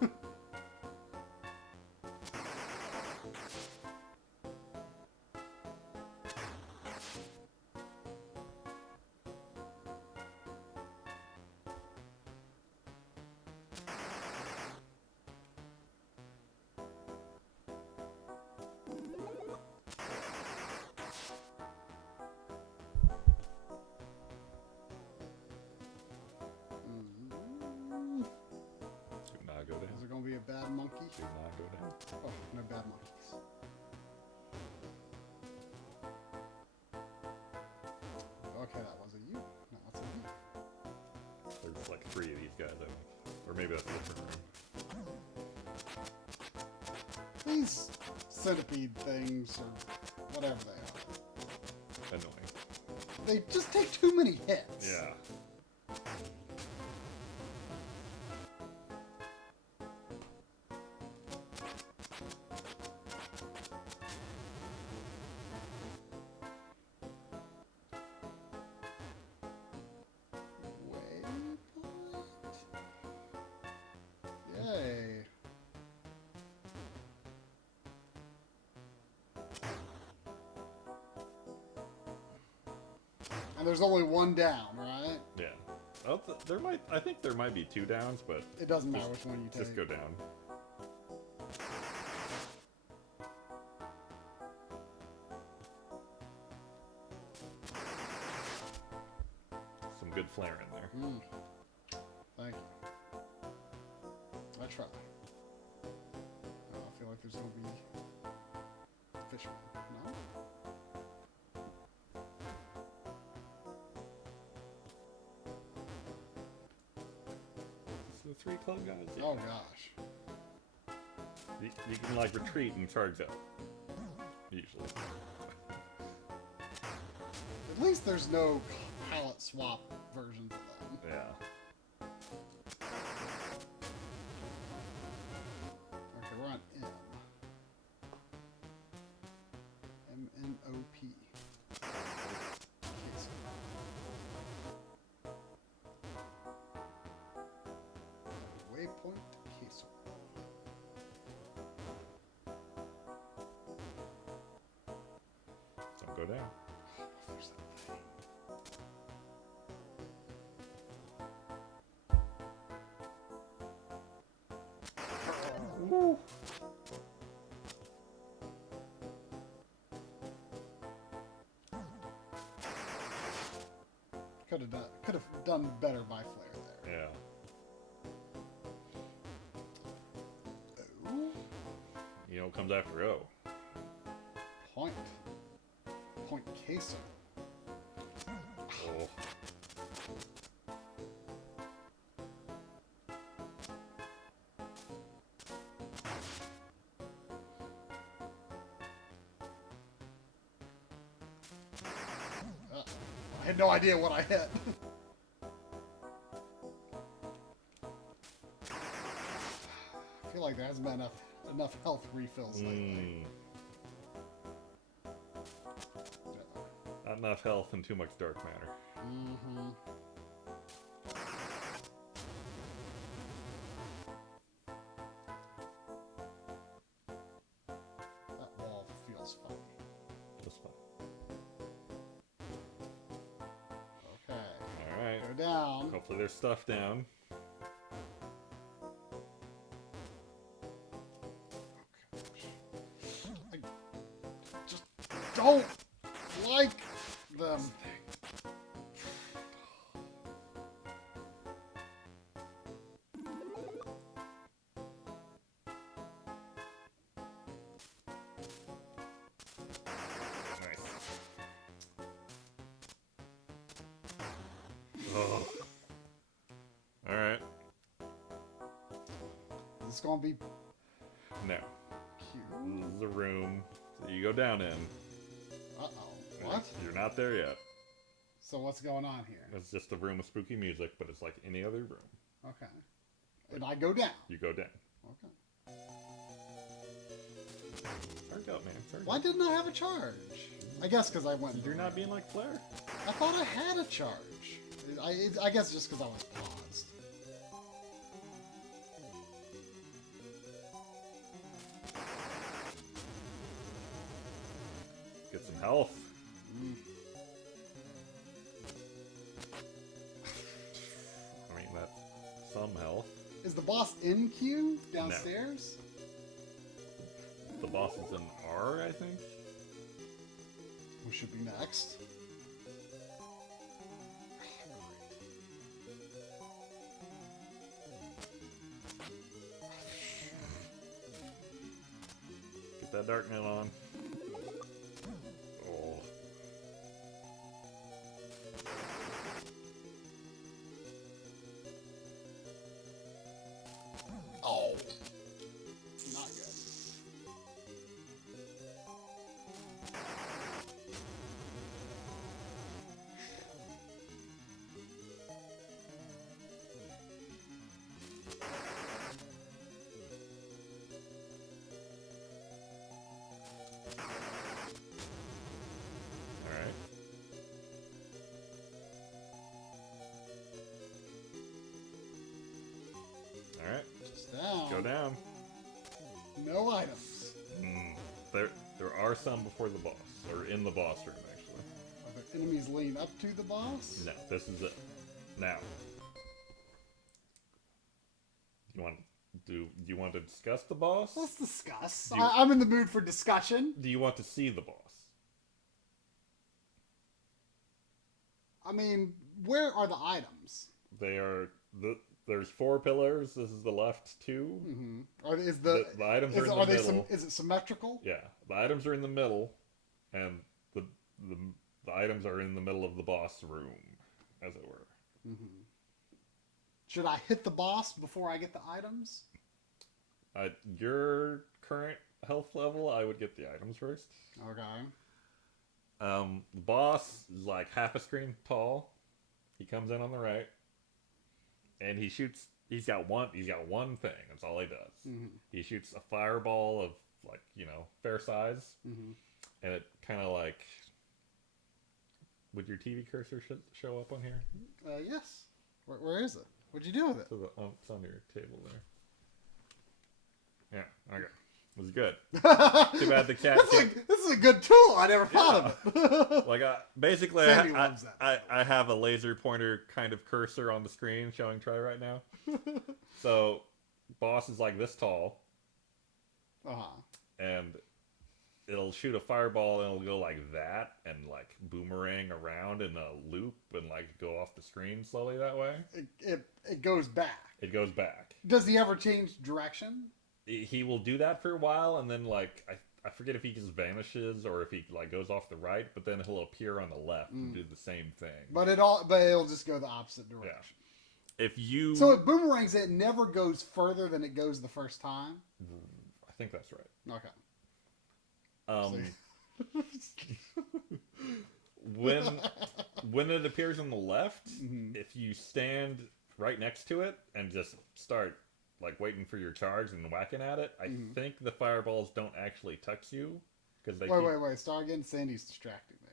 Do not go down. Oh, no bad monkeys. Okay, that wasn't you. No, that's a you. There's like 3 of these guys, I think. Or maybe that's a different room. These centipede things, or whatever they are, Annoying. they just take too many hits. Yeah. Waypoint? Yay. And there's only one down, right? Yeah. Oh, I think there might be 2 downs, but It doesn't matter which one you take. just go down. Some good flare in there. Mm. Thank you. I try. Oh, I feel like there's gonna be fishermen. No? So the 3 club guys. Yeah. Oh gosh. You can like retreat and charge up. Usually. At least there's no palette swap versions of them. Yeah. Okay, we're on M. M-N-O-P. Okay, so Waypoint Queso. Don't go down. There's that thing. Woo. Could have done better by Flare there. Yeah. Oh, You know what comes after O? point. Point Queso. Oh. I had no idea what I hit. I feel like there hasn't been enough health refills lately. Not enough health and too much dark matter. Mm-hmm. That wall feels funny. That's fine. Okay. Alright. Go down. Hopefully there's stuff down. I just don't like them. Nice. Oh. Alright. It's gonna be No. cute. This is the room that you go down in. Uh-oh. What? You're not there yet. So what's going on here? It's just a room with spooky music, but it's like any other room. Okay. And I go down. You go down. Okay. Charge up, man. Charge Why up. didn't I have a charge? I guess because I went. You're not being like Claire. I thought I had a charge. I guess just because I was paused. Get some health. Mm. I mean, that's some health. Is the boss in queue downstairs? The boss is in R, I think. Who should be next? that darknet on. Oh. Oh. Not good. Alright. Alright. Just down. Go down. No items. There are some before the boss. Or in the boss room, actually. Are there enemies leading up to the boss? No, this is it. Now. Do you want to discuss the boss? Let's discuss. Do you- I'm in the mood for discussion. Do you want to see the boss? I mean, where are the items? They are there's 4 pillars. This is the left 2. Mm-hmm. Is the items are in the middle. Is it symmetrical? Yeah, the items are in the middle, and the items are in the middle of the boss room, as it were. Mm-hmm. Should I hit the boss before I get the items? At your current health level, I would get the items first. Okay. The boss is like half a screen tall. He comes in on the right, and he shoots. He's got one thing. That's all he does. Mm-hmm. He shoots a fireball of fair size, and it kind of like. Would your TV cursor show up on here? Yes. Where is it? What'd you do with it? So it's on your table there. Yeah. Okay. It was good. Too bad the cat. This is a good tool. I never thought of it. Like basically, Sandy loves that. I have a laser pointer kind of cursor on the screen showing try right now. So, boss is like this tall, and it'll shoot a fireball and it'll go like that and like boomerang around in a loop and like go off the screen slowly that way. It goes back. It goes back. Does he ever change direction? He will do that for a while, and then like I forget if he just vanishes or if he like goes off the right, but then he'll appear on the left and do the same thing. But it'll just go the opposite direction. If you So it boomerangs, it never goes further than it goes the first time. I think that's right. Okay. When it appears on the left, if you stand right next to it and just start like waiting for your charge and whacking at it, I think the fireballs don't actually touch you because they Wait. Start again. Sandy's distracting me.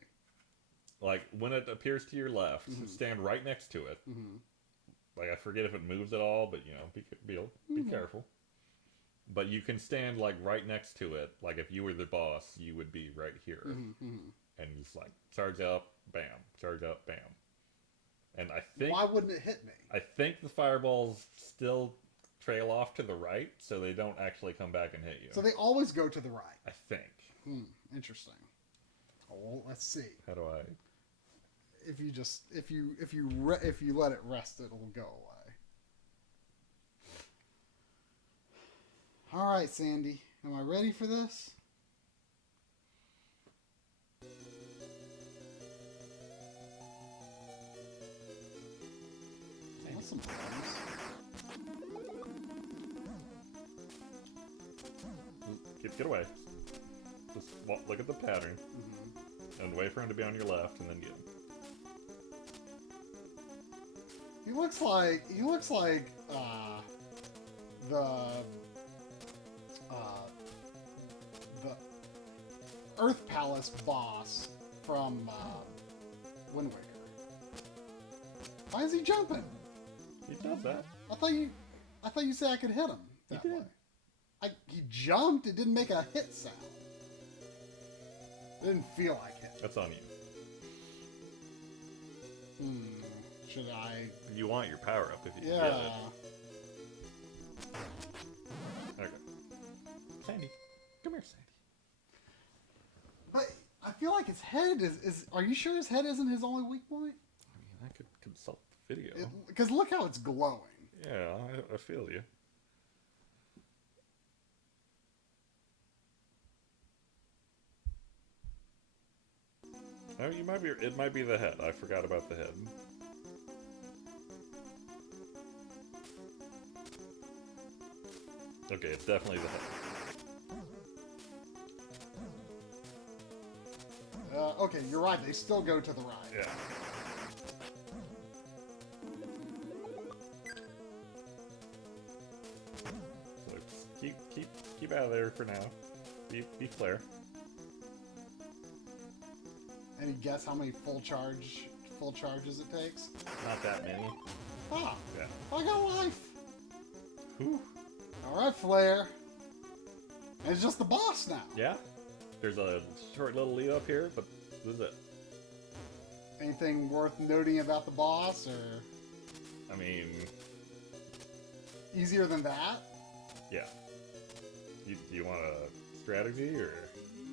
Like when it appears to your left, stand right next to it. Like I forget if it moves at all, but be careful. But you can stand like right next to it. Like if you were the boss, you would be right here, and just like charge up, bam, charge up, bam. And I think Why wouldn't it hit me? I think the fireballs still trail off to the right, so they don't actually come back and hit you. So they always go to the right. I think. Interesting. Well, let's see. How do I? If you let it rest, it'll go away. All right, Sandy. Am I ready for this? That's some items. Get away. Just look at the pattern and wait for him to be on your left, and then get him. He looks like the Earth Palace boss from Wind Waker. Why is he jumping? He does that. I thought you said I could hit him that did. way. He jumped. It didn't make a hit sound. It didn't feel like it. That's on you. Should I? You want your power up if you can Yeah. get it. Okay. Sandy, come here, Sandy. But I feel like his head is. Are you sure his head isn't his only weak point? I mean, I could consult the video. Because look how it's glowing. Yeah, I feel you. Oh, you might be. It might be the head. I forgot about the head. Okay, it's definitely the head. Okay, you're right. They still go to the right. Yeah. So keep out of there for now. Be Flare. Any guess how many full charges it takes? Not that many. Ah, Yeah. I got a life. Whew. All right, Flare. And it's just the boss now. Yeah. There's a short little lead up here, but this is it. Anything worth noting about the boss, or I mean, easier than that? yeah. You want a strategy or? I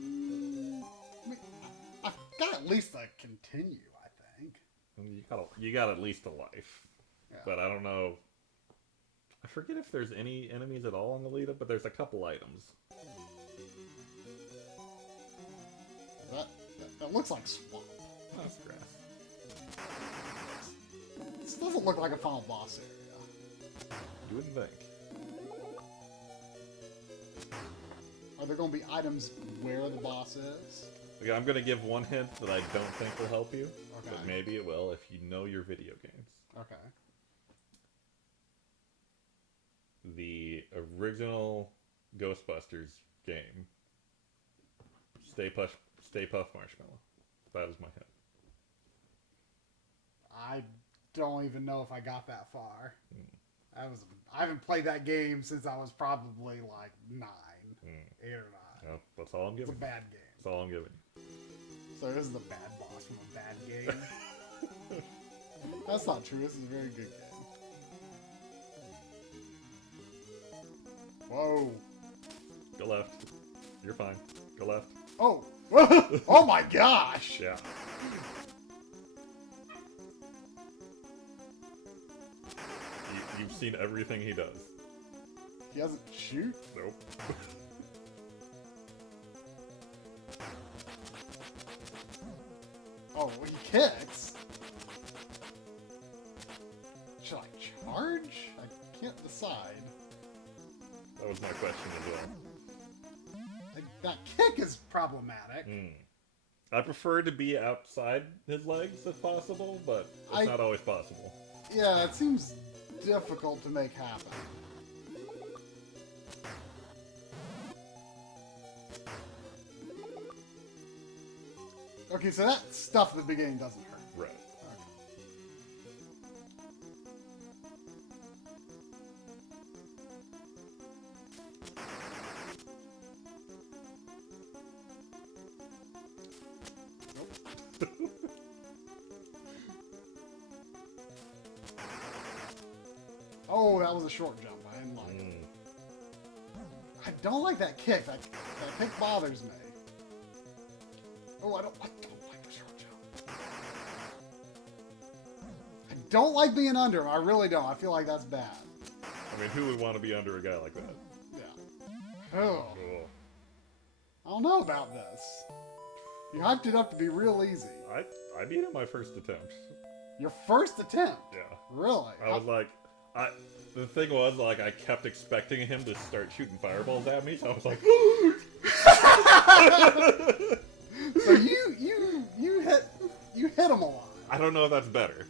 mean, I've got at least a continue, I think. You got at least a life, Yeah. but I don't know. I forget if there's any enemies at all on the lead up, but there's a couple items. That looks like swamp. That's grass. This doesn't look like a final boss area. You wouldn't think. Are there going to be items where the boss is? Okay, I'm gonna give one hint that I don't think will help you, Okay. but maybe it will if you know your video games. Okay. The original Ghostbusters game. Stay Puff Marshmallow. That is my hint. I don't even know if I got that far. I haven't played that game since I was probably like 9, 8 or 9. Well, that's all I'm It's a giving. bad game. That's all I'm giving. So this is the bad boss from a bad game. That's not true. This is a very good game. Whoa. Go left. You're fine. Go left. Oh. Oh my gosh. Yeah. You've seen everything he does. He doesn't shoot? Nope. Oh, he kicks. Should I charge? I can't decide. That was my question as well. That kick is problematic. I prefer to be outside his legs if possible, but it's not always possible. Yeah, it seems difficult to make happen. Okay, so that stuff at the beginning doesn't hurt. Right. Oh, that was a short jump. I didn't like it. I don't like that kick. That kick bothers me. Oh, I don't like the short jump. I don't like being under him. I really don't. I feel like that's bad. I mean, who would want to be under a guy like that? Yeah. Oh, Cool. I don't know about this. You hyped it up to be real easy. I beat him my first attempt. Your first attempt? Yeah. Really? I was like, the thing was, like, I kept expecting him to start shooting fireballs at me, so I was like, So you hit him a lot. I don't know if that's better.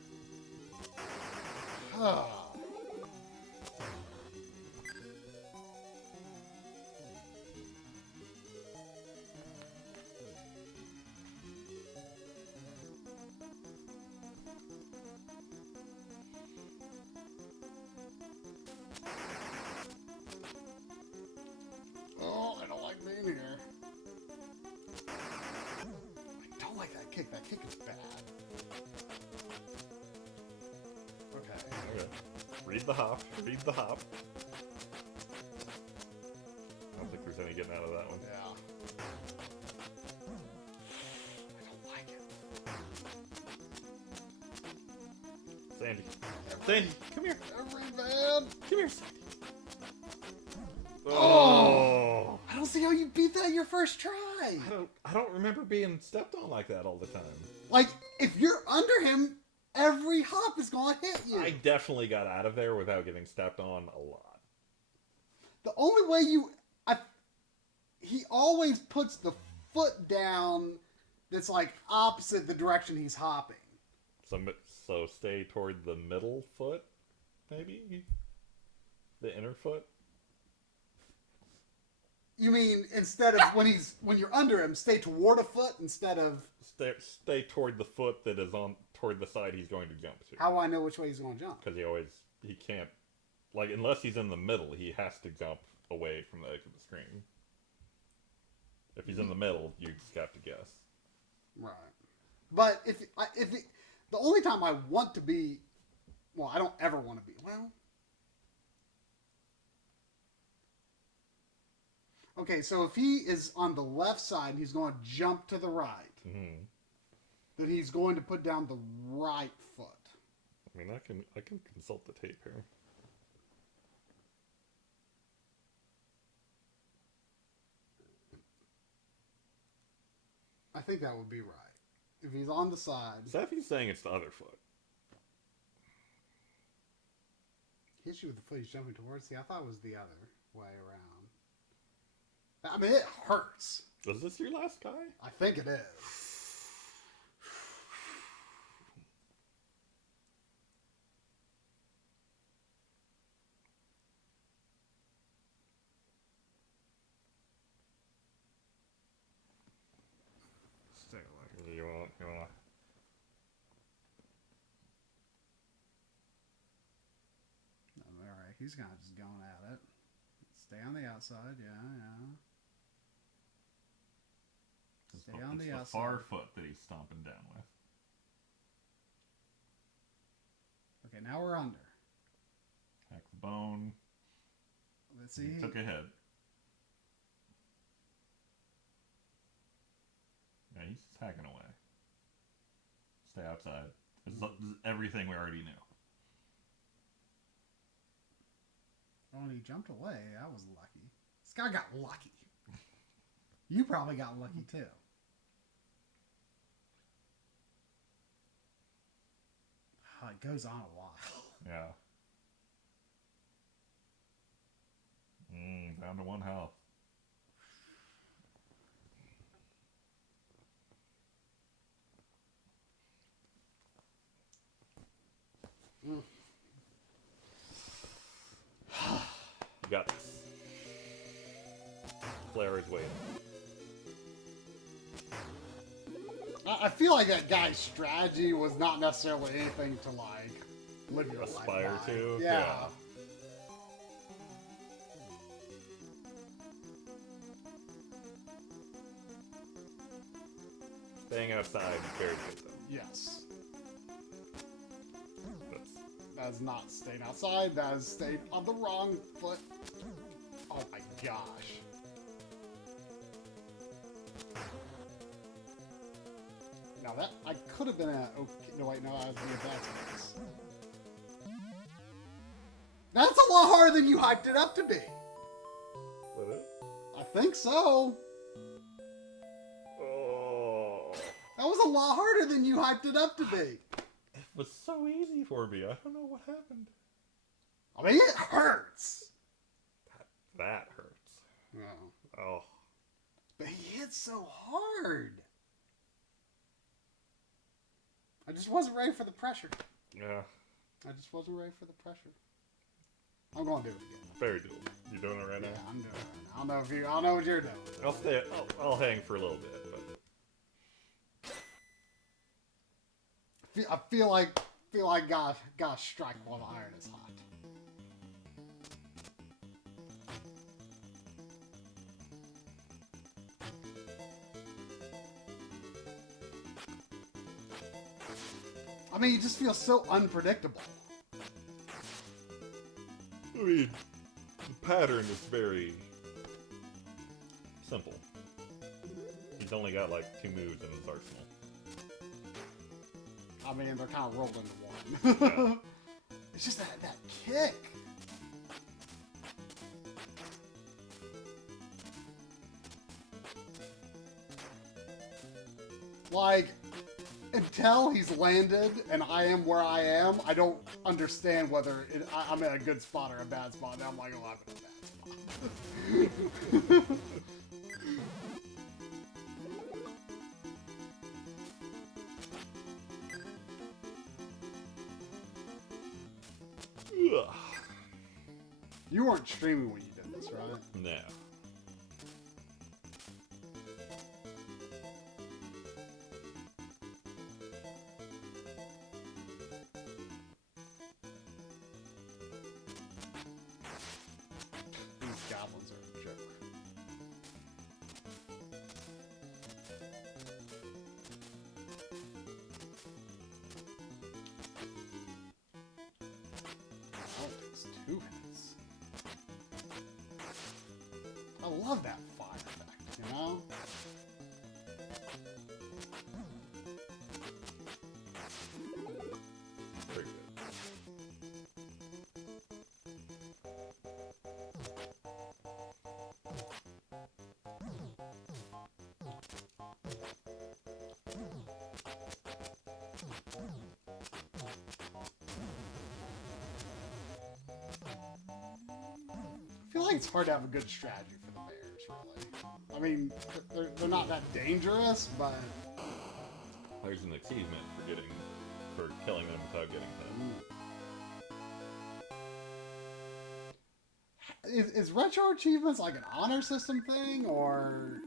Oh, I don't like being here. I don't like that kick. That kick is bad. Okay. Okay. Read the hop. Read the hop. I don't think there's any getting out of that one. Yeah. I don't like it. Sandy. Sandy, come here. Every man. Come here, Sandy. Oh! I don't see how you beat that your first try. why. I don't remember being stepped on like that all the time. Like, if you're under him, every hop is gonna hit you. I definitely got out of there without getting stepped on a lot. The only way he always puts the foot down that's like opposite the direction he's hopping. So stay toward the middle foot, maybe? The inner foot? You mean instead of when you're under him, stay toward a foot instead of... Stay toward the foot that is toward the side he's going to jump to. How do I know which way he's going to jump? Because he can't, like, unless he's in the middle, he has to jump away from the edge of the screen. If he's in the middle, you just have to guess. Right. But the only time I want to be, well, I don't ever want to be, well... Okay, so if he is on the left side and he's going to jump to the right, then he's going to put down the right foot. I mean, I can consult the tape here. I think that would be right. If he's on the side... Zeffy's saying it's the other foot. Hits you with the foot he's jumping towards? See, I thought it was the other way around. I mean, it hurts. Was this your last guy? I think it is. Stay away. You want. Alright, he's kind of just going at it. Stay on the outside, yeah. Stay on the outside. It's the far foot that he's stomping down with. Okay, now we're under. Hack the bone. Let's see. He took a hit. Yeah, he's just hacking away. Stay outside. This is everything we already knew. Oh, and he jumped away. That was lucky. This guy got lucky. You probably got lucky too. Oh, it goes on a while. Yeah. Down to 1 health. You got this. Claire is waiting. I feel like that guy's strategy was not necessarily anything to like live your Aspire life by. to? Yeah. Staying outside is very good though. Yes. That's, That is not staying outside. That is staying on the wrong foot. Oh my gosh. Now that I could have been a okay. No wait, no, I was being bad place. That's a lot harder than you hyped it up to be. was it? I think so. Oh. That was a lot harder than you hyped it up to be. It was so easy for me. I don't know what happened. I mean, it hurts. That hurts. Yeah. Oh. But he hit so hard. I just wasn't ready for the pressure. Yeah. I just wasn't ready for the pressure. I'm going to do it again. Very doable. You doing it right Yeah, now? I'm doing it. I don't know if you. I don't know what you're doing. I'll stay. I'll hang for a little bit, but I feel like gotta strike while the iron is hot. I mean, you just feel so unpredictable. I mean, the pattern is very simple. He's only got like 2 moves in his arsenal. I mean, they're kind of rolled into one. Yeah. It's just that kick. Like, until he's landed and I am where I am, I don't understand whether I'm in a good spot or a bad spot. Now I'm like, oh, I'm in a bad spot. Ugh. You weren't streaming when you did this, right? No. These goblins are a joke. Oh, it's 2 hits. I love that fire effect, you know? Very good. I feel like it's hard to have a good strategy for the bears, really. I mean, they're not that dangerous, but There's an achievement for killing them without getting hit. is retro achievements like an honor system thing, or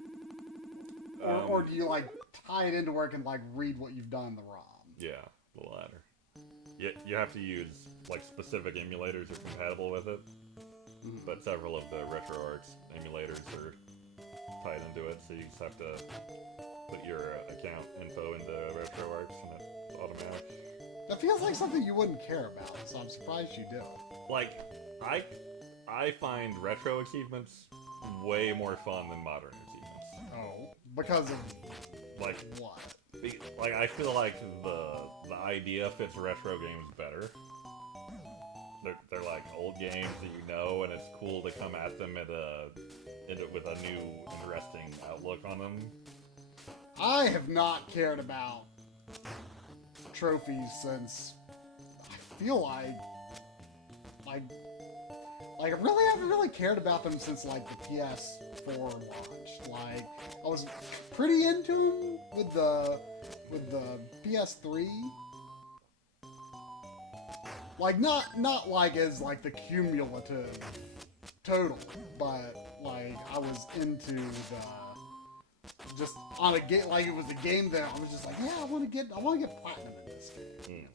do you like tie it into where it can like read what you've done in the ROM? Yeah, the latter. You have to use like specific emulators that are compatible with it, but several of the RetroArch emulators are tied into it, so you just have to put your account info into RetroArch and it's automatic. That feels like something you wouldn't care about, so I'm surprised you do. Like, I find retro achievements way more fun than modern achievements. Oh, because of Like, what? like I feel like the idea fits retro games better. They're like old games that you know, and it's cool to come at them with a new, interesting outlook on them. I have not cared about trophies since I feel like I really haven't really cared about them since like the PS4 launched. Like I was pretty into them with the PS3. Like not like as like the cumulative total, but like I was into the just on a game, like it was a game that I was just like, yeah, I want to get platinum in this game.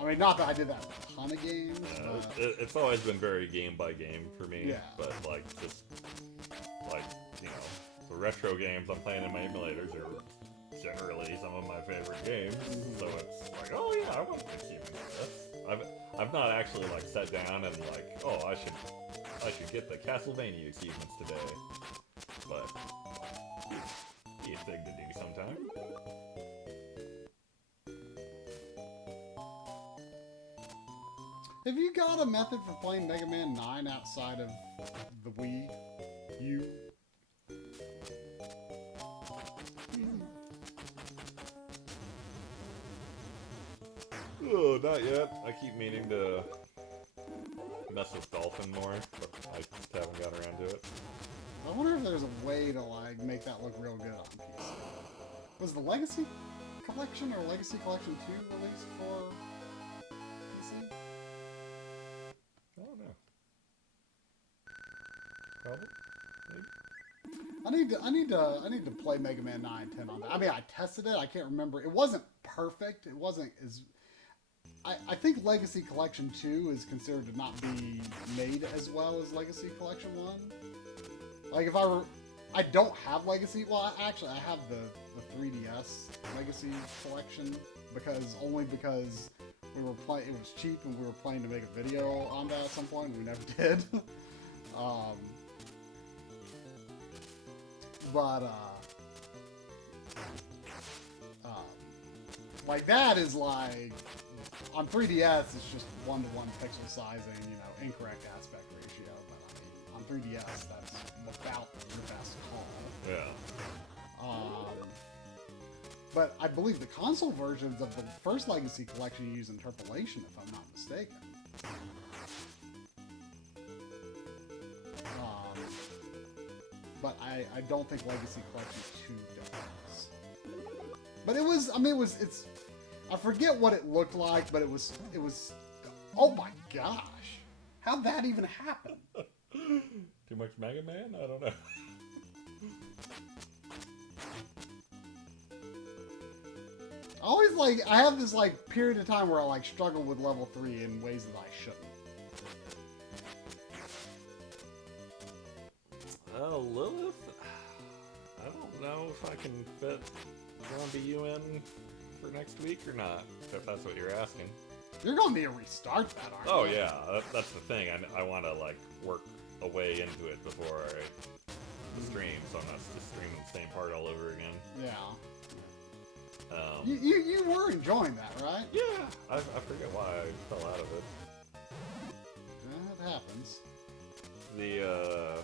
I mean, not that I did that with a ton of games. But It's always been very game by game for me. Yeah. But like just like the retro games I'm playing in my emulators are generally some of my favorite games. So it's like, oh yeah, I want to achievement for this. I've not actually like sat down and like, oh, I should get the Castlevania achievements today. But be a thing to do sometime. have you got a method for playing Mega Man 9 outside of the Wii U? Oh, not yet. I keep meaning to mess with Dolphin more, but I just haven't got around to it. I wonder if there's a way to like make that look real good on PC. Was the Legacy Collection or Legacy Collection 2 released for PC? I don't know. Probably. Maybe. I need to play Mega Man 9 10 on that. I mean, I tested it. I can't remember. It wasn't perfect. It wasn't as... I think Legacy Collection 2 is considered to not be made as well as Legacy Collection 1. Like, if I were... I don't have Legacy... Well, actually, I have the 3DS Legacy Collection because we were playing... It was cheap and we were planning to make a video on that at some point and we never did. Like that is like on 3DS it's just 1-to-1 pixel sizing, you know, incorrect aspect ratio, but I mean on 3DS that's about your best call. Yeah. But I believe the console versions of the first Legacy Collection use interpolation, if I'm not mistaken. But I don't think Legacy Collection 2 does. But it was, I mean, it's, I forget what it looked like, but it was, oh my gosh. How'd that even happen? Too much Mega Man? I don't know. I have this, like, period of time where I, like, struggle with level 3 in ways that I shouldn't. Lilith? I don't know if I can fit Zombie U in for next week or not, if that's what you're asking. You're gonna need to restart that, aren't Oh you? yeah, that's the thing. I want to like work a way into it before I stream, so I'm not just streaming the same part all over again. Yeah. Um, You were enjoying that, right? yeah, I forget why I fell out of it. That happens. The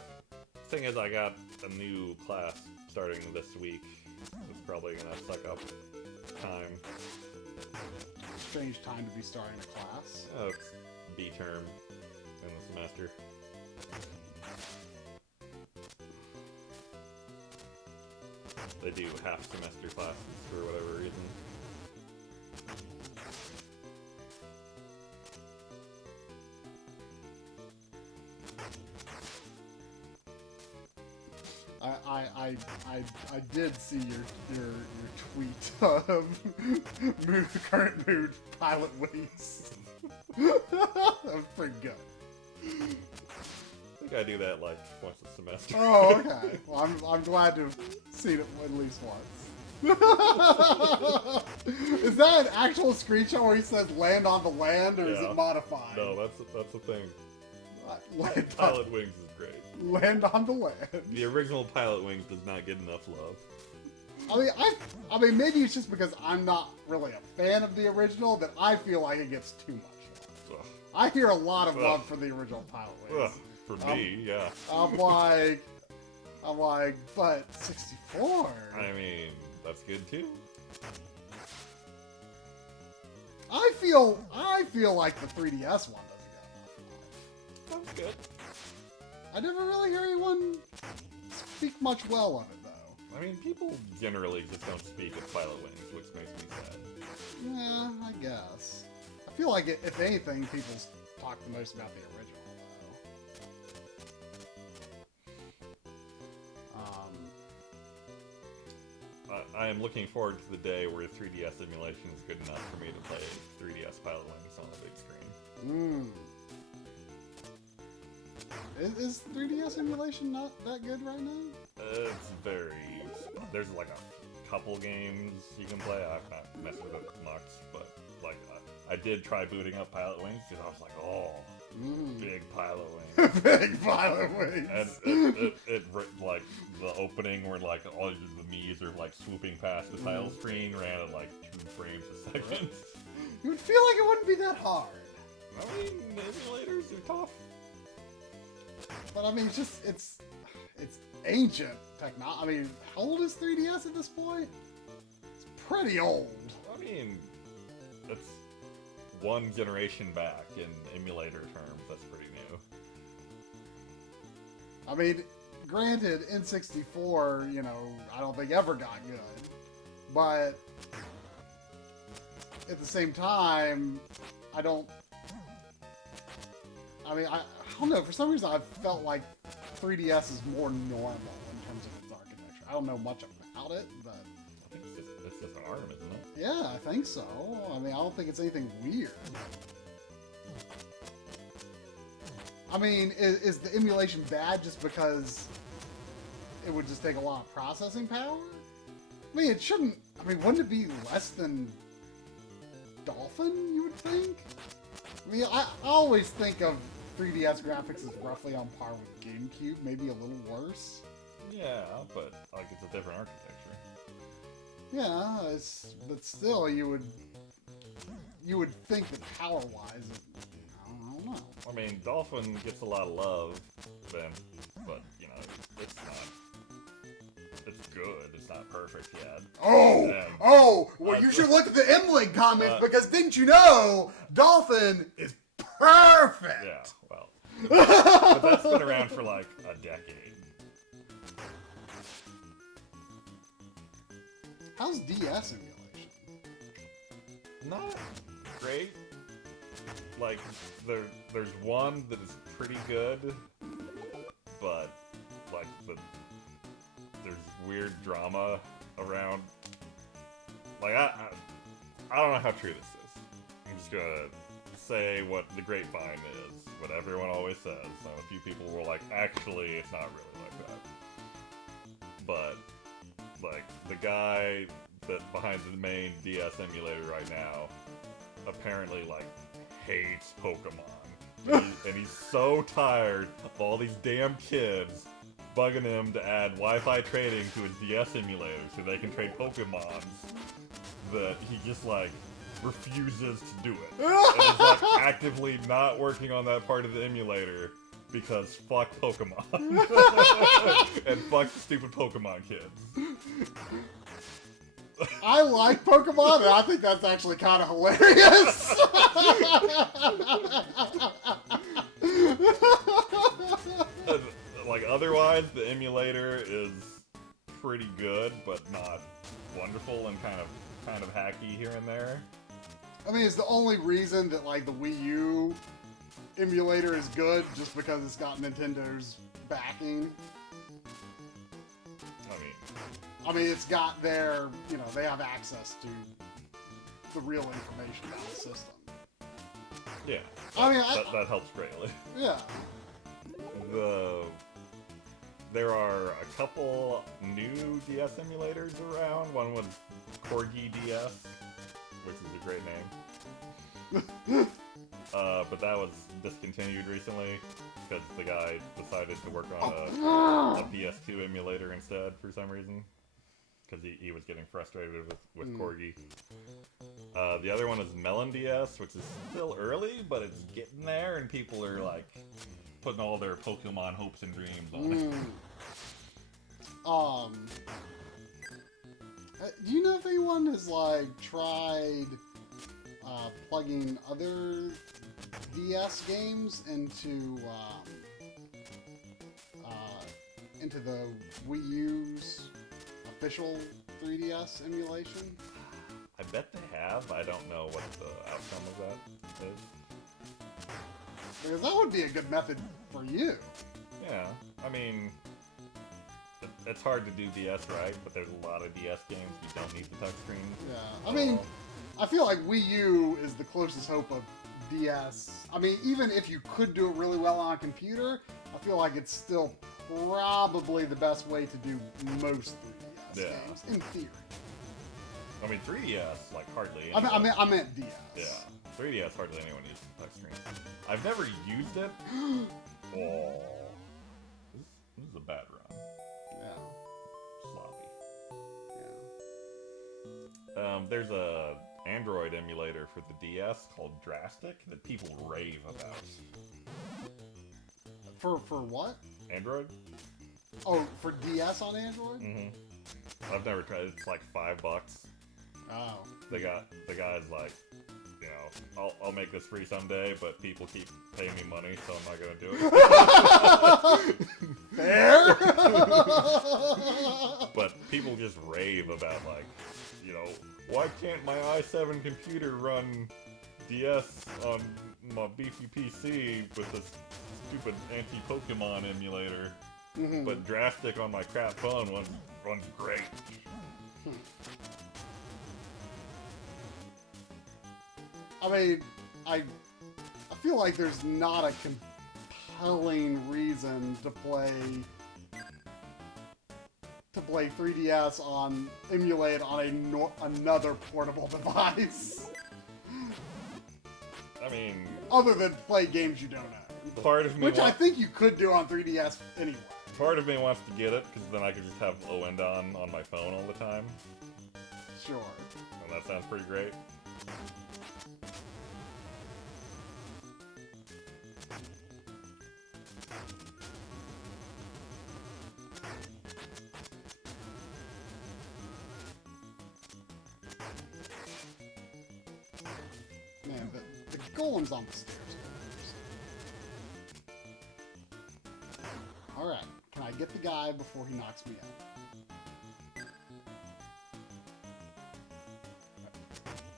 thing is, I got a new class starting this week. It's probably gonna suck up time. Strange time to be starting a class. Oh, it's B term in the semester. They do half semester classes for whatever reason. I did see your tweet of current mood pilot wings. That was pretty good. I think I do that like once a semester. Oh, okay. Well, I'm glad to have seen it at least once. Is that an actual screenshot where he says "land on the land" or is Yeah. it modified? No, that's the thing. Land on, Pilot Wings is great. land on the land. The original Pilot Wings does not get enough love. I mean, maybe it's just because I'm not really a fan of the original that I feel like it gets too much love. Ugh. I hear a lot of Ugh. love for the original Pilot Wings. Ugh, for me, yeah. I'm like, but 64. I mean, that's good too. I feel like the 3DS one doesn't get enough love. That's good. I never really hear anyone speak much well of it, though. I mean, people generally just don't speak of Pilot Wings, which makes me sad. Yeah, I guess. I feel like, if anything, people talk the most about the original, though. I am looking forward to the day where 3DS emulation is good enough for me to play 3DS Pilot Wings on the big screen. Is 3DS emulation not that good right now? It's very... There's like a couple games you can play. I've not messed with it much, but like I did try booting up Pilot Wings because I was like, oh, big Pilot Wings. Big Pilot Wings. And it like the opening where like all of the Mii's are like swooping past the title screen ran at like 2 frames a second. You would feel like it wouldn't be that hard. I mean, emulators are tough. But I mean, it's ancient technology. I mean, how old is 3DS at this point? It's pretty old. I mean, that's one generation back in emulator terms. That's pretty new. I mean, granted, N64, you know, I don't think ever got good. But at the same time, I don't know, for some reason I felt like 3DS is more normal in terms of its architecture. I don't know much about it, but... I think it's just ARM, isn't it? Yeah, I think so. I mean, I don't think it's anything weird. I mean, is the emulation bad just because it would just take a lot of processing power? I mean, it shouldn't... I mean, wouldn't it be less than Dolphin, you would think? I mean, I always think of 3DS graphics as roughly on par with GameCube, maybe a little worse. Yeah, but like it's a different architecture. Yeah, but still, you would think that power-wise, I don't know. I mean, Dolphin gets a lot of love, but you know, it's not. It's good. It's it's not perfect yet. Well, you should look at the M-Link comments because didn't you know Dolphin is perfect? Yeah, well. But that's been around for like a decade. How's DS emulation? Not great. Like, there's one that is pretty good, but like there's weird drama around. Like I don't know how true this is. I'm just gonna say what the grapevine is, what everyone always says. So a few people were like, actually, it's not really like that. But like the guy that behind the main DS emulator right now apparently like hates Pokemon. And he's so tired of all these damn kids bugging him to add Wi-Fi trading to his DS emulator so they can trade Pokemons that he just like refuses to do it. And is like actively not working on that part of the emulator because fuck Pokemon. And fuck stupid Pokemon kids. I like Pokemon, and I think that's actually kind of hilarious. Like otherwise, the emulator is pretty good, but not wonderful and kind of hacky here and there. I mean, it's the only reason that like the Wii U emulator is good, just because it's got Nintendo's backing. I mean, it's got their, they have access to the real information about the system. Yeah. I mean, that helps greatly. Yeah. There are a couple new DS emulators around. One was Corgi DS, which is a great name. But that was discontinued recently because the guy decided to work on a PS2 emulator instead for some reason. Because he was getting frustrated with Corgi. The other one is Melon DS, which is still early, but it's getting there, and people are like putting all their Pokemon hopes and dreams on it. Do you know if anyone has like tried plugging other DS games into the Wii U's official 3DS emulation? I bet they have. I don't know what the outcome of that is. Because that would be a good method for you. Yeah, I mean, it's hard to do DS right, but there's a lot of DS games you don't need the touchscreen. Yeah, I mean, I feel like Wii U is the closest hope of DS. I mean, even if you could do it really well on a computer, I feel like it's still probably the best way to do most 3DS games, in theory. I mean, 3DS, like, hardly anyone. I meant DS. Yeah, 3DS, hardly anyone uses the touchscreen. I've never used it. Oh. This is a bad run. Yeah. Sloppy. Yeah. There's a Android emulator for the DS called Drastic that people rave about. For what? Android? Oh, for DS on Android? Mm-hmm. I've never tried it. It's like $5. Oh. The guy's like, I'll make this free someday, but people keep paying me money, so I'm not gonna do it. Fair. But people just rave about like, why can't my i7 computer run DS on my beefy PC with this stupid anti-Pokemon emulator? Mm-hmm. But Drastic on my crap phone runs great. I mean, I feel like there's not a compelling reason to play 3DS emulate on another portable device. I mean, other than play games you don't own. Part of me which I think you could do on 3DS anyway. Part of me wants to get it, because then I could just have OEnd on my phone all the time. Sure. And that sounds pretty great. golems on the stairs. Alright, can I get the guy before he knocks me out?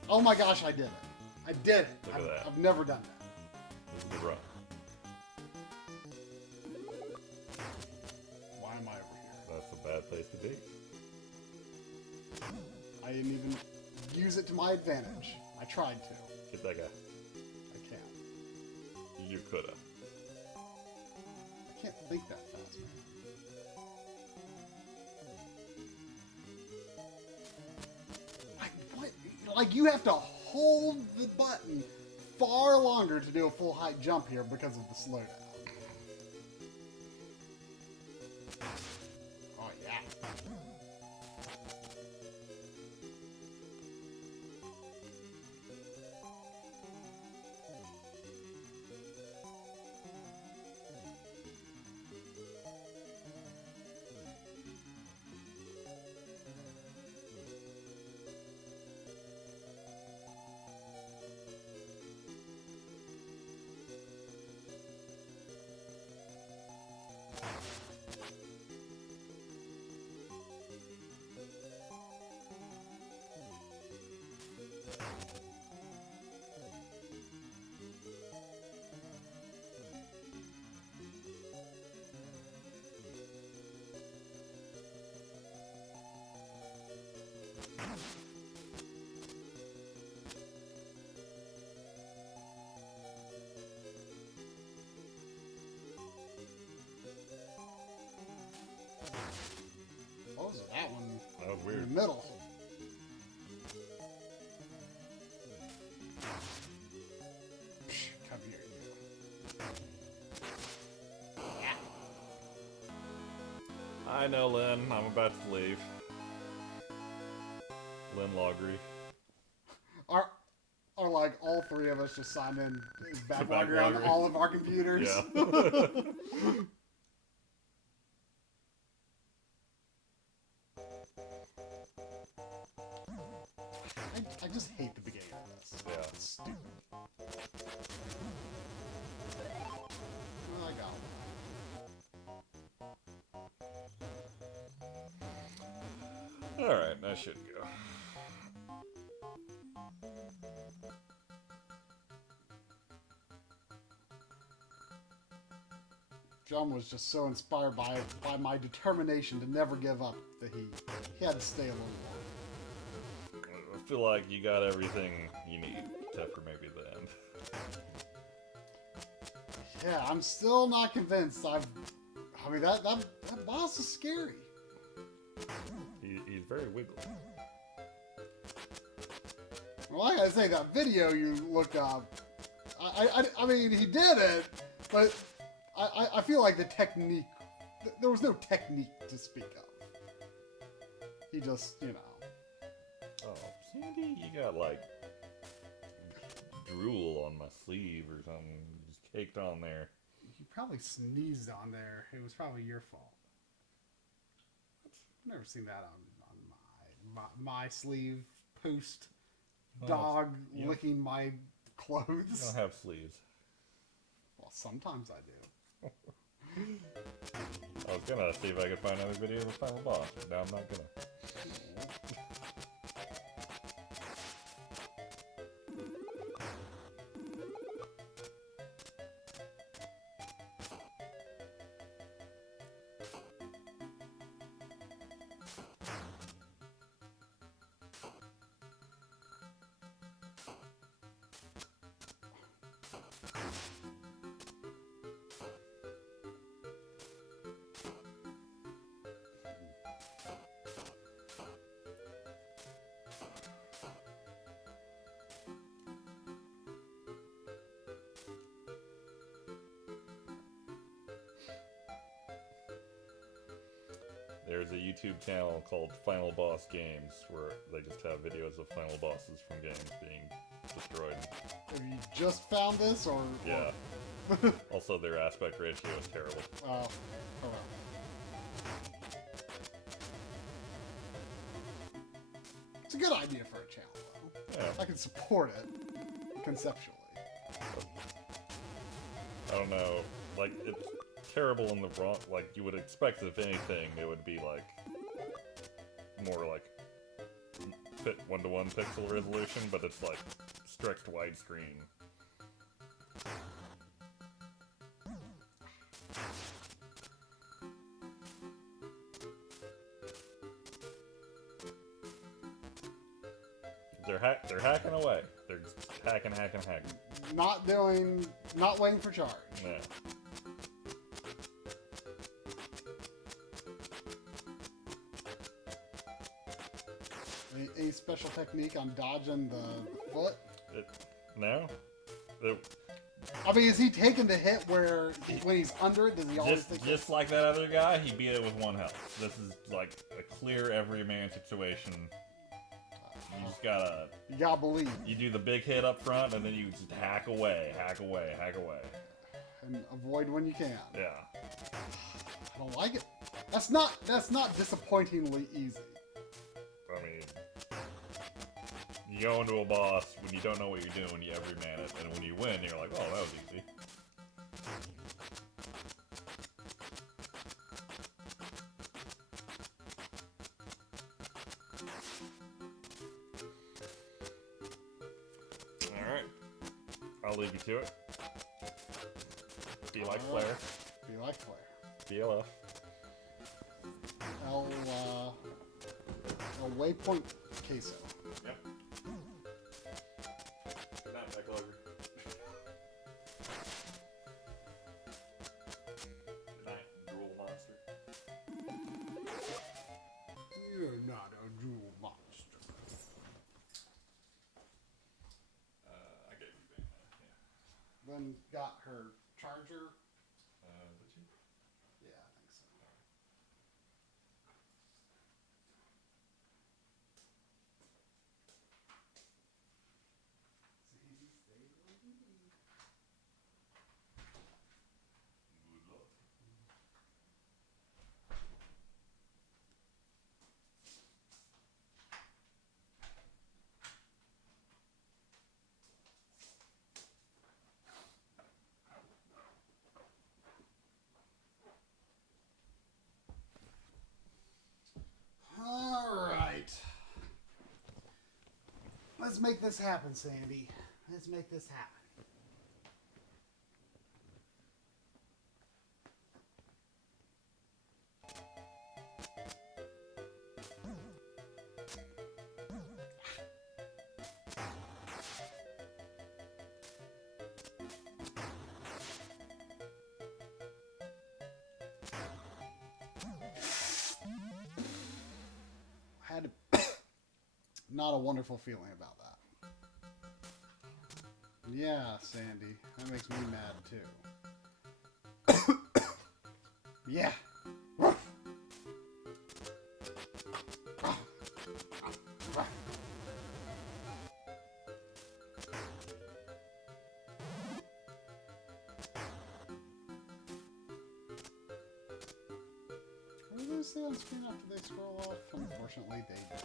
Oh my gosh, I did it. I did it. Look at that. I've never done that. This is the run. Why am I over here? That's a bad place to be. I didn't even use it to my advantage. I tried to. Get that guy. I can't. You coulda. I can't think that fast, man. What? Like, you have to hold the button far longer to do a full height jump here because of the slowdown. Oh, yeah. What was it? That one That was in weird. the middle. Psh, come here, you. Yeah. I know, Lynn. I'm about to leave. Lynn Loggery. Are like all three of us just signed in as Backloggery on Backloggery. all of our computers? Yeah. I just hate the beginning of this. Yeah. It's stupid. Well, I got one. Alright, that should go. John was just so inspired by my determination to never give up that he had to stay a little longer. I feel like you got everything you need, except for maybe the end. Yeah, I'm still not convinced. I mean, that boss is scary. He's very wiggly. Well, like I say, that video you looked up, I mean, he did it, but I feel like the technique, there was no technique to speak of. He just, you know. Oh, Sandy, you got like drool on my sleeve or something. Just caked on there. You probably sneezed on there. It was probably your fault. I've never seen that on my sleeve post. Dog you licking my You clothes. don't have sleeves. Well, sometimes I do. I was gonna see if I could find another video of the final boss, but now I'm not gonna. There's a YouTube channel called Final Boss Games where they just have videos of final bosses from games being destroyed. Have you just found this, or? Yeah. Also, their aspect ratio is terrible. Oh well. It's a good idea for a channel, though. Yeah. I can support it conceptually. I don't know. Like, it's terrible in the wrong. Like, you would expect, if anything, it would be like more like 1:1 pixel resolution, but it's like strict widescreen. They're hacking away. They're just hacking. Not waiting for charge. Yeah. A special technique on dodging the foot? No? I mean, is he taking the hit when he's under it? Does he always just like that other guy, he beat it with 1 health. This is like a clear everyman situation. You just gotta... You gotta believe. You do the big hit up front, and then you just hack away. And avoid when you can. Yeah. I don't like it. That's not disappointingly easy. I mean... You go into a boss when you don't know what you're doing, you everyman it, and when you win, you're like, oh, that was easy. Alright. I'll leave you to it. Be like Claire. Be like Claire. BLF. El Waypoint Queso. Yep. Good night, Backloggery. Good night, drool monster. You're not a jewel monster. I gave you Bane, yeah. Then got her charger. Did you? Yeah, I think so. Good luck. All right. Let's make this happen, Sandy. Let's make this happen. Had not a wonderful feeling about that. Yeah, Sandy, that makes me mad too. Yeah. What do they say on screen after they scroll off? Unfortunately, they don't.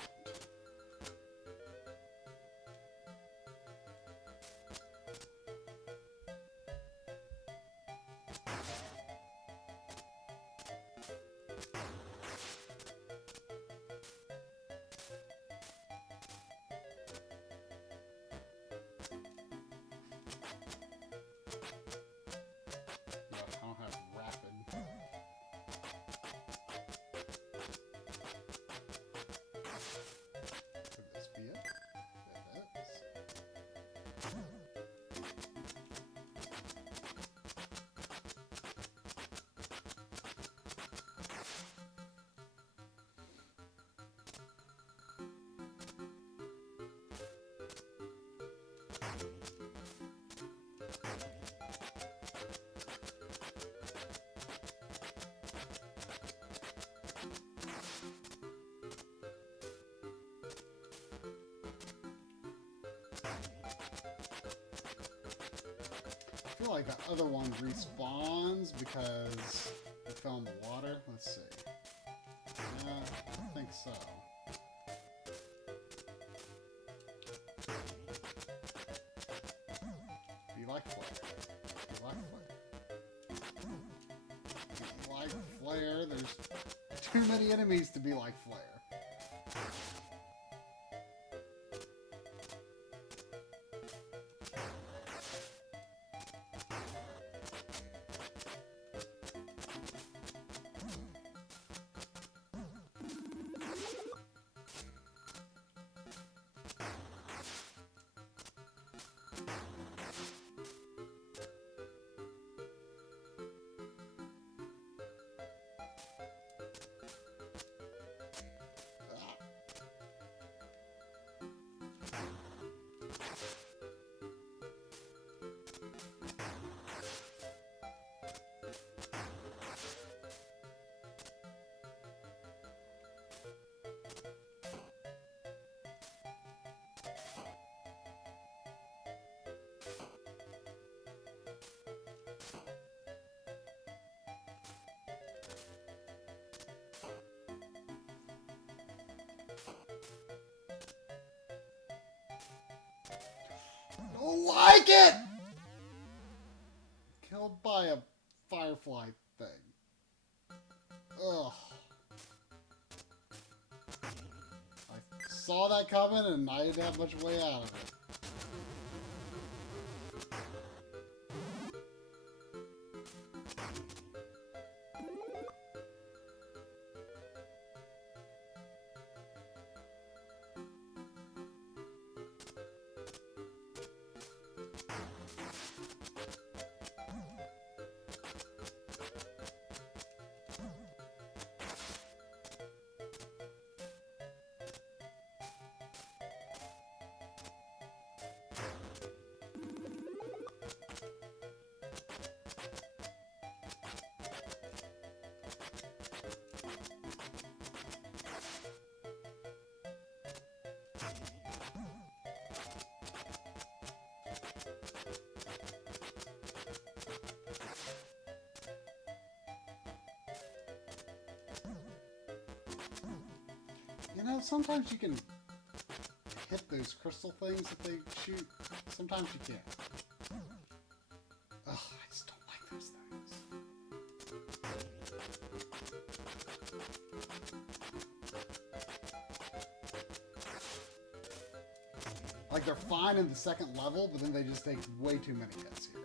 No, I don't have rapid. Could this be it? It is. I feel like the other one respawns because it fell in the water. Let's see. Yeah, I think so. Be like Flare. There's too many enemies to be like Flare. Don't like it! Killed by a firefly thing. Ugh. I saw that coming and I didn't have much way out of it. You know, sometimes you can hit those crystal things that they shoot. Sometimes you can't. Ugh, I just don't like those things. Like, they're fine in the second level, but then they just take way too many hits here.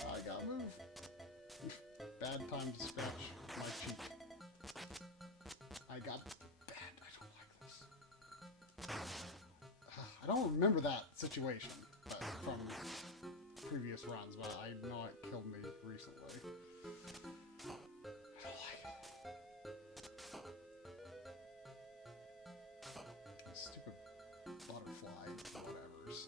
I gotta move. Bad time to scratch my cheek. I got bad. I don't like this. I don't remember that situation but from previous runs, but I know it killed me recently. I don't like it. Stupid butterfly, whatevers.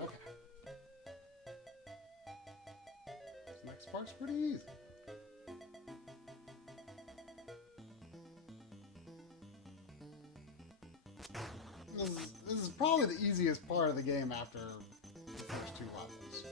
Okay. This next part's pretty easy. This is probably the easiest part of the game after the first two levels.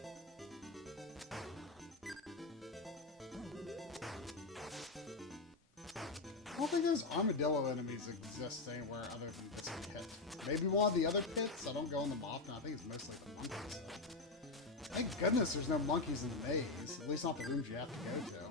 I don't think those armadillo enemies exist anywhere other than this pit. Maybe one of the other pits, I don't go in them often, I think it's mostly the monkeys though. Thank goodness there's no monkeys in the maze, at least not the rooms you have to go to.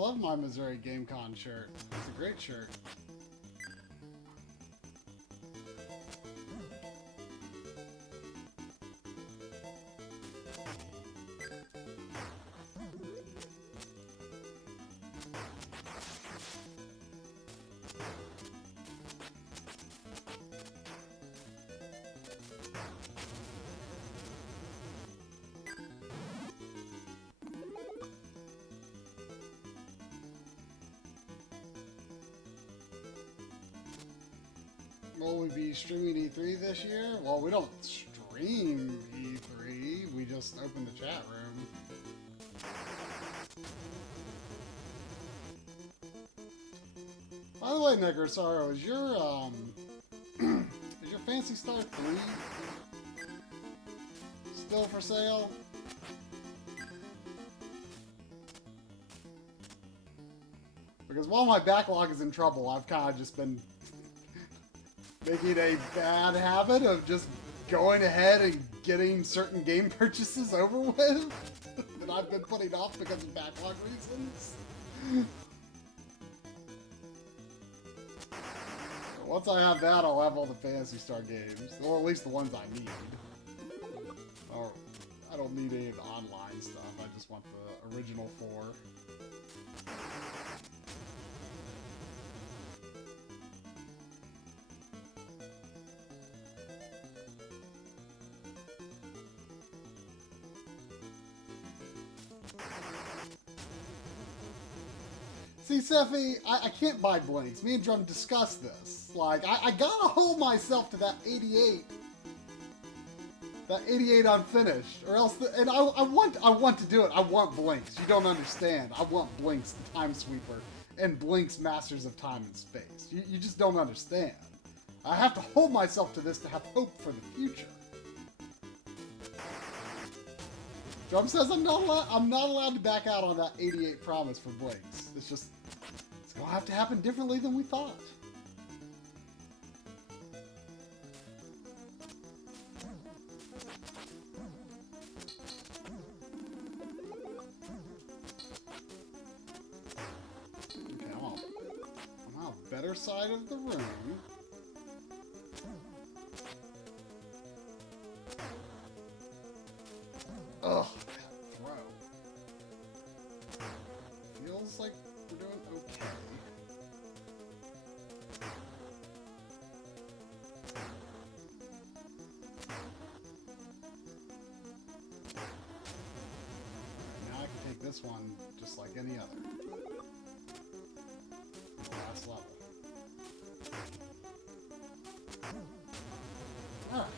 love my Missouri GameCon shirt. It's a great shirt. Will we be streaming E3 this year? Well, we don't stream E3. We just open the chat room. By the way, Negrosaro, is your Fancy Star 3 still for sale? Because while my backlog is in trouble, I've kind of just been making a bad habit of just going ahead and getting certain game purchases over with that I've been putting off because of backlog reasons. Once I have that, I'll have all the Phantasy Star games, or at least the ones I need. Or I don't need any of the online stuff. I just want the original 4. See, Sephi, I can't buy blinks. Me and Drum discussed this. Like, I gotta hold myself to that 88. That 88 unfinished. Or else, and I want to do it. I want blinks. You don't understand. I want blinks, the Time Sweeper, and blinks, Masters of Time and Space. You just don't understand. I have to hold myself to this to have hope for the future. Drum says I'm not allowed to back out on that 88 promise for blinks. It's gonna have to happen differently than we thought. Okay, I'm on a better side of the room. Ugh, that throw. Feels like we're doing okay. Now I can take this one just like any other. Last level. Alright.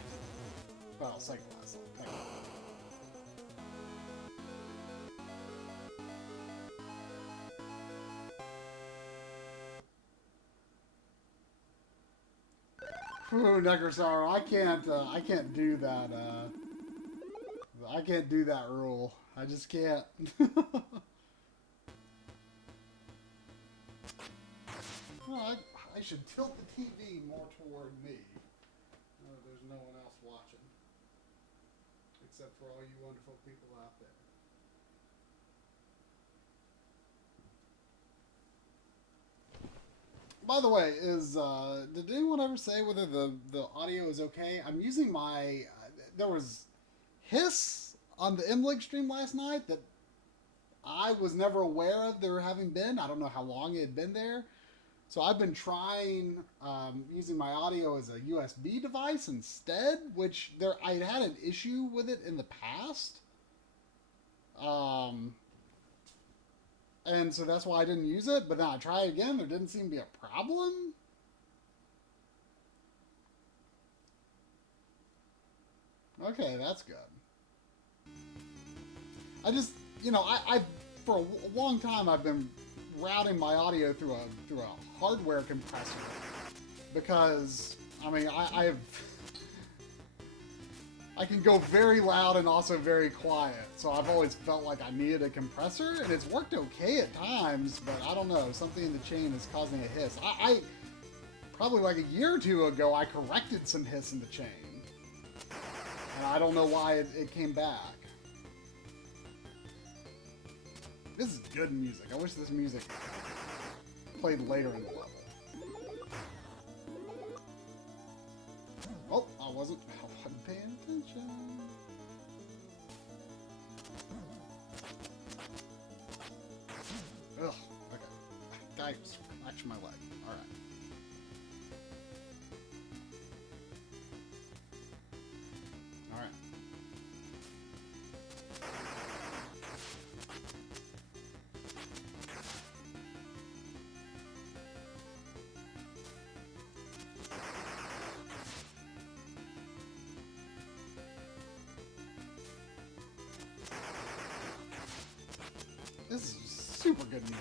Well, second last level. Technically. Ooh, Negrosaro, I can't do that, I can't do that rule. I just can't. Well, I should tilt the TV more toward me. There's no one else watching. Except for all you wonderful people out there. By the way, did anyone ever say whether the audio is okay? I'm using my... there was hiss on the MLink stream last night that I was never aware of there having been. I don't know how long it had been there. So I've been trying using my audio as a USB device instead, which I had an issue with it in the past. And so that's why I didn't use it, but then I tried again, there didn't seem to be a problem. Okay, that's good. I just, I for a long time I've been routing my audio through a hardware compressor because, I mean, I can go very loud and also very quiet, so I've always felt like I needed a compressor, and it's worked okay at times, but I don't know, something in the chain is causing a hiss. I probably like a year or two ago, I corrected some hiss in the chain, and I don't know why it came back. This is good music. I wish this music played later in the level. Oh, I wasn't paying attention. Ugh, okay. Guy scratched my leg. Alright. Alright. This is super good music.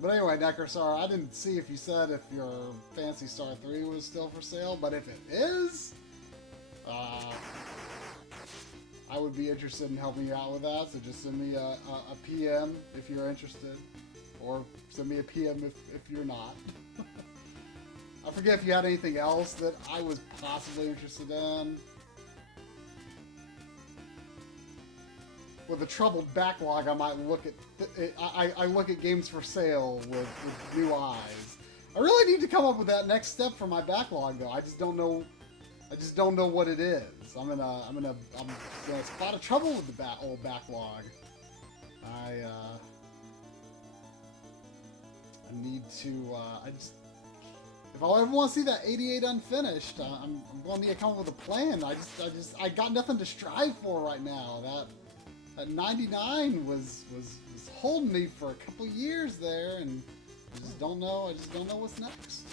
But anyway, Necrosar, I didn't see if you said if your Phantasy Star 3 was still for sale, but if it is, I would be interested in helping you out with that, so just send me a PM if you're interested, or send me a PM if you're not. I forget if you had anything else that I was possibly interested in. With a troubled backlog, I might look at I look at games for sale with new eyes. I really need to come up with that next step for my backlog, though. I just don't know what it is. I'm in a spot of trouble with the old backlog. I need to. If I ever want to see that 88 unfinished, I'm going to need to come up with a plan. I got nothing to strive for right now. That 99 was holding me for a couple years there, and I just don't know what's next.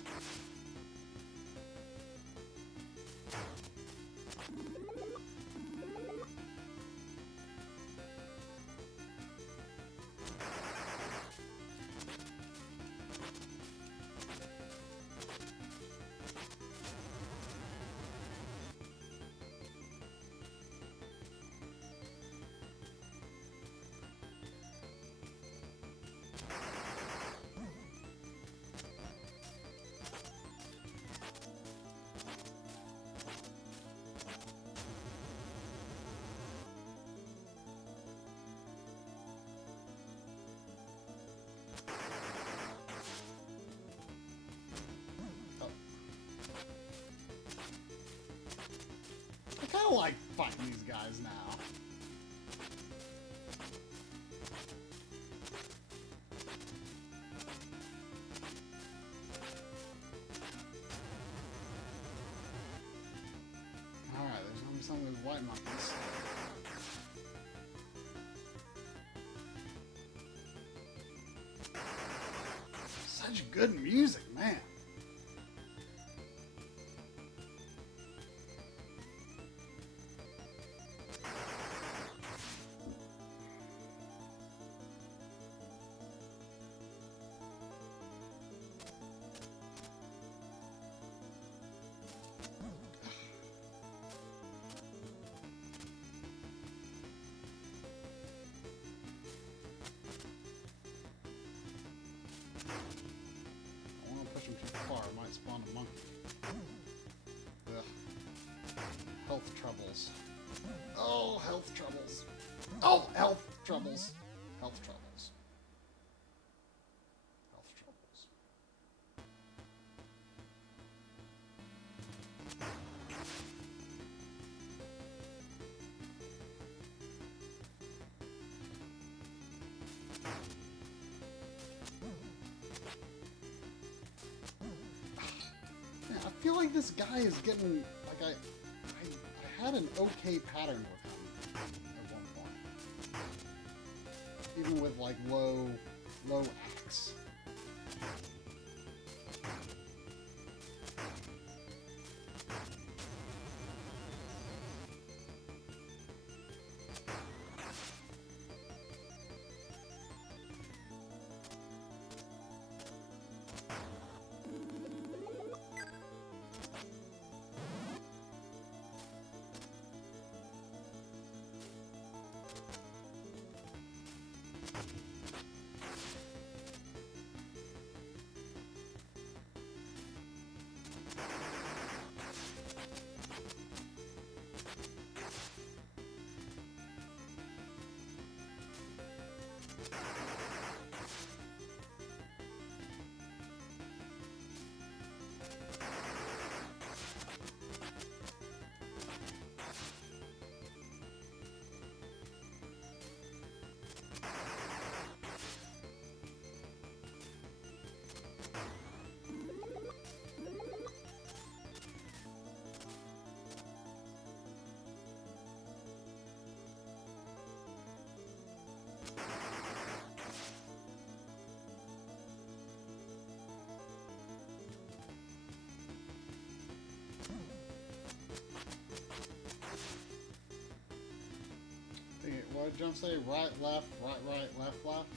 I kind of like fighting these guys now. Alright, there's gonna be something with white monkeys. Such good music, man. Might spawn a monkey. Ugh. Health troubles. Oh, health troubles. Oh, health troubles. Health troubles. Health troubles. I feel like this guy is getting, like, I had an okay pattern with him at one point. Even with, like, low axe. did Jump say? Right, left, left, left?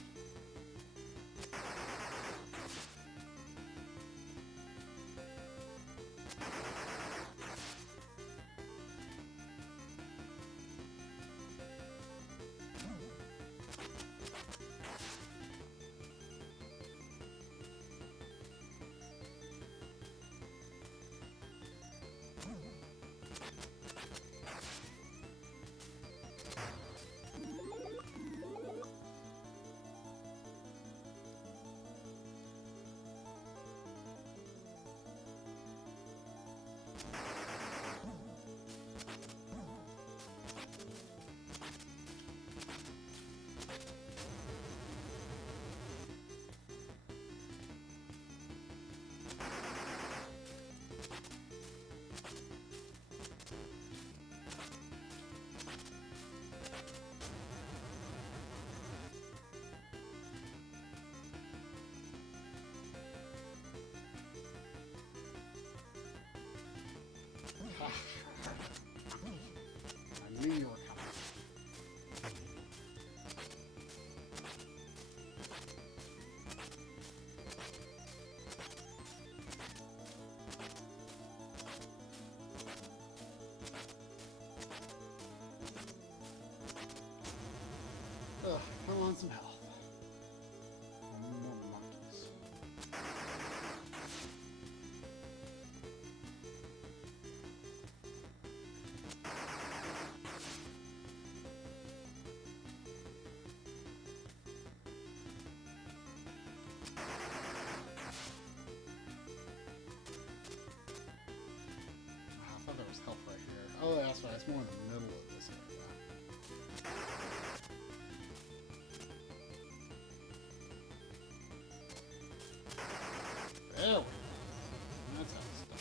I knew you were coming. Ugh, come on, some health. More monkeys. I thought there was health right here. Oh, that's right. It's more in the middle of this area. There we go. That's how it's done.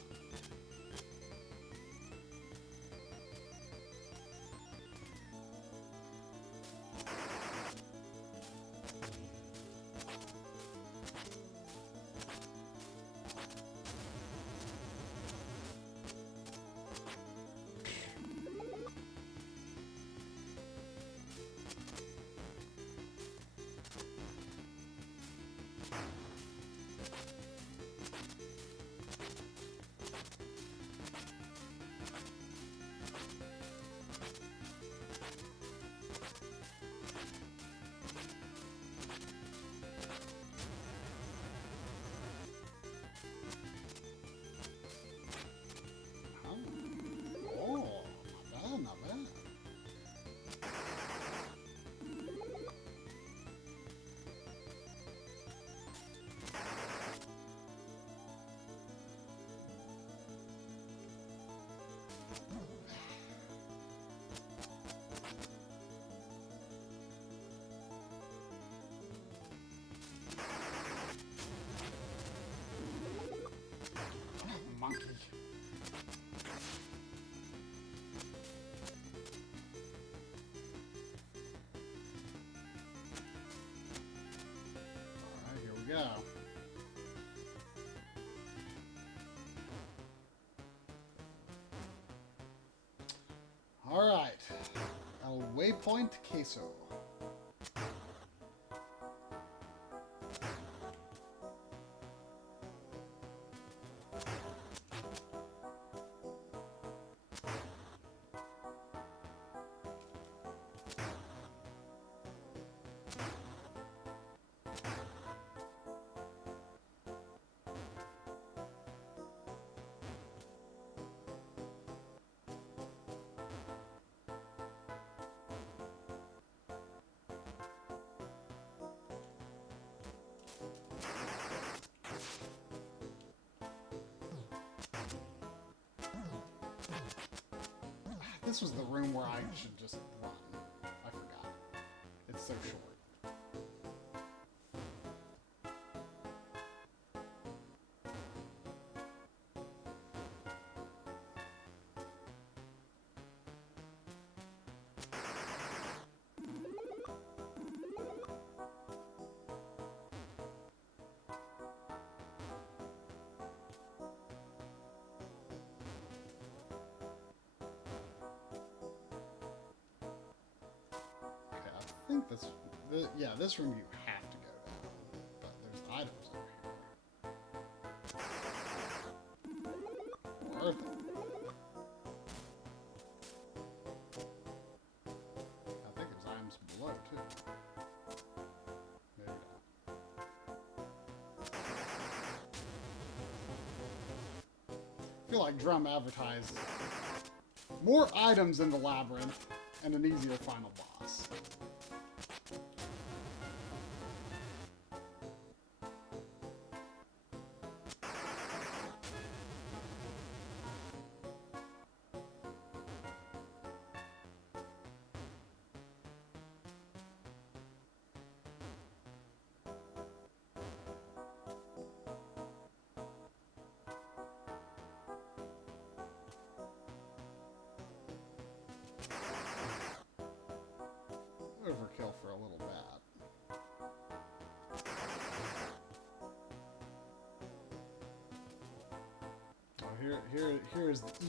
Oh, not bad. Monkey. Alright, here we go. Alright. El Waypoint Queso. This was the room where I should just run. I forgot. It's so short. think yeah, this room you have to go down. But there's items over here. Worth it. I think there's items below, too. Maybe not. I feel like Drum advertised more items in the labyrinth and an easier final boss. Overkill for a little bit. Oh, here's the E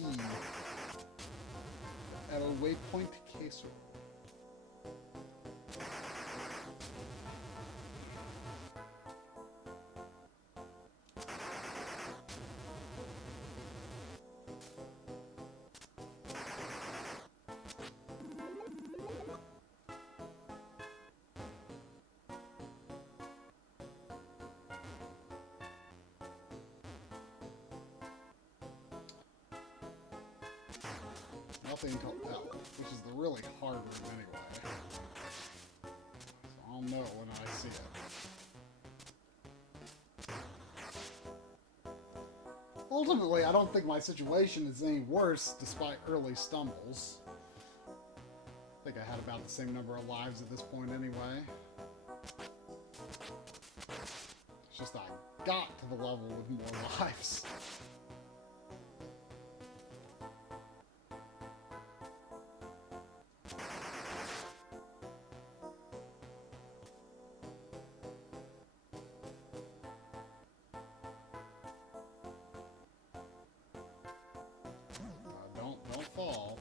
at a waypoint case. Nothing until L, which is the really hard room anyway. So I'll know it when I see it. Ultimately, I don't think my situation is any worse despite early stumbles. I think I had about the same number of lives at this point anyway. It's just I got to the level with more lives. Don't fall.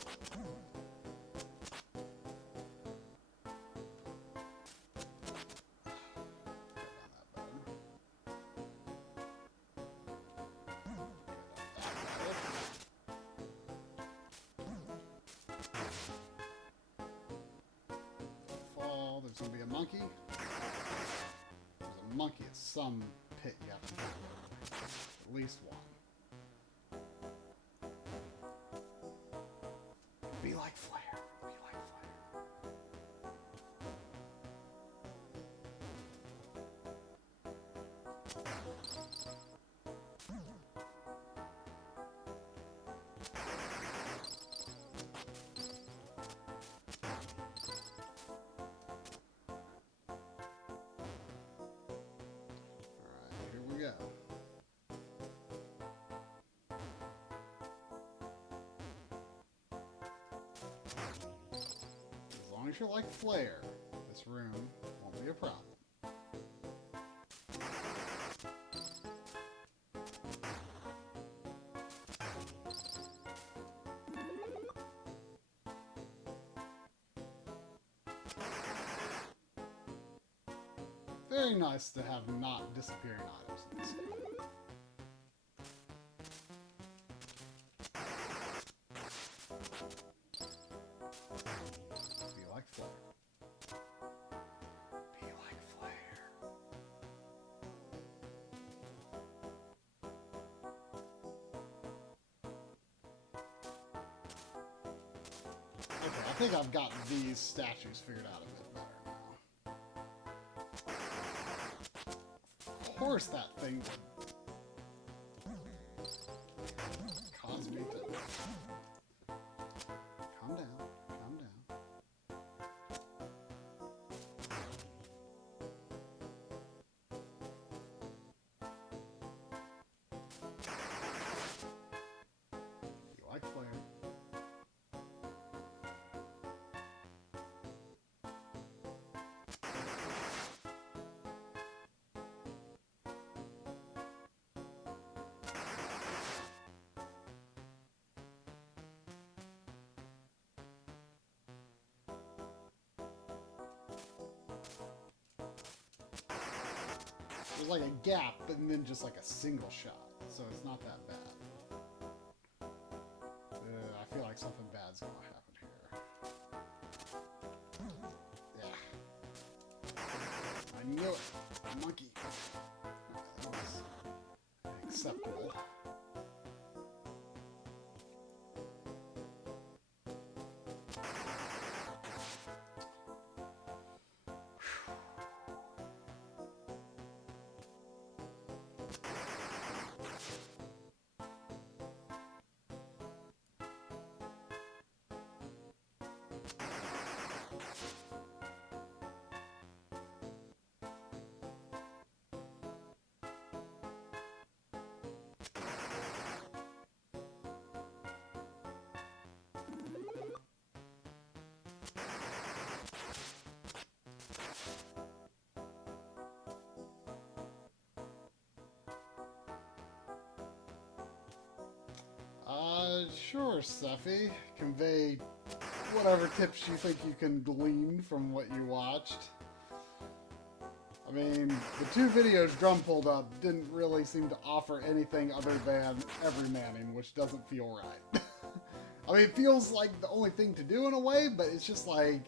Fall. There's gonna be a monkey. There's a monkey at some pit you have to go through. At least one. Be like Flare. Be like Flare. Alright, here we go. As long as you're like Flare, this room won't be a problem. Very nice to have not disappearing items in this game. Be like Flare. Be like Flare. Okay, I think I've got these statues figured out a bit better now. Of course that thing would cause me to... Calm down, calm down. You like Flare. like a gap, but then just like a single shot. So it's not that bad. I feel like something bad's gonna happen here. Yeah. I knew it. Monkey. That was acceptable. Sure, Steffi. Convey whatever tips you think you can glean from what you watched. I mean, the two videos Drum pulled up didn't really seem to offer anything other than everymanning, which doesn't feel right. I mean, it feels like the only thing to do in a way, but it's just like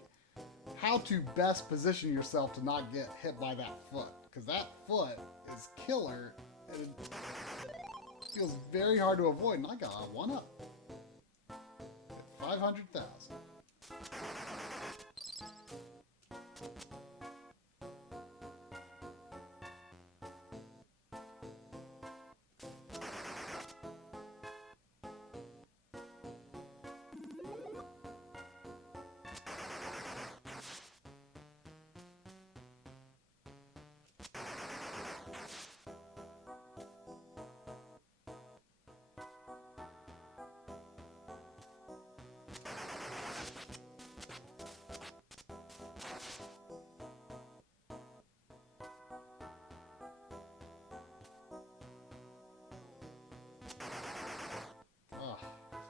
how to best position yourself to not get hit by that foot. Because that foot is killer, and it feels very hard to avoid, and I got a 1-up. 500,000.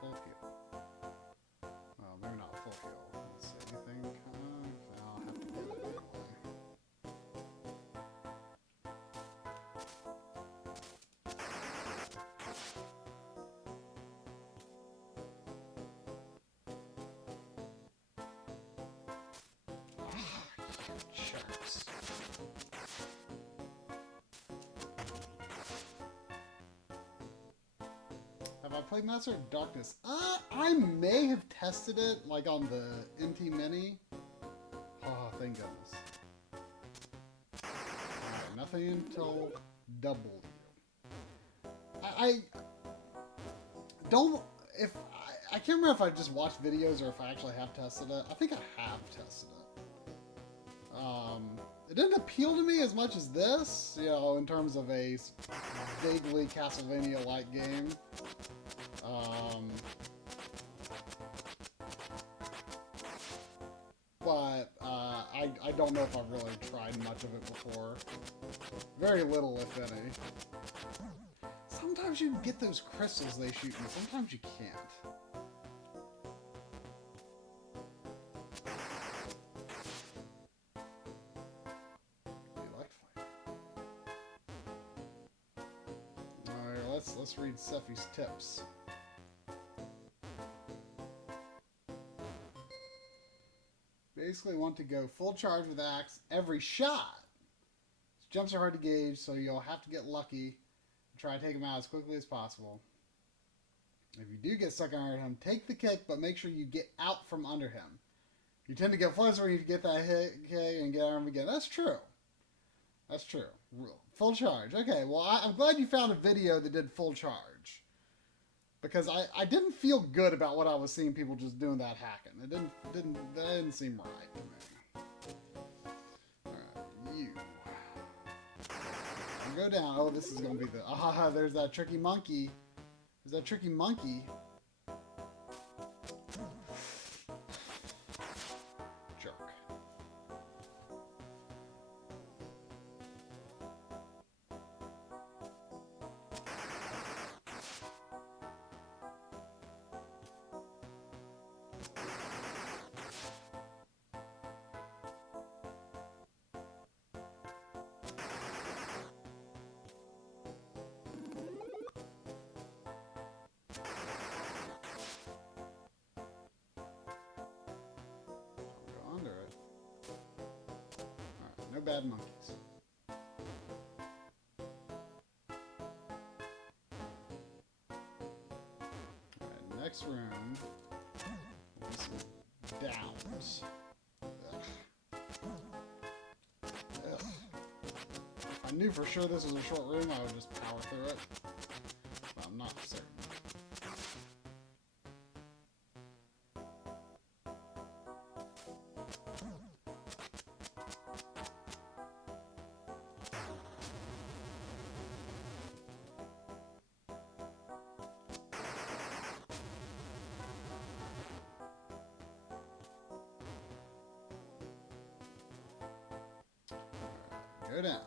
Full heal. Well, maybe not full heal. Let's see, anything? I'll have to get it anyway. Sharks. Have I played Master of Darkness? I may have tested it, like on the NT Mini. Oh, thank goodness. Alright, nothing until W. I don't, I can't remember if I just watched videos or if I actually have tested it. I think I have tested it. It didn't appeal to me as much as this, you know, in terms of a vaguely Castlevania-like game. But I don't know if I've really tried much of it before. Very little, if any. Sometimes you can get those crystals they shoot, and sometimes you can't. Alright, let's read Seffi's tips. Basically want to go full charge with axe every shot. Jumps are hard to gauge, so you'll have to get lucky and try to take them out as quickly as possible. If you do get stuck under him, take the kick, but make sure you get out from under him. You tend to get flustered when you get that hit and get under him again. That's true. That's true. Full charge. Okay, well, I'm glad you found a video that did full charge. Because I didn't feel good about what I was seeing people just doing that hacking. That didn't seem right to me. Alright, you. Go down. Oh, this is gonna be the there's that tricky monkey. There's that tricky monkey. Jerk. bad monkeys. Alright, next room will be some downs. Ugh. Ugh. If I knew for sure this was a short room, I would just power through it. But I'm not certain. Go down.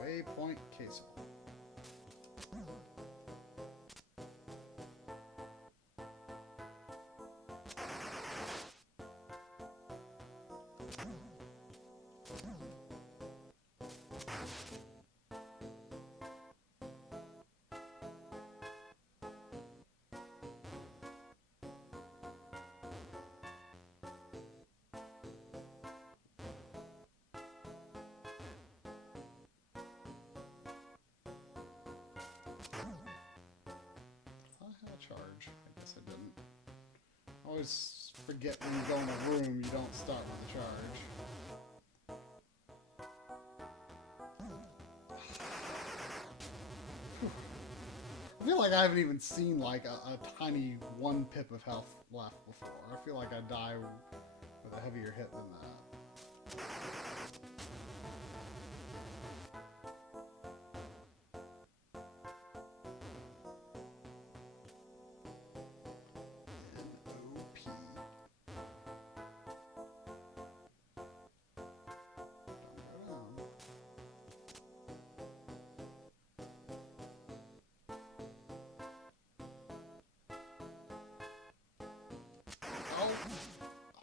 Waypoint Castle. Charge. I guess I didn't. I always forget when you go in a room, you don't start with a charge. I feel like I haven't even seen like a tiny 1 pip of health left before. I feel like I die with a heavier hit than that.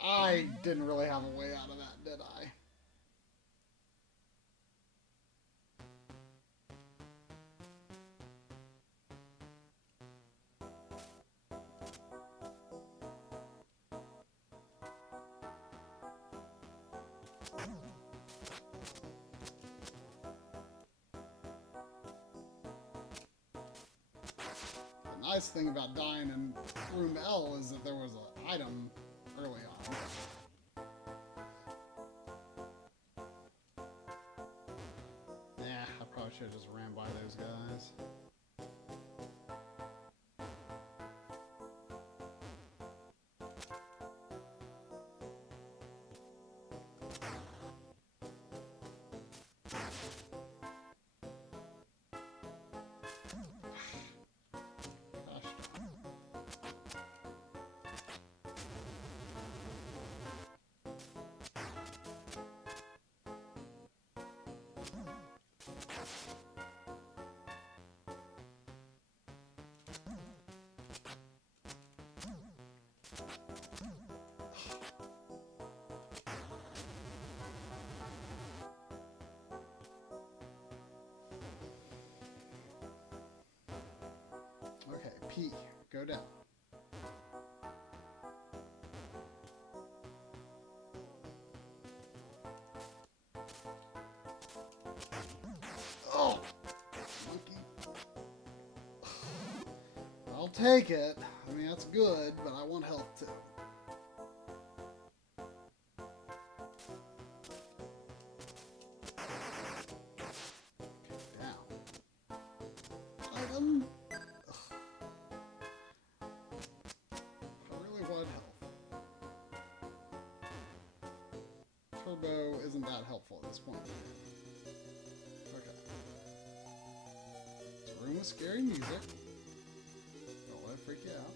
I didn't really have a way out of that, did I? The nice thing about dying in room L is that there was an item early on. Nah, I probably should have just ran by those guys. Okay, P, go down. Oh! Monkey. I'll take it. I mean, that's good, but I want health too. Okay, down. Item. Turbo isn't that helpful at this point. Okay. It's a room with scary music. Don't let it freak you out.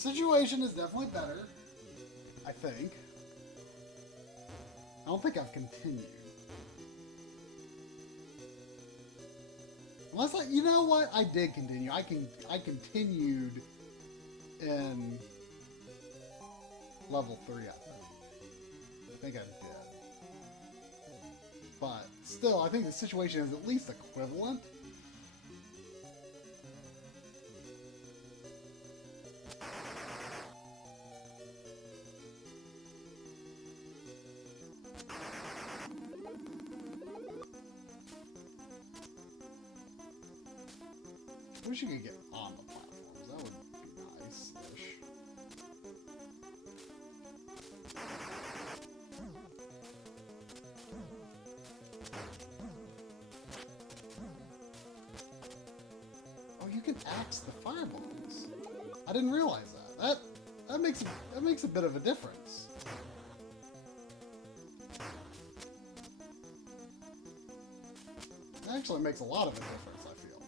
situation is definitely better. I think. I don't think I've continued. Unless you know what? I did continue. I continued in level 3, I think I did. But still, I think the situation is at least equivalent. I wish you could get on the platforms. That would be nice-ish. Oh, you can axe the fireballs. I didn't realize that. That makes a bit of a difference. It actually makes a lot of a difference, I feel.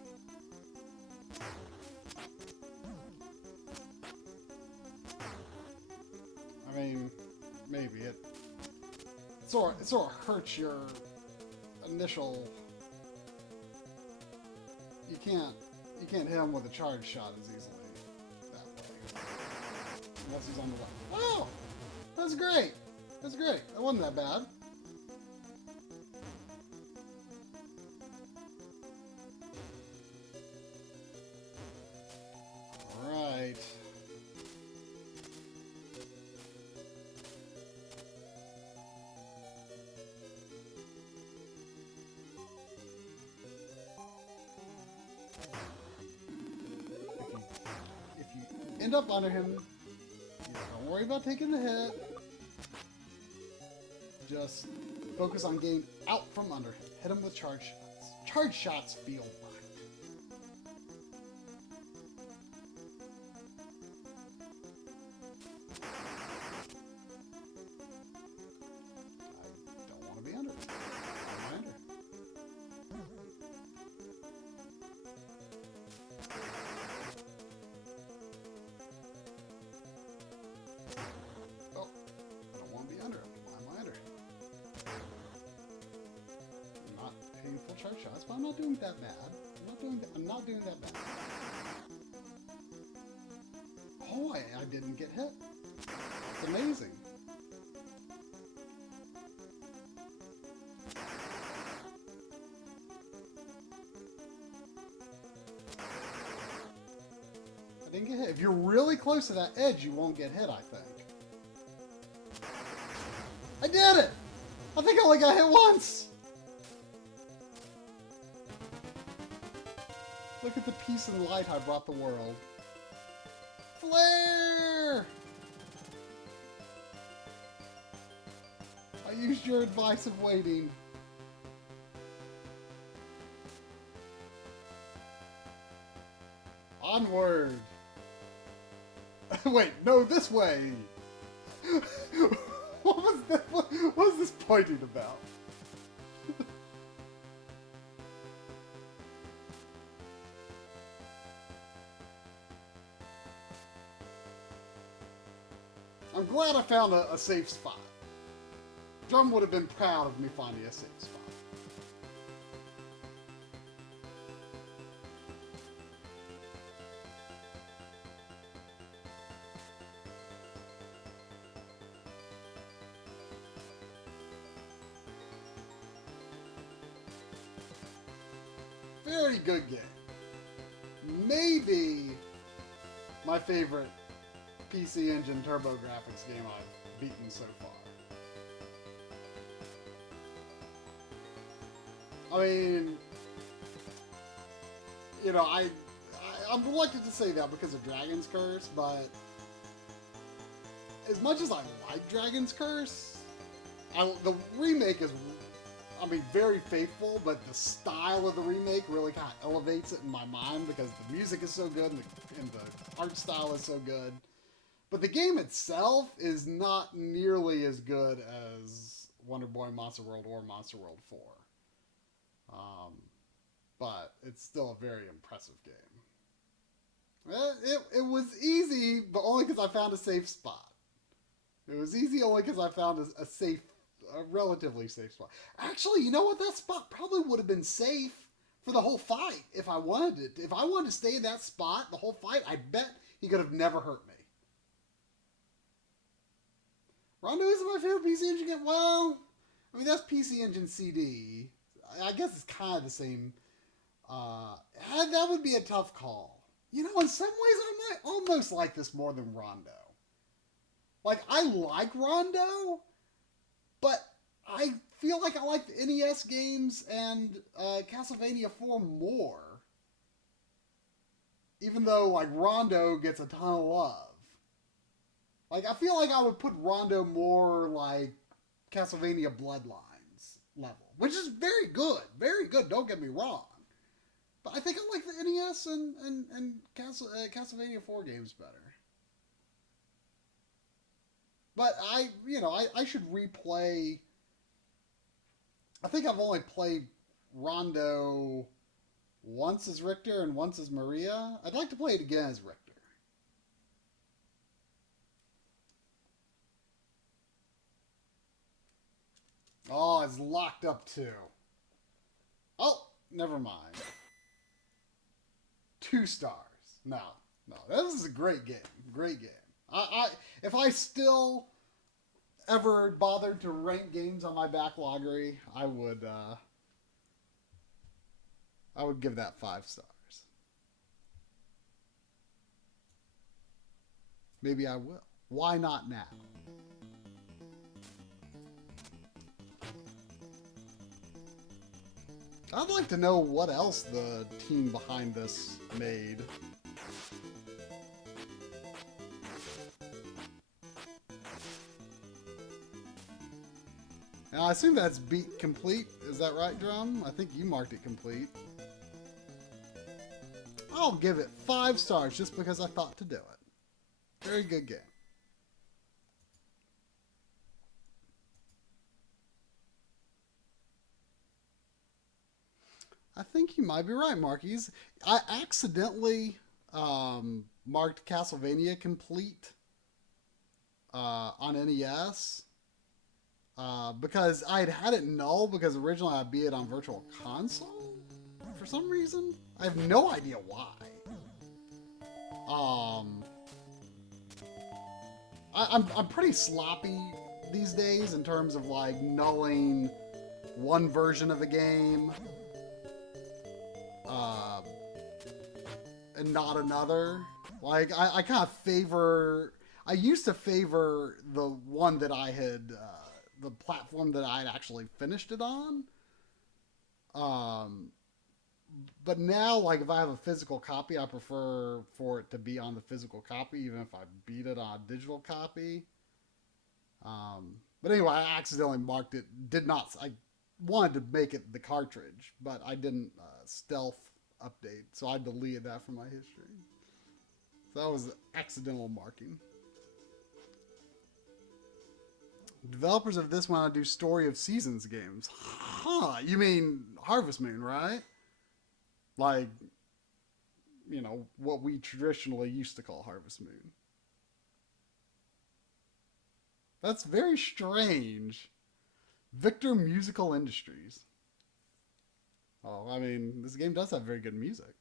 I mean, maybe it sort of hurts your initial. You can't hit him with a charge shot as easily that way, unless he's on the left. Oh, that's great. That's great. That wasn't that bad. All right. If you end up under him, don't worry about taking the hit. Just focus on getting out from under him. Hit him with charge shots. Charge shots feel right. I don't want to be under him. I'm under. Oh, I don't want to be under him. Why am I under him? I'm not hitting full charge shots, but I'm not doing that bad. I'm not doing that bad. Oh, I didn't get hit. It's amazing. I didn't get hit. If you're really close to that edge, you won't get hit, I think. I did it! I think I only got hit once! Look at the peace and light I brought the world. Flare! I used your advice of waiting. Onward! Wait, no, this way! What was this pointing about? I'm glad I found a safe spot. Drum would have been proud of me finding a safe spot. Very good game. Maybe my favorite PC Engine TurboGrafx game I've beaten so far. I mean, you know, I'm reluctant to say that because of Dragon's Curse, but as much as I like Dragon's Curse, the remake is, I mean, very faithful, but the style of the remake really kind of elevates it in my mind because the music is so good and the art style is so good. But the game itself is not nearly as good as Wonder Boy Monster World or Monster World 4. But it's still a very impressive game. It was easy, but only because I found a safe spot. It was easy only because I found a relatively safe spot. Actually, you know what? That spot probably would have been safe for the whole fight if I wanted it. If I wanted to stay in that spot the whole fight, I bet he could have never hurt me. Rondo isn't my favorite PC Engine game. Well, I mean, that's PC Engine CD. I guess it's kind of the same. That would be a tough call. You know, in some ways, I might almost like this more than Rondo. Like, I like Rondo, but I feel like I like the NES games and Castlevania 4 more. Even though, like, Rondo gets a ton of love. Like, I feel like I would put Rondo more like Castlevania Bloodlines level. Which is very good. Very good, don't get me wrong. But I think I like the NES and Castlevania 4 games better. But I should replay. I think I've only played Rondo once as Richter and once as Maria. I'd like to play it again as Richter. Oh, it's locked up too. Oh, never mind. 2 stars. No. This is a great game. Great game. If I still ever bothered to rank games on my Backloggery, I would give that 5 stars. Maybe I will. Why not now? I'd like to know what else the team behind this made. Now, I assume that's beat complete. Is that right, Drum? I think you marked it complete. I'll give it 5 stars just because I thought to do it. Very good game. I think you might be right, Marquise. I accidentally marked Castlevania complete on NES because I had it null because originally I beat it on Virtual Console for some reason. I have no idea why. I'm pretty sloppy these days in terms of like nulling one version of the game. And not another. Like, I kind of favor... I used to favor the one that I had... the platform that I had actually finished it on. But now, like, if I have a physical copy, I prefer for it to be on the physical copy, even if I beat it on a digital copy. But anyway, I accidentally marked it. I wanted to make it the cartridge, but I didn't stealth update, so I deleted that from my history. So that was accidental marking. Developers of this want to do Story of Seasons games. Huh, you mean Harvest Moon, right? Like, you know, what we traditionally used to call Harvest Moon. That's very strange. Victor Musical Industries. Oh, I mean, this game does have very good music.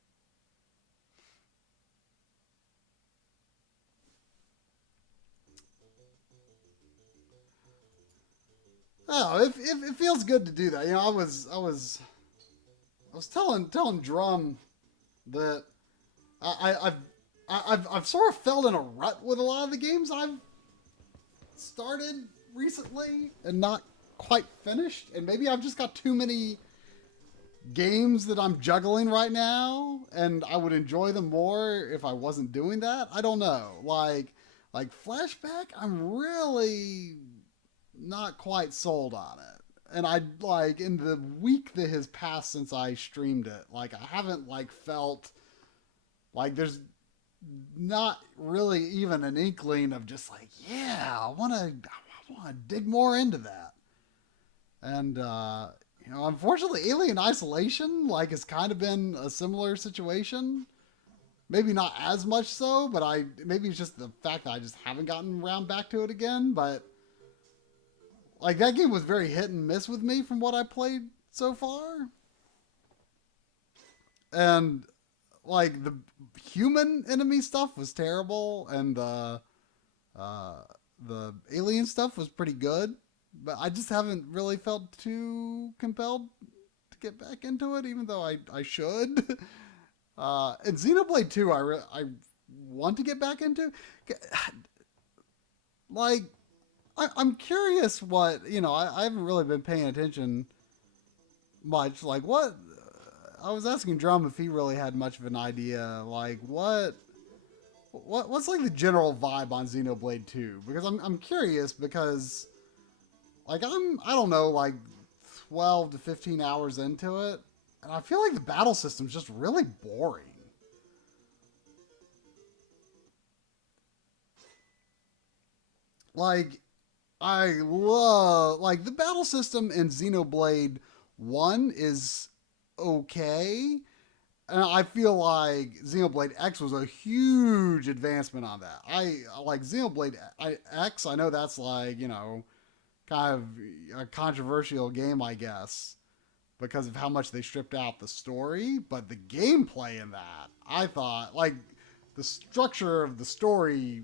Oh, it feels good to do that. You know, I was telling Drum that I've sort of fell in a rut with a lot of the games I've started recently and not quite finished, and maybe I've just got too many games that I'm juggling right now, and I would enjoy them more if I wasn't doing that. I don't know. Like Flashback, I'm really not quite sold on it. And I like in the week that has passed since I streamed it, like I haven't like felt like there's not really even an inkling of just like, yeah, I want to dig more into that. And you know, unfortunately, Alien Isolation like has kind of been a similar situation. Maybe not as much so, but maybe it's just the fact that I just haven't gotten around back to it again. But like that game was very hit and miss with me from what I played so far. And like the human enemy stuff was terrible, and the alien stuff was pretty good. But I just haven't really felt too compelled to get back into it, even though I should. And Xenoblade 2, I want to get back into. Like, I'm curious what, I haven't really been paying attention much. Like, what? I was asking Drum if he really had much of an idea. Like, what's like the general vibe on Xenoblade 2? Because I'm curious because, like, I don't know, like 12 to 15 hours into it, and I feel like the battle system's just really boring. Like, I love, like, the battle system in Xenoblade 1 is okay. And I feel like Xenoblade X was a huge advancement on that. I like Xenoblade X. I know that's like, kind of a controversial game, I guess, because of how much they stripped out the story. But the gameplay in that, I thought, like, the structure of the story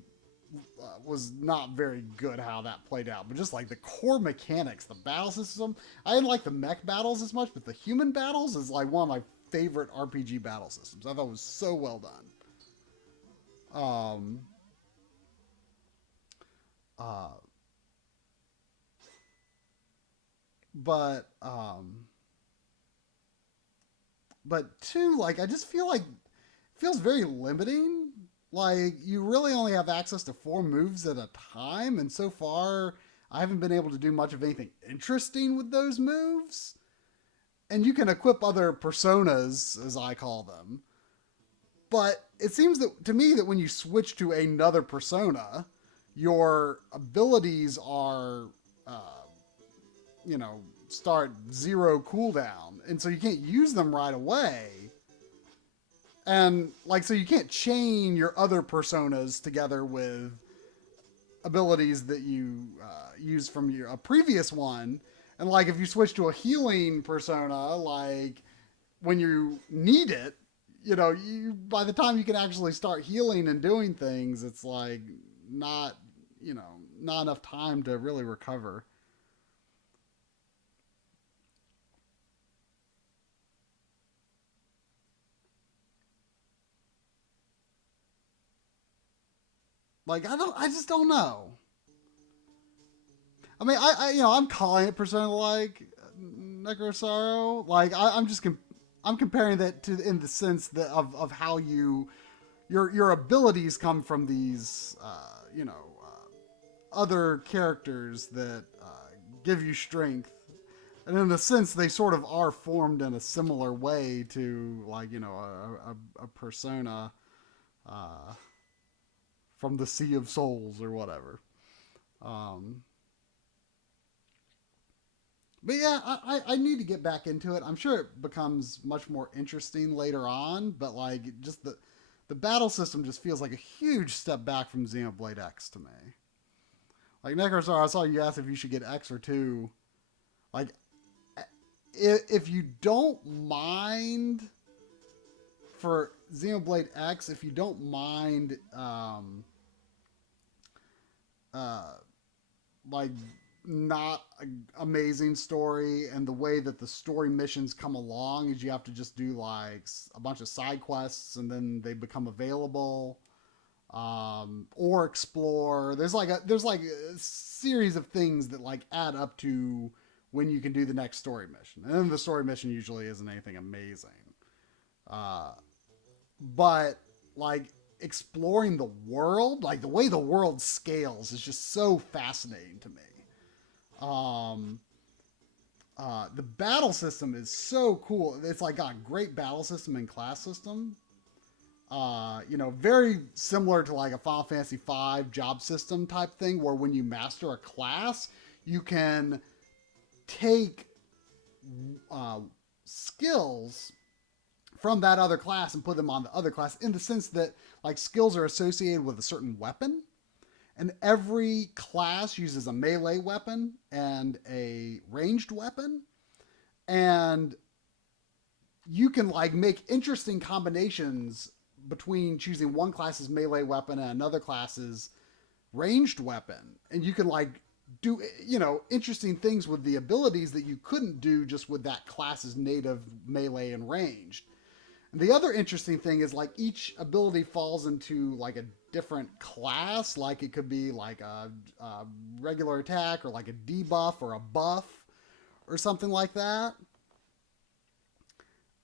was not very good how that played out. But just like the core mechanics, the battle system, I didn't like the mech battles as much, but the human battles is like one of my favorite RPG battle systems. I thought it was so well done. But two, like, I just feel like it feels very limiting. Like, you really only have access to 4 moves at a time, and so far I haven't been able to do much of anything interesting with those moves. And you can equip other personas, as I call them. But it seems that to me that when you switch to another persona, your abilities are, start 0 cooldown. And so you can't use them right away. And, like, so you can't chain your other personas together with abilities that you use from a previous one. And, like, if you switch to a healing persona, like, when you need it, by the time you can actually start healing and doing things, it's, like, not enough time to really recover. Like, I just don't know. I mean, I'm calling it persona-like Necrosaro. Like, I'm comparing that to in the sense that of how your abilities come from these, other characters that give you strength, and in a sense they sort of are formed in a similar way to, like, a persona from the Sea of Souls or whatever. But yeah, I need to get back into it. I'm sure it becomes much more interesting later on, but like, just the battle system just feels like a huge step back from Xenoblade X to me. Like, Necrosar, I saw you ask if you should get X or 2. Like, if you don't mind for Xenoblade X, if you don't mind like, not an amazing story, and the way that the story missions come along is you have to just do like a bunch of side quests and then they become available, or explore. There's like a series of things that like add up to when you can do the next story mission, and then the story mission usually isn't anything amazing, but like exploring the world, like the way the world scales is just so fascinating to me. The battle system is so cool. It's like got a great battle system and class system. Very similar to like a Final Fantasy V job system type thing, where when you master a class, you can take skills from that other class and put them on the other class, in the sense that like skills are associated with a certain weapon, and every class uses a melee weapon and a ranged weapon, and you can like make interesting combinations between choosing one class's melee weapon and another class's ranged weapon, and you can like do, you know, interesting things with the abilities that you couldn't do just with that class's native melee and ranged. And the other interesting thing is like each ability falls into like a different class. Like it could be like a regular attack, or like a debuff or a buff or something like that.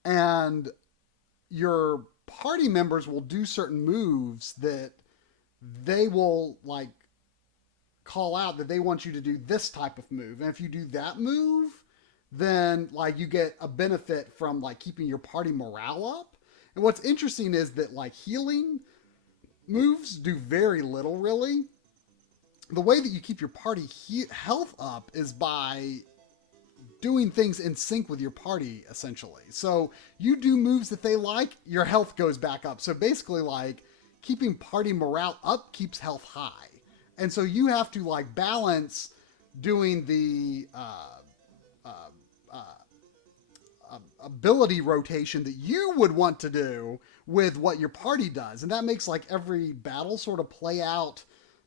And your party members will do certain moves that they will like call out that they want you to do this type of move. And if you do that move, then like you get a benefit from like keeping your party morale up. And what's interesting is that like healing moves do very little really. The way that you keep your party health up is by doing things in sync with your party, essentially. So you do moves that they like, your health goes back up. So basically like keeping party morale up keeps health high. And so you have to like balance doing the ability rotation that you would want to do with what your party does. And that makes like every battle sort of play out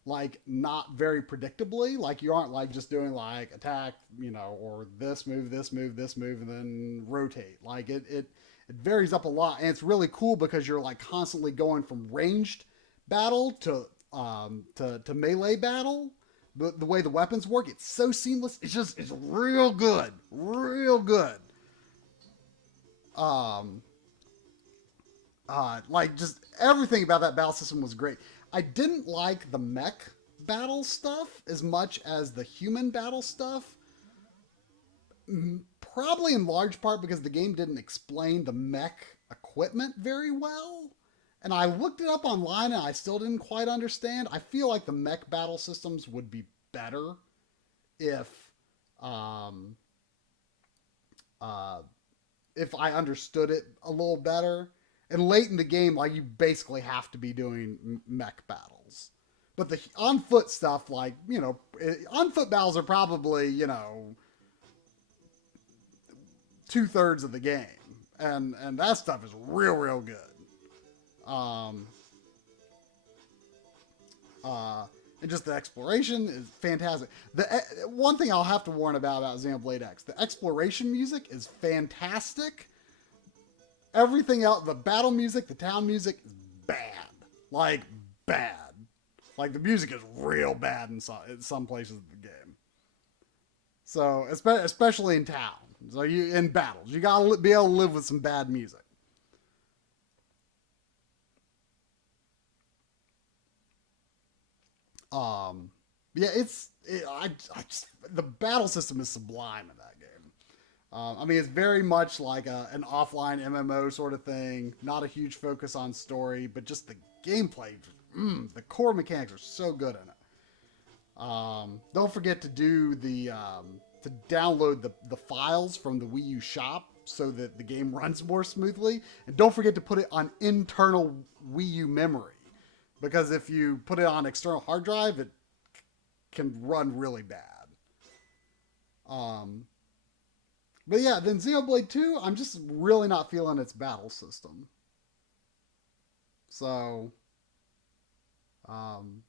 like not very predictably. Like you aren't like just doing like attack, you know, or this move, and then rotate. Like it varies up a lot, and it's really cool because you're like constantly going from ranged battle to melee battle. The way the weapons work, it's so seamless. It's real good, real good. Like just everything about that battle system was great. I didn't like the mech battle stuff as much as the human battle stuff. Probably in large part because the game didn't explain the mech equipment very well. And I looked it up online and I still didn't quite understand. I feel like the mech battle systems would be better if I understood it a little better. And late in the game, like you basically have to be doing mech battles. But the on foot stuff, like, you know, on foot battles are probably, you know, 2/3 of the game. And that stuff is real good. And just the exploration is fantastic. The one thing I'll have to warn about Xenoblade X, the exploration music is fantastic. Everything else, the battle music, the town music is bad. Like, bad. Like, the music is real bad in some places of the game. So, especially in town. So, in battles, you gotta be able to live with some bad music. Yeah, the battle system is sublime in that game. I mean, it's very much like an offline MMO sort of thing. Not a huge focus on story, but just the gameplay. The core mechanics are so good in it. Don't forget to do to download the files from the Wii U shop so that the game runs more smoothly. And don't forget to put it on internal Wii U memory. Because if you put it on external hard drive, it can run really bad. But yeah, then Xenoblade 2, I'm just really not feeling its battle system. So, I'm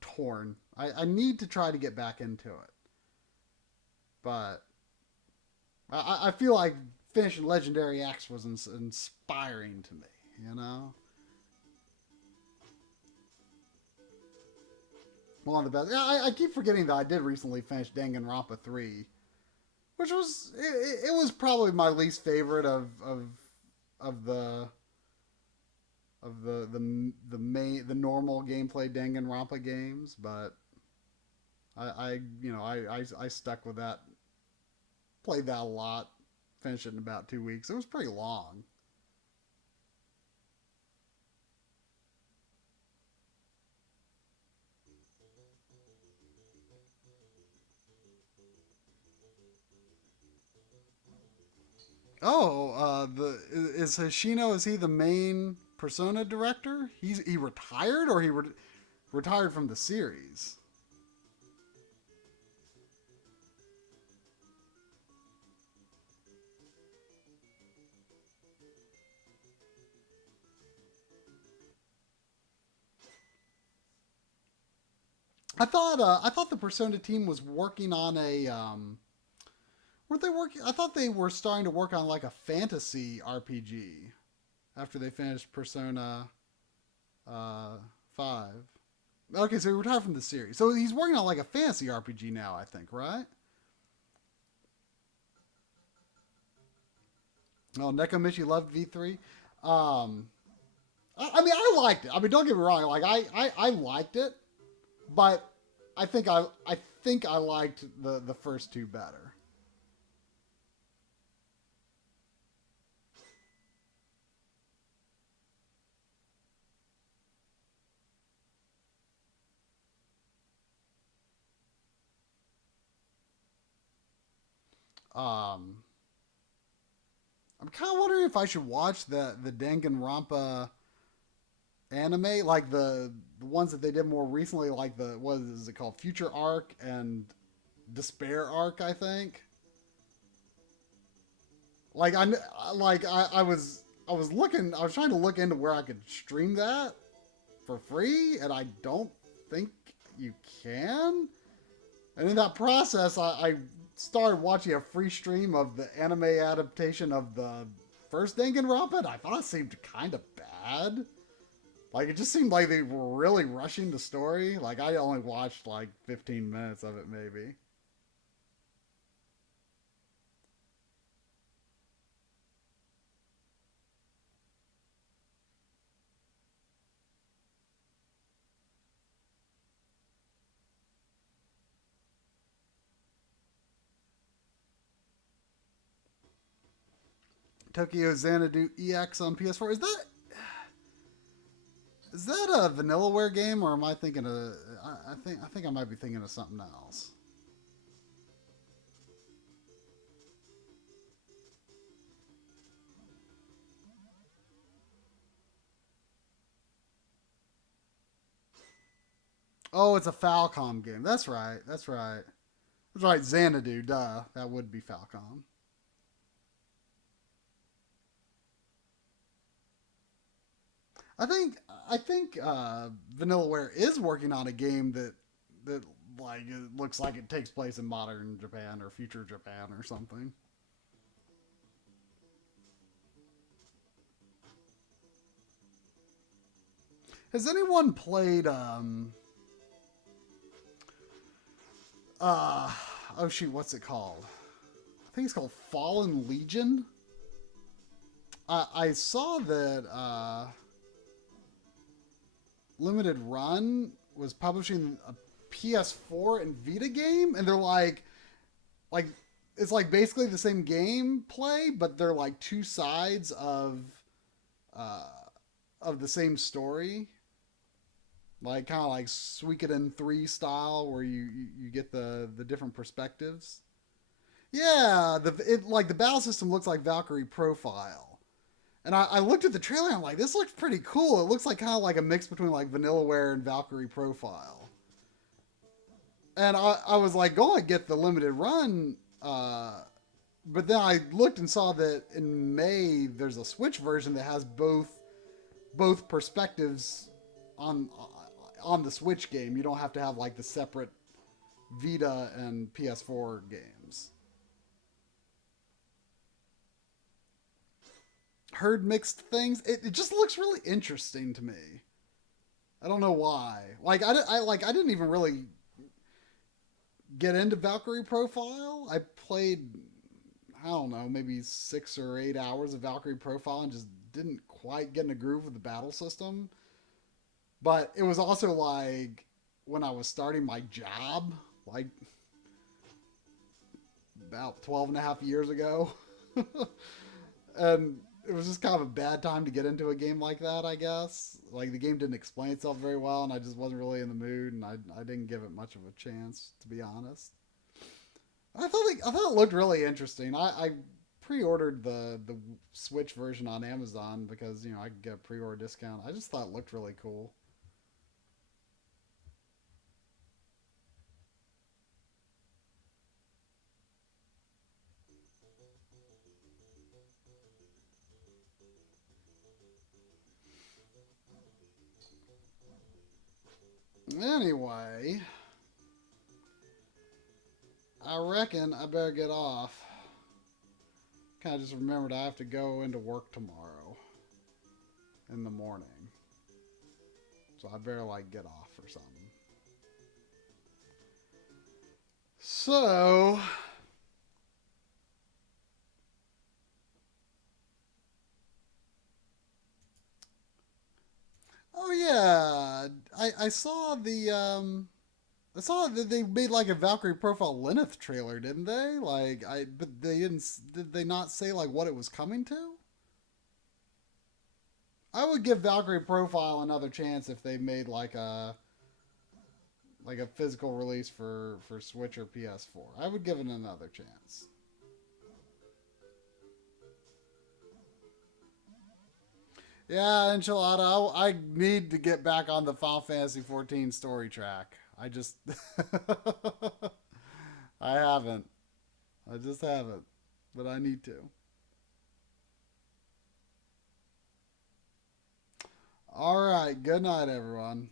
torn. I need to try to get back into it, but I feel like finishing Legendary Axe was inspiring to me. You know. One of the best. I keep forgetting that I did recently finish Danganronpa 3, which was it was probably my least favorite of the normal gameplay Danganronpa games, but I stuck with that. Played that a lot. Finished it in about 2 weeks. It was pretty long. Oh, is Hoshino? Is he the main Persona director? He retired or retired from the series? I thought the Persona team was working on a weren't they working? I thought they were starting to work on like a fantasy RPG after they finished Persona 5. Okay, so he retired from the series. So he's working on like a fantasy RPG now, I think, right? Oh, Nekamichi loved V3. Um, I mean, I liked it. I mean, don't get me wrong. Like, I liked it, but I think I liked the first two better. Um, I'm kind of wondering if I should watch the Danganronpa anime, like the ones that they did more recently, like the what is it called, Future Arc and Despair Arc, I think. Like I was looking, I was trying to look into where I could stream that for free, and I don't think you can. And in that process, I started watching a free stream of the anime adaptation of the first Danganronpa, and I thought it seemed kind of bad. Like, it just seemed like they were really rushing the story. Like, I only watched like 15 minutes of it, maybe. Tokyo Xanadu EX on PS4. Is that a Vanillaware game, or am I thinking of? I think I might be thinking of something else. Oh, it's a Falcom game. That's right. That's right. That's right. Xanadu. Duh. That would be Falcom. I think Vanillaware is working on a game that like it looks like it takes place in modern Japan or future Japan or something. Has anyone played uh oh shoot, what's it called? I think it's called Fallen Legion. I saw that Limited Run was publishing a PS4 and Vita game, and they're like it's like basically the same gameplay, but they're like two sides uh, of the same story, like kind of like Suikoden 3 style, where you get the different perspectives. Yeah, like the battle system looks like Valkyrie Profile. And I looked at the trailer and I'm like, this looks pretty cool. It looks like kind of like a mix between like Vanillaware and Valkyrie Profile. And I was like, go and get the limited run. But then I looked and saw that in May there's a Switch version that has both perspectives on on the Switch game. You don't have to have like the separate Vita and PS4 games. Heard mixed things. It just looks really interesting to me. I don't know why. Like I didn't even really get into Valkyrie Profile. I played, I don't know, maybe 6 or 8 hours of Valkyrie Profile and just didn't quite get in a groove with the battle system. But it was also like when I was starting my job, like about 12 and a half years ago. And it was just kind of a bad time to get into a game like that, I guess. Like, the game didn't explain itself very well, and I just wasn't really in the mood, and I didn't give it much of a chance, to be honest. I thought it looked really interesting. I pre-ordered the Switch version on Amazon because I could get a pre-order discount. I just thought it looked really cool. Anyway, I reckon I better get off. Kind of just remembered I have to go into work tomorrow in the morning. So I better get off or something. So oh yeah, I saw I saw that they made a Valkyrie Profile Lilith trailer, didn't they? But they didn't. Did they not say what it was coming to? I would give Valkyrie Profile another chance if they made a physical release for Switch or PS4. I would give it another chance. Yeah, Enchilada, I need to get back on the Final Fantasy 14 story track. I just I haven't. I just haven't. But I need to. All right, good night everyone.